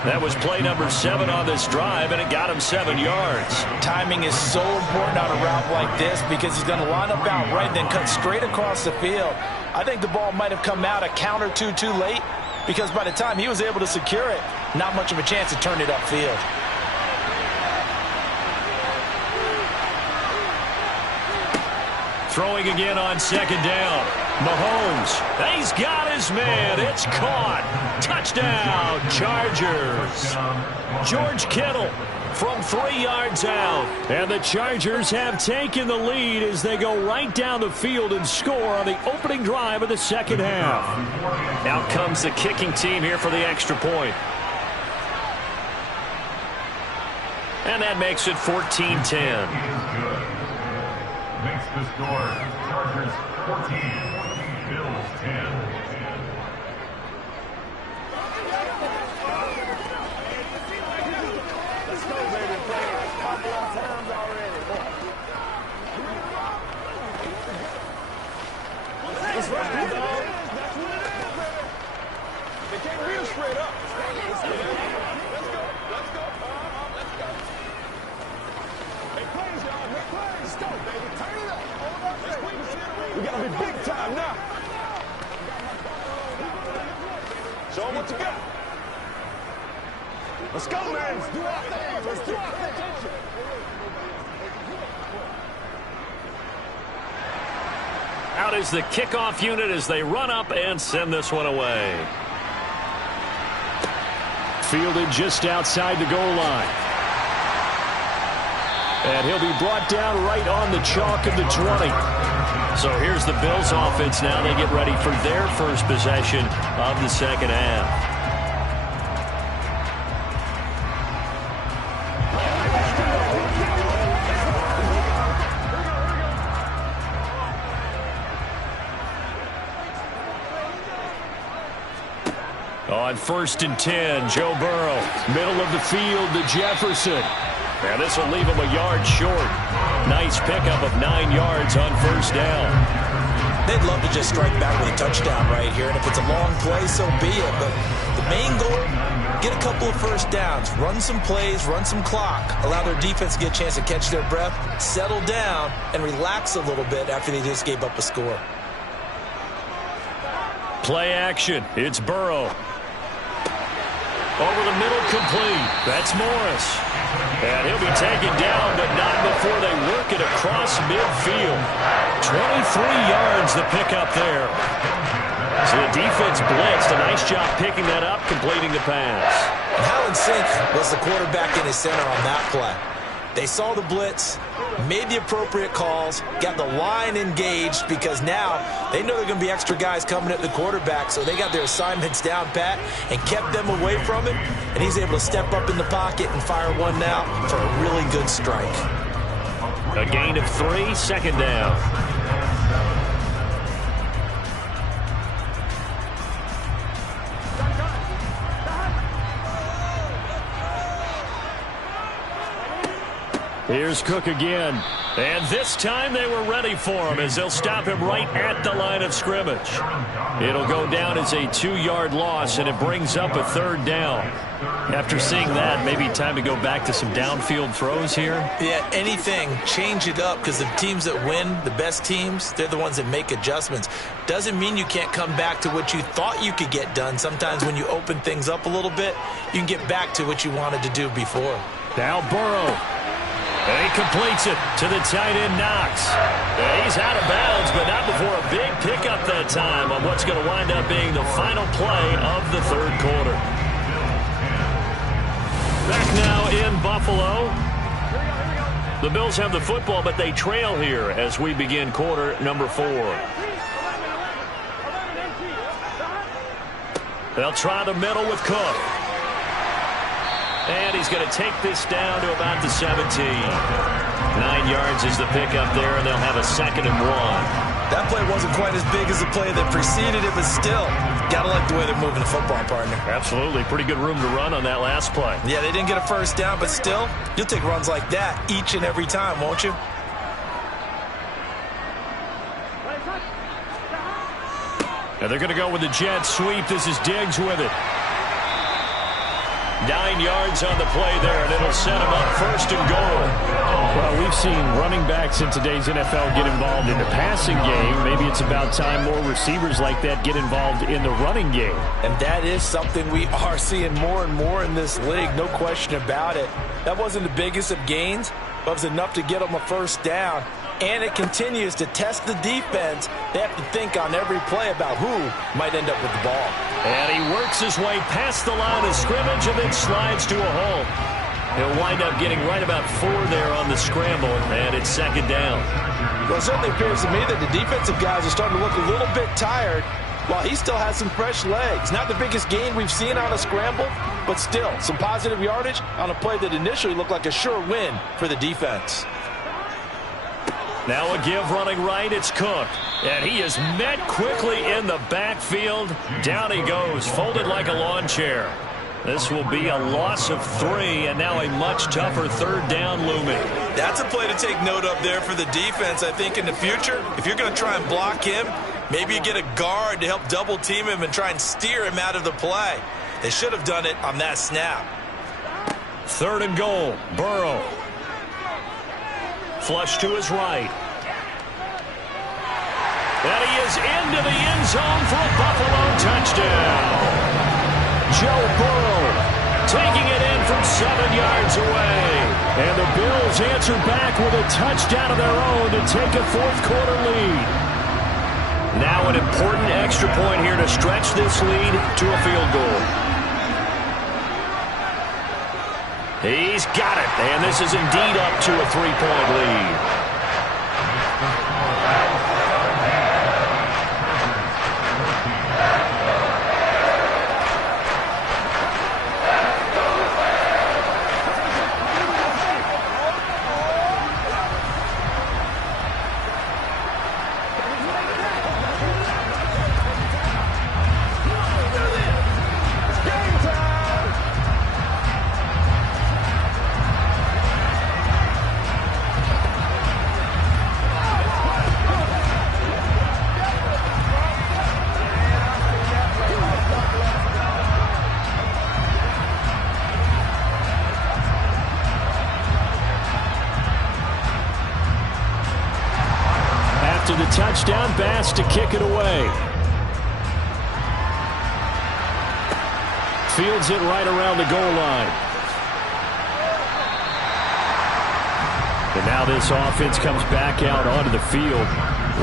That was play number 7 on this drive, and it got him 7 yards. Timing is so important on a route like this because he's going to line up out right, then cut straight across the field. I think the ball might have come out a count or two too late because by the time he was able to secure it, not much of a chance to turn it upfield. Throwing again on second down. Mahomes, he's got his man. It's caught. Touchdown, Chargers. George Kittle from 3 yards out. And the Chargers have taken the lead as they go right down the field and score on the opening drive of the second half. Out comes the kicking team here for the extra point. And that makes it 14-10. Makes the score Chargers 14, Bills 10. Let's go, baby. Played a couple of times already. Let's ride, dog. That's what it is, baby. They can't read us straight up. Let's go. Let's go. Let's go. Let's go. Make plays, y'all. Make plays. Let's go, baby. Turn it up. We gotta be big time now. Show them what you got. Let's go, man. Let's do our thing. Let's do our thing. Out is the kickoff unit as they run up and send this one away. Fielded just outside the goal line. And he'll be brought down right on the chalk of the 20. So here's the Bills offense now. They get ready for their first possession of the second half. On 1st and 10, Joe Burrow, middle of the field to Jefferson. And this will leave him a yard short. Nice pickup of 9 yards on first down. They'd love to just strike back with a touchdown right here, and if it's a long play, so be it. But the main goal, get a couple of first downs, run some plays, run some clock, allow their defense to get a chance to catch their breath, settle down, and relax a little bit after they just gave up a score. Play action. It's Burrow. Over the middle, complete. That's Morris. And he'll be taken down, but not before they work it across midfield. 23 yards the pickup there. So the defense blitzed. A nice job picking that up, completing the pass. And how in sync was the quarterback in his center on that play? They saw the blitz, made the appropriate calls, got the line engaged because now they know there are going to be extra guys coming at the quarterback, so they got their assignments down pat and kept them away from it, and he's able to step up in the pocket and fire one out for a really good strike. A gain of 3, second down. Here's Cook again. And this time they were ready for him as they'll stop him right at the line of scrimmage. It'll go down as a 2-yard loss, and it brings up a 3rd down. After seeing that, maybe time to go back to some downfield throws here. Yeah, anything. Change it up because the teams that win, the best teams, they're the ones that make adjustments. Doesn't mean you can't come back to what you thought you could get done. Sometimes when you open things up a little bit, you can get back to what you wanted to do before. Now Burrow. And he completes it to the tight end, Knox. He's out of bounds, but not before a big pickup that time on what's going to wind up being the final play of the 3rd quarter. Back now in Buffalo. The Bills have the football, but they trail here as we begin quarter number 4. They'll try the middle with Cook. And he's going to take this down to about the 17. 9 yards is the pickup there, and they'll have a 2nd and 1. That play wasn't quite as big as the play that preceded it, but still, got to like the way they're moving the football, partner. Absolutely. Pretty good room to run on that last play. Yeah, they didn't get a first down, but still, you'll take runs like that each and every time, won't you? And they're going to go with the jet sweep. This is Diggs with it. 9 yards on the play there, and it'll set him up 1st and goal. Well, we've seen running backs in today's NFL get involved in the passing game. Maybe it's about time more receivers like that get involved in the running game. And that is something we are seeing more and more in this league, no question about it. That wasn't the biggest of gains, but it was enough to get them a first down. And it continues to test the defense. They have to think on every play about who might end up with the ball. And he works his way past the line of scrimmage and then slides to a hole. He'll wind up getting right about 4 there on the scramble, and it's 2nd down. Well, it certainly appears to me that the defensive guys are starting to look a little bit tired while he still has some fresh legs. Not the biggest gain we've seen on a scramble, but still some positive yardage on a play that initially looked like a sure win for the defense. Now a give running right, it's Cook. And he is met quickly in the backfield. Down he goes, folded like a lawn chair. This will be a loss of 3, and now a much tougher 3rd down looming. That's a play to take note of there for the defense. I think in the future, if you're going to try and block him, maybe you get a guard to help double team him and try and steer him out of the play. They should have done it on that snap. 3rd and goal, Burrow. Flush to his right. And he is into the end zone for a Buffalo touchdown. Joe Burrow taking it in from 7 yards away. And the Bills answer back with a touchdown of their own to take a 4th quarter lead. Now an important extra point here to stretch this lead to a field goal. He's got it, and this is indeed up to a 3-point lead. The touchdown, Bass to kick it away. Fields it right around the goal line. And now this offense comes back out onto the field.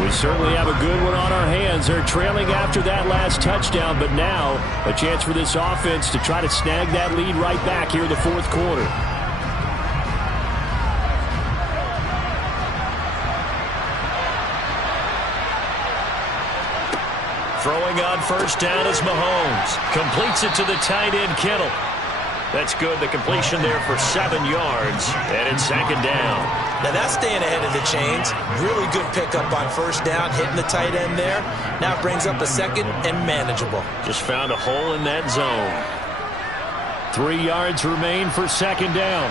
We certainly have a good one on our hands. They're trailing after that last touchdown, but now a chance for this offense to try to snag that lead right back here in the 4th quarter. Throwing on first down is Mahomes. Completes it to the tight end, Kittle. That's good. The completion there for 7 yards. And it's 2nd down. Now that's staying ahead of the chains. Really good pickup on first down, hitting the tight end there. Now it brings up a 2nd and manageable. Just found a hole in that zone. 3 yards remain for 2nd down.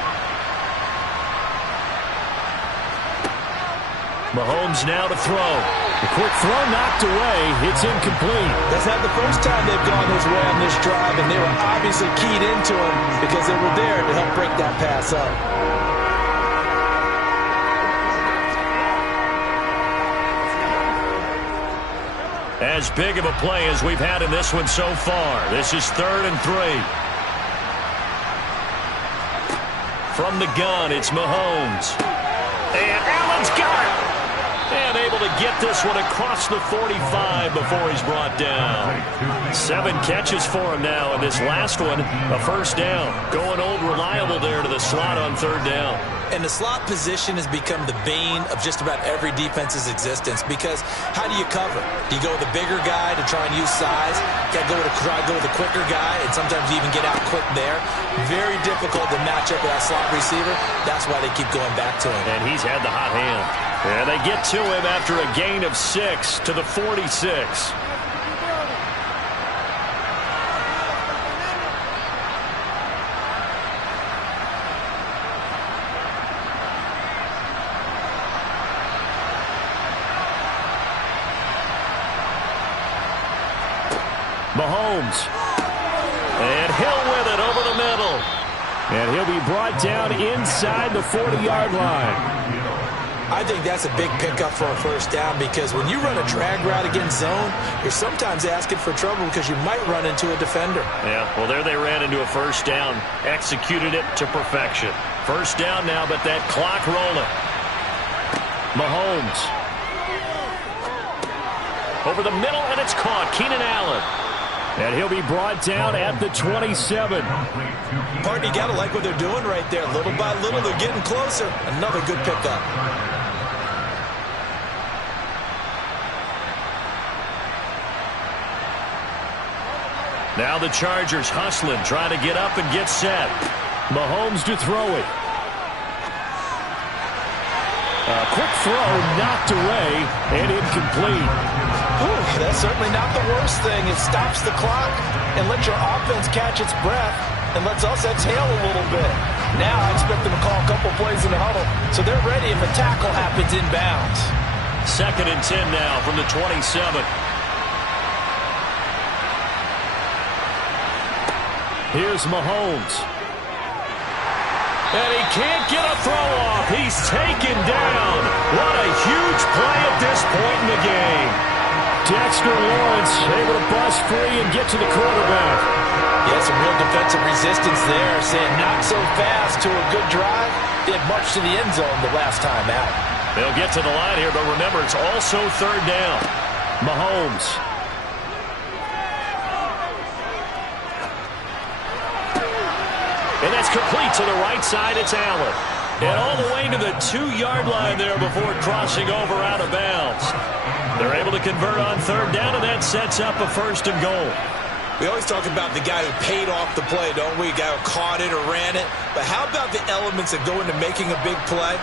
Mahomes now to throw. The quick throw knocked away. It's incomplete. That's not the first time they've gone his way on this drive, and they were obviously keyed into him because they were there to help break that pass up. As big of a play as we've had in this one so far. This is 3rd and 3. From the gun, it's Mahomes. And Allen's got it. And able to get this one across the 45 before he's brought down. 7 catches for him now, and this last one, a first down. Going old reliable there to the slot on 3rd down. And the slot position has become the bane of just about every defense's existence because how do you cover? Do you go with the bigger guy to try and use size? You got to go with the quicker guy, and sometimes you even get out quick there. Very difficult to match up with that slot receiver. That's why they keep going back to him. And he's had the hot hand. And they get to him after a gain of 6 to the 46. Mahomes. And Hill with it over the middle. And he'll be brought down inside the 40-yard line. I think that's a big pickup for a first down because when you run a drag route against zone, you're sometimes asking for trouble because you might run into a defender. Yeah, well, there they ran into a first down. Executed it to perfection. First down now, but that clock rolling. Mahomes. Over the middle, and it's caught. Keenan Allen. And he'll be brought down at the 27. Partner, you got to like what they're doing right there. Little by little, they're getting closer. Another good pickup. Now the Chargers hustling, trying to get up and get set. Mahomes to throw it. A quick throw knocked away and incomplete. Ooh, that's certainly not the worst thing. It stops the clock and lets your offense catch its breath and lets us exhale a little bit. Now I expect them to call a couple plays in the huddle so they're ready if a tackle happens inbounds. 2nd and 10 now from the 27. Here's Mahomes. And he can't get a throw off. He's taken down. What a huge play at this point in the game. Dexter Lawrence able to bust free and get to the quarterback. Yeah, some real defensive resistance there. Saying not so fast to a good drive. Did much to the end zone the last time out. They'll get to the line here, but remember, it's also 3rd down. Mahomes. And that's complete to the right side. It's Allen. And all the way to the 2-yard line there before crossing over out of bounds. They're able to convert on 3rd down, and that sets up a 1st and goal. We always talk about the guy who paid off the play, don't we? The guy who caught it or ran it. But how about the elements that go into making a big play?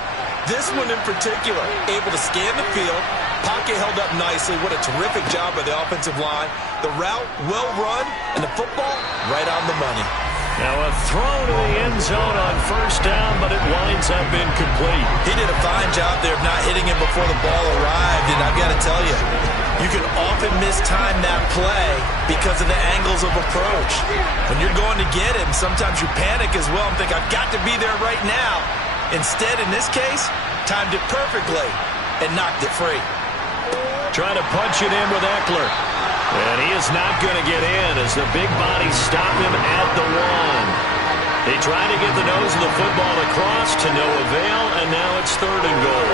This one in particular, able to scan the field, pocket held up nicely. What a terrific job by the offensive line. The route, well run, and the football, right on the money. Now a throw to the end zone on 1st down, but it winds up incomplete. He did a fine job there of not hitting him before the ball arrived, and I've got to tell you, you can often mistime that play because of the angles of approach. When you're going to get him, sometimes you panic as well and think, I've got to be there right now. Instead, in this case, timed it perfectly and knocked it free. Trying to punch it in with Eckler. And he is not going to get in as the big bodies stop him at the 1. They try to get the nose of the football across to no avail, and now it's 3rd and goal.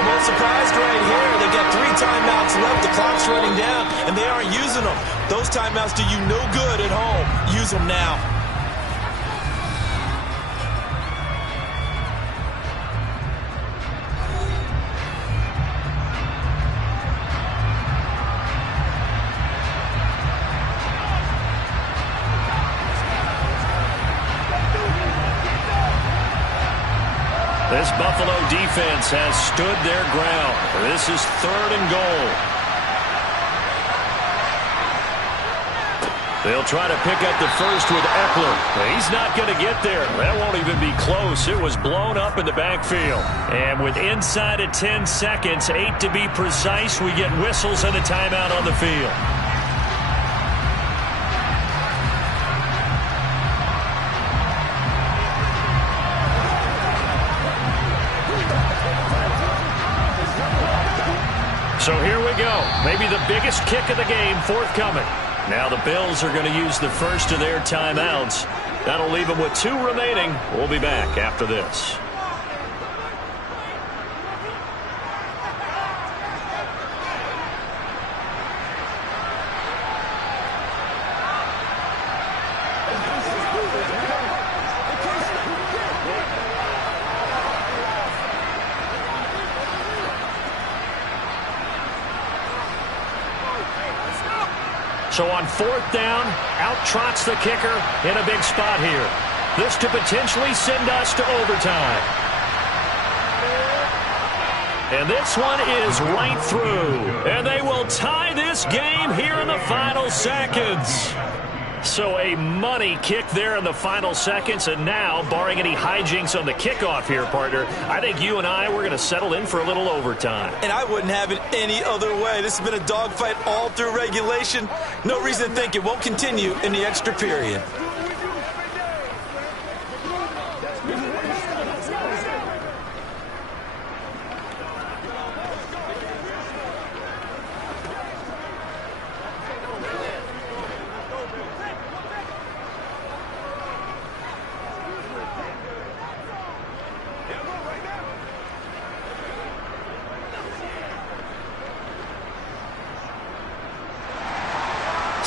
I'm a little surprised right here. They've got 3 timeouts left. The clock's running down, and they aren't using them. Those timeouts do you no good at home. Use them now. This Buffalo defense has stood their ground. This is 3rd and goal. They'll try to pick up the first with Eckler. He's not going to get there. That won't even be close. It was blown up in the backfield. And with inside of 10 seconds, 8 to be precise, we get whistles and a timeout on the field. So here we go. Maybe the biggest kick of the game forthcoming. Now the Bills are going to use the first of their timeouts. That'll leave them with 2 remaining. We'll be back after this. So on 4th down, out trots the kicker in a big spot here. This to potentially send us to overtime. And this one is right through. And they will tie this game here in the final seconds. So a money kick there in the final seconds. And now, barring any hijinks on the kickoff here, partner, I think you and I, we're going to settle in for a little overtime. And I wouldn't have it any other way. This has been a dogfight all through regulation. No reason to think it won't continue in the extra period.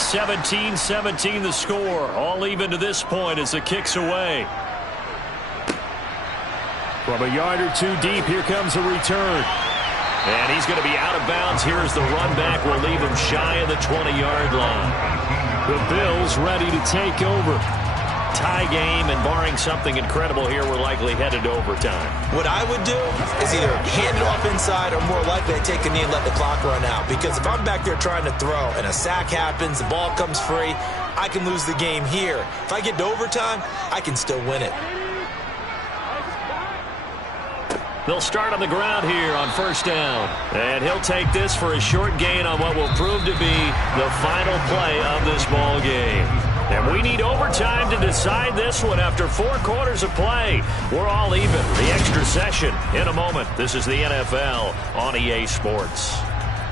17-17 the score. All even to this point as the kick's away. From a yard or two deep, here comes a return. And he's going to be out of bounds. Here's the run back. Will leave him shy of the 20-yard line. The Bills ready to take over. Tie game, and barring something incredible here, we're likely headed to overtime. What I would do is either hand it off inside or more likely to take a knee and let the clock run out. Because if I'm back there trying to throw and a sack happens, the ball comes free, I can lose the game here. If I get to overtime, I can still win it. They'll start on the ground here on 1st down. And he'll take this for a short gain on what will prove to be the final play of this ball game. And we need overtime to decide this one after 4 quarters of play. We're all even. The extra session in a moment. This is the NFL on EA Sports.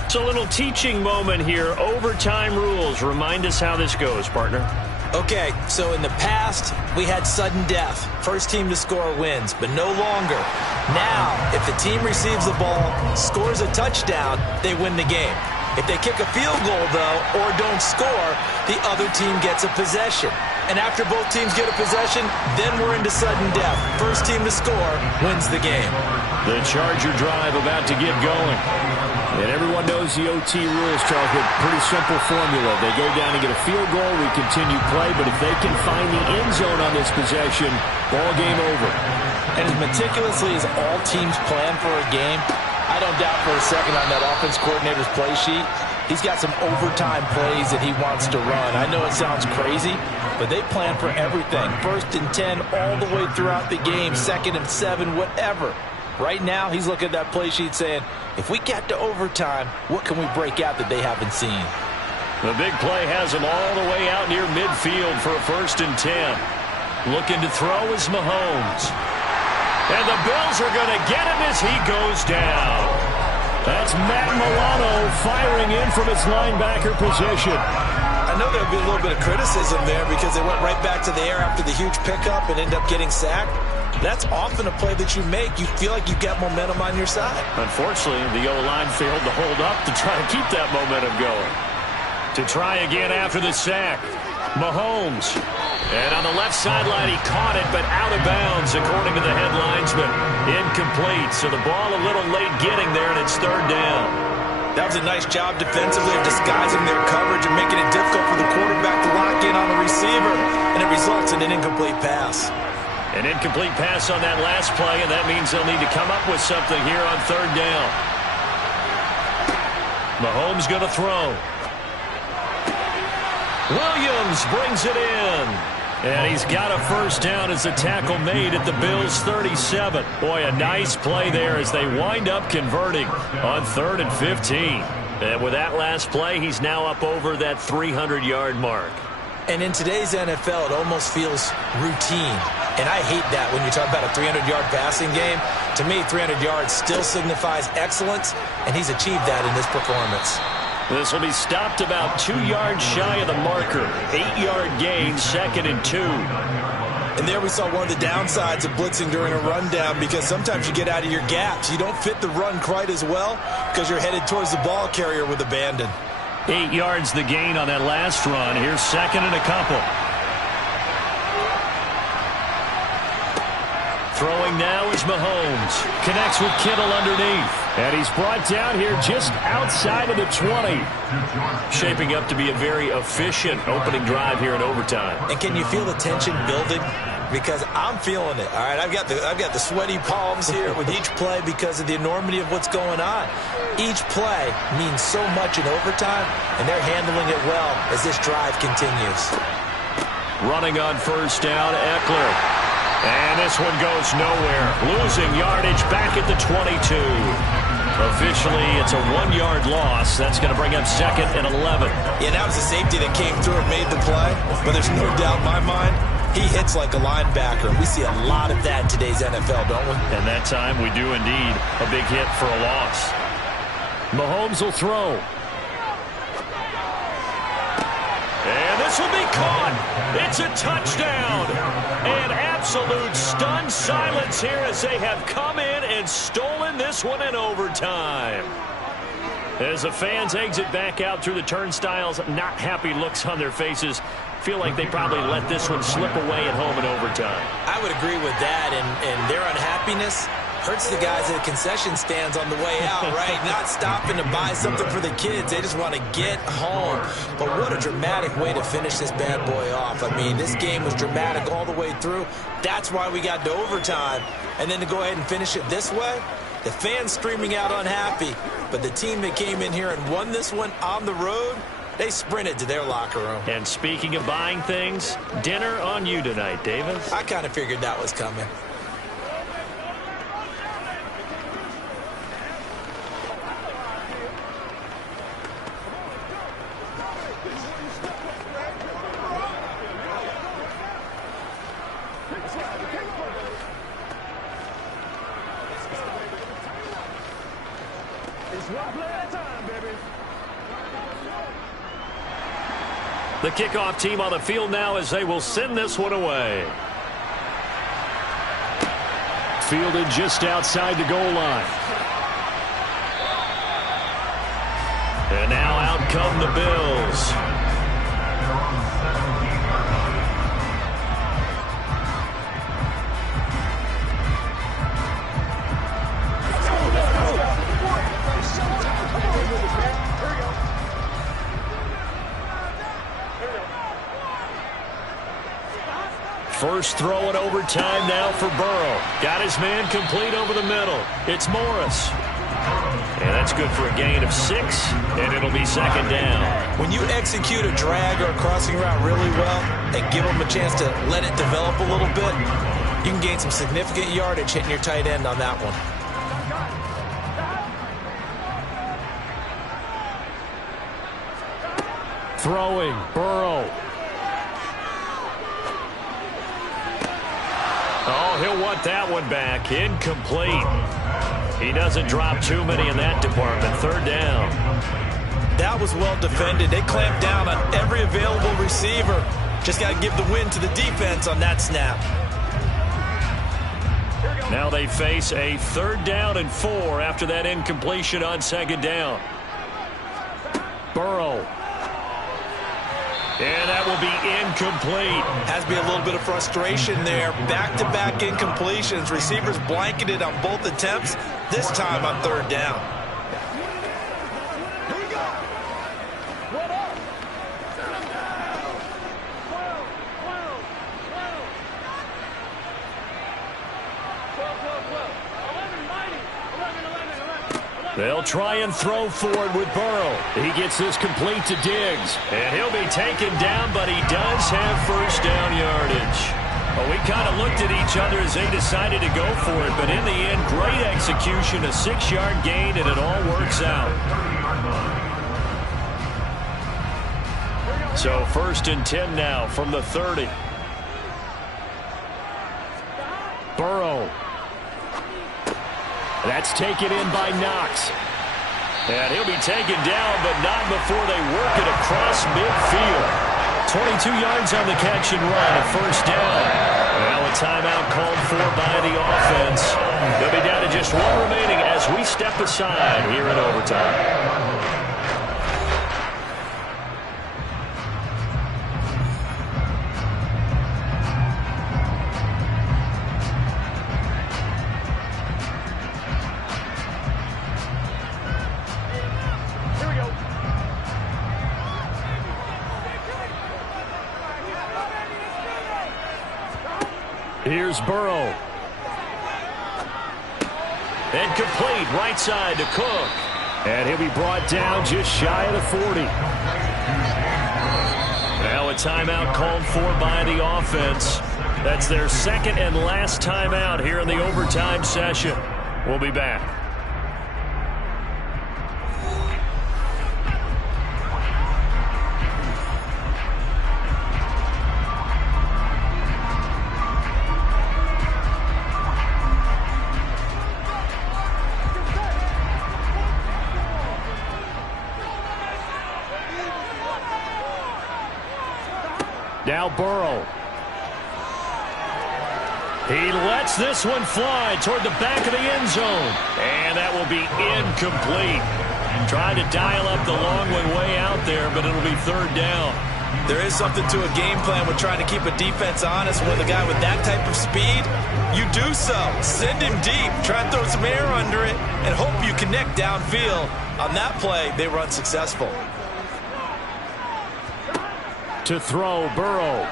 It's a little teaching moment here. Overtime rules. Remind us how this goes, partner. Okay, so in the past, we had sudden death. First team to score wins, but no longer. Now, if the team receives the ball, scores a touchdown, they win the game. If they kick a field goal, though, or don't score, the other team gets a possession. And after both teams get a possession, then we're into sudden death. First team to score wins the game. The Charger drive about to get going. And everyone knows the OT rules, Charles, with pretty simple formula. They go down and get a field goal, we continue play, but if they can find the end zone on this possession, ball game over. And as meticulously as all teams plan for a game, I don't doubt for a second on that offense coordinator's play sheet, he's got some overtime plays that he wants to run. I know it sounds crazy, but they plan for everything. 1st and 10 all the way throughout the game, 2nd and 7, whatever. Right now, he's looking at that play sheet saying, if we get to overtime, what can we break out that they haven't seen? The big play has him all the way out near midfield for a 1st and 10. Looking to throw is Mahomes. And the Bills are going to get him as he goes down. That's Matt Milano firing in from his linebacker position. I know there'll be a little bit of criticism there because they went right back to the air after the huge pickup and ended up getting sacked. That's often a play that you make. You feel like you've got momentum on your side. Unfortunately, the O-line failed to hold up to try to keep that momentum going. To try again after the sack, Mahomes. And on the left sideline, he caught it, but out of bounds, according to the head linesman. Incomplete, so the ball a little late getting there, and it's 3rd down. That was a nice job defensively of disguising their coverage and making it difficult for the quarterback to lock in on the receiver, and it results in an incomplete pass. An incomplete pass on that last play, and that means they'll need to come up with something here on 3rd down. Mahomes going to throw. Williams brings it in. And he's got a 1st down as the tackle made at the Bills' 37. Boy, a nice play there as they wind up converting on 3rd and 15. And with that last play, he's now up over that 300-yard mark. And in today's NFL, it almost feels routine. And I hate that when you talk about a 300-yard passing game. To me, 300 yards still signifies excellence, and he's achieved that in this performance. This will be stopped about 2 yards shy of the marker. 8-yard gain, 2nd and 2. And there we saw one of the downsides of blitzing during a rundown because sometimes you get out of your gaps. You don't fit the run quite as well because you're headed towards the ball carrier with abandon. 8 yards the gain on that last run. Here's 2nd and a couple. Throwing now throws Mahomes. Connects with Kittle underneath. And he's brought down here just outside of the 20. Shaping up to be a very efficient opening drive here in overtime. And can you feel the tension building? Because I'm feeling it. All right, I've got the sweaty palms here with each play because of the enormity of what's going on. Each play means so much in overtime, and they're handling it well as this drive continues. Running on first down, Eckler. And this one goes nowhere. Losing yardage back at the 22. Officially, it's a 1-yard loss. That's going to bring up second and 11. Yeah, that was a safety that came through and made the play. But there's no doubt in my mind, he hits like a linebacker. We see a lot of that in today's NFL, don't we? And that time we do indeed. A big hit for a loss. Mahomes will throw. And this will be caught. It's a touchdown. And absolute stunned silence here as they have come in and stolen this one in overtime. As the fans exit back out through the turnstiles, not happy looks on their faces. Feel like they probably let this one slip away at home in overtime. I would agree with that, and their unhappiness hurts the guys at the concession stands on the way out, right? Not stopping to buy something for the kids. They just want to get home. But what a dramatic way to finish this bad boy off. I mean, this game was dramatic all the way through. That's why we got to overtime. And then to go ahead and finish it this way, the fans screaming out unhappy. But the team that came in here and won this one on the road, they sprinted to their locker room. And speaking of buying things, dinner on you tonight, Davis. I kind of figured that was coming. It's one play at a time, baby. The kickoff team on the field now as they will send this one away. Fielded just outside the goal line. And now out come the Bills. First throw in overtime now for Burrow. Got his man complete over the middle. It's Morris. And that's good for a gain of 6, and it'll be second down. When you execute a drag or a crossing route really well and give them a chance to let it develop a little bit, you can gain some significant yardage hitting your tight end on that one. Throwing, Burrow. Oh, he'll want that one back. Incomplete. He doesn't drop too many in that department. Third down. That was well defended. They clamped down on every available receiver. Just got to give the win to the defense on that snap. Now they face a 3rd down and 4 after that incompletion on 2nd down. Burrow. And that will be incomplete. Has to be a little bit of frustration there. Back-to-back incompletions. Receivers blanketed on both attempts, this time on 3rd down. Here we go. What up? 12. 11, mighty. 11. They'll try and throw forward with Burrow. He gets this complete to Diggs. And he'll be taken down, but he does have first down yardage. Well, we kind of looked at each other as they decided to go for it, but in the end, great execution, a 6-yard gain, and it all works out. So 1st and 10 now from the 30. Burrow. That's taken in by Knox. And he'll be taken down, but not before they work it across midfield. 22 yards on the catch and run, a 1st down. Now a timeout called for by the offense. They'll be down to just 1 remaining as we step aside here in overtime. Here's Burrow. Incomplete, right side to Cook. And he'll be brought down just shy of the 40. Now a timeout called for by the offense. That's their second and last timeout here in the overtime session. We'll be back. Now Burrow. He lets this one fly toward the back of the end zone. And that will be incomplete. Trying to dial up the long way out there, but it'll be third down. There is something to a game plan with trying to keep a defense honest. With a guy with that type of speed, you do so. Send him deep. Try and throw some air under it and hope you connect downfield. On that play, they were unsuccessful. To throw, Burrow.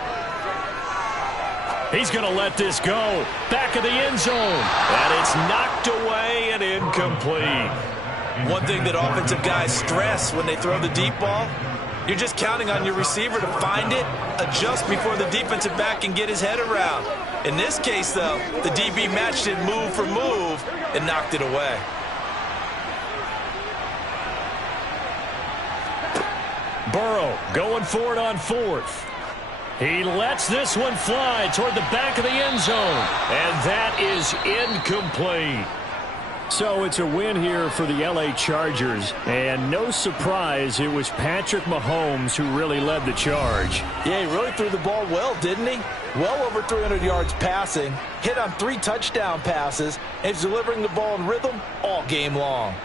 He's going to let this go. Back of the end zone. And it's knocked away and incomplete. One thing that offensive guys stress when they throw the deep ball, you're just counting on your receiver to find it, adjust before the defensive back can get his head around. In this case, though, the DB matched it move for move and knocked it away. Burrow going for it on fourth. He lets this one fly toward the back of the end zone. And that is incomplete. So it's a win here for the LA Chargers. And no surprise, it was Patrick Mahomes who really led the charge. Yeah, he really threw the ball well, didn't he? Well over 300 yards passing, hit on 3 touchdown passes, and he's delivering the ball in rhythm all game long.